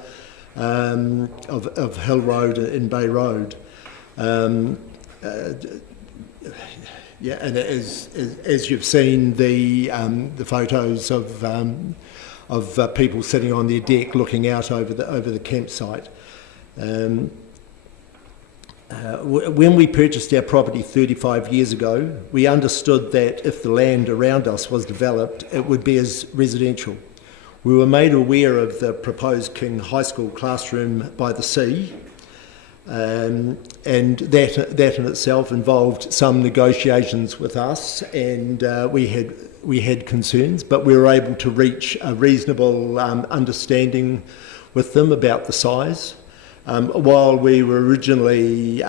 of Hill Road and Bay Road. Yeah, and as you've seen the photos of people sitting on their deck looking out over the campsite. When we purchased our property 35 years ago, we understood that if the land around us was developed, it would be as residential. We were made aware of the proposed King High School classroom by the sea, and that in itself involved some negotiations with us, and we had concerns, but we were able to reach a reasonable understanding with them about the size. While we were originally,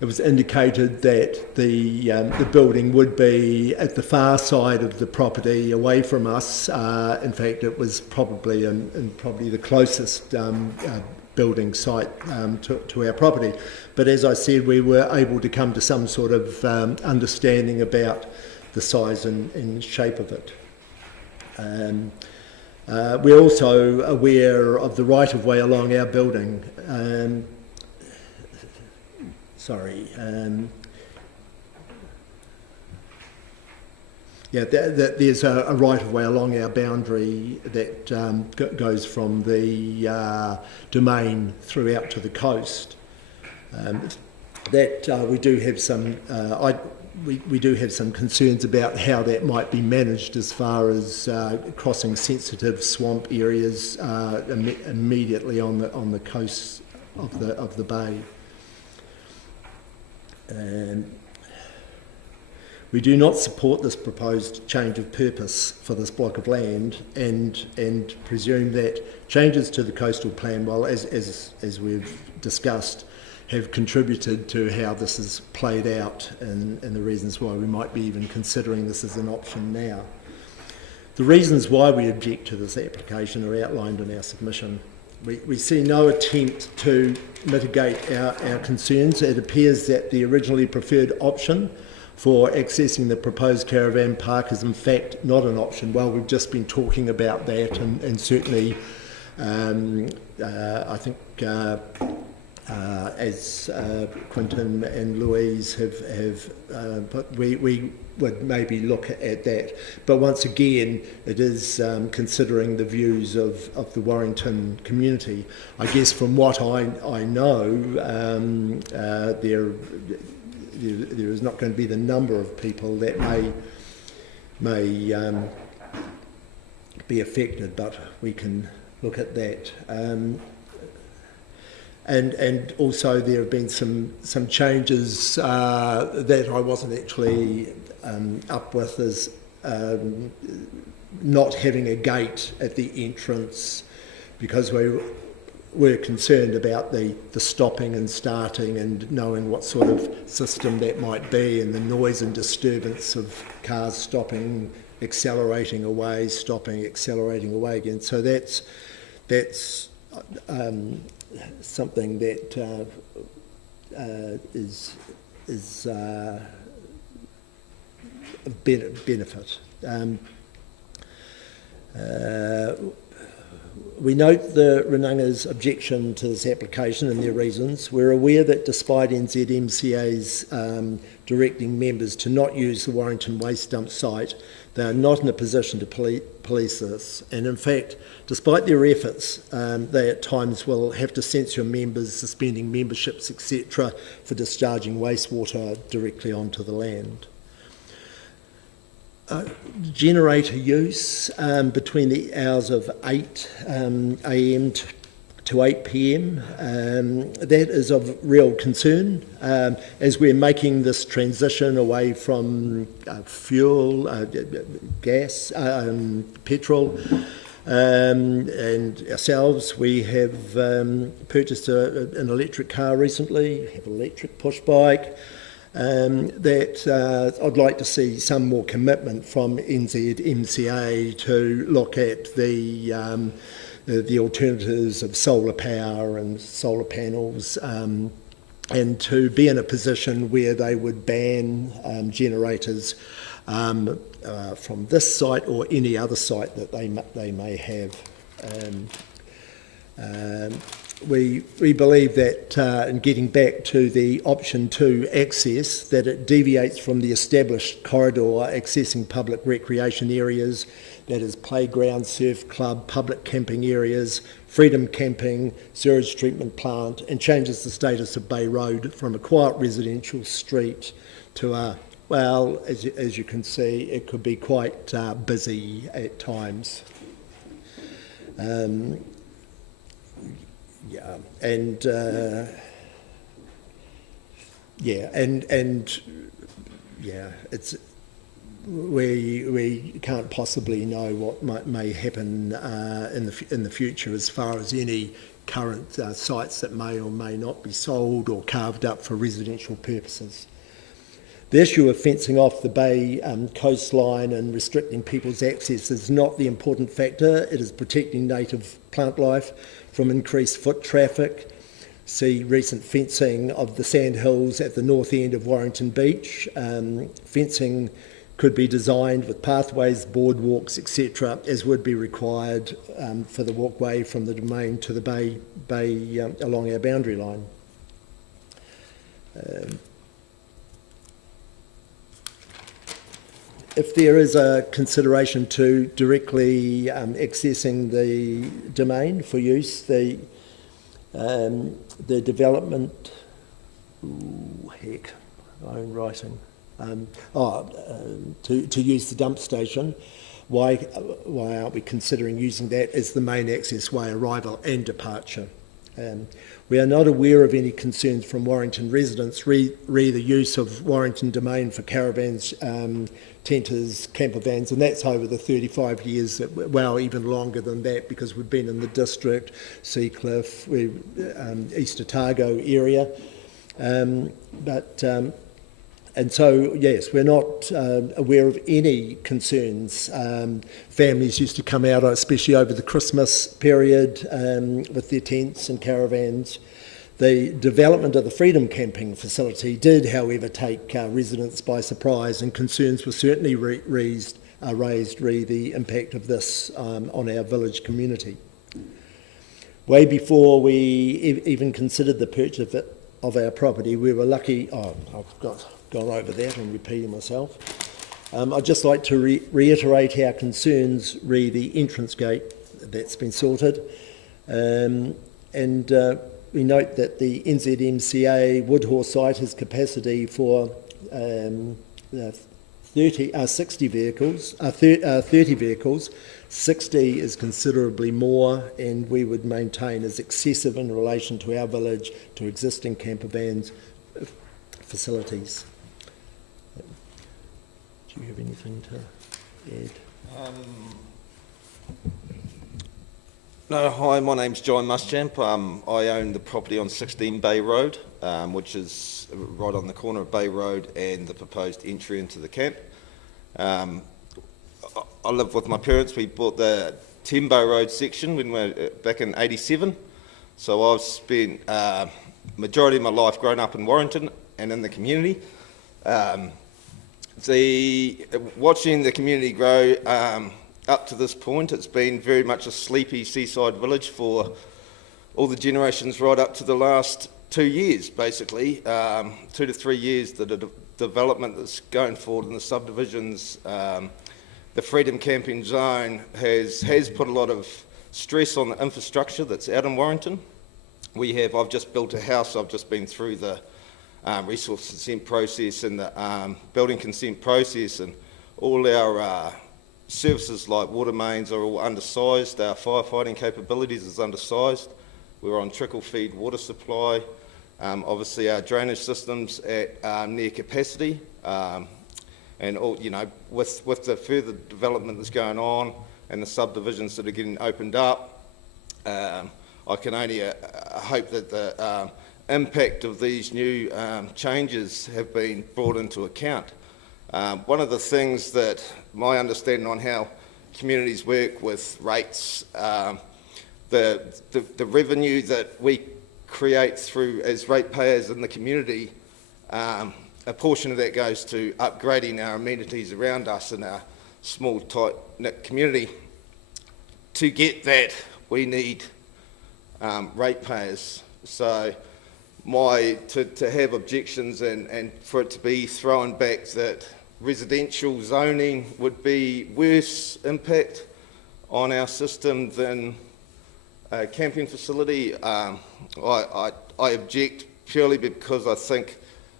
it was indicated that the building would be at the far side of the property, away from us. In fact, it was probably in probably the closest building site to our property. But as I said, we were able to come to some sort of understanding about the size and shape of it. We're also aware of the right-of-way along our building. That there's a right-of-way along our boundary that goes from the domain throughout to the coast. We do have some. We do have some concerns about how that might be managed as far as crossing sensitive swamp areas immediately on the coast of the bay. We do not support this proposed change of purpose for this block of land, and presume that changes to the coastal plan, well, as we've discussed, have contributed to how this is played out and the reasons why we might be even considering this as an option now. The reasons why we object to this application are outlined in our submission. We see no attempt to mitigate our concerns. It appears that the originally preferred option for accessing the proposed caravan park is in fact not an option. Well, we've just been talking about that, and certainly I think as Quinton and Louise have but we would maybe look at that. But once again, it is considering the views of the Warrington community. I guess from what I know, there is not going to be the number of people that may be affected, but we can look at that. And also there have been some changes that I wasn't actually up with, as not having a gate at the entrance, because we're concerned about the stopping and starting and knowing what sort of system that might be, and the noise and disturbance of cars stopping, accelerating away, stopping, accelerating away again. So that's something that is of benefit. We note the Runanga's objection to this application and their reasons. We're aware that despite NZMCA's directing members to not use the Warrington waste dump site, they are not in a position to police this. And in fact, despite their efforts, they at times will have to censure members, suspending memberships, etc., for discharging wastewater directly onto the land. Generator use between the hours of 8 a.m. to 8 p.m. That is of real concern as we're making this transition away from fuel, gas, petrol, and ourselves. We have purchased an electric car recently, we have an electric push bike. That I'd like to see some more commitment from NZMCA to look at the alternatives of solar power and solar panels, and to be in a position where they would ban generators from this site or any other site that they may have. we believe that in getting back to the option 2 access, that it deviates from the established corridor accessing public recreation areas, that is playground, surf club, public camping areas, freedom camping, sewage treatment plant, and changes the status of Bay Road from a quiet residential street to a, well, as you can see, it could be quite busy at times. Yeah, and it's we can't possibly know what may happen in the future as far as any current sites that may or may not be sold or carved up for residential purposes. The issue of fencing off the bay coastline and restricting people's access is not the important factor. It is protecting native plant life from increased foot traffic. See recent fencing of the sandhills at the north end of Warrington Beach. Fencing could be designed with pathways, boardwalks, etc., as would be required for the walkway from the domain to the bay along our boundary line. If there is a consideration to directly accessing the domain for use, the development, my own writing, to use the dump station, why aren't we considering using that as the main access way, arrival and departure? We are not aware of any concerns from Warrington residents re the use of Warrington domain for caravans, tenters, camper vans, and that's over the 35 years, well, even longer than that, because we've been in the district, Seacliff, East Otago area. And so, yes, we're not aware of any concerns. Families used to come out, especially over the Christmas period, with their tents and caravans. The development of the freedom camping facility did, however, take residents by surprise, and concerns were certainly raised re the impact of this on our village community. Way before we even considered the purchase of our property, we were lucky. Oh, I've gone over that and repeating myself. I'd just like to reiterate our concerns re the entrance gate. That's been sorted. We note that the NZMCA Woodhorse site has capacity for 30 vehicles. 30 vehicles. 60 is considerably more, and we would maintain as excessive in relation to our village, to existing camper vans facilities. Do you have anything to add? No, hi, my name's John Muschamp. I own the property on 16 Bay Road, which is right on the corner of Bay Road and the proposed entry into the camp. I live with my parents. We bought the 10 Bay Road section when we were back in '87. So I've spent majority of my life growing up in Warrington and in the community. Watching the community grow up to this point, it's been very much a sleepy seaside village for all the generations right up to the last 2 years, basically. 2 to 3 years, the development that's going forward in the subdivisions, the freedom camping zone has put a lot of stress on the infrastructure that's out in Warrington. I've just built a house, I've just been through the resource consent process and the building consent process, and all our services like water mains are all undersized, our firefighting capabilities is undersized, we're on trickle feed water supply, obviously our drainage systems at near capacity, and all, with the further development that's going on and the subdivisions that are getting opened up, I can only hope that the impact of these new changes have been brought into account. One of the things that my understanding on how communities work with rates, the revenue that we create through as ratepayers in the community, a portion of that goes to upgrading our amenities around us in our small, tight-knit community. To get that, we need ratepayers. So to have objections and for it to be thrown back that residential zoning would be worse impact on our system than a camping facility, I object purely because I think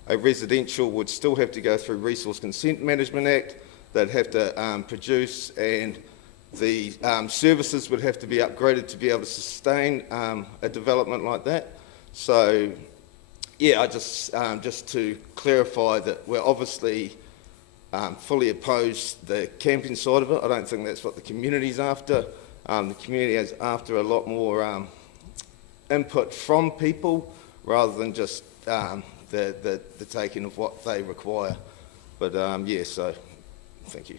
a residential would still have to go through Resource Consent Management Act. They'd have to produce, and the services would have to be upgraded to be able to sustain a development like that. So, yeah, I just to clarify that we're obviously fully opposed the camping side of it. I don't think that's what the community's after. The community is after a lot more input from people rather than just the taking of what they require. But yeah, so thank you.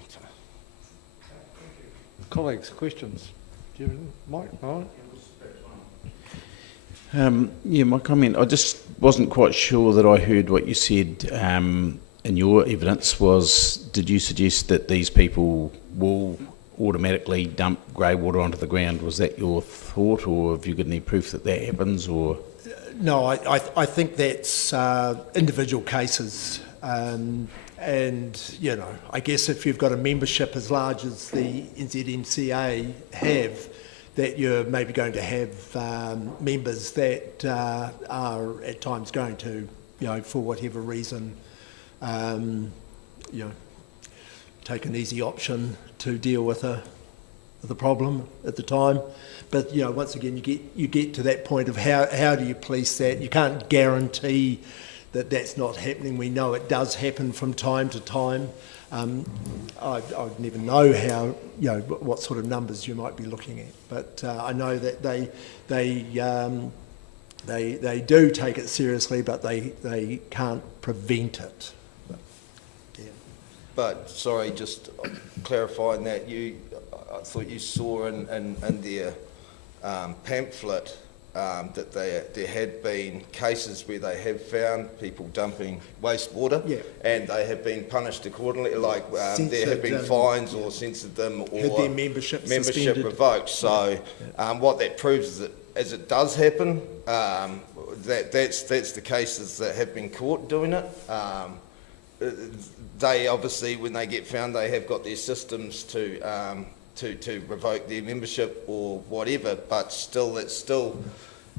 Colleagues, questions? Do you have any? Mike? All right. Yeah, my comment, I just wasn't quite sure that I heard what you said in your evidence. Did you suggest that these people will automatically dump grey water onto the ground? Was that your thought, or have you got any proof that that happens? Or no, I think that's individual cases. And, you know, I guess if you've got a membership as large as the NZMCA have, that you're maybe going to have members that are at times going to, you know, for whatever reason, you know, take an easy option to deal with the problem at the time. But, you know, once again, you get to that point of how do you police that? You can't guarantee that that's not happening. We know it does happen from time to time. I would never know how, you know, what sort of numbers you might be looking at, but I know that they do take it seriously, but they can't prevent it. But, yeah. But sorry, just clarifying that I thought you saw in their pamphlet that there had been cases where they have found people dumping wastewater, yeah, and they have been punished accordingly, like there have been fines or censored them or had their membership revoked. So what that proves is that as it does happen, that's the cases that have been caught doing it. They obviously, when they get found, they have got their systems to revoke their membership or whatever, but still, it's still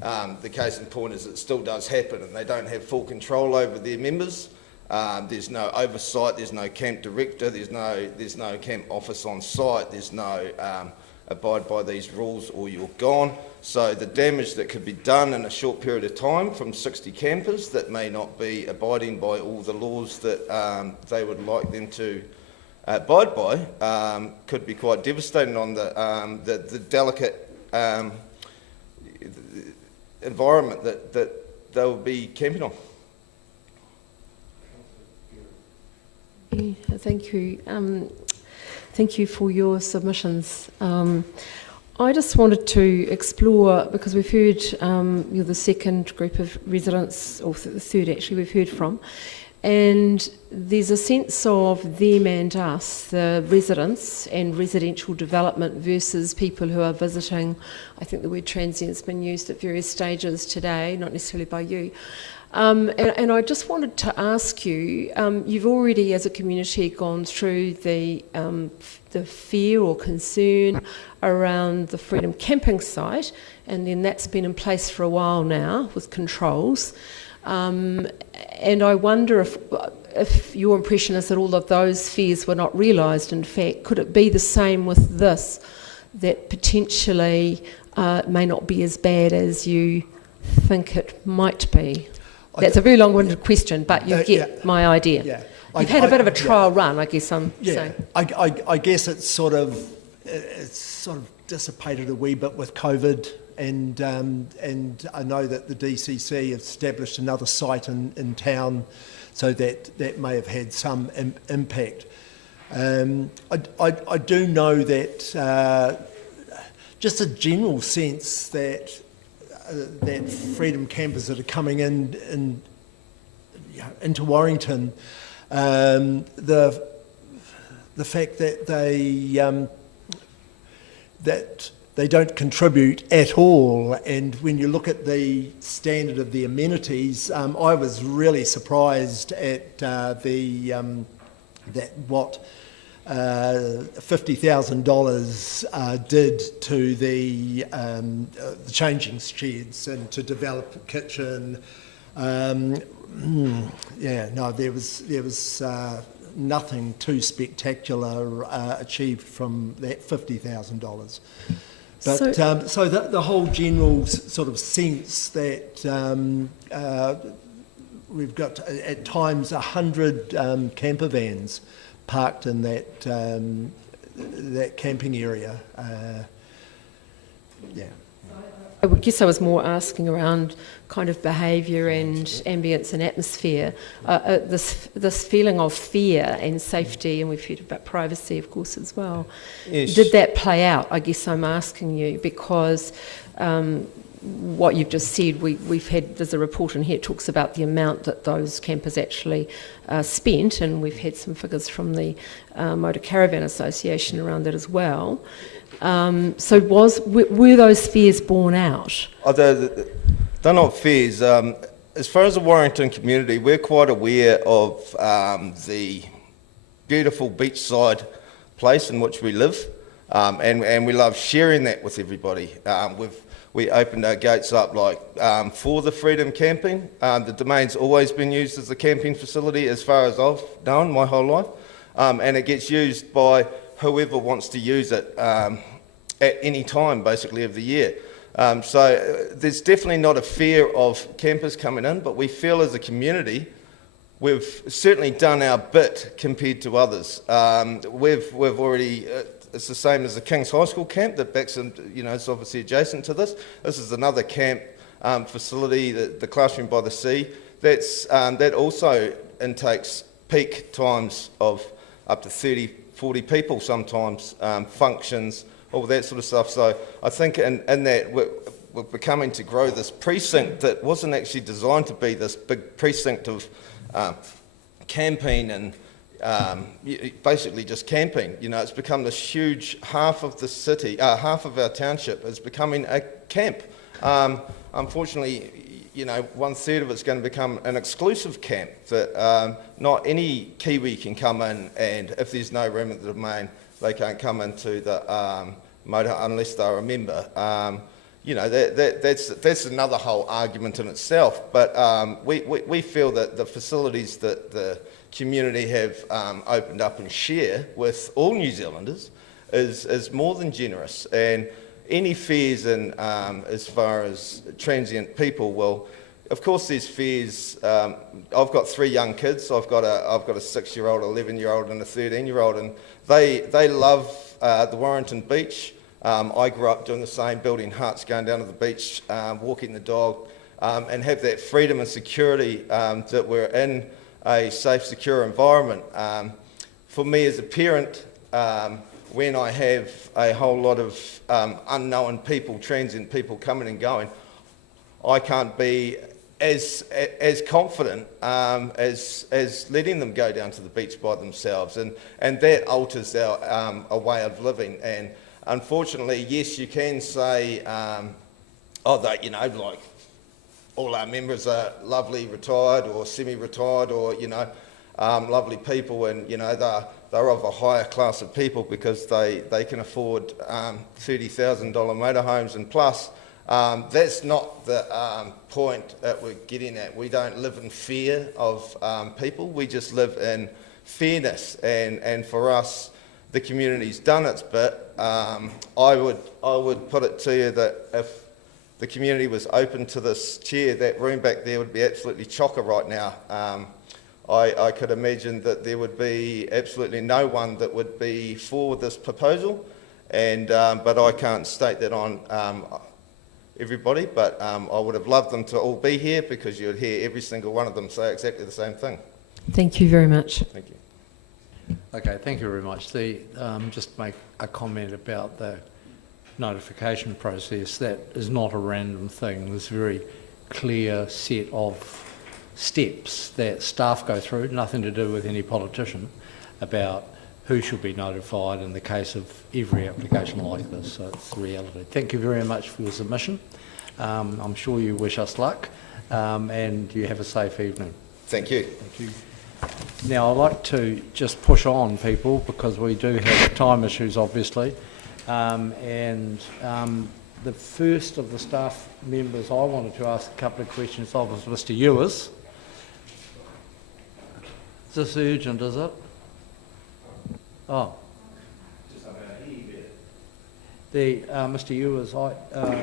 the case in point is it still does happen, and they don't have full control over their members. There's no oversight. There's no camp director. There's no camp office on site. There's no abide by these rules or you're gone. So the damage that could be done in a short period of time from 60 campers that may not be abiding by all the laws that they would like them to abide by could be quite devastating on the delicate environment that they will be camping on. Yeah, thank you. Thank you for your submissions. I just wanted to explore, because we've heard, you're the second group of residents, or the third actually we've heard from, and there's a sense of them and us, the residents and residential development versus people who are visiting. I think the word transient's been used at various stages today, not necessarily by you. And I just wanted to ask you, you've already as a community gone through the fear or concern around the Freedom Camping site, and then that's been in place for a while now with controls. And I wonder if your impression is that all of those fears were not realised. In fact, could it be the same with this, that potentially may not be as bad as you think it might be? That's a very long-winded question, but you get my idea. Yeah. You've had a bit of a trial run, I guess I'm saying. I guess it's sort of dissipated a wee bit with COVID, and I know that the DCC established another site in town, so that may have had some impact. I do know that just a general sense that freedom campers that are coming into Warrington, the fact that they that they don't contribute at all. And when you look at the standard of the amenities, I was really surprised at that what $50,000 did to the changing sheds and to develop a kitchen. There was nothing too spectacular achieved from that $50,000. But so the whole general sort of sense that we've got at times 100 camper vans parked in that that camping area. I guess I was more asking around kind of behaviour and ambience and atmosphere. This feeling of fear and safety, and we've heard about privacy, of course, as well. Yes. Did that play out? I guess I'm asking you because what you've just said, there's a report in here that talks about the amount that those campers actually spent, and we've had some figures from the Motor Caravan Association around that as well. So were those fears borne out? They're not fears. As far as the Warrington community, we're quite aware of the beautiful beachside place in which we live, and we love sharing that with everybody. We opened our gates up for the freedom camping. The domain's always been used as a camping facility as far as I've known my whole life, and it gets used by whoever wants to use it at any time basically of the year. So there's definitely not a fear of campers coming in, but we feel as a community we've certainly done our bit compared to others. We've already, it's the same as the King's High School camp that backs in, it's obviously adjacent to this. This is another camp facility, the Classroom by the Sea, that also intakes peak times of up to 30, 40 people sometimes, functions, all that sort of stuff. So I think in that we're becoming to grow this precinct that wasn't actually designed to be this big precinct of camping and basically just camping. It's become this huge half of the city, half of our township is becoming a camp. Unfortunately, 1/3 of it's going to become an exclusive camp that not any Kiwi can come in, and if there's no room at the domain, they can't come into the motor unless they're a member. That's another whole argument in itself. But we feel that the facilities that the community have opened up and share with all New Zealanders is more than generous. And any fears in as far as transient people, well, of course there's fears. I've got 3 young kids. I've got a 6-year-old, 11-year-old and a 13-year-old, and they love the Warrington beach. I grew up doing the same, building huts, going down to the beach, walking the dog, and have that freedom and security that we're in a safe, secure environment. For me as a parent, when I have a whole lot of unknown people, transient people coming and going, I can't be as confident as letting them go down to the beach by themselves, and that alters our way of living. And unfortunately, yes, you can say, like all our members are lovely retired or semi-retired or lovely people, and they're of a higher class of people because they can afford $30,000 motorhomes and plus. That's not the point that we're getting at. We don't live in fear of people. We just live in fairness, and for us, the community's done its bit. I would put it to you that if the community was open to this chair, that room back there would be absolutely chocker right now. I could imagine that there would be absolutely no one that would be for this proposal, and but I can't state that on everybody, but I would have loved them to all be here because you would hear every single one of them say exactly the same thing. Thank you very much. Thank you. Okay, thank you very much. Just make a comment about the notification process. That is not a random thing. There's a very clear set of steps that staff go through, nothing to do with any politician, about who should be notified in the case of every application like this. So it's the reality. Thank you very much for your submission. I'm sure you wish us luck, and you have a safe evening. Thank you. Thank you. Now, I'd like to just push on, people, because we do have time issues, obviously. The first of the staff members I wanted to ask a couple of questions of was Mr. Ewers. Is this urgent, is it? Oh. Mr. Ewers,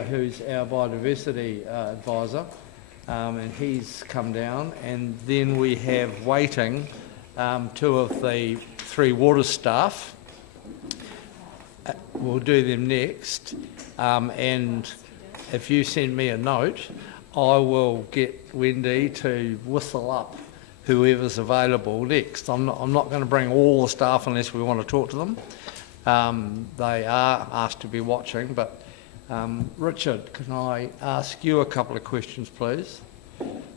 who's our biodiversity advisor, and he's come down, and then we have waiting 2 of the 3 water staff. We'll do them next, and if you send me a note, I will get Wendy to whistle up whoever's available next. I'm not going to bring all the staff unless we want to talk to them. They are asked to be watching, but Richard, can I ask you a couple of questions, please?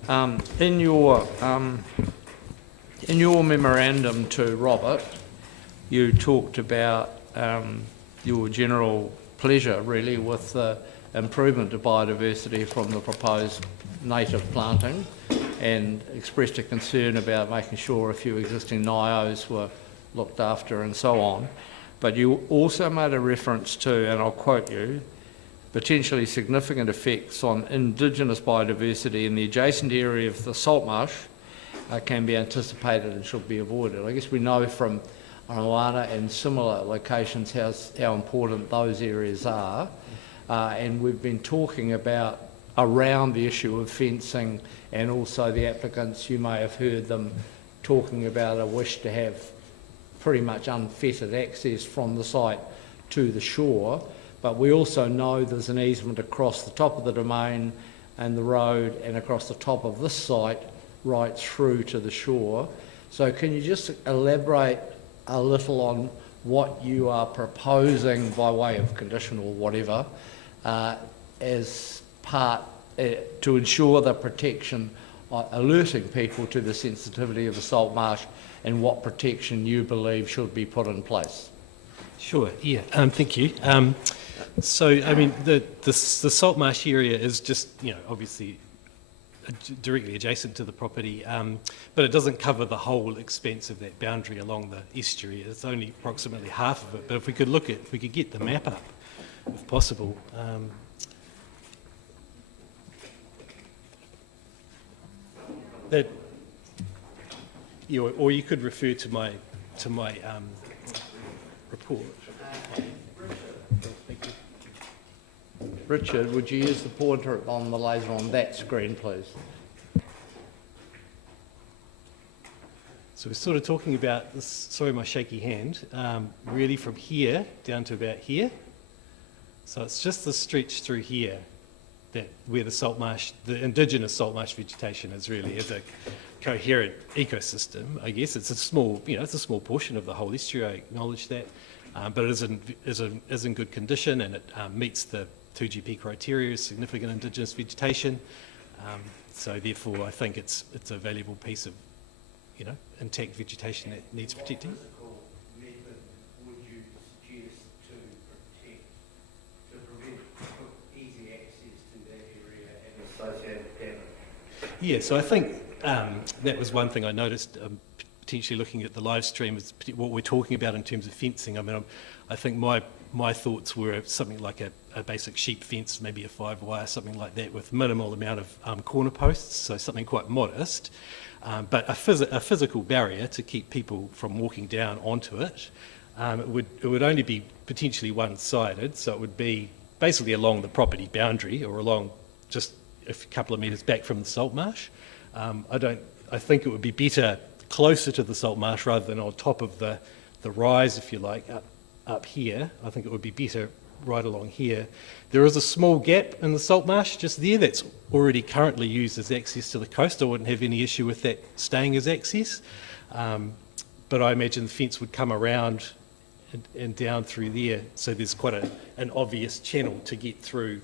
In your memorandum to Robert, you talked about your general pleasure, really, with the improvement to biodiversity from the proposed native planting, and expressed a concern about making sure a few existing NIOs were looked after and so on. But you also made a reference to, and I'll quote you, potentially significant effects on Indigenous biodiversity in the adjacent area of the salt marsh can be anticipated and should be avoided. I guess we know from Moana and similar locations how important those areas are, and we've been talking about around the issue of fencing, and also the applicants, you may have heard them talking about a wish to have pretty much unfettered access from the site to the shore, but we also know there's an easement across the top of the domain and the road and across the top of this site right through to the shore. So can you just elaborate a little on what you are proposing by way of condition or whatever as part to ensure the protection, alerting people to the sensitivity of the salt marsh and what protection you believe should be put in place? Sure, yeah, thank you. So, I mean, the salt marsh area is just, obviously directly adjacent to the property, but it doesn't cover the whole expanse of that boundary along the estuary. It's only approximately half of it, but if we could get the map up, if possible. Or you could refer to my report. Thank you. Richard, would you use the pointer on the laser on that screen, please? So we're sort of talking about this, sorry my shaky hand, really from here down to about here. So it's just the stretch through here where the salt marsh, the indigenous salt marsh vegetation is a coherent ecosystem. I guess it's a small, it's a small portion of the whole estuary. I acknowledge that, but it is in good condition, and it meets the 2GP criteria as significant indigenous vegetation. So therefore, I think it's a valuable piece of, intact vegetation that needs protecting. Yeah, so I think that was one thing I noticed, potentially looking at the live stream, is what we're talking about in terms of fencing. I mean, I think my thoughts were something like a basic sheep fence, maybe a 5-wire, something like that, with minimal amount of corner posts, so something quite modest, but a physical barrier to keep people from walking down onto it. It would only be potentially one-sided, so it would be basically along the property boundary or along just a couple of metres back from the salt marsh. I think it would be better closer to the salt marsh rather than on top of the rise, if you like, up here. I think it would be better right along here. There is a small gap in the salt marsh just there that's already currently used as access to the coast. I wouldn't have any issue with that staying as access, but I imagine the fence would come around and down through there, so there's quite an obvious channel to get through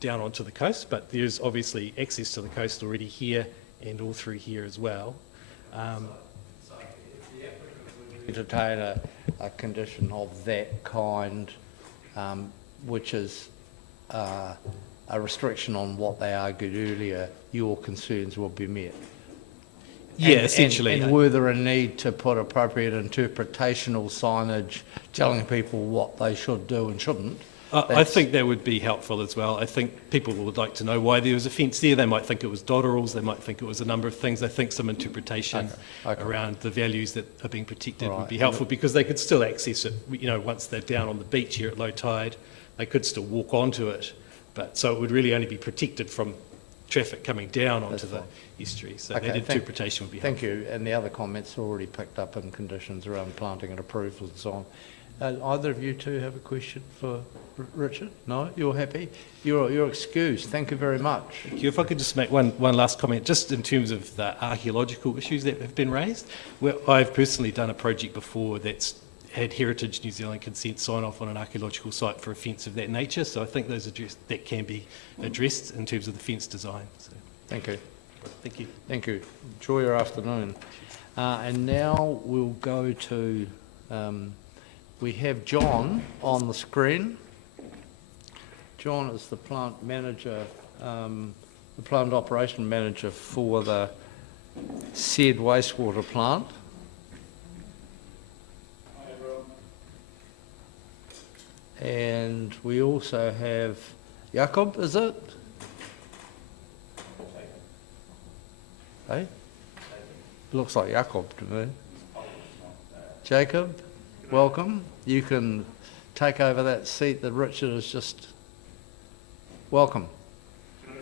down onto the coast, but there's obviously access to the coast already here and all through here as well. entertain a condition of that kind, which is a restriction on what they argued earlier, your concerns will be met. Yeah, essentially. And were there a need to put appropriate interpretational signage telling people what they should do and shouldn't? I think that would be helpful as well. I think people would like to know why there was a fence there. They might think it was dotterels, they might think it was a number of things. I think some interpretation around the values that are being protected would be helpful, because they could still access it, you know, once they're down on the beach here at low tide. They could still walk onto it, but so it would really only be protected from traffic coming down onto the estuary. So that interpretation would be helpful. Thank you. And the other comments are already picked up in conditions around planting and approvals and so on. Either of you two have a question for Richard? No? You're happy? You're excused. Thank you very much. Thank you. If I could just make one last comment, just in terms of the archaeological issues that have been raised. I've personally done a project before that's had Heritage New Zealand consent sign off on an archaeological site for a fence of that nature, so I think that can be addressed in terms of the fence design. So. Thank you. Thank you. Thank you. Enjoy your afternoon. And now we'll go to, we have John on the screen. John is the plant manager, the plant operation manager for the said wastewater plant. Hi everyone. And we also have Jakob, is it? Hey? Looks like Jakob to me. Jacob, welcome. You can take over that seat that Richard has just... Welcome.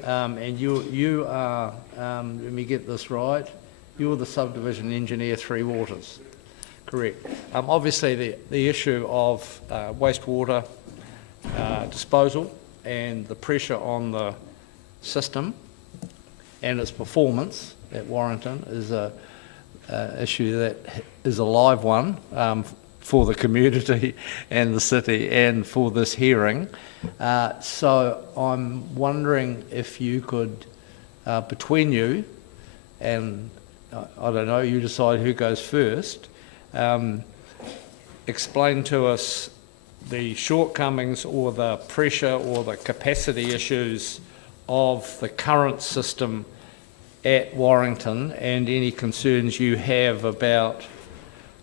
And you are, let me get this right, you're the subdivision engineer, Three Waters. Correct. Obviously the issue of wastewater disposal and the pressure on the system and its performance at Warrington is a issue that is a live one for the community and the city and for this hearing. So I'm wondering if you could, between you, and I don't know, you decide who goes first, explain to us the shortcomings or the pressure or the capacity issues of the current system at Warrington and any concerns you have about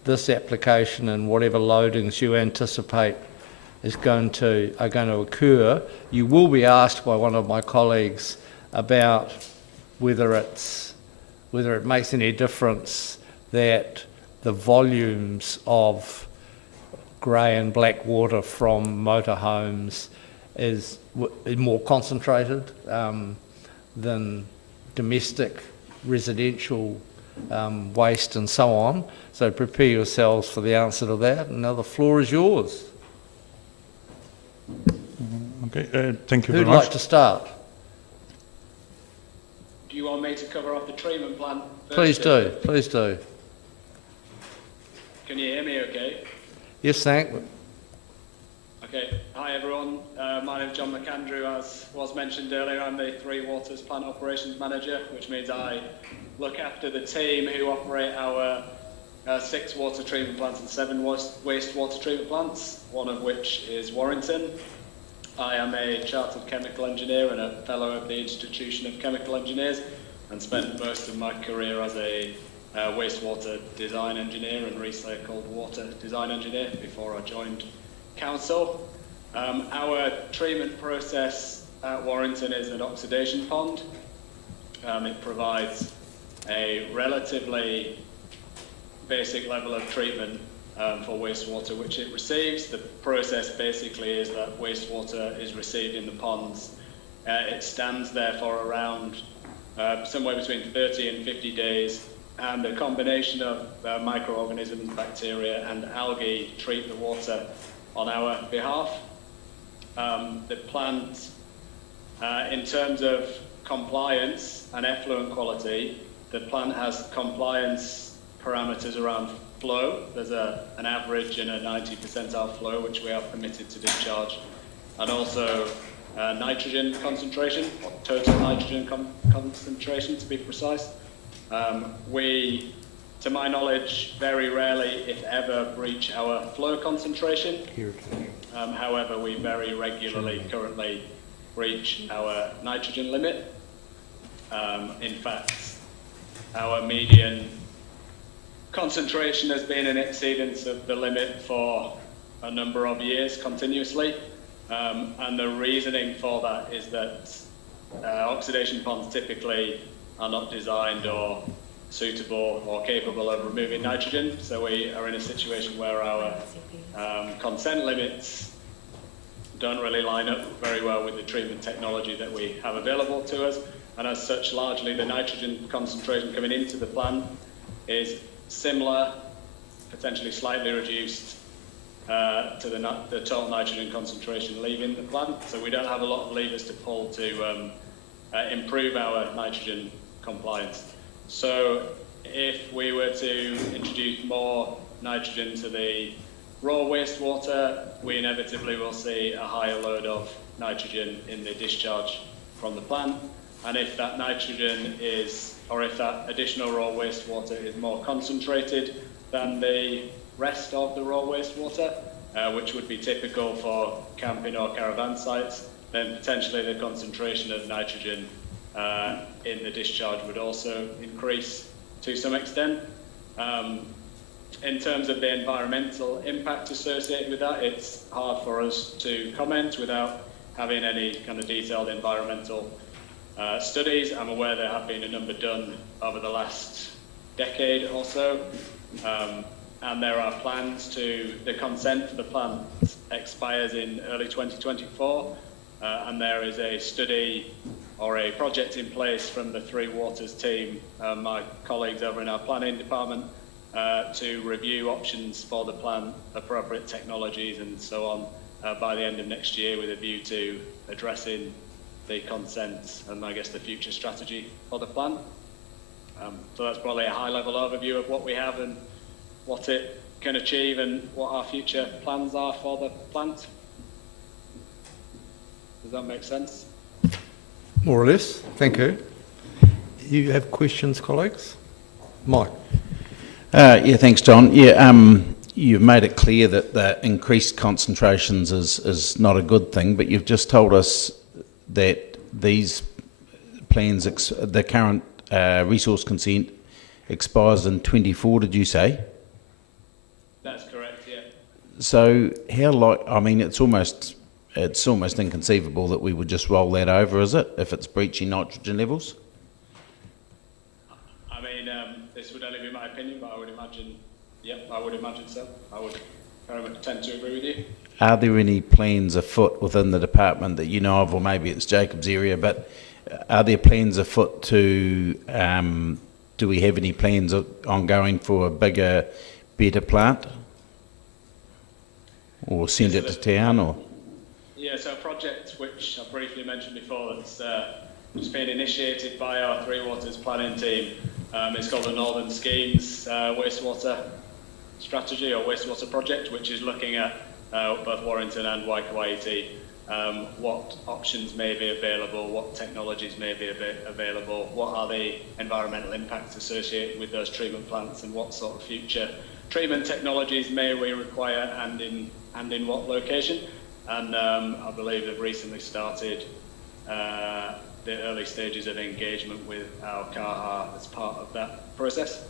this application and whatever loadings you anticipate are going to occur. You will be asked by one of my colleagues about whether it makes any difference that the volumes of grey and black water from motorhomes is more concentrated than domestic residential waste and so on. So prepare yourselves for the answer to that. And now the floor is yours. Okay, thank you very Who'd much. like to start? Do you want me to cover off the treatment plant first? Please do, please do. Can you hear me okay? Yes, thank you. Okay, hi everyone. My name is John McAndrew. As was mentioned earlier, I'm the Three Waters Plant Operations Manager, which means I look after the team who operate our 6 water treatment plants and 7 wastewater treatment plants, one of which is Warrington. I am a chartered chemical engineer and a fellow of the Institution of Chemical Engineers, and spent most of my career as a wastewater design engineer and recycled water design engineer before I joined Council. Our treatment process at Warrington is an oxidation pond. It provides a relatively basic level of treatment for wastewater which it receives. The process basically is that wastewater is received in the ponds. It stands there for around somewhere between 30 and 50 days, and a combination of microorganisms, bacteria and algae treat the water on our behalf. The plant, in terms of compliance and effluent quality, the plant has compliance parameters around flow. There's an average and a 90 percentile flow which we are permitted to discharge, and also nitrogen concentration, or total nitrogen concentration to be precise. We to my knowledge, very rarely, if ever, breach our flow concentration. However, we very regularly currently breach our nitrogen limit. In fact, our median concentration has been in exceedance of the limit for a number of years continuously. And the reasoning for that is that oxidation ponds typically are not designed or suitable or capable of removing nitrogen. So we are in a situation where our consent limits don't really line up very well with the treatment technology that we have available to us. And as such, largely the nitrogen concentration coming into the plant is similar, potentially slightly reduced to the total nitrogen concentration leaving the plant. So we don't have a lot of levers to pull to improve our nitrogen compliance. So if we were to introduce more nitrogen to the raw wastewater, we inevitably will see a higher load of nitrogen in the discharge from the plant. And if that nitrogen is, or if that additional raw wastewater is more concentrated than the rest of the raw wastewater, which would be typical for camping or caravan sites, then potentially the concentration of nitrogen in the discharge would also increase to some extent. In terms of the environmental impact associated with that, it's hard for us to comment without having any kind of detailed environmental studies. I'm aware there have been a number done over the last decade or so, and there are plans to, the consent for the plant expires in early 2024, and there is a study or a project in place from the Three Waters team, my colleagues over in our planning department, to review options for the plant, appropriate technologies and so on by the end of next year, with a view to addressing the consent and I guess the future strategy for the plant. So that's probably a high-level overview of what we have and what it can achieve and what our future plans are for the plant. Does that make sense? More or less. Thank you. You have questions, colleagues? Mike. Yeah, thanks, John. Yeah, you've made it clear that the increased concentrations is not a good thing, but you've just told us that these plans, the current resource consent expires in 24, did you say? That's correct, yeah. So how I mean, it's almost inconceivable that we would just roll that over, is it, if it's breaching nitrogen levels? I mean, this would only be my opinion, but I would imagine, yep, I would imagine so. I would very much tend to agree with you. Are there any plans afoot within the department that you know of, or maybe it's Jacob's area, but are there plans afoot to, do we have any plans ongoing for a bigger, better plant? Or send it to town, or? Yeah, so a project which I briefly mentioned before that's just been initiated by our Three Waters planning team. It's called the Northern Schemes Wastewater Strategy or Wastewater Project, which is looking at both Warrington and Waikawaiti, what options may be available, what technologies may be available, what are the environmental impacts associated with those treatment plants, and what sort of future treatment technologies may we require, and in what location. And I believe they've recently started the early stages of engagement with our kaha as part of that process.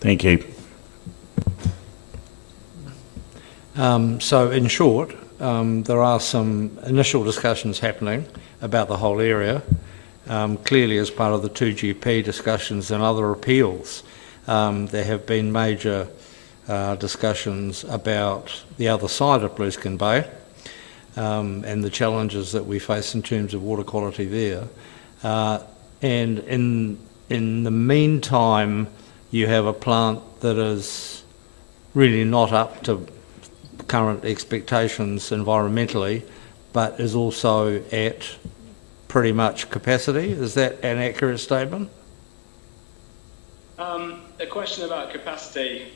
Thank you. So in short, there are some initial discussions happening about the whole area. Clearly, as part of the 2GP discussions and other appeals, there have been major discussions about the other side of Blueskin Bay and the challenges that we face in terms of water quality there. And in the meantime, you have a plant that is really not up to current expectations environmentally, but is also at pretty much capacity. Is that an accurate statement? The question about capacity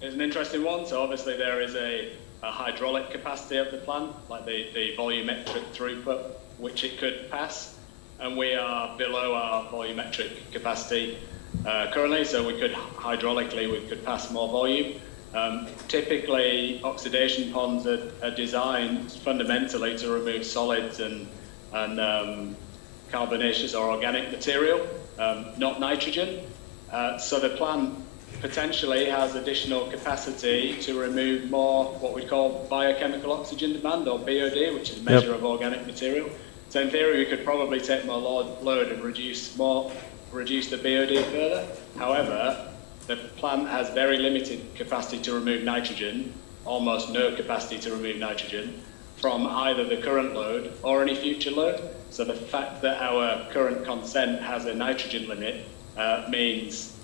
is an interesting one. So obviously there is a hydraulic capacity of the plant, like the volumetric throughput which it could pass, and we are below our volumetric capacity. currently, so we could hydraulically we could pass more volume. Typically, oxidation ponds are designed fundamentally to remove solids and carbonaceous or organic material, not nitrogen. So the plant potentially has additional capacity to remove more what we call biochemical oxygen demand, or BOD, which is a measure of organic material. So in theory, we could probably take more load and reduce the BOD further. However, the plant has very limited capacity to remove nitrogen, almost no capacity to remove nitrogen, from either the current load or any future load. So the fact that our current consent has a nitrogen limit means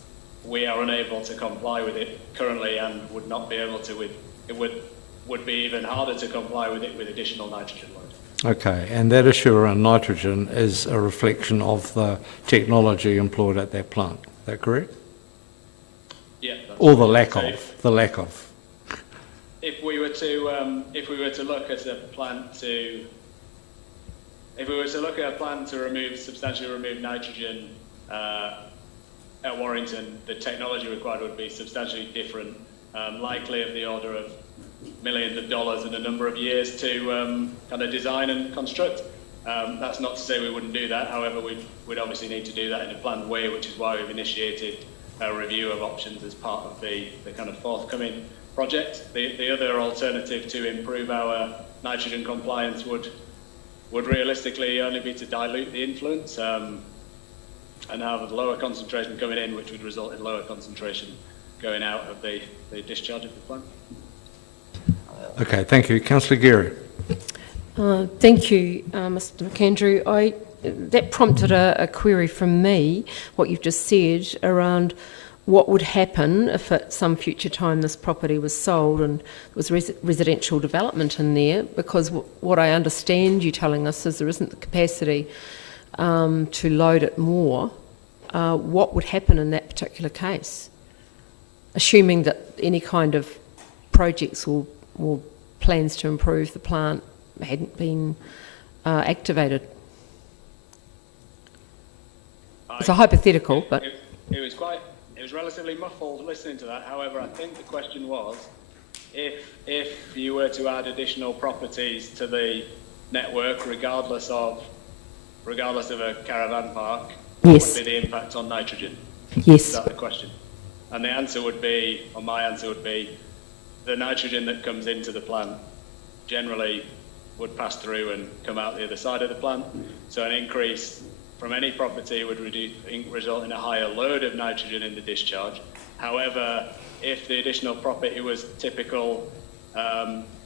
we are unable to comply with it currently, and would not be able to it would be even harder to comply with it with additional nitrogen load. Okay, and that issue around nitrogen is a reflection of the technology employed at that plant. Is that correct? Yeah. Or the lack of. If we were to look at a plant to substantially remove nitrogen at Warrington, the technology required would be substantially different, likely of the order of millions of dollars and a number of years to kind of design and construct. That's not to say we wouldn't do that. However, we'd obviously need to do that in a planned way, which is why we've initiated a review of options as part of the kind of forthcoming project. The other alternative to improve our nitrogen compliance would realistically only be to dilute the influence and have a lower concentration coming in, which would result in lower concentration going out of the discharge of the plant. Okay, thank you. Councillor Geary. Thank you, Mr McAndrew. That prompted a query from me, what you've just said, around what would happen if at some future time this property was sold and there was residential development in there, because what I understand you telling us is there isn't the capacity to load it more. What would happen in that particular case? Assuming that any kind of projects or plans to improve the plant hadn't been activated. It's a hypothetical, but... It was relatively muffled listening to that. However, I think the question was, if you were to add additional properties to the network, regardless of a caravan park, what would be the impact on nitrogen? Yes. Is that the question? And the answer would be, or my answer would be, the nitrogen that comes into the plant generally would pass through and come out the other side of the plant. So an increase from any property would result in a higher load of nitrogen in the discharge. However, if the additional property was typical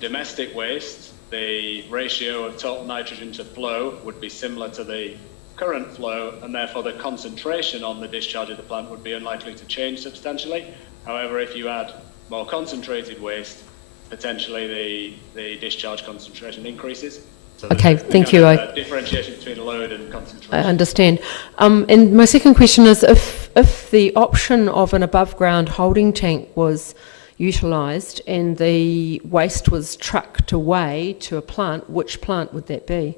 domestic waste, the ratio of total nitrogen to flow would be similar to the current flow, and therefore the concentration on the discharge of the plant would be unlikely to change substantially. However, if you add more concentrated waste, potentially the discharge concentration increases. So okay, thank you. Differentiation between load and concentration. I understand. And my second question is, if the option of an above-ground holding tank was utilised and the waste was trucked away to a plant, which plant would that be,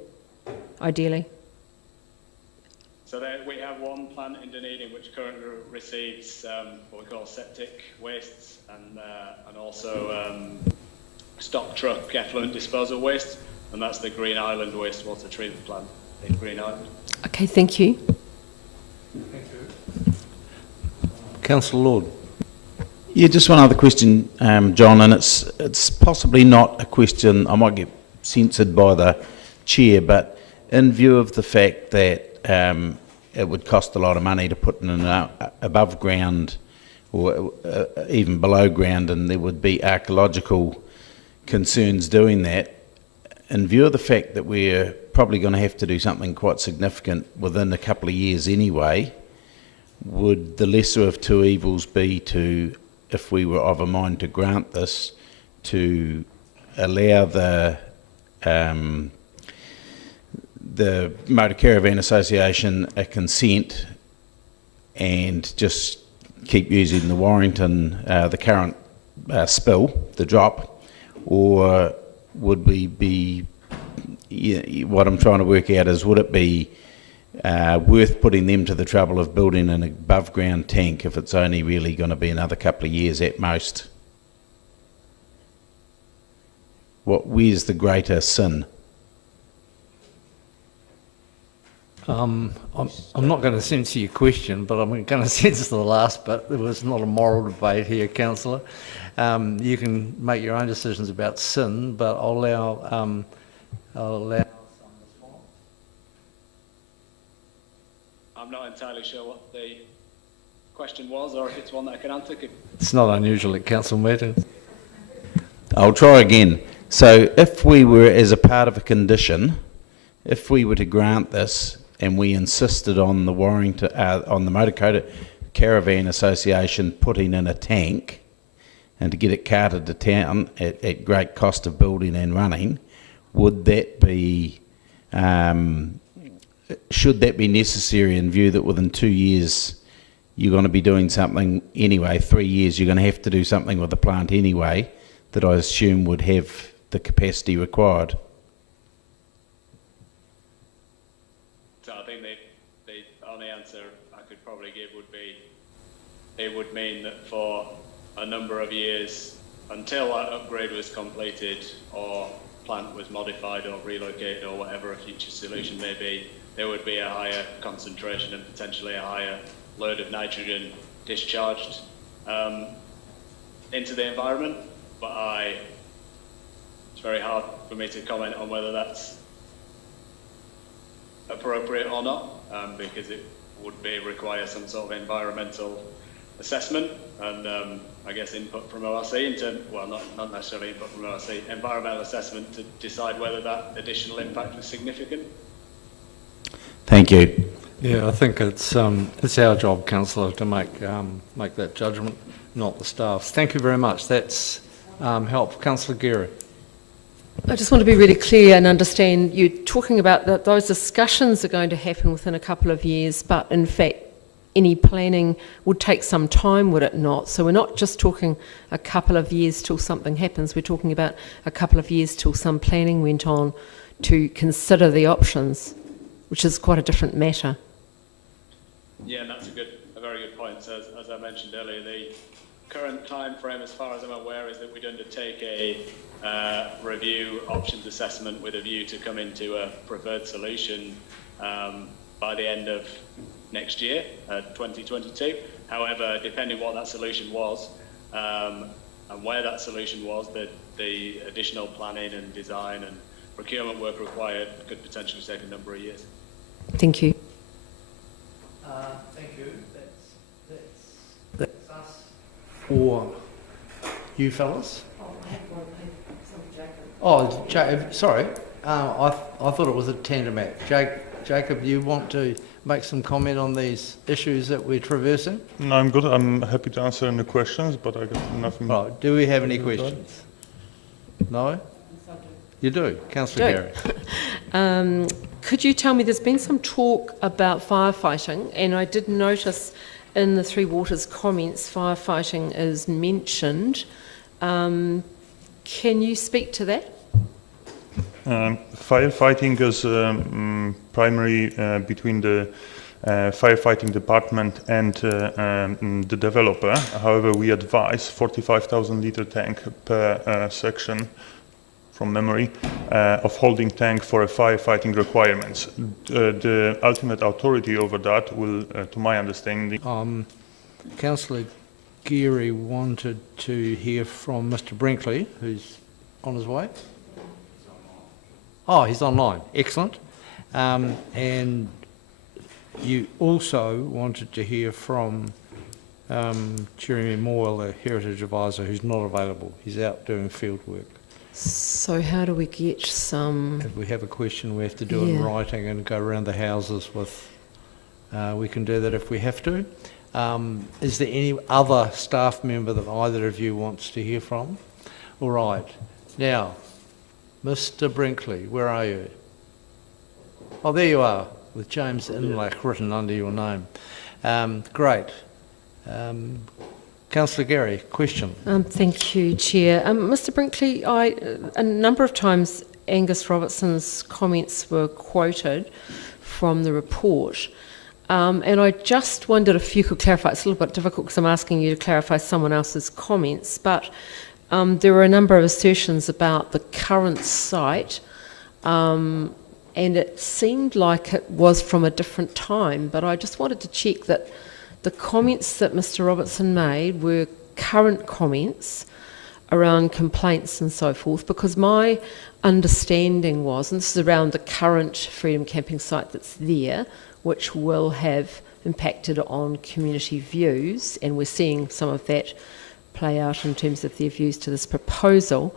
ideally? So we have one plant in Dunedin which currently receives what we call septic wastes and also stock truck effluent disposal waste, and that's the Green Island wastewater treatment plant in Green Island. Okay, thank you. Thank you. Councillor Lord. Yeah, just one other question, John, and it's possibly not a question I might get censored by the chair, but in view of the fact that it would cost a lot of money to put in an above ground or even below ground, and there would be archaeological concerns doing that, in view of the fact that we're probably going to have to do something quite significant within a couple of years anyway, would the lesser of two evils be to, if we were of a mind to grant this, to allow the Motor Caravan Association a consent and just keep using the Warrington, the current spill, the drop, or would we be, what I'm trying to work out is, would it be worth putting them to the trouble of building an above ground tank if it's only really going to be another couple of years at most? Where's the greater sin? I'm not going to censor your question, but I'm going to censor the last bit. There was not a moral debate here, Councillor. You can make your own decisions about sin, but I'll allow I'm not entirely sure what the question was, or if it's one that I can answer. It's not unusual at council meetings. I'll try again. So if we were, as a part of a condition, if we were to grant this and we insisted on the Warrington, on the Motor Caravan Association putting in a tank and to get it carted to town at great cost of building and running, would that be, should that be necessary in view that within 2 years you're going to be doing something anyway, 3 years you're going to have to do something with the plant anyway, that I assume would have the capacity required? So I think the only answer I could probably give would be, it would mean that for a number of years, until that upgrade was completed or plant was modified or relocated or whatever a future solution may be, there would be a higher concentration and potentially a higher load of nitrogen discharged into the environment. But it's very hard for me to comment on whether that's appropriate or not, because it would require some sort of environmental assessment and I guess input from ORC into, well, not necessarily input from ORC, environmental assessment to decide whether that additional impact was significant. Thank you. Yeah, I think it's our job, Councillor, to make that judgment, not the staff's. Thank you very much. That's helpful. Councillor Geary. I just want to be really clear and understand, you're talking about that those discussions are going to happen within a couple of years, but in fact any planning would take some time, would it not? So we're not just talking a couple of years till something happens, we're talking about a couple of years till some planning went on to consider the options, which is quite a different matter. Yeah, and that's a very good point. So as I mentioned earlier, the current time frame, as far as I'm aware, is that we'd undertake a review options assessment with a view to come into a preferred solution by the end of next year, 2022. However, depending what that solution was and where that solution was, the additional planning and design and procurement work required could potentially take a number of years. Thank you. Thank you. That's us. Or you fellas? Oh, sorry. I thought it was a tandem act. Jacob, you want to make some comment on these issues that we're traversing? No, I'm good. I'm happy to answer any questions, but I got nothing. Right. Do we have any questions? No? You do. Councillor Gary. Could you tell me, there's been some talk about firefighting, and I did notice in the Three Waters comments firefighting is mentioned. Can you speak to that? Firefighting is primary between the firefighting department and the developer. However, we advise 45,000 litre tank per section, from memory, of holding tank for firefighting requirements. The ultimate authority over that will, to my understanding... Councillor Geary wanted to hear from Mr Brinkley, who's on his way. Oh, he's online. Excellent. And you also wanted to hear from Jeremy Moyle, the Heritage Advisor, who's not available. He's out doing field work. So how do we get some... If we have a question, we have to do it in writing and go around the houses with... we can do that if we have to. Is there any other staff member that either of you wants to hear from? All right. Now, Mr Brinkley, where are you? Oh, there you are, with James Inlach written under your name. Great. Councillor Gary, question. Thank you, Chair. Mr Brinkley, a number of times Angus Robertson's comments were quoted from the report. And I just wondered if you could clarify. It's a little bit difficult because I'm asking you to clarify someone else's comments, but there were a number of assertions about the current site, and it seemed like it was from a different time, but I just wanted to check that the comments that Mr. Robertson made were current comments around complaints and so forth, because my understanding was, and this is around the current Freedom Camping site that's there, which will have impacted on community views, and we're seeing some of that play out in terms of their views to this proposal.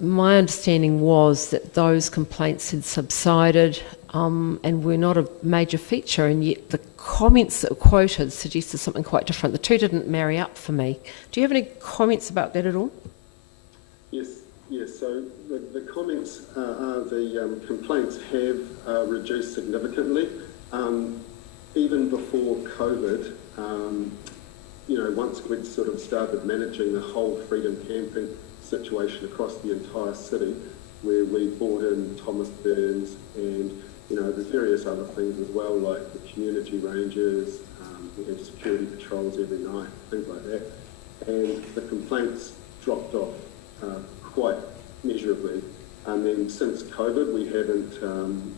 My understanding was that those complaints had subsided and were not a major feature, and yet the comments that were quoted suggested something quite different. The two didn't marry up for me. Do you have any comments about that at all? Yes. So the comments are the complaints have reduced significantly. Even before COVID, once we'd sort of started managing the whole Freedom Camping situation across the entire city, where we brought in Thomas Burns and, there's various other things as well, like the community rangers, we have security patrols every night, things like that. And the complaints dropped off quite measurably. And then since COVID, we haven't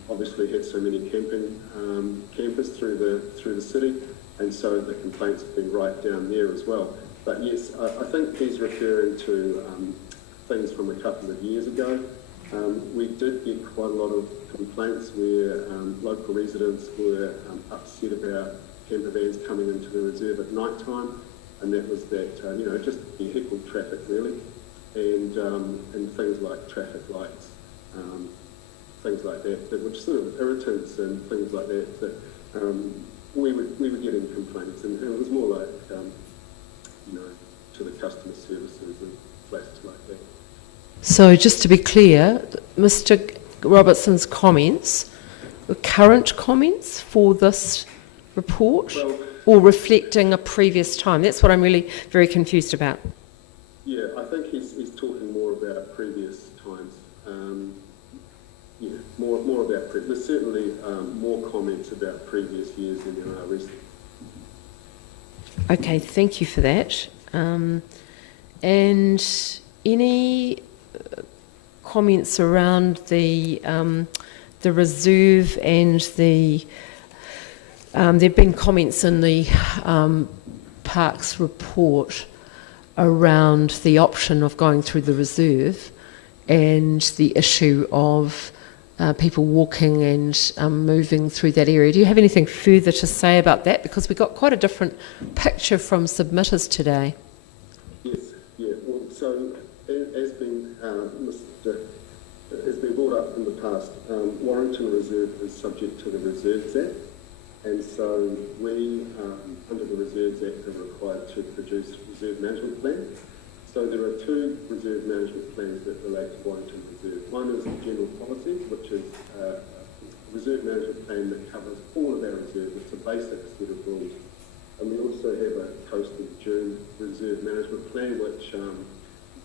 obviously had so many campers through the city, and so the complaints have been right down there as well. But yes, I think he's referring to things from a couple of years ago. We did get quite a lot of complaints where local residents were upset about camper vans coming into the reserve at night time, and that was that, just vehicle traffic really, and things like traffic lights, things like that, which sort of irritants and things like that, we were getting complaints, and it was more like, to the customer services and places like that. So just to be clear, Mr. Robertson's comments were current comments for this report, or reflecting a previous time? That's what I'm really very confused about. Yeah, I think he's talking more about previous times. More about previous. There's certainly more comments about previous years than there are recent. Okay, thank you for that. And any comments around the reserve and the there've been comments in the Parks report around the option of going through the reserve and the issue of people walking and moving through that area. Do you have anything further to say about that? Because we got quite a different picture from submitters today. Yes, yeah. Well, so as has been brought up in the past, Warrington Reserve is subject to the Reserves Act, and so we, under the Reserves Act, are required to produce reserve management plans. So there are two reserve management plans that relate to Warrington Reserve. One is the general policies, which is a reserve management plan that covers all of our reserves. It's a basic set of rules. And we also have a coastal dune reserve management plan, which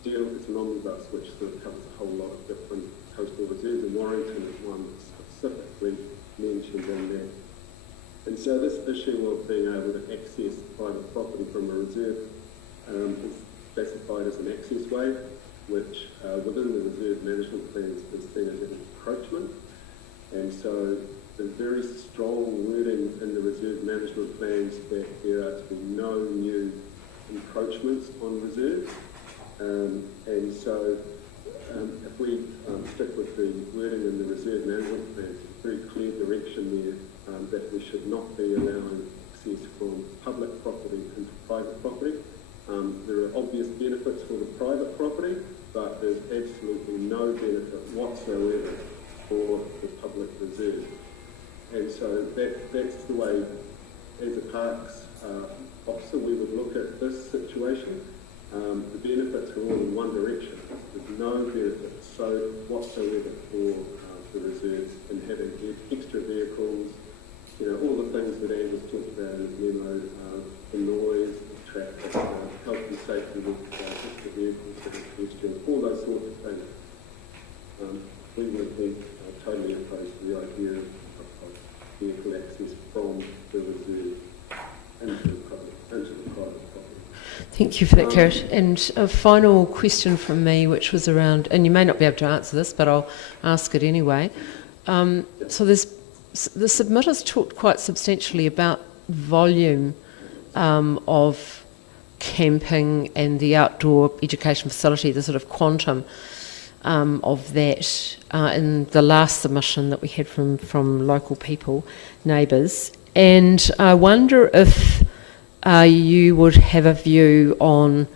it's an omnibus, which sort of covers a whole lot of different coastal reserves, and Warrington is one that's specifically mentioned in there. And so this issue of being able to access private property from a reserve is classified as an access way, which within the reserve management plan is seen as an encroachment. And so there's very strong wording in the reserve management plans that there are to be no new encroachments on reserves. And so if we stick with the wording in the reserve management plans, it's very clear direction there that we should not be allowing access from public property into private property. There are obvious benefits for the private property, but there's absolutely no benefit whatsoever for the public reserve. And so that's the way, as a parks officer, we would look at this situation. The benefits are all in one direction. There's no benefits whatsoever for the reserves in having extra vehicles, all the things that Anne was talking about in his memo, the noise, the traffic, health and safety with extra vehicles that are pedestrian, all those sorts of things. We would be totally opposed to the idea of Thank you for that, Carrot. And a final question from me, which was around, and you may not be able to answer this, but I'll ask it anyway. So the submitters talked quite substantially about volume of camping and the outdoor education facility, the sort of quantum of that in the last submission that we had from local people, neighbours. And I wonder if you would have a view on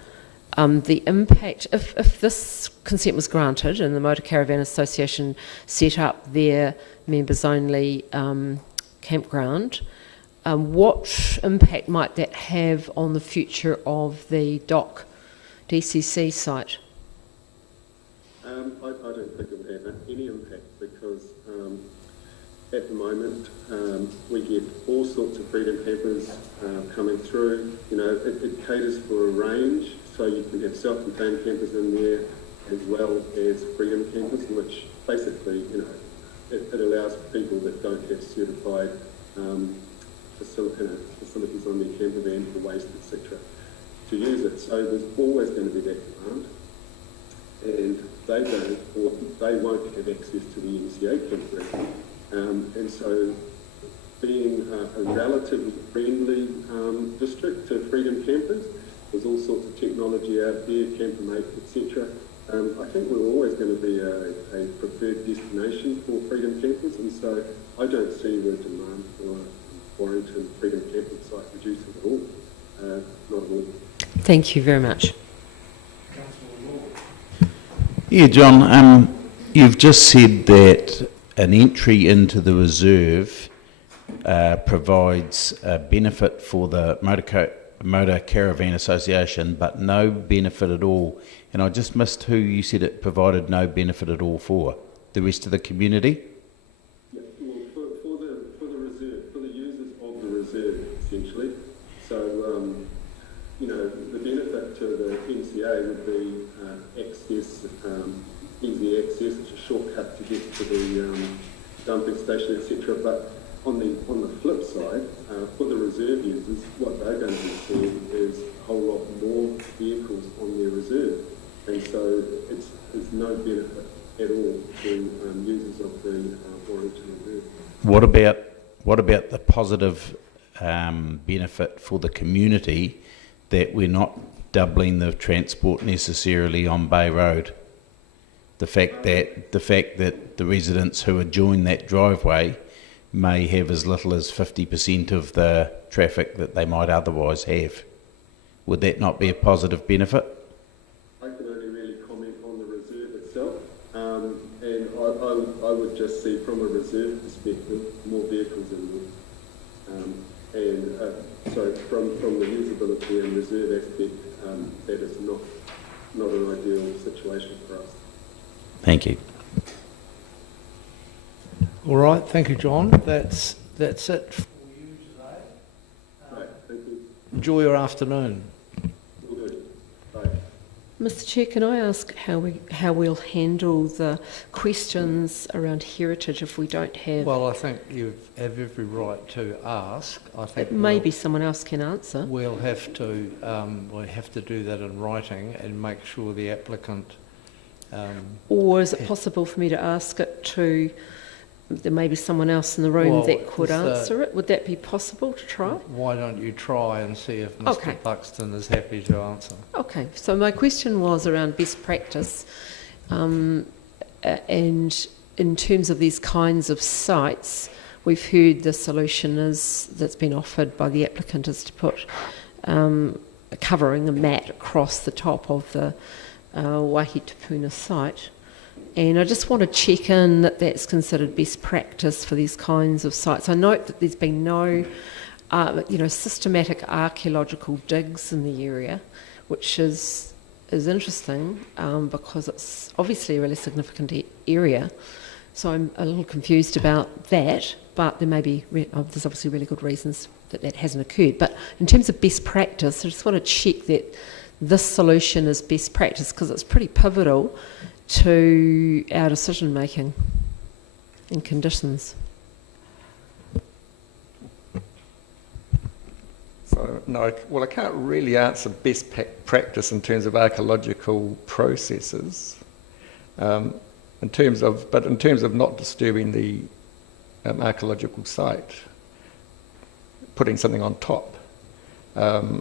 the impact, if this consent was granted and the Motor Caravan Association set up their members-only campground, what impact might that have on the future of the DCC site? I don't think it would have any impact because at the moment we get all sorts of freedom campers coming through. You know, it caters for a range, so you can have self-contained campers in there as well as freedom campers, which basically, you know, it allows people that don't have certified facilities on their camper van for waste, etc., to use it. So there's always going to be that demand, and they won't have access to the MCA campground. And so being a relatively friendly district to freedom campers, there's all sorts of technology out there, Campermate, etc. I think we're always going to be a preferred destination for freedom campers, and so I don't see the demand for Warrington freedom camping site reducing at all. Not at all. Thank you very much. Yeah, John, you've just said that an entry into the reserve provides a benefit for the Motor Caravan Association, but no benefit at all. And I just missed who you said it provided no benefit at all for. The rest of the community? Yeah, well, for the reserve, for the users of the reserve, essentially. So, you know, the benefit to the MCA would be access, easy access, it's a shortcut to get to the dumping station, etc. But on the flip side, for the reserve users, what they're going to be seeing is a whole lot more vehicles on their reserve, and so there's no benefit at all to users of the Warrington Reserve. What about the positive benefit for the community that we're not doubling the transport necessarily on Bay Road? The fact that the residents who adjoin that driveway may have as little as 50% of the traffic that they might otherwise have. Would that not be a positive benefit? I can only really comment on the reserve itself, and I would just see from a reserve perspective more vehicles in there. So from the usability and reserve aspect, that is not an ideal situation for us. Thank you. All right, thank you, John. That's it for you today. Right, thank you. Enjoy your afternoon. Will do. Bye. Mr. Chair, can I ask how we'll handle the questions around heritage if we don't have... Well, I think you have every right to ask. I think maybe someone else can answer. We'll have to do that in writing and make sure the applicant... or is it possible for me to ask it to... there may be someone else in the room that could answer it? Would that be possible to try? Why don't you try and see if Mr. Buxton is happy to answer? Okay, so my question was around best practice, and in terms of these kinds of sites, we've heard the solution that's been offered by the applicant is to put covering a mat across the top of the Wahitupuna site. And I just want to check in that that's considered best practice for these kinds of sites. I note that there's been no, systematic archaeological digs in the area, which is interesting because it's obviously a really significant area. So I'm a little confused about that, but there may be there's obviously really good reasons that hasn't occurred. But in terms of best practice, I just want to check that this solution is best practice because it's pretty pivotal to our decision making and conditions. So No, well, I can't really answer best practice in terms of archaeological processes. In terms of not disturbing the archaeological site, putting something on top, I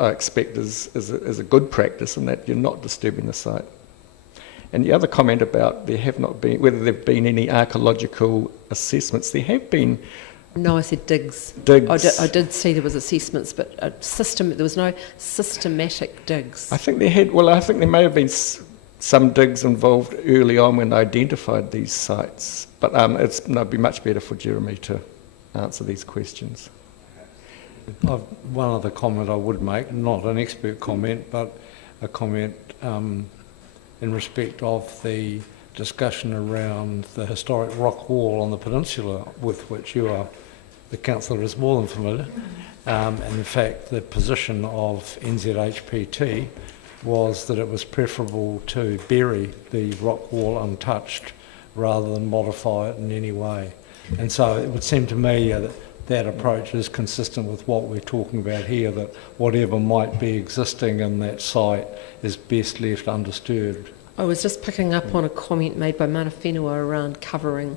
expect is a good practice in that you're not disturbing the site. And the other comment about whether there have been any archaeological assessments, there have been. No, I said digs. Digs. I did see there was assessments, but there was no systematic digs. I think there may have been some digs involved early on when they identified these sites, but it'd be much better for Jeremy to answer these questions. One other comment I would make, not an expert comment, but a comment in respect of the discussion around the historic rock wall on the peninsula, with which the councillor is more than familiar. And in fact, the position of NZHPT was that it was preferable to bury the rock wall untouched rather than modify it in any way. And so it would seem to me that approach is consistent with what we're talking about here, that whatever might be existing in that site is best left undisturbed. I was just picking up on a comment made by Mana Whenua around covering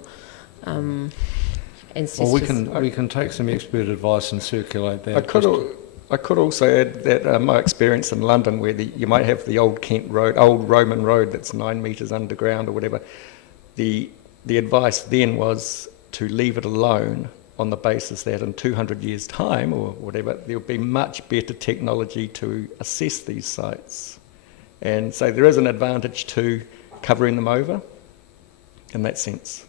ancestors. Well, we can take some expert advice and circulate that. I could also add that my experience in London, where you might have the old Kent Road, old Roman road that's 9 metres underground or whatever, the advice then was to leave it alone on the basis that in 200 years' time or whatever, there will be much better technology to assess these sites. And so there is an advantage to covering them over in that sense.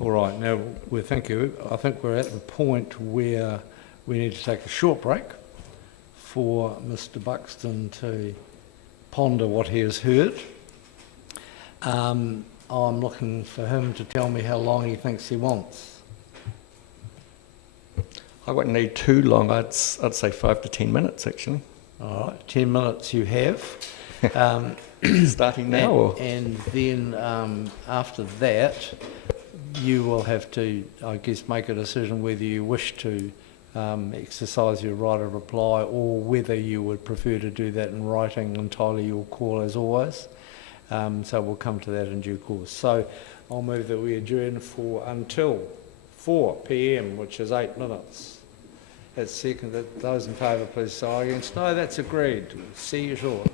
All right, now, thank you. I think we're at the point where we need to take a short break for Mr. Buxton to ponder what he has heard. I'm looking for him to tell me how long he thinks he wants. I won't need too long. I'd say 5 to 10 minutes, actually. All right, 10 minutes you have. Starting now? And then after that, you will have to, I guess, make a decision whether you wish to exercise your right of reply or whether you would prefer to do that in writing. Entirely your call, as always. So we'll come to that in due course. So I'll move that we adjourn until 4 p.m, which is 8 minutes. That's seconded. Those in favour, please say aye. Against? No, that's agreed. See you shortly.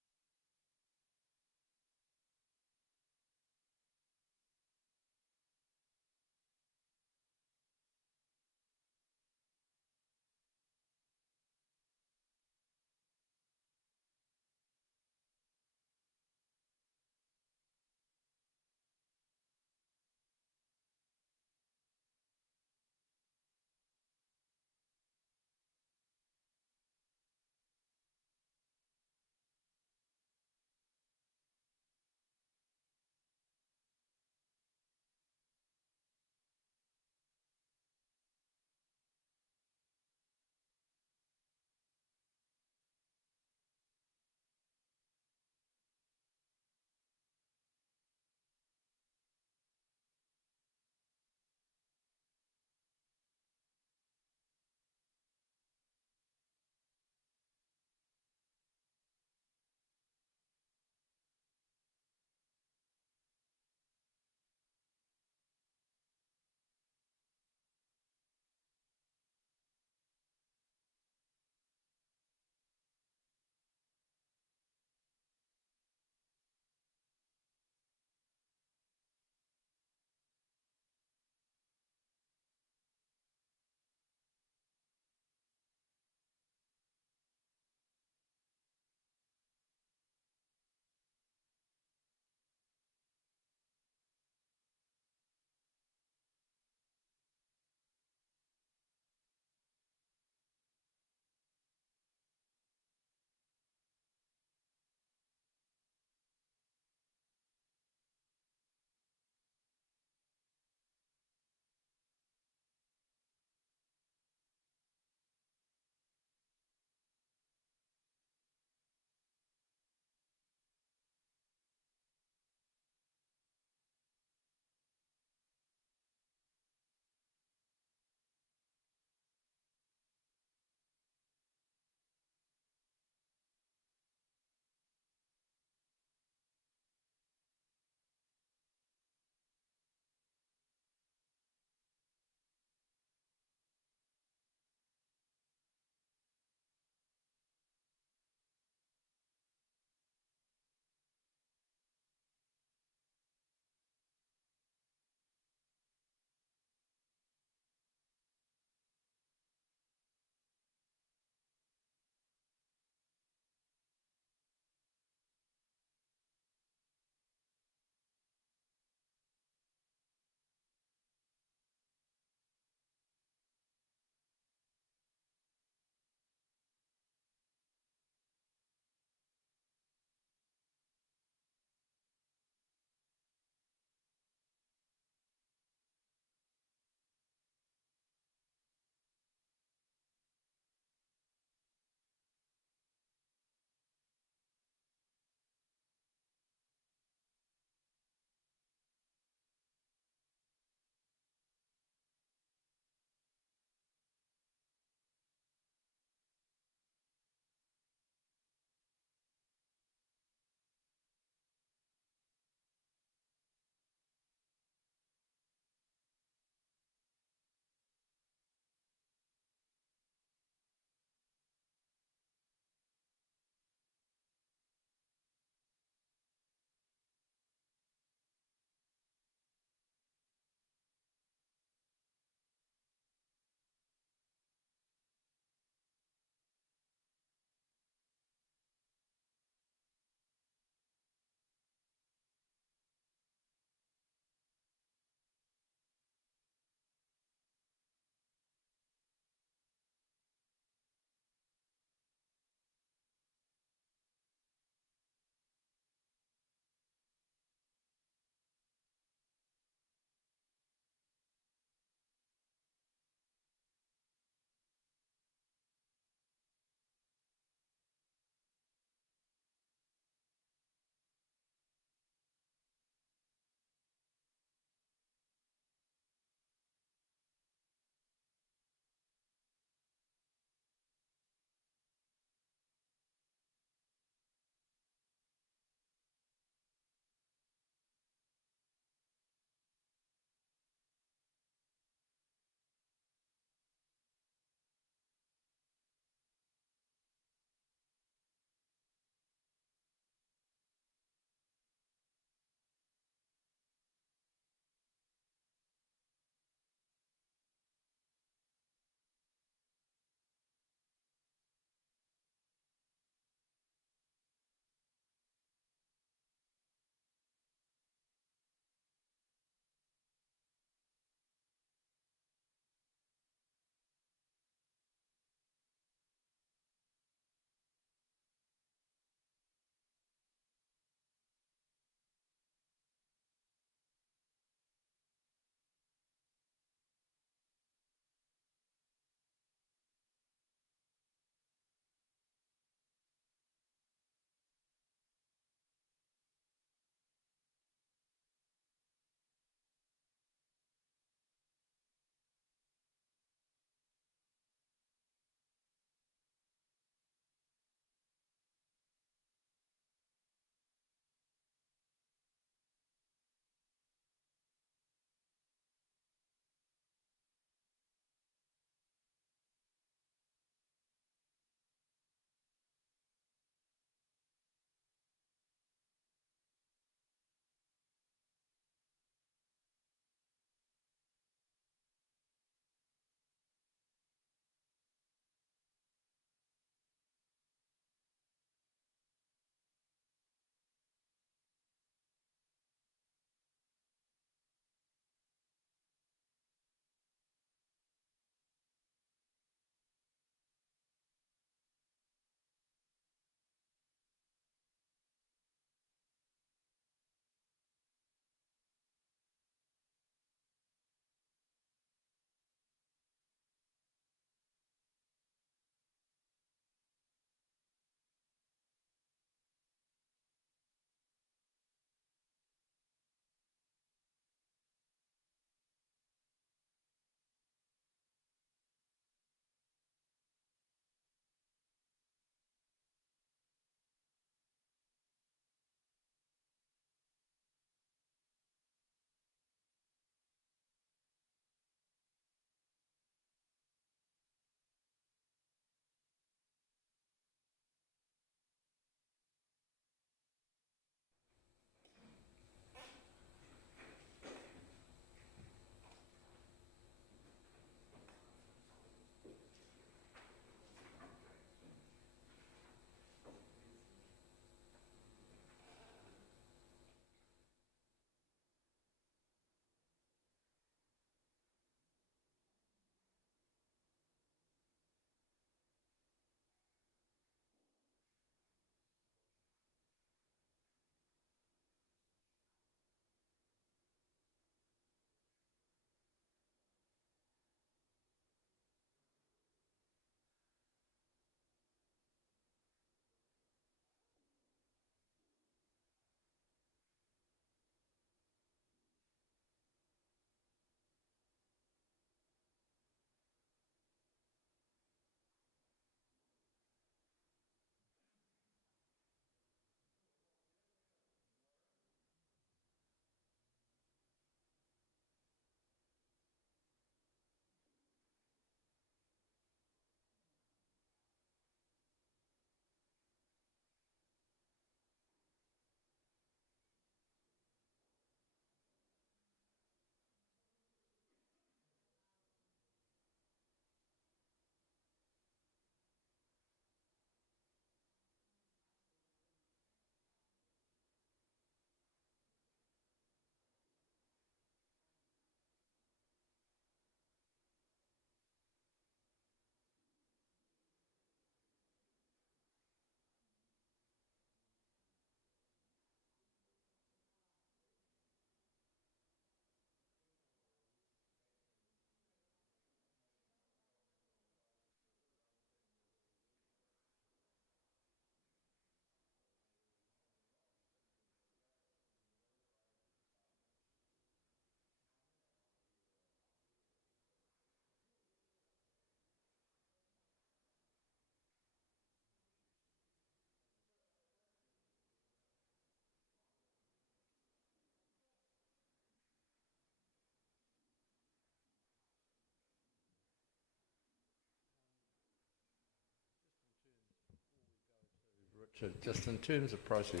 just in terms of process,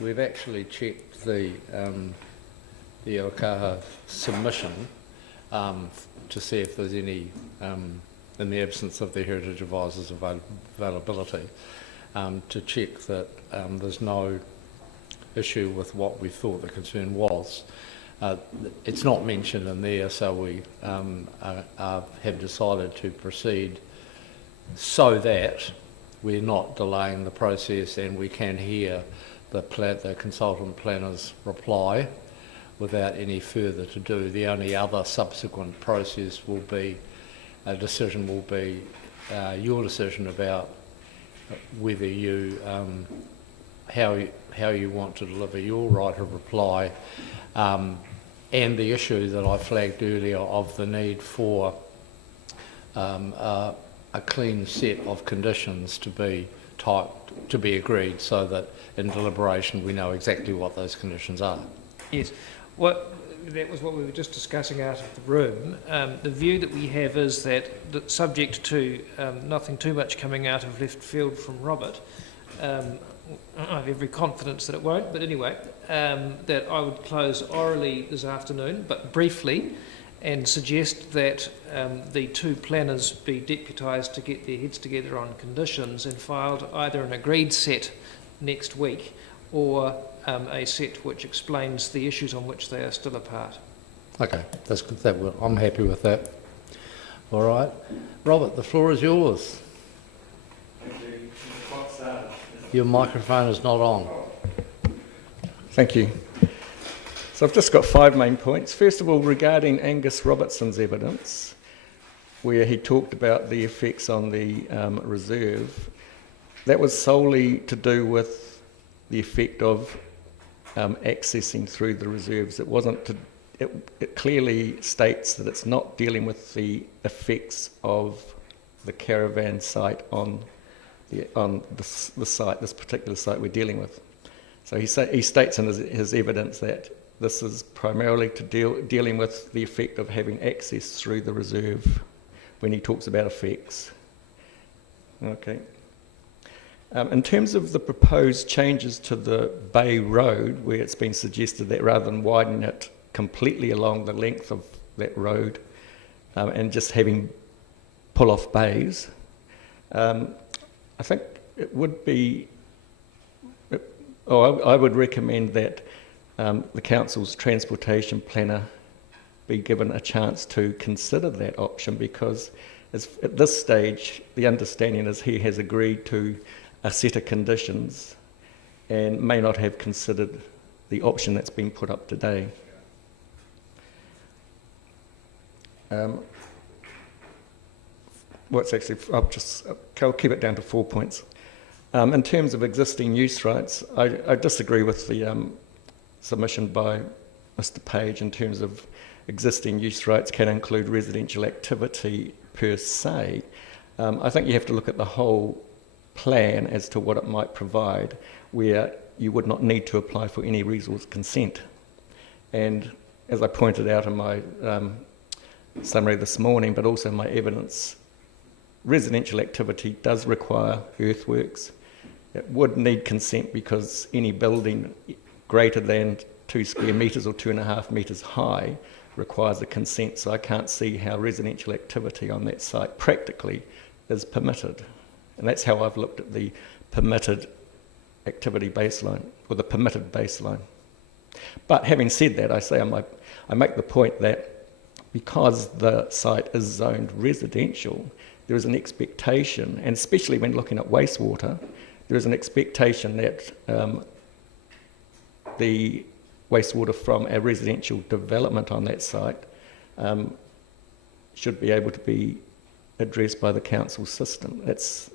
we've actually checked the Okaha submission to see if there's any, in the absence of the Heritage Advisor's availability, to check that there's no issue with what we thought the concern was. It's not mentioned in there, so we have decided to proceed so that we're not delaying the process and we can hear the consultant planner's reply without any further to do. The only other subsequent process will be, a decision will be your decision about whether you, how you want to deliver your right of reply, and the issue that I flagged earlier of the need for a clean set of conditions to be agreed, so that in deliberation we know exactly what those conditions are. Yes, that was what we were just discussing out of the room. The view that we have is that subject to nothing too much coming out of left field from Robert, I have every confidence that it won't, but anyway, that I would close orally this afternoon, but briefly, and suggest that the two planners be deputised to get their heads together on conditions and filed either an agreed set next week or a set which explains the issues on which they are still apart. Okay, that's good. I'm happy with that. All right. Robert, the floor is yours. Thank you. Your microphone is not on. Thank you. So I've just got 5 main points. First of all, regarding Angus Robertson's evidence, where he talked about the effects on the reserve, that was solely to do with the effect of accessing through the reserves. It wasn't to. It clearly states that it's not dealing with the effects of the caravan site on the site, this particular site we're dealing with. So he states in his evidence that this is primarily dealing with the effect of having access through the reserve when he talks about effects. Okay. In terms of the proposed changes to the Bay Road, where it's been suggested that rather than widen it completely along the length of that road and just having pull-off bays, I think it would be, I would recommend that the Council's transportation planner be given a chance to consider that option, because at this stage the understanding is he has agreed to a set of conditions and may not have considered the option that's been put up today. I'll keep it down to 4 points. In terms of existing use rights, I disagree with the submission by Mr. Page in terms of existing use rights can include residential activity per se. I think you have to look at the whole plan as to what it might provide, where you would not need to apply for any resource consent. And as I pointed out in my summary this morning, but also my evidence, residential activity does require earthworks. It would need consent because any building greater than 2 square metres or 2.5 metres high requires a consent, so I can't see how residential activity on that site practically is permitted. And that's how I've looked at the permitted activity baseline, or the permitted baseline. But having said that, I make the point that because the site is zoned residential, there is an expectation, and especially when looking at wastewater, there is an expectation that the wastewater from a residential development on that site should be able to be addressed by the council system. That's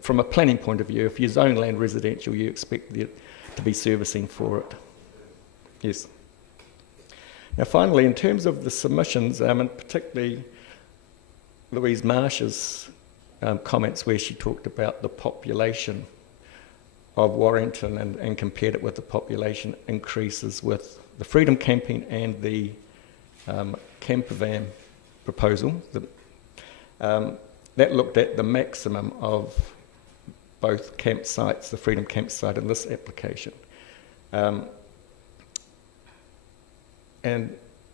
from a planning point of view. If you zone land residential, you expect there to be servicing for it. Yes. Now, finally, in terms of the submissions, and particularly Louise Marsh's comments where she talked about the population of Warrington and compared it with the population increases with the freedom camping and the campervan proposal. That looked at the maximum of both campsites, the Freedom campsite and this application. And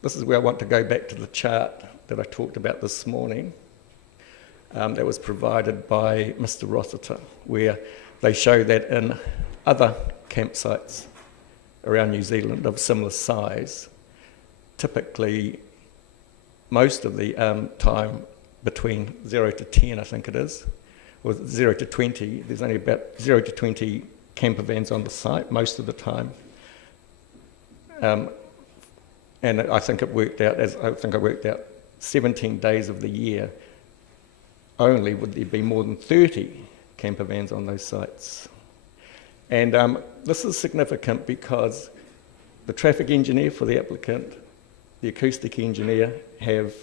this is where I want to go back to the chart that I talked about this morning. That was provided by Mr. Rossiter, where they show that in other campsites around New Zealand of similar size, typically most of the time between 0 to 10, I think it is, or 0 to 20, there's only about 0 to 20 camper vans on the site most of the time. And I think it worked out 17 days of the year only would there be more than 30 camper vans on those sites. And this is significant because the traffic engineer for the applicant, the acoustic engineer have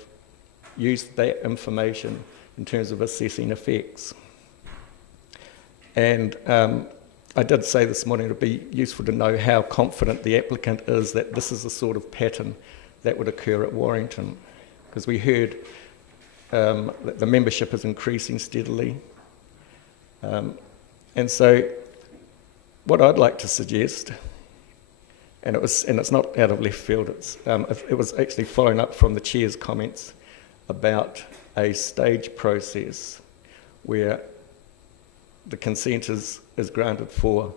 used that information in terms of assessing effects. And I did say this morning it would be useful to know how confident the applicant is that this is the sort of pattern that would occur at Warrington, because we heard that the membership is increasing steadily. And so what I'd like to suggest, and it's not out of left field, it was actually following up from the chair's comments about a stage process where the consent is granted for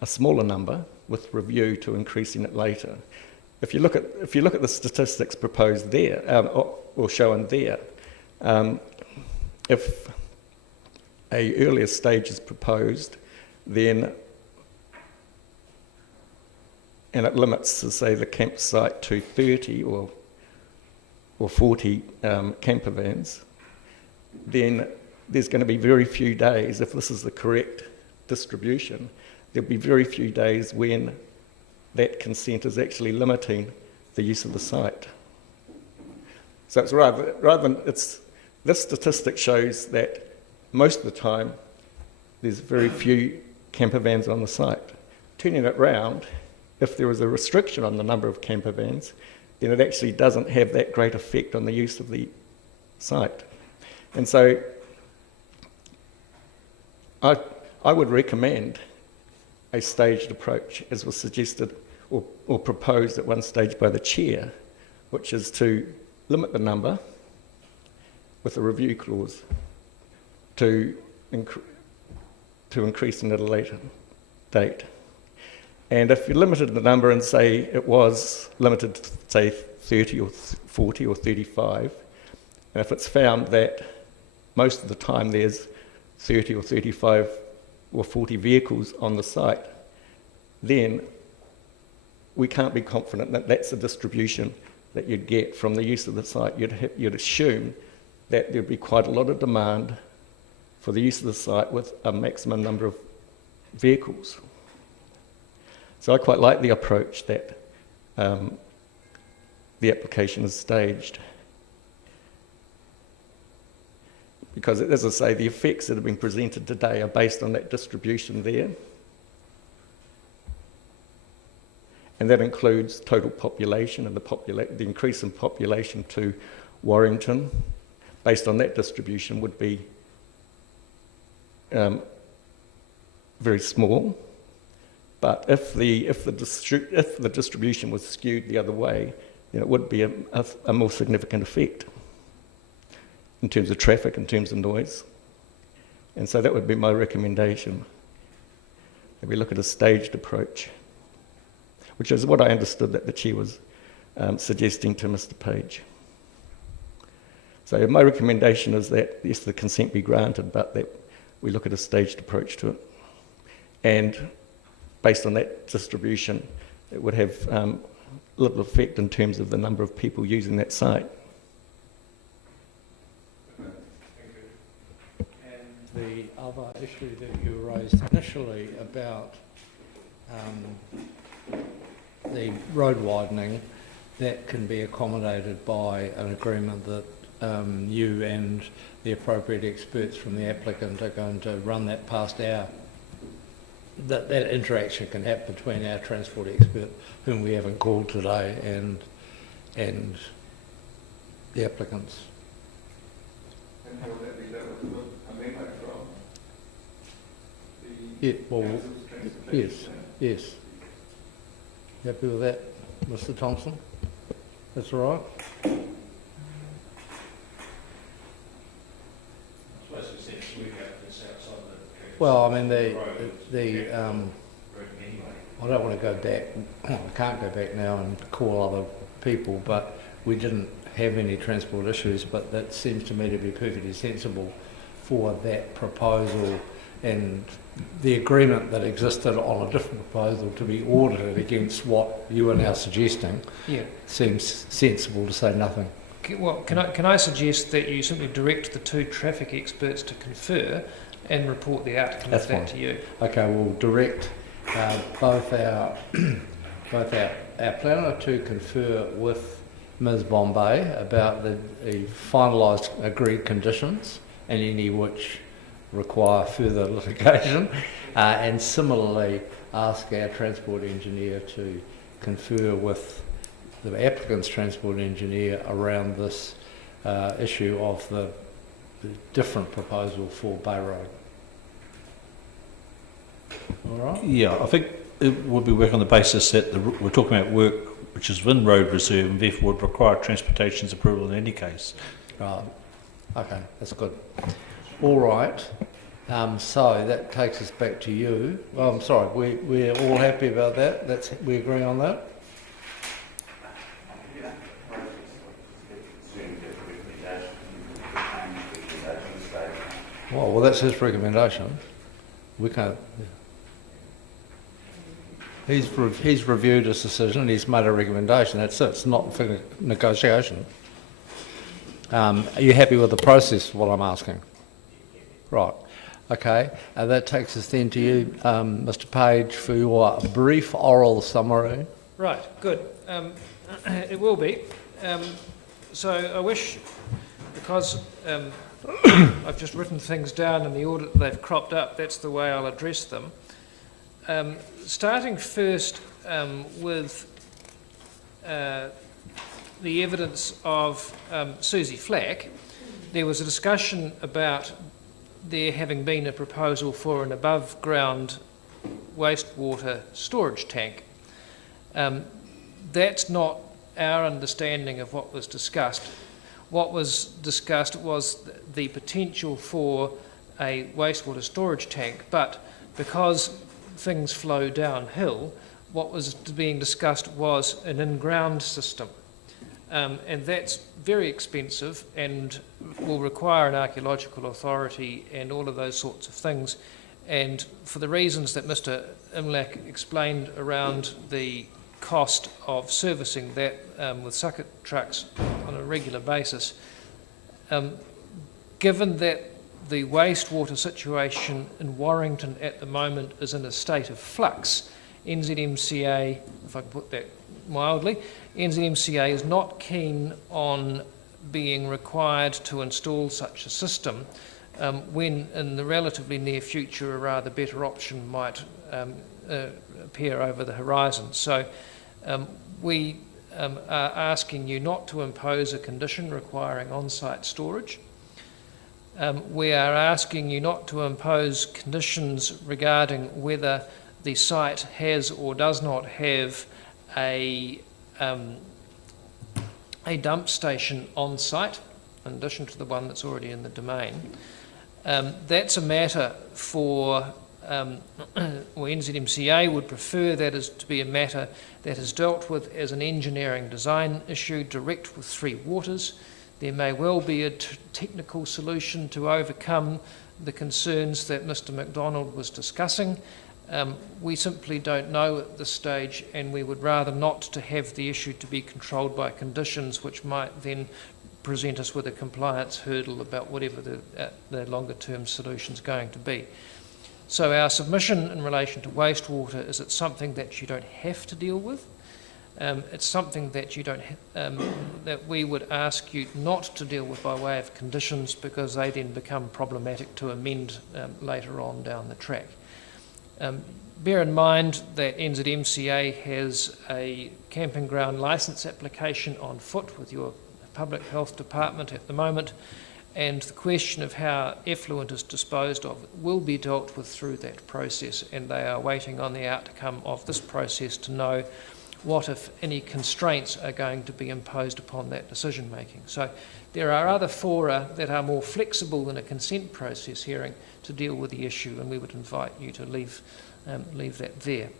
a smaller number with review to increasing it later. If you look at the statistics proposed there, or shown there, if a earlier stage is proposed, then and it limits, to say, the campsite to 30 or 40 camper vans, then there's going to be very few days, if this is the correct distribution, there'll be very few days when that consent is actually limiting the use of the site. So it's rather than this statistic shows that most of the time there's very few camper vans on the site. Turning it round, if there is a restriction on the number of camper vans, then it actually doesn't have that great effect on the use of the site. And so I would recommend a staged approach, as was suggested or proposed at one stage by the chair, which is to limit the number with a review clause to increasing at a later date. And if you limited the number and say it was limited to, say, 30 or 40 or 35, and if it's found that most of the time there's 30 or 35 or 40 vehicles on the site, then we can't be confident that that's the distribution that you'd get from the use of the site. You'd assume that there'd be quite a lot of demand for the use of the site with a maximum number of vehicles. So I quite like the approach that the application is staged. Because, as I say, the effects that have been presented today are based on that distribution there. And that includes total population and the increase in population to Warrington, based on that distribution, would be very small. But if the distribution was skewed the other way, then it would be a more significant effect in terms of traffic, in terms of noise. And so that would be my recommendation, that we look at a staged approach, which is what I understood that the chair was suggesting to Mr. Page. So my recommendation is that, yes, the consent be granted, but that we look at a staged approach to it. And based on that distribution, it would have little effect in terms of the number of people using that site. The other issue that you raised initially about the road widening, that can be accommodated by an agreement that you and the appropriate experts from the applicant are going to run that past that interaction can happen between our transport expert, whom we haven't called today, and the applicants. And how will that be dealt with a memo from? Yeah, well, yes, yes. Happy with that, Mr. Thompson? That's all right? Well, I mean, I don't want to go back, I can't go back now and call other people, but we didn't have any transport issues, but that seems to me to be perfectly sensible for that proposal and the agreement that existed on a different proposal to be audited against what you are now suggesting. Yeah. Seems sensible to say nothing. Well, can I suggest that you simply direct the two traffic experts to confer and report the outcome of that to you? Okay, we'll direct both our planner to confer with Ms. Bombay about the finalised agreed conditions and any which require further litigation, and similarly ask our transport engineer to confer with the applicant's transport engineer around this issue of the different proposal for Bay Road. All right? Yeah, I think it would be work on the basis that we're talking about work which is within road reserve and therefore would require transportation's approval in any case. Right. Okay, that's good. All right. So that takes us back to you. Oh, I'm sorry. We're all happy about that. We agree on that. Well, that's his recommendation. We can't. He's reviewed his decision. He's made a recommendation. That's it. It's not for negotiation. Are you happy with the process? What I'm asking. Right. Okay. That takes us then to you, Mr. Page, for your brief oral summary. Right. Good. It will be. So I wish, because I've just written things down in the order that they've cropped up, that's the way I'll address them. Starting first with the evidence of Susie Flack, there was a discussion about there having been a proposal for an above-ground wastewater storage tank. That's not our understanding of what was discussed. What was discussed was the potential for a wastewater storage tank, but because things flow downhill, what was being discussed was an in-ground system. And that's very expensive and will require an archaeological authority and all of those sorts of things. And for the reasons that Mr. Imlach explained around the cost of servicing that with sucket trucks on a regular basis, given that the wastewater situation in Warrington at the moment is in a state of flux, NZMCA, if I can put that mildly, NZMCA is not keen on being required to install such a system when in the relatively near future a rather better option might appear over the horizon. So we are asking you not to impose a condition requiring on-site storage. We are asking you not to impose conditions regarding whether the site has or does not have a dump station on site, in addition to the one that's already in the domain. That's a matter for, or NZMCA would prefer that as to be a matter that is dealt with as an engineering design issue direct with Three Waters. There may well be a technical solution to overcome the concerns that Mr. MacDonald was discussing. We simply don't know at this stage, and we would rather not to have the issue to be controlled by conditions which might then present us with a compliance hurdle about whatever the longer term solution is going to be. So our submission in relation to wastewater is it's something that you don't have to deal with. It's something that you don't that we would ask you not to deal with by way of conditions, because they then become problematic to amend later on down the track. Bear in mind that NZMCA has a camping ground licence application on foot with your public health department at the moment, and the question of how effluent is disposed of will be dealt with through that process, and they are waiting on the outcome of this process to know what, if any, constraints are going to be imposed upon that decision making. So there are other fora that are more flexible than a consent process hearing to deal with the issue, and we would invite you to leave that there.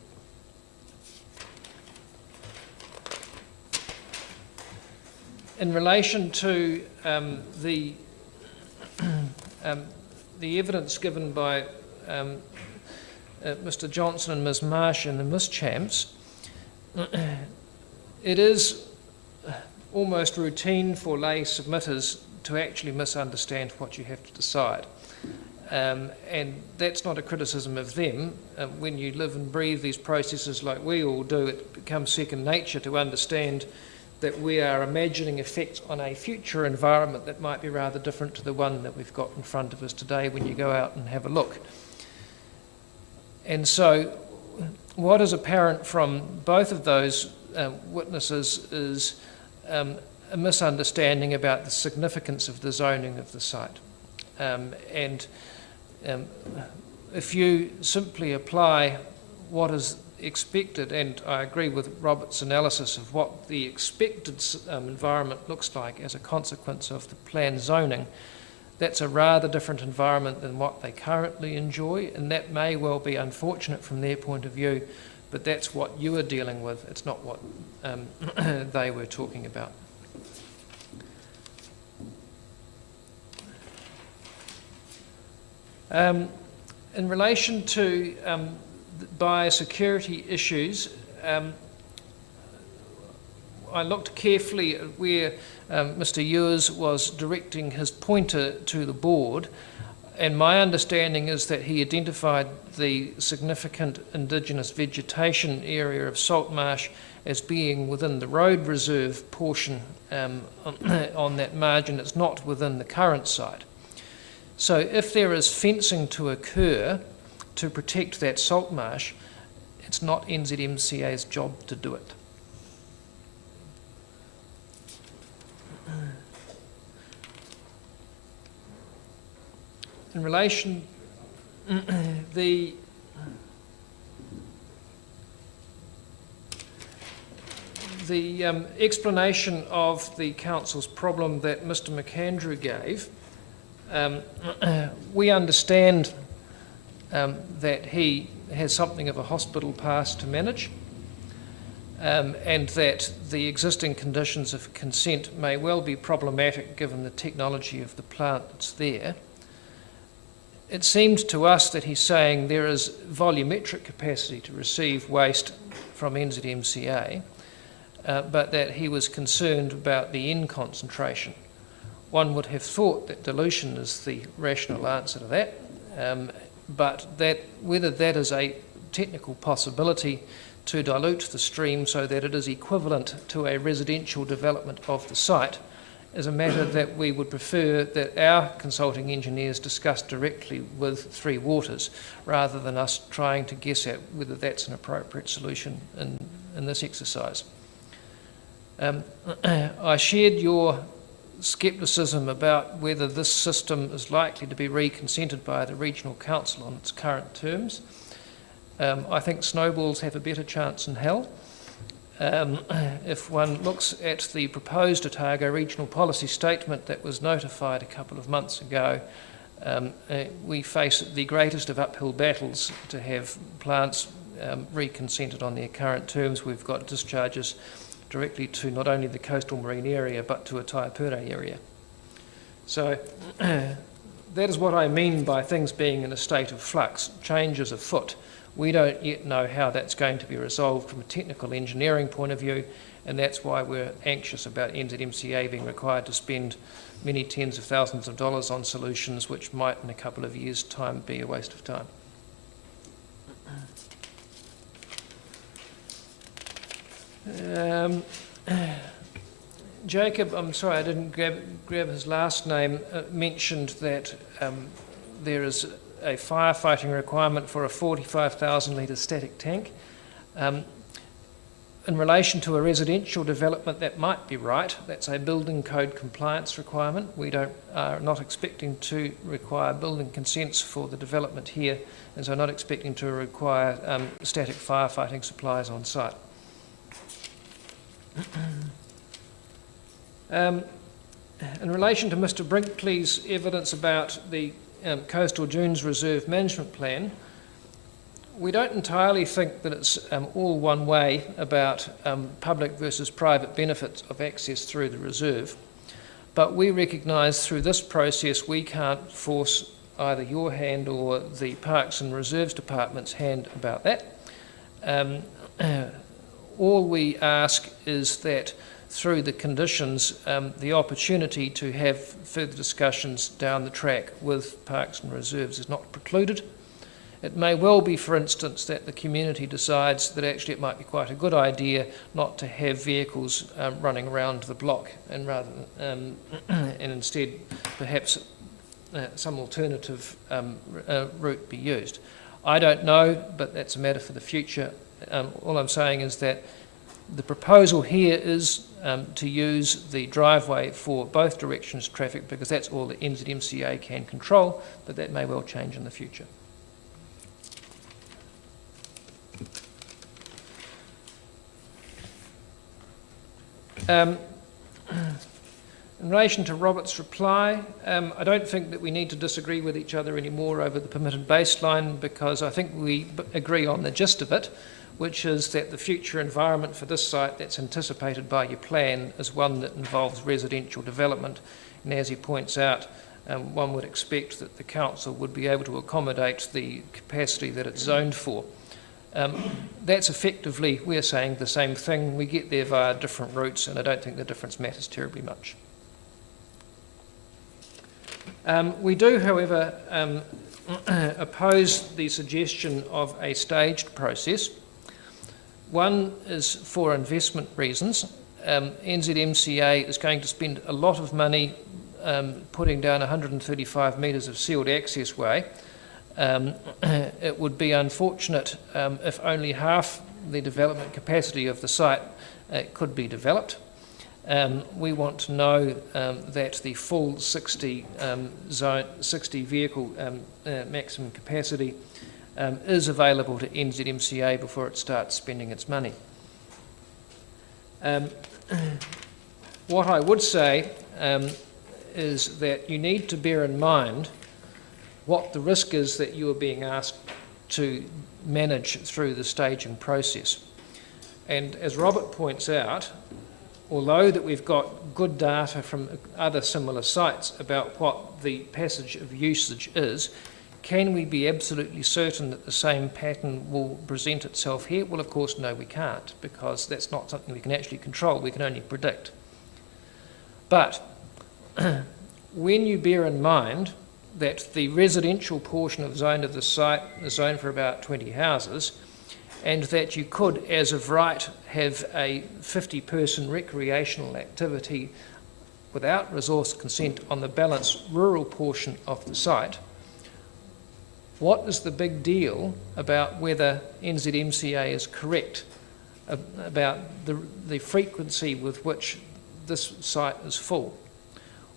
In relation to the evidence given by Mr. Johnson and Ms. Marsh and the Miss Champs, it is almost routine for lay submitters to actually misunderstand what you have to decide. And that's not a criticism of them. When you live and breathe these processes like we all do, it becomes second nature to understand that we are imagining effects on a future environment that might be rather different to the one that we've got in front of us today when you go out and have a look. And so what is apparent from both of those witnesses is a misunderstanding about the significance of the zoning of the site. If you simply apply what is expected, and I agree with Robert's analysis of what the expected environment looks like as a consequence of the planned zoning, that's a rather different environment than what they currently enjoy, and that may well be unfortunate from their point of view, but that's what you are dealing with. It's not what they were talking about. In relation to biosecurity issues, I looked carefully at where Mr. Ewers was directing his pointer to the board, and my understanding is that he identified the significant indigenous vegetation area of salt marsh as being within the road reserve portion on that margin. It's not within the current site. So if there is fencing to occur to protect that salt marsh, it's not NZMCA's job to do it. In relation, the explanation of the council's problem that Mr. McAndrew gave, we understand that he has something of a hospital pass to manage, and that the existing conditions of consent may well be problematic given the technology of the plant that's there. It seemed to us that he's saying there is volumetric capacity to receive waste from NZMCA, but that he was concerned about the N concentration. One would have thought that dilution is the rational answer to that, but whether that is a technical possibility to dilute the stream so that it is equivalent to a residential development of the site is a matter that we would prefer that our consulting engineers discuss directly with Three Waters, rather than us trying to guess at whether that's an appropriate solution in this exercise. I shared your scepticism about whether this system is likely to be reconsented by the Regional Council on its current terms. I think snowballs have a better chance in hell. If one looks at the proposed Otago Regional Policy Statement that was notified a couple of months ago, we face the greatest of uphill battles to have plants reconsented on their current terms. We've got discharges directly to not only the coastal marine area but to a Taipure area. So that is what I mean by things being in a state of flux. Change is afoot. We don't yet know how that's going to be resolved from a technical engineering point of view, and that's why we're anxious about NZMCA being required to spend many tens of thousands of dollars on solutions which might in a couple of years' time be a waste of time. Jacob, I'm sorry I didn't grab his last name, mentioned that there is a firefighting requirement for a 45,000 litre static tank. In In relation to a residential development, that might be right. That's a building code compliance requirement. We are not expecting to require building consents for the development here, and so not expecting to require static firefighting supplies on site. In relation to Mr. Brinkley's evidence about the Coastal Dunes Reserve Management Plan, we don't entirely think that it's all one way about public versus private benefits of access through the reserve, but we recognise through this process we can't force either your hand or the Parks and Reserves Department's hand about that. All we ask is that through the conditions, the opportunity to have further discussions down the track with Parks and Reserves is not precluded. It may well be, for instance, that the community decides that actually it might be quite a good idea not to have vehicles running around the block, and and instead perhaps some alternative route be used. I don't know, but that's a matter for the future. All I'm saying is that the proposal here is to use the driveway for both directions traffic, because that's all the NZMCA can control, but that may well change in the future. In relation to Robert's reply, I don't think that we need to disagree with each other anymore over the permitted baseline, because I think we agree on the gist of it, which is that the future environment for this site that's anticipated by your plan is one that involves residential development. And as he points out, one would expect that the council would be able to accommodate the capacity that it's zoned for. That's effectively, we're saying the same thing. We get there via different routes, and I don't think the difference matters terribly much. We do, however, oppose the suggestion of a staged process. One is for investment reasons. NZMCA is going to spend a lot of money putting down 135 metres of sealed access way. It would be unfortunate if only half the development capacity of the site could be developed. We want to know that the full 60 vehicle maximum capacity is available to NZMCA before it starts spending its money. What I would say is that you need to bear in mind what the risk is that you are being asked to manage through the staging process. And as Robert points out, although that we've got good data from other similar sites about what the passage of usage is, can we be absolutely certain that the same pattern will present itself here? Well, of course, no, we can't, because that's not something we can actually control. We can only predict. But when you bear in mind that the residential portion of zone of the site is zoned for about 20 houses, and that you could, as of right, have a 50-person recreational activity without resource consent on the balanced rural portion of the site, what is the big deal about whether NZMCA is correct about the frequency with which this site is full?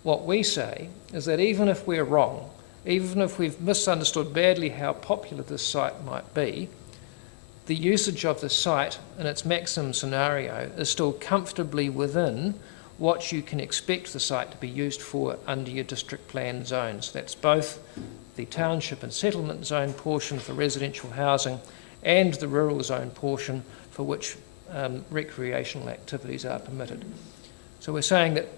What we say is that even if we're wrong, even if we've misunderstood badly how popular this site might be, the usage of the site in its maximum scenario is still comfortably within what you can expect the site to be used for under your district plan zones. That's both the township and settlement zone portion for residential housing and the rural zone portion for which recreational activities are permitted. So we're saying that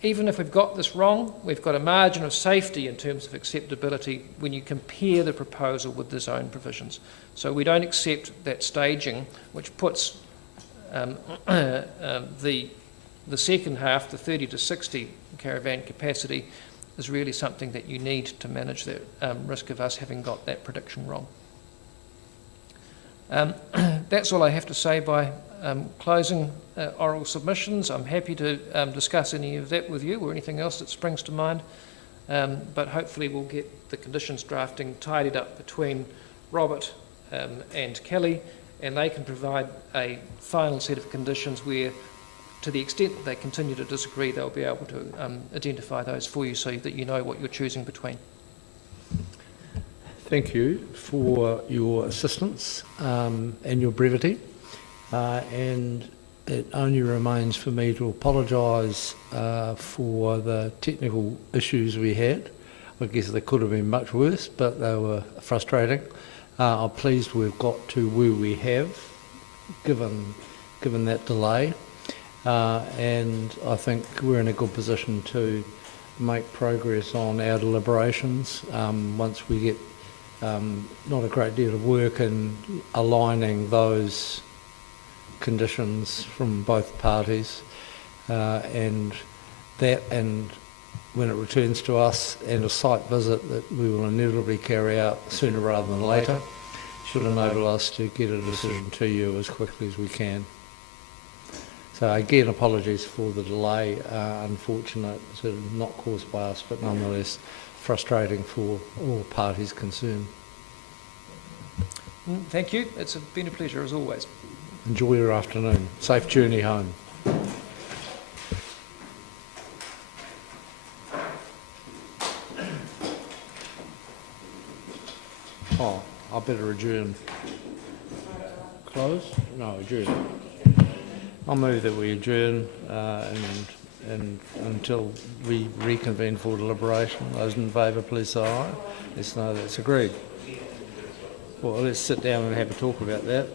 even if we've got this wrong, we've got a margin of safety in terms of acceptability when you compare the proposal with the zone provisions. So we don't accept that staging, which puts the second half, the 30 to 60 caravan capacity, is really something that you need to manage the risk of us having got that prediction wrong. That's all I have to say by closing oral submissions. I'm happy to discuss any of that with you or anything else that springs to mind, but hopefully we'll get the conditions drafting tidied up between Robert and Kelly, and they can provide a final set of conditions where, to the extent that they continue to disagree, they'll be able to identify those for you so that you know what you're choosing between. Thank you for your assistance and your brevity. And it only remains for me to apologise for the technical issues we had. I guess they could have been much worse, but they were frustrating. I'm pleased we've got to where we have, given that delay. And I think we're in a good position to make progress on our deliberations once we get not a great deal of work in aligning those conditions from both parties, and when it returns to us, and a site visit that we will inevitably carry out sooner rather than later, should enable us to get a decision to you as quickly as we can. So again, apologies for the delay, unfortunate, sort of not caused by us, but nonetheless frustrating for all parties concerned. Thank you. It's been a pleasure as always. Enjoy your afternoon. Safe journey home. Oh, I better adjourn. Close? No, adjourn. I'll move that we adjourn and until we reconvene for deliberation. Those in favour, please say aye. Let's know that's agreed. Well, let's sit down and have a talk about that.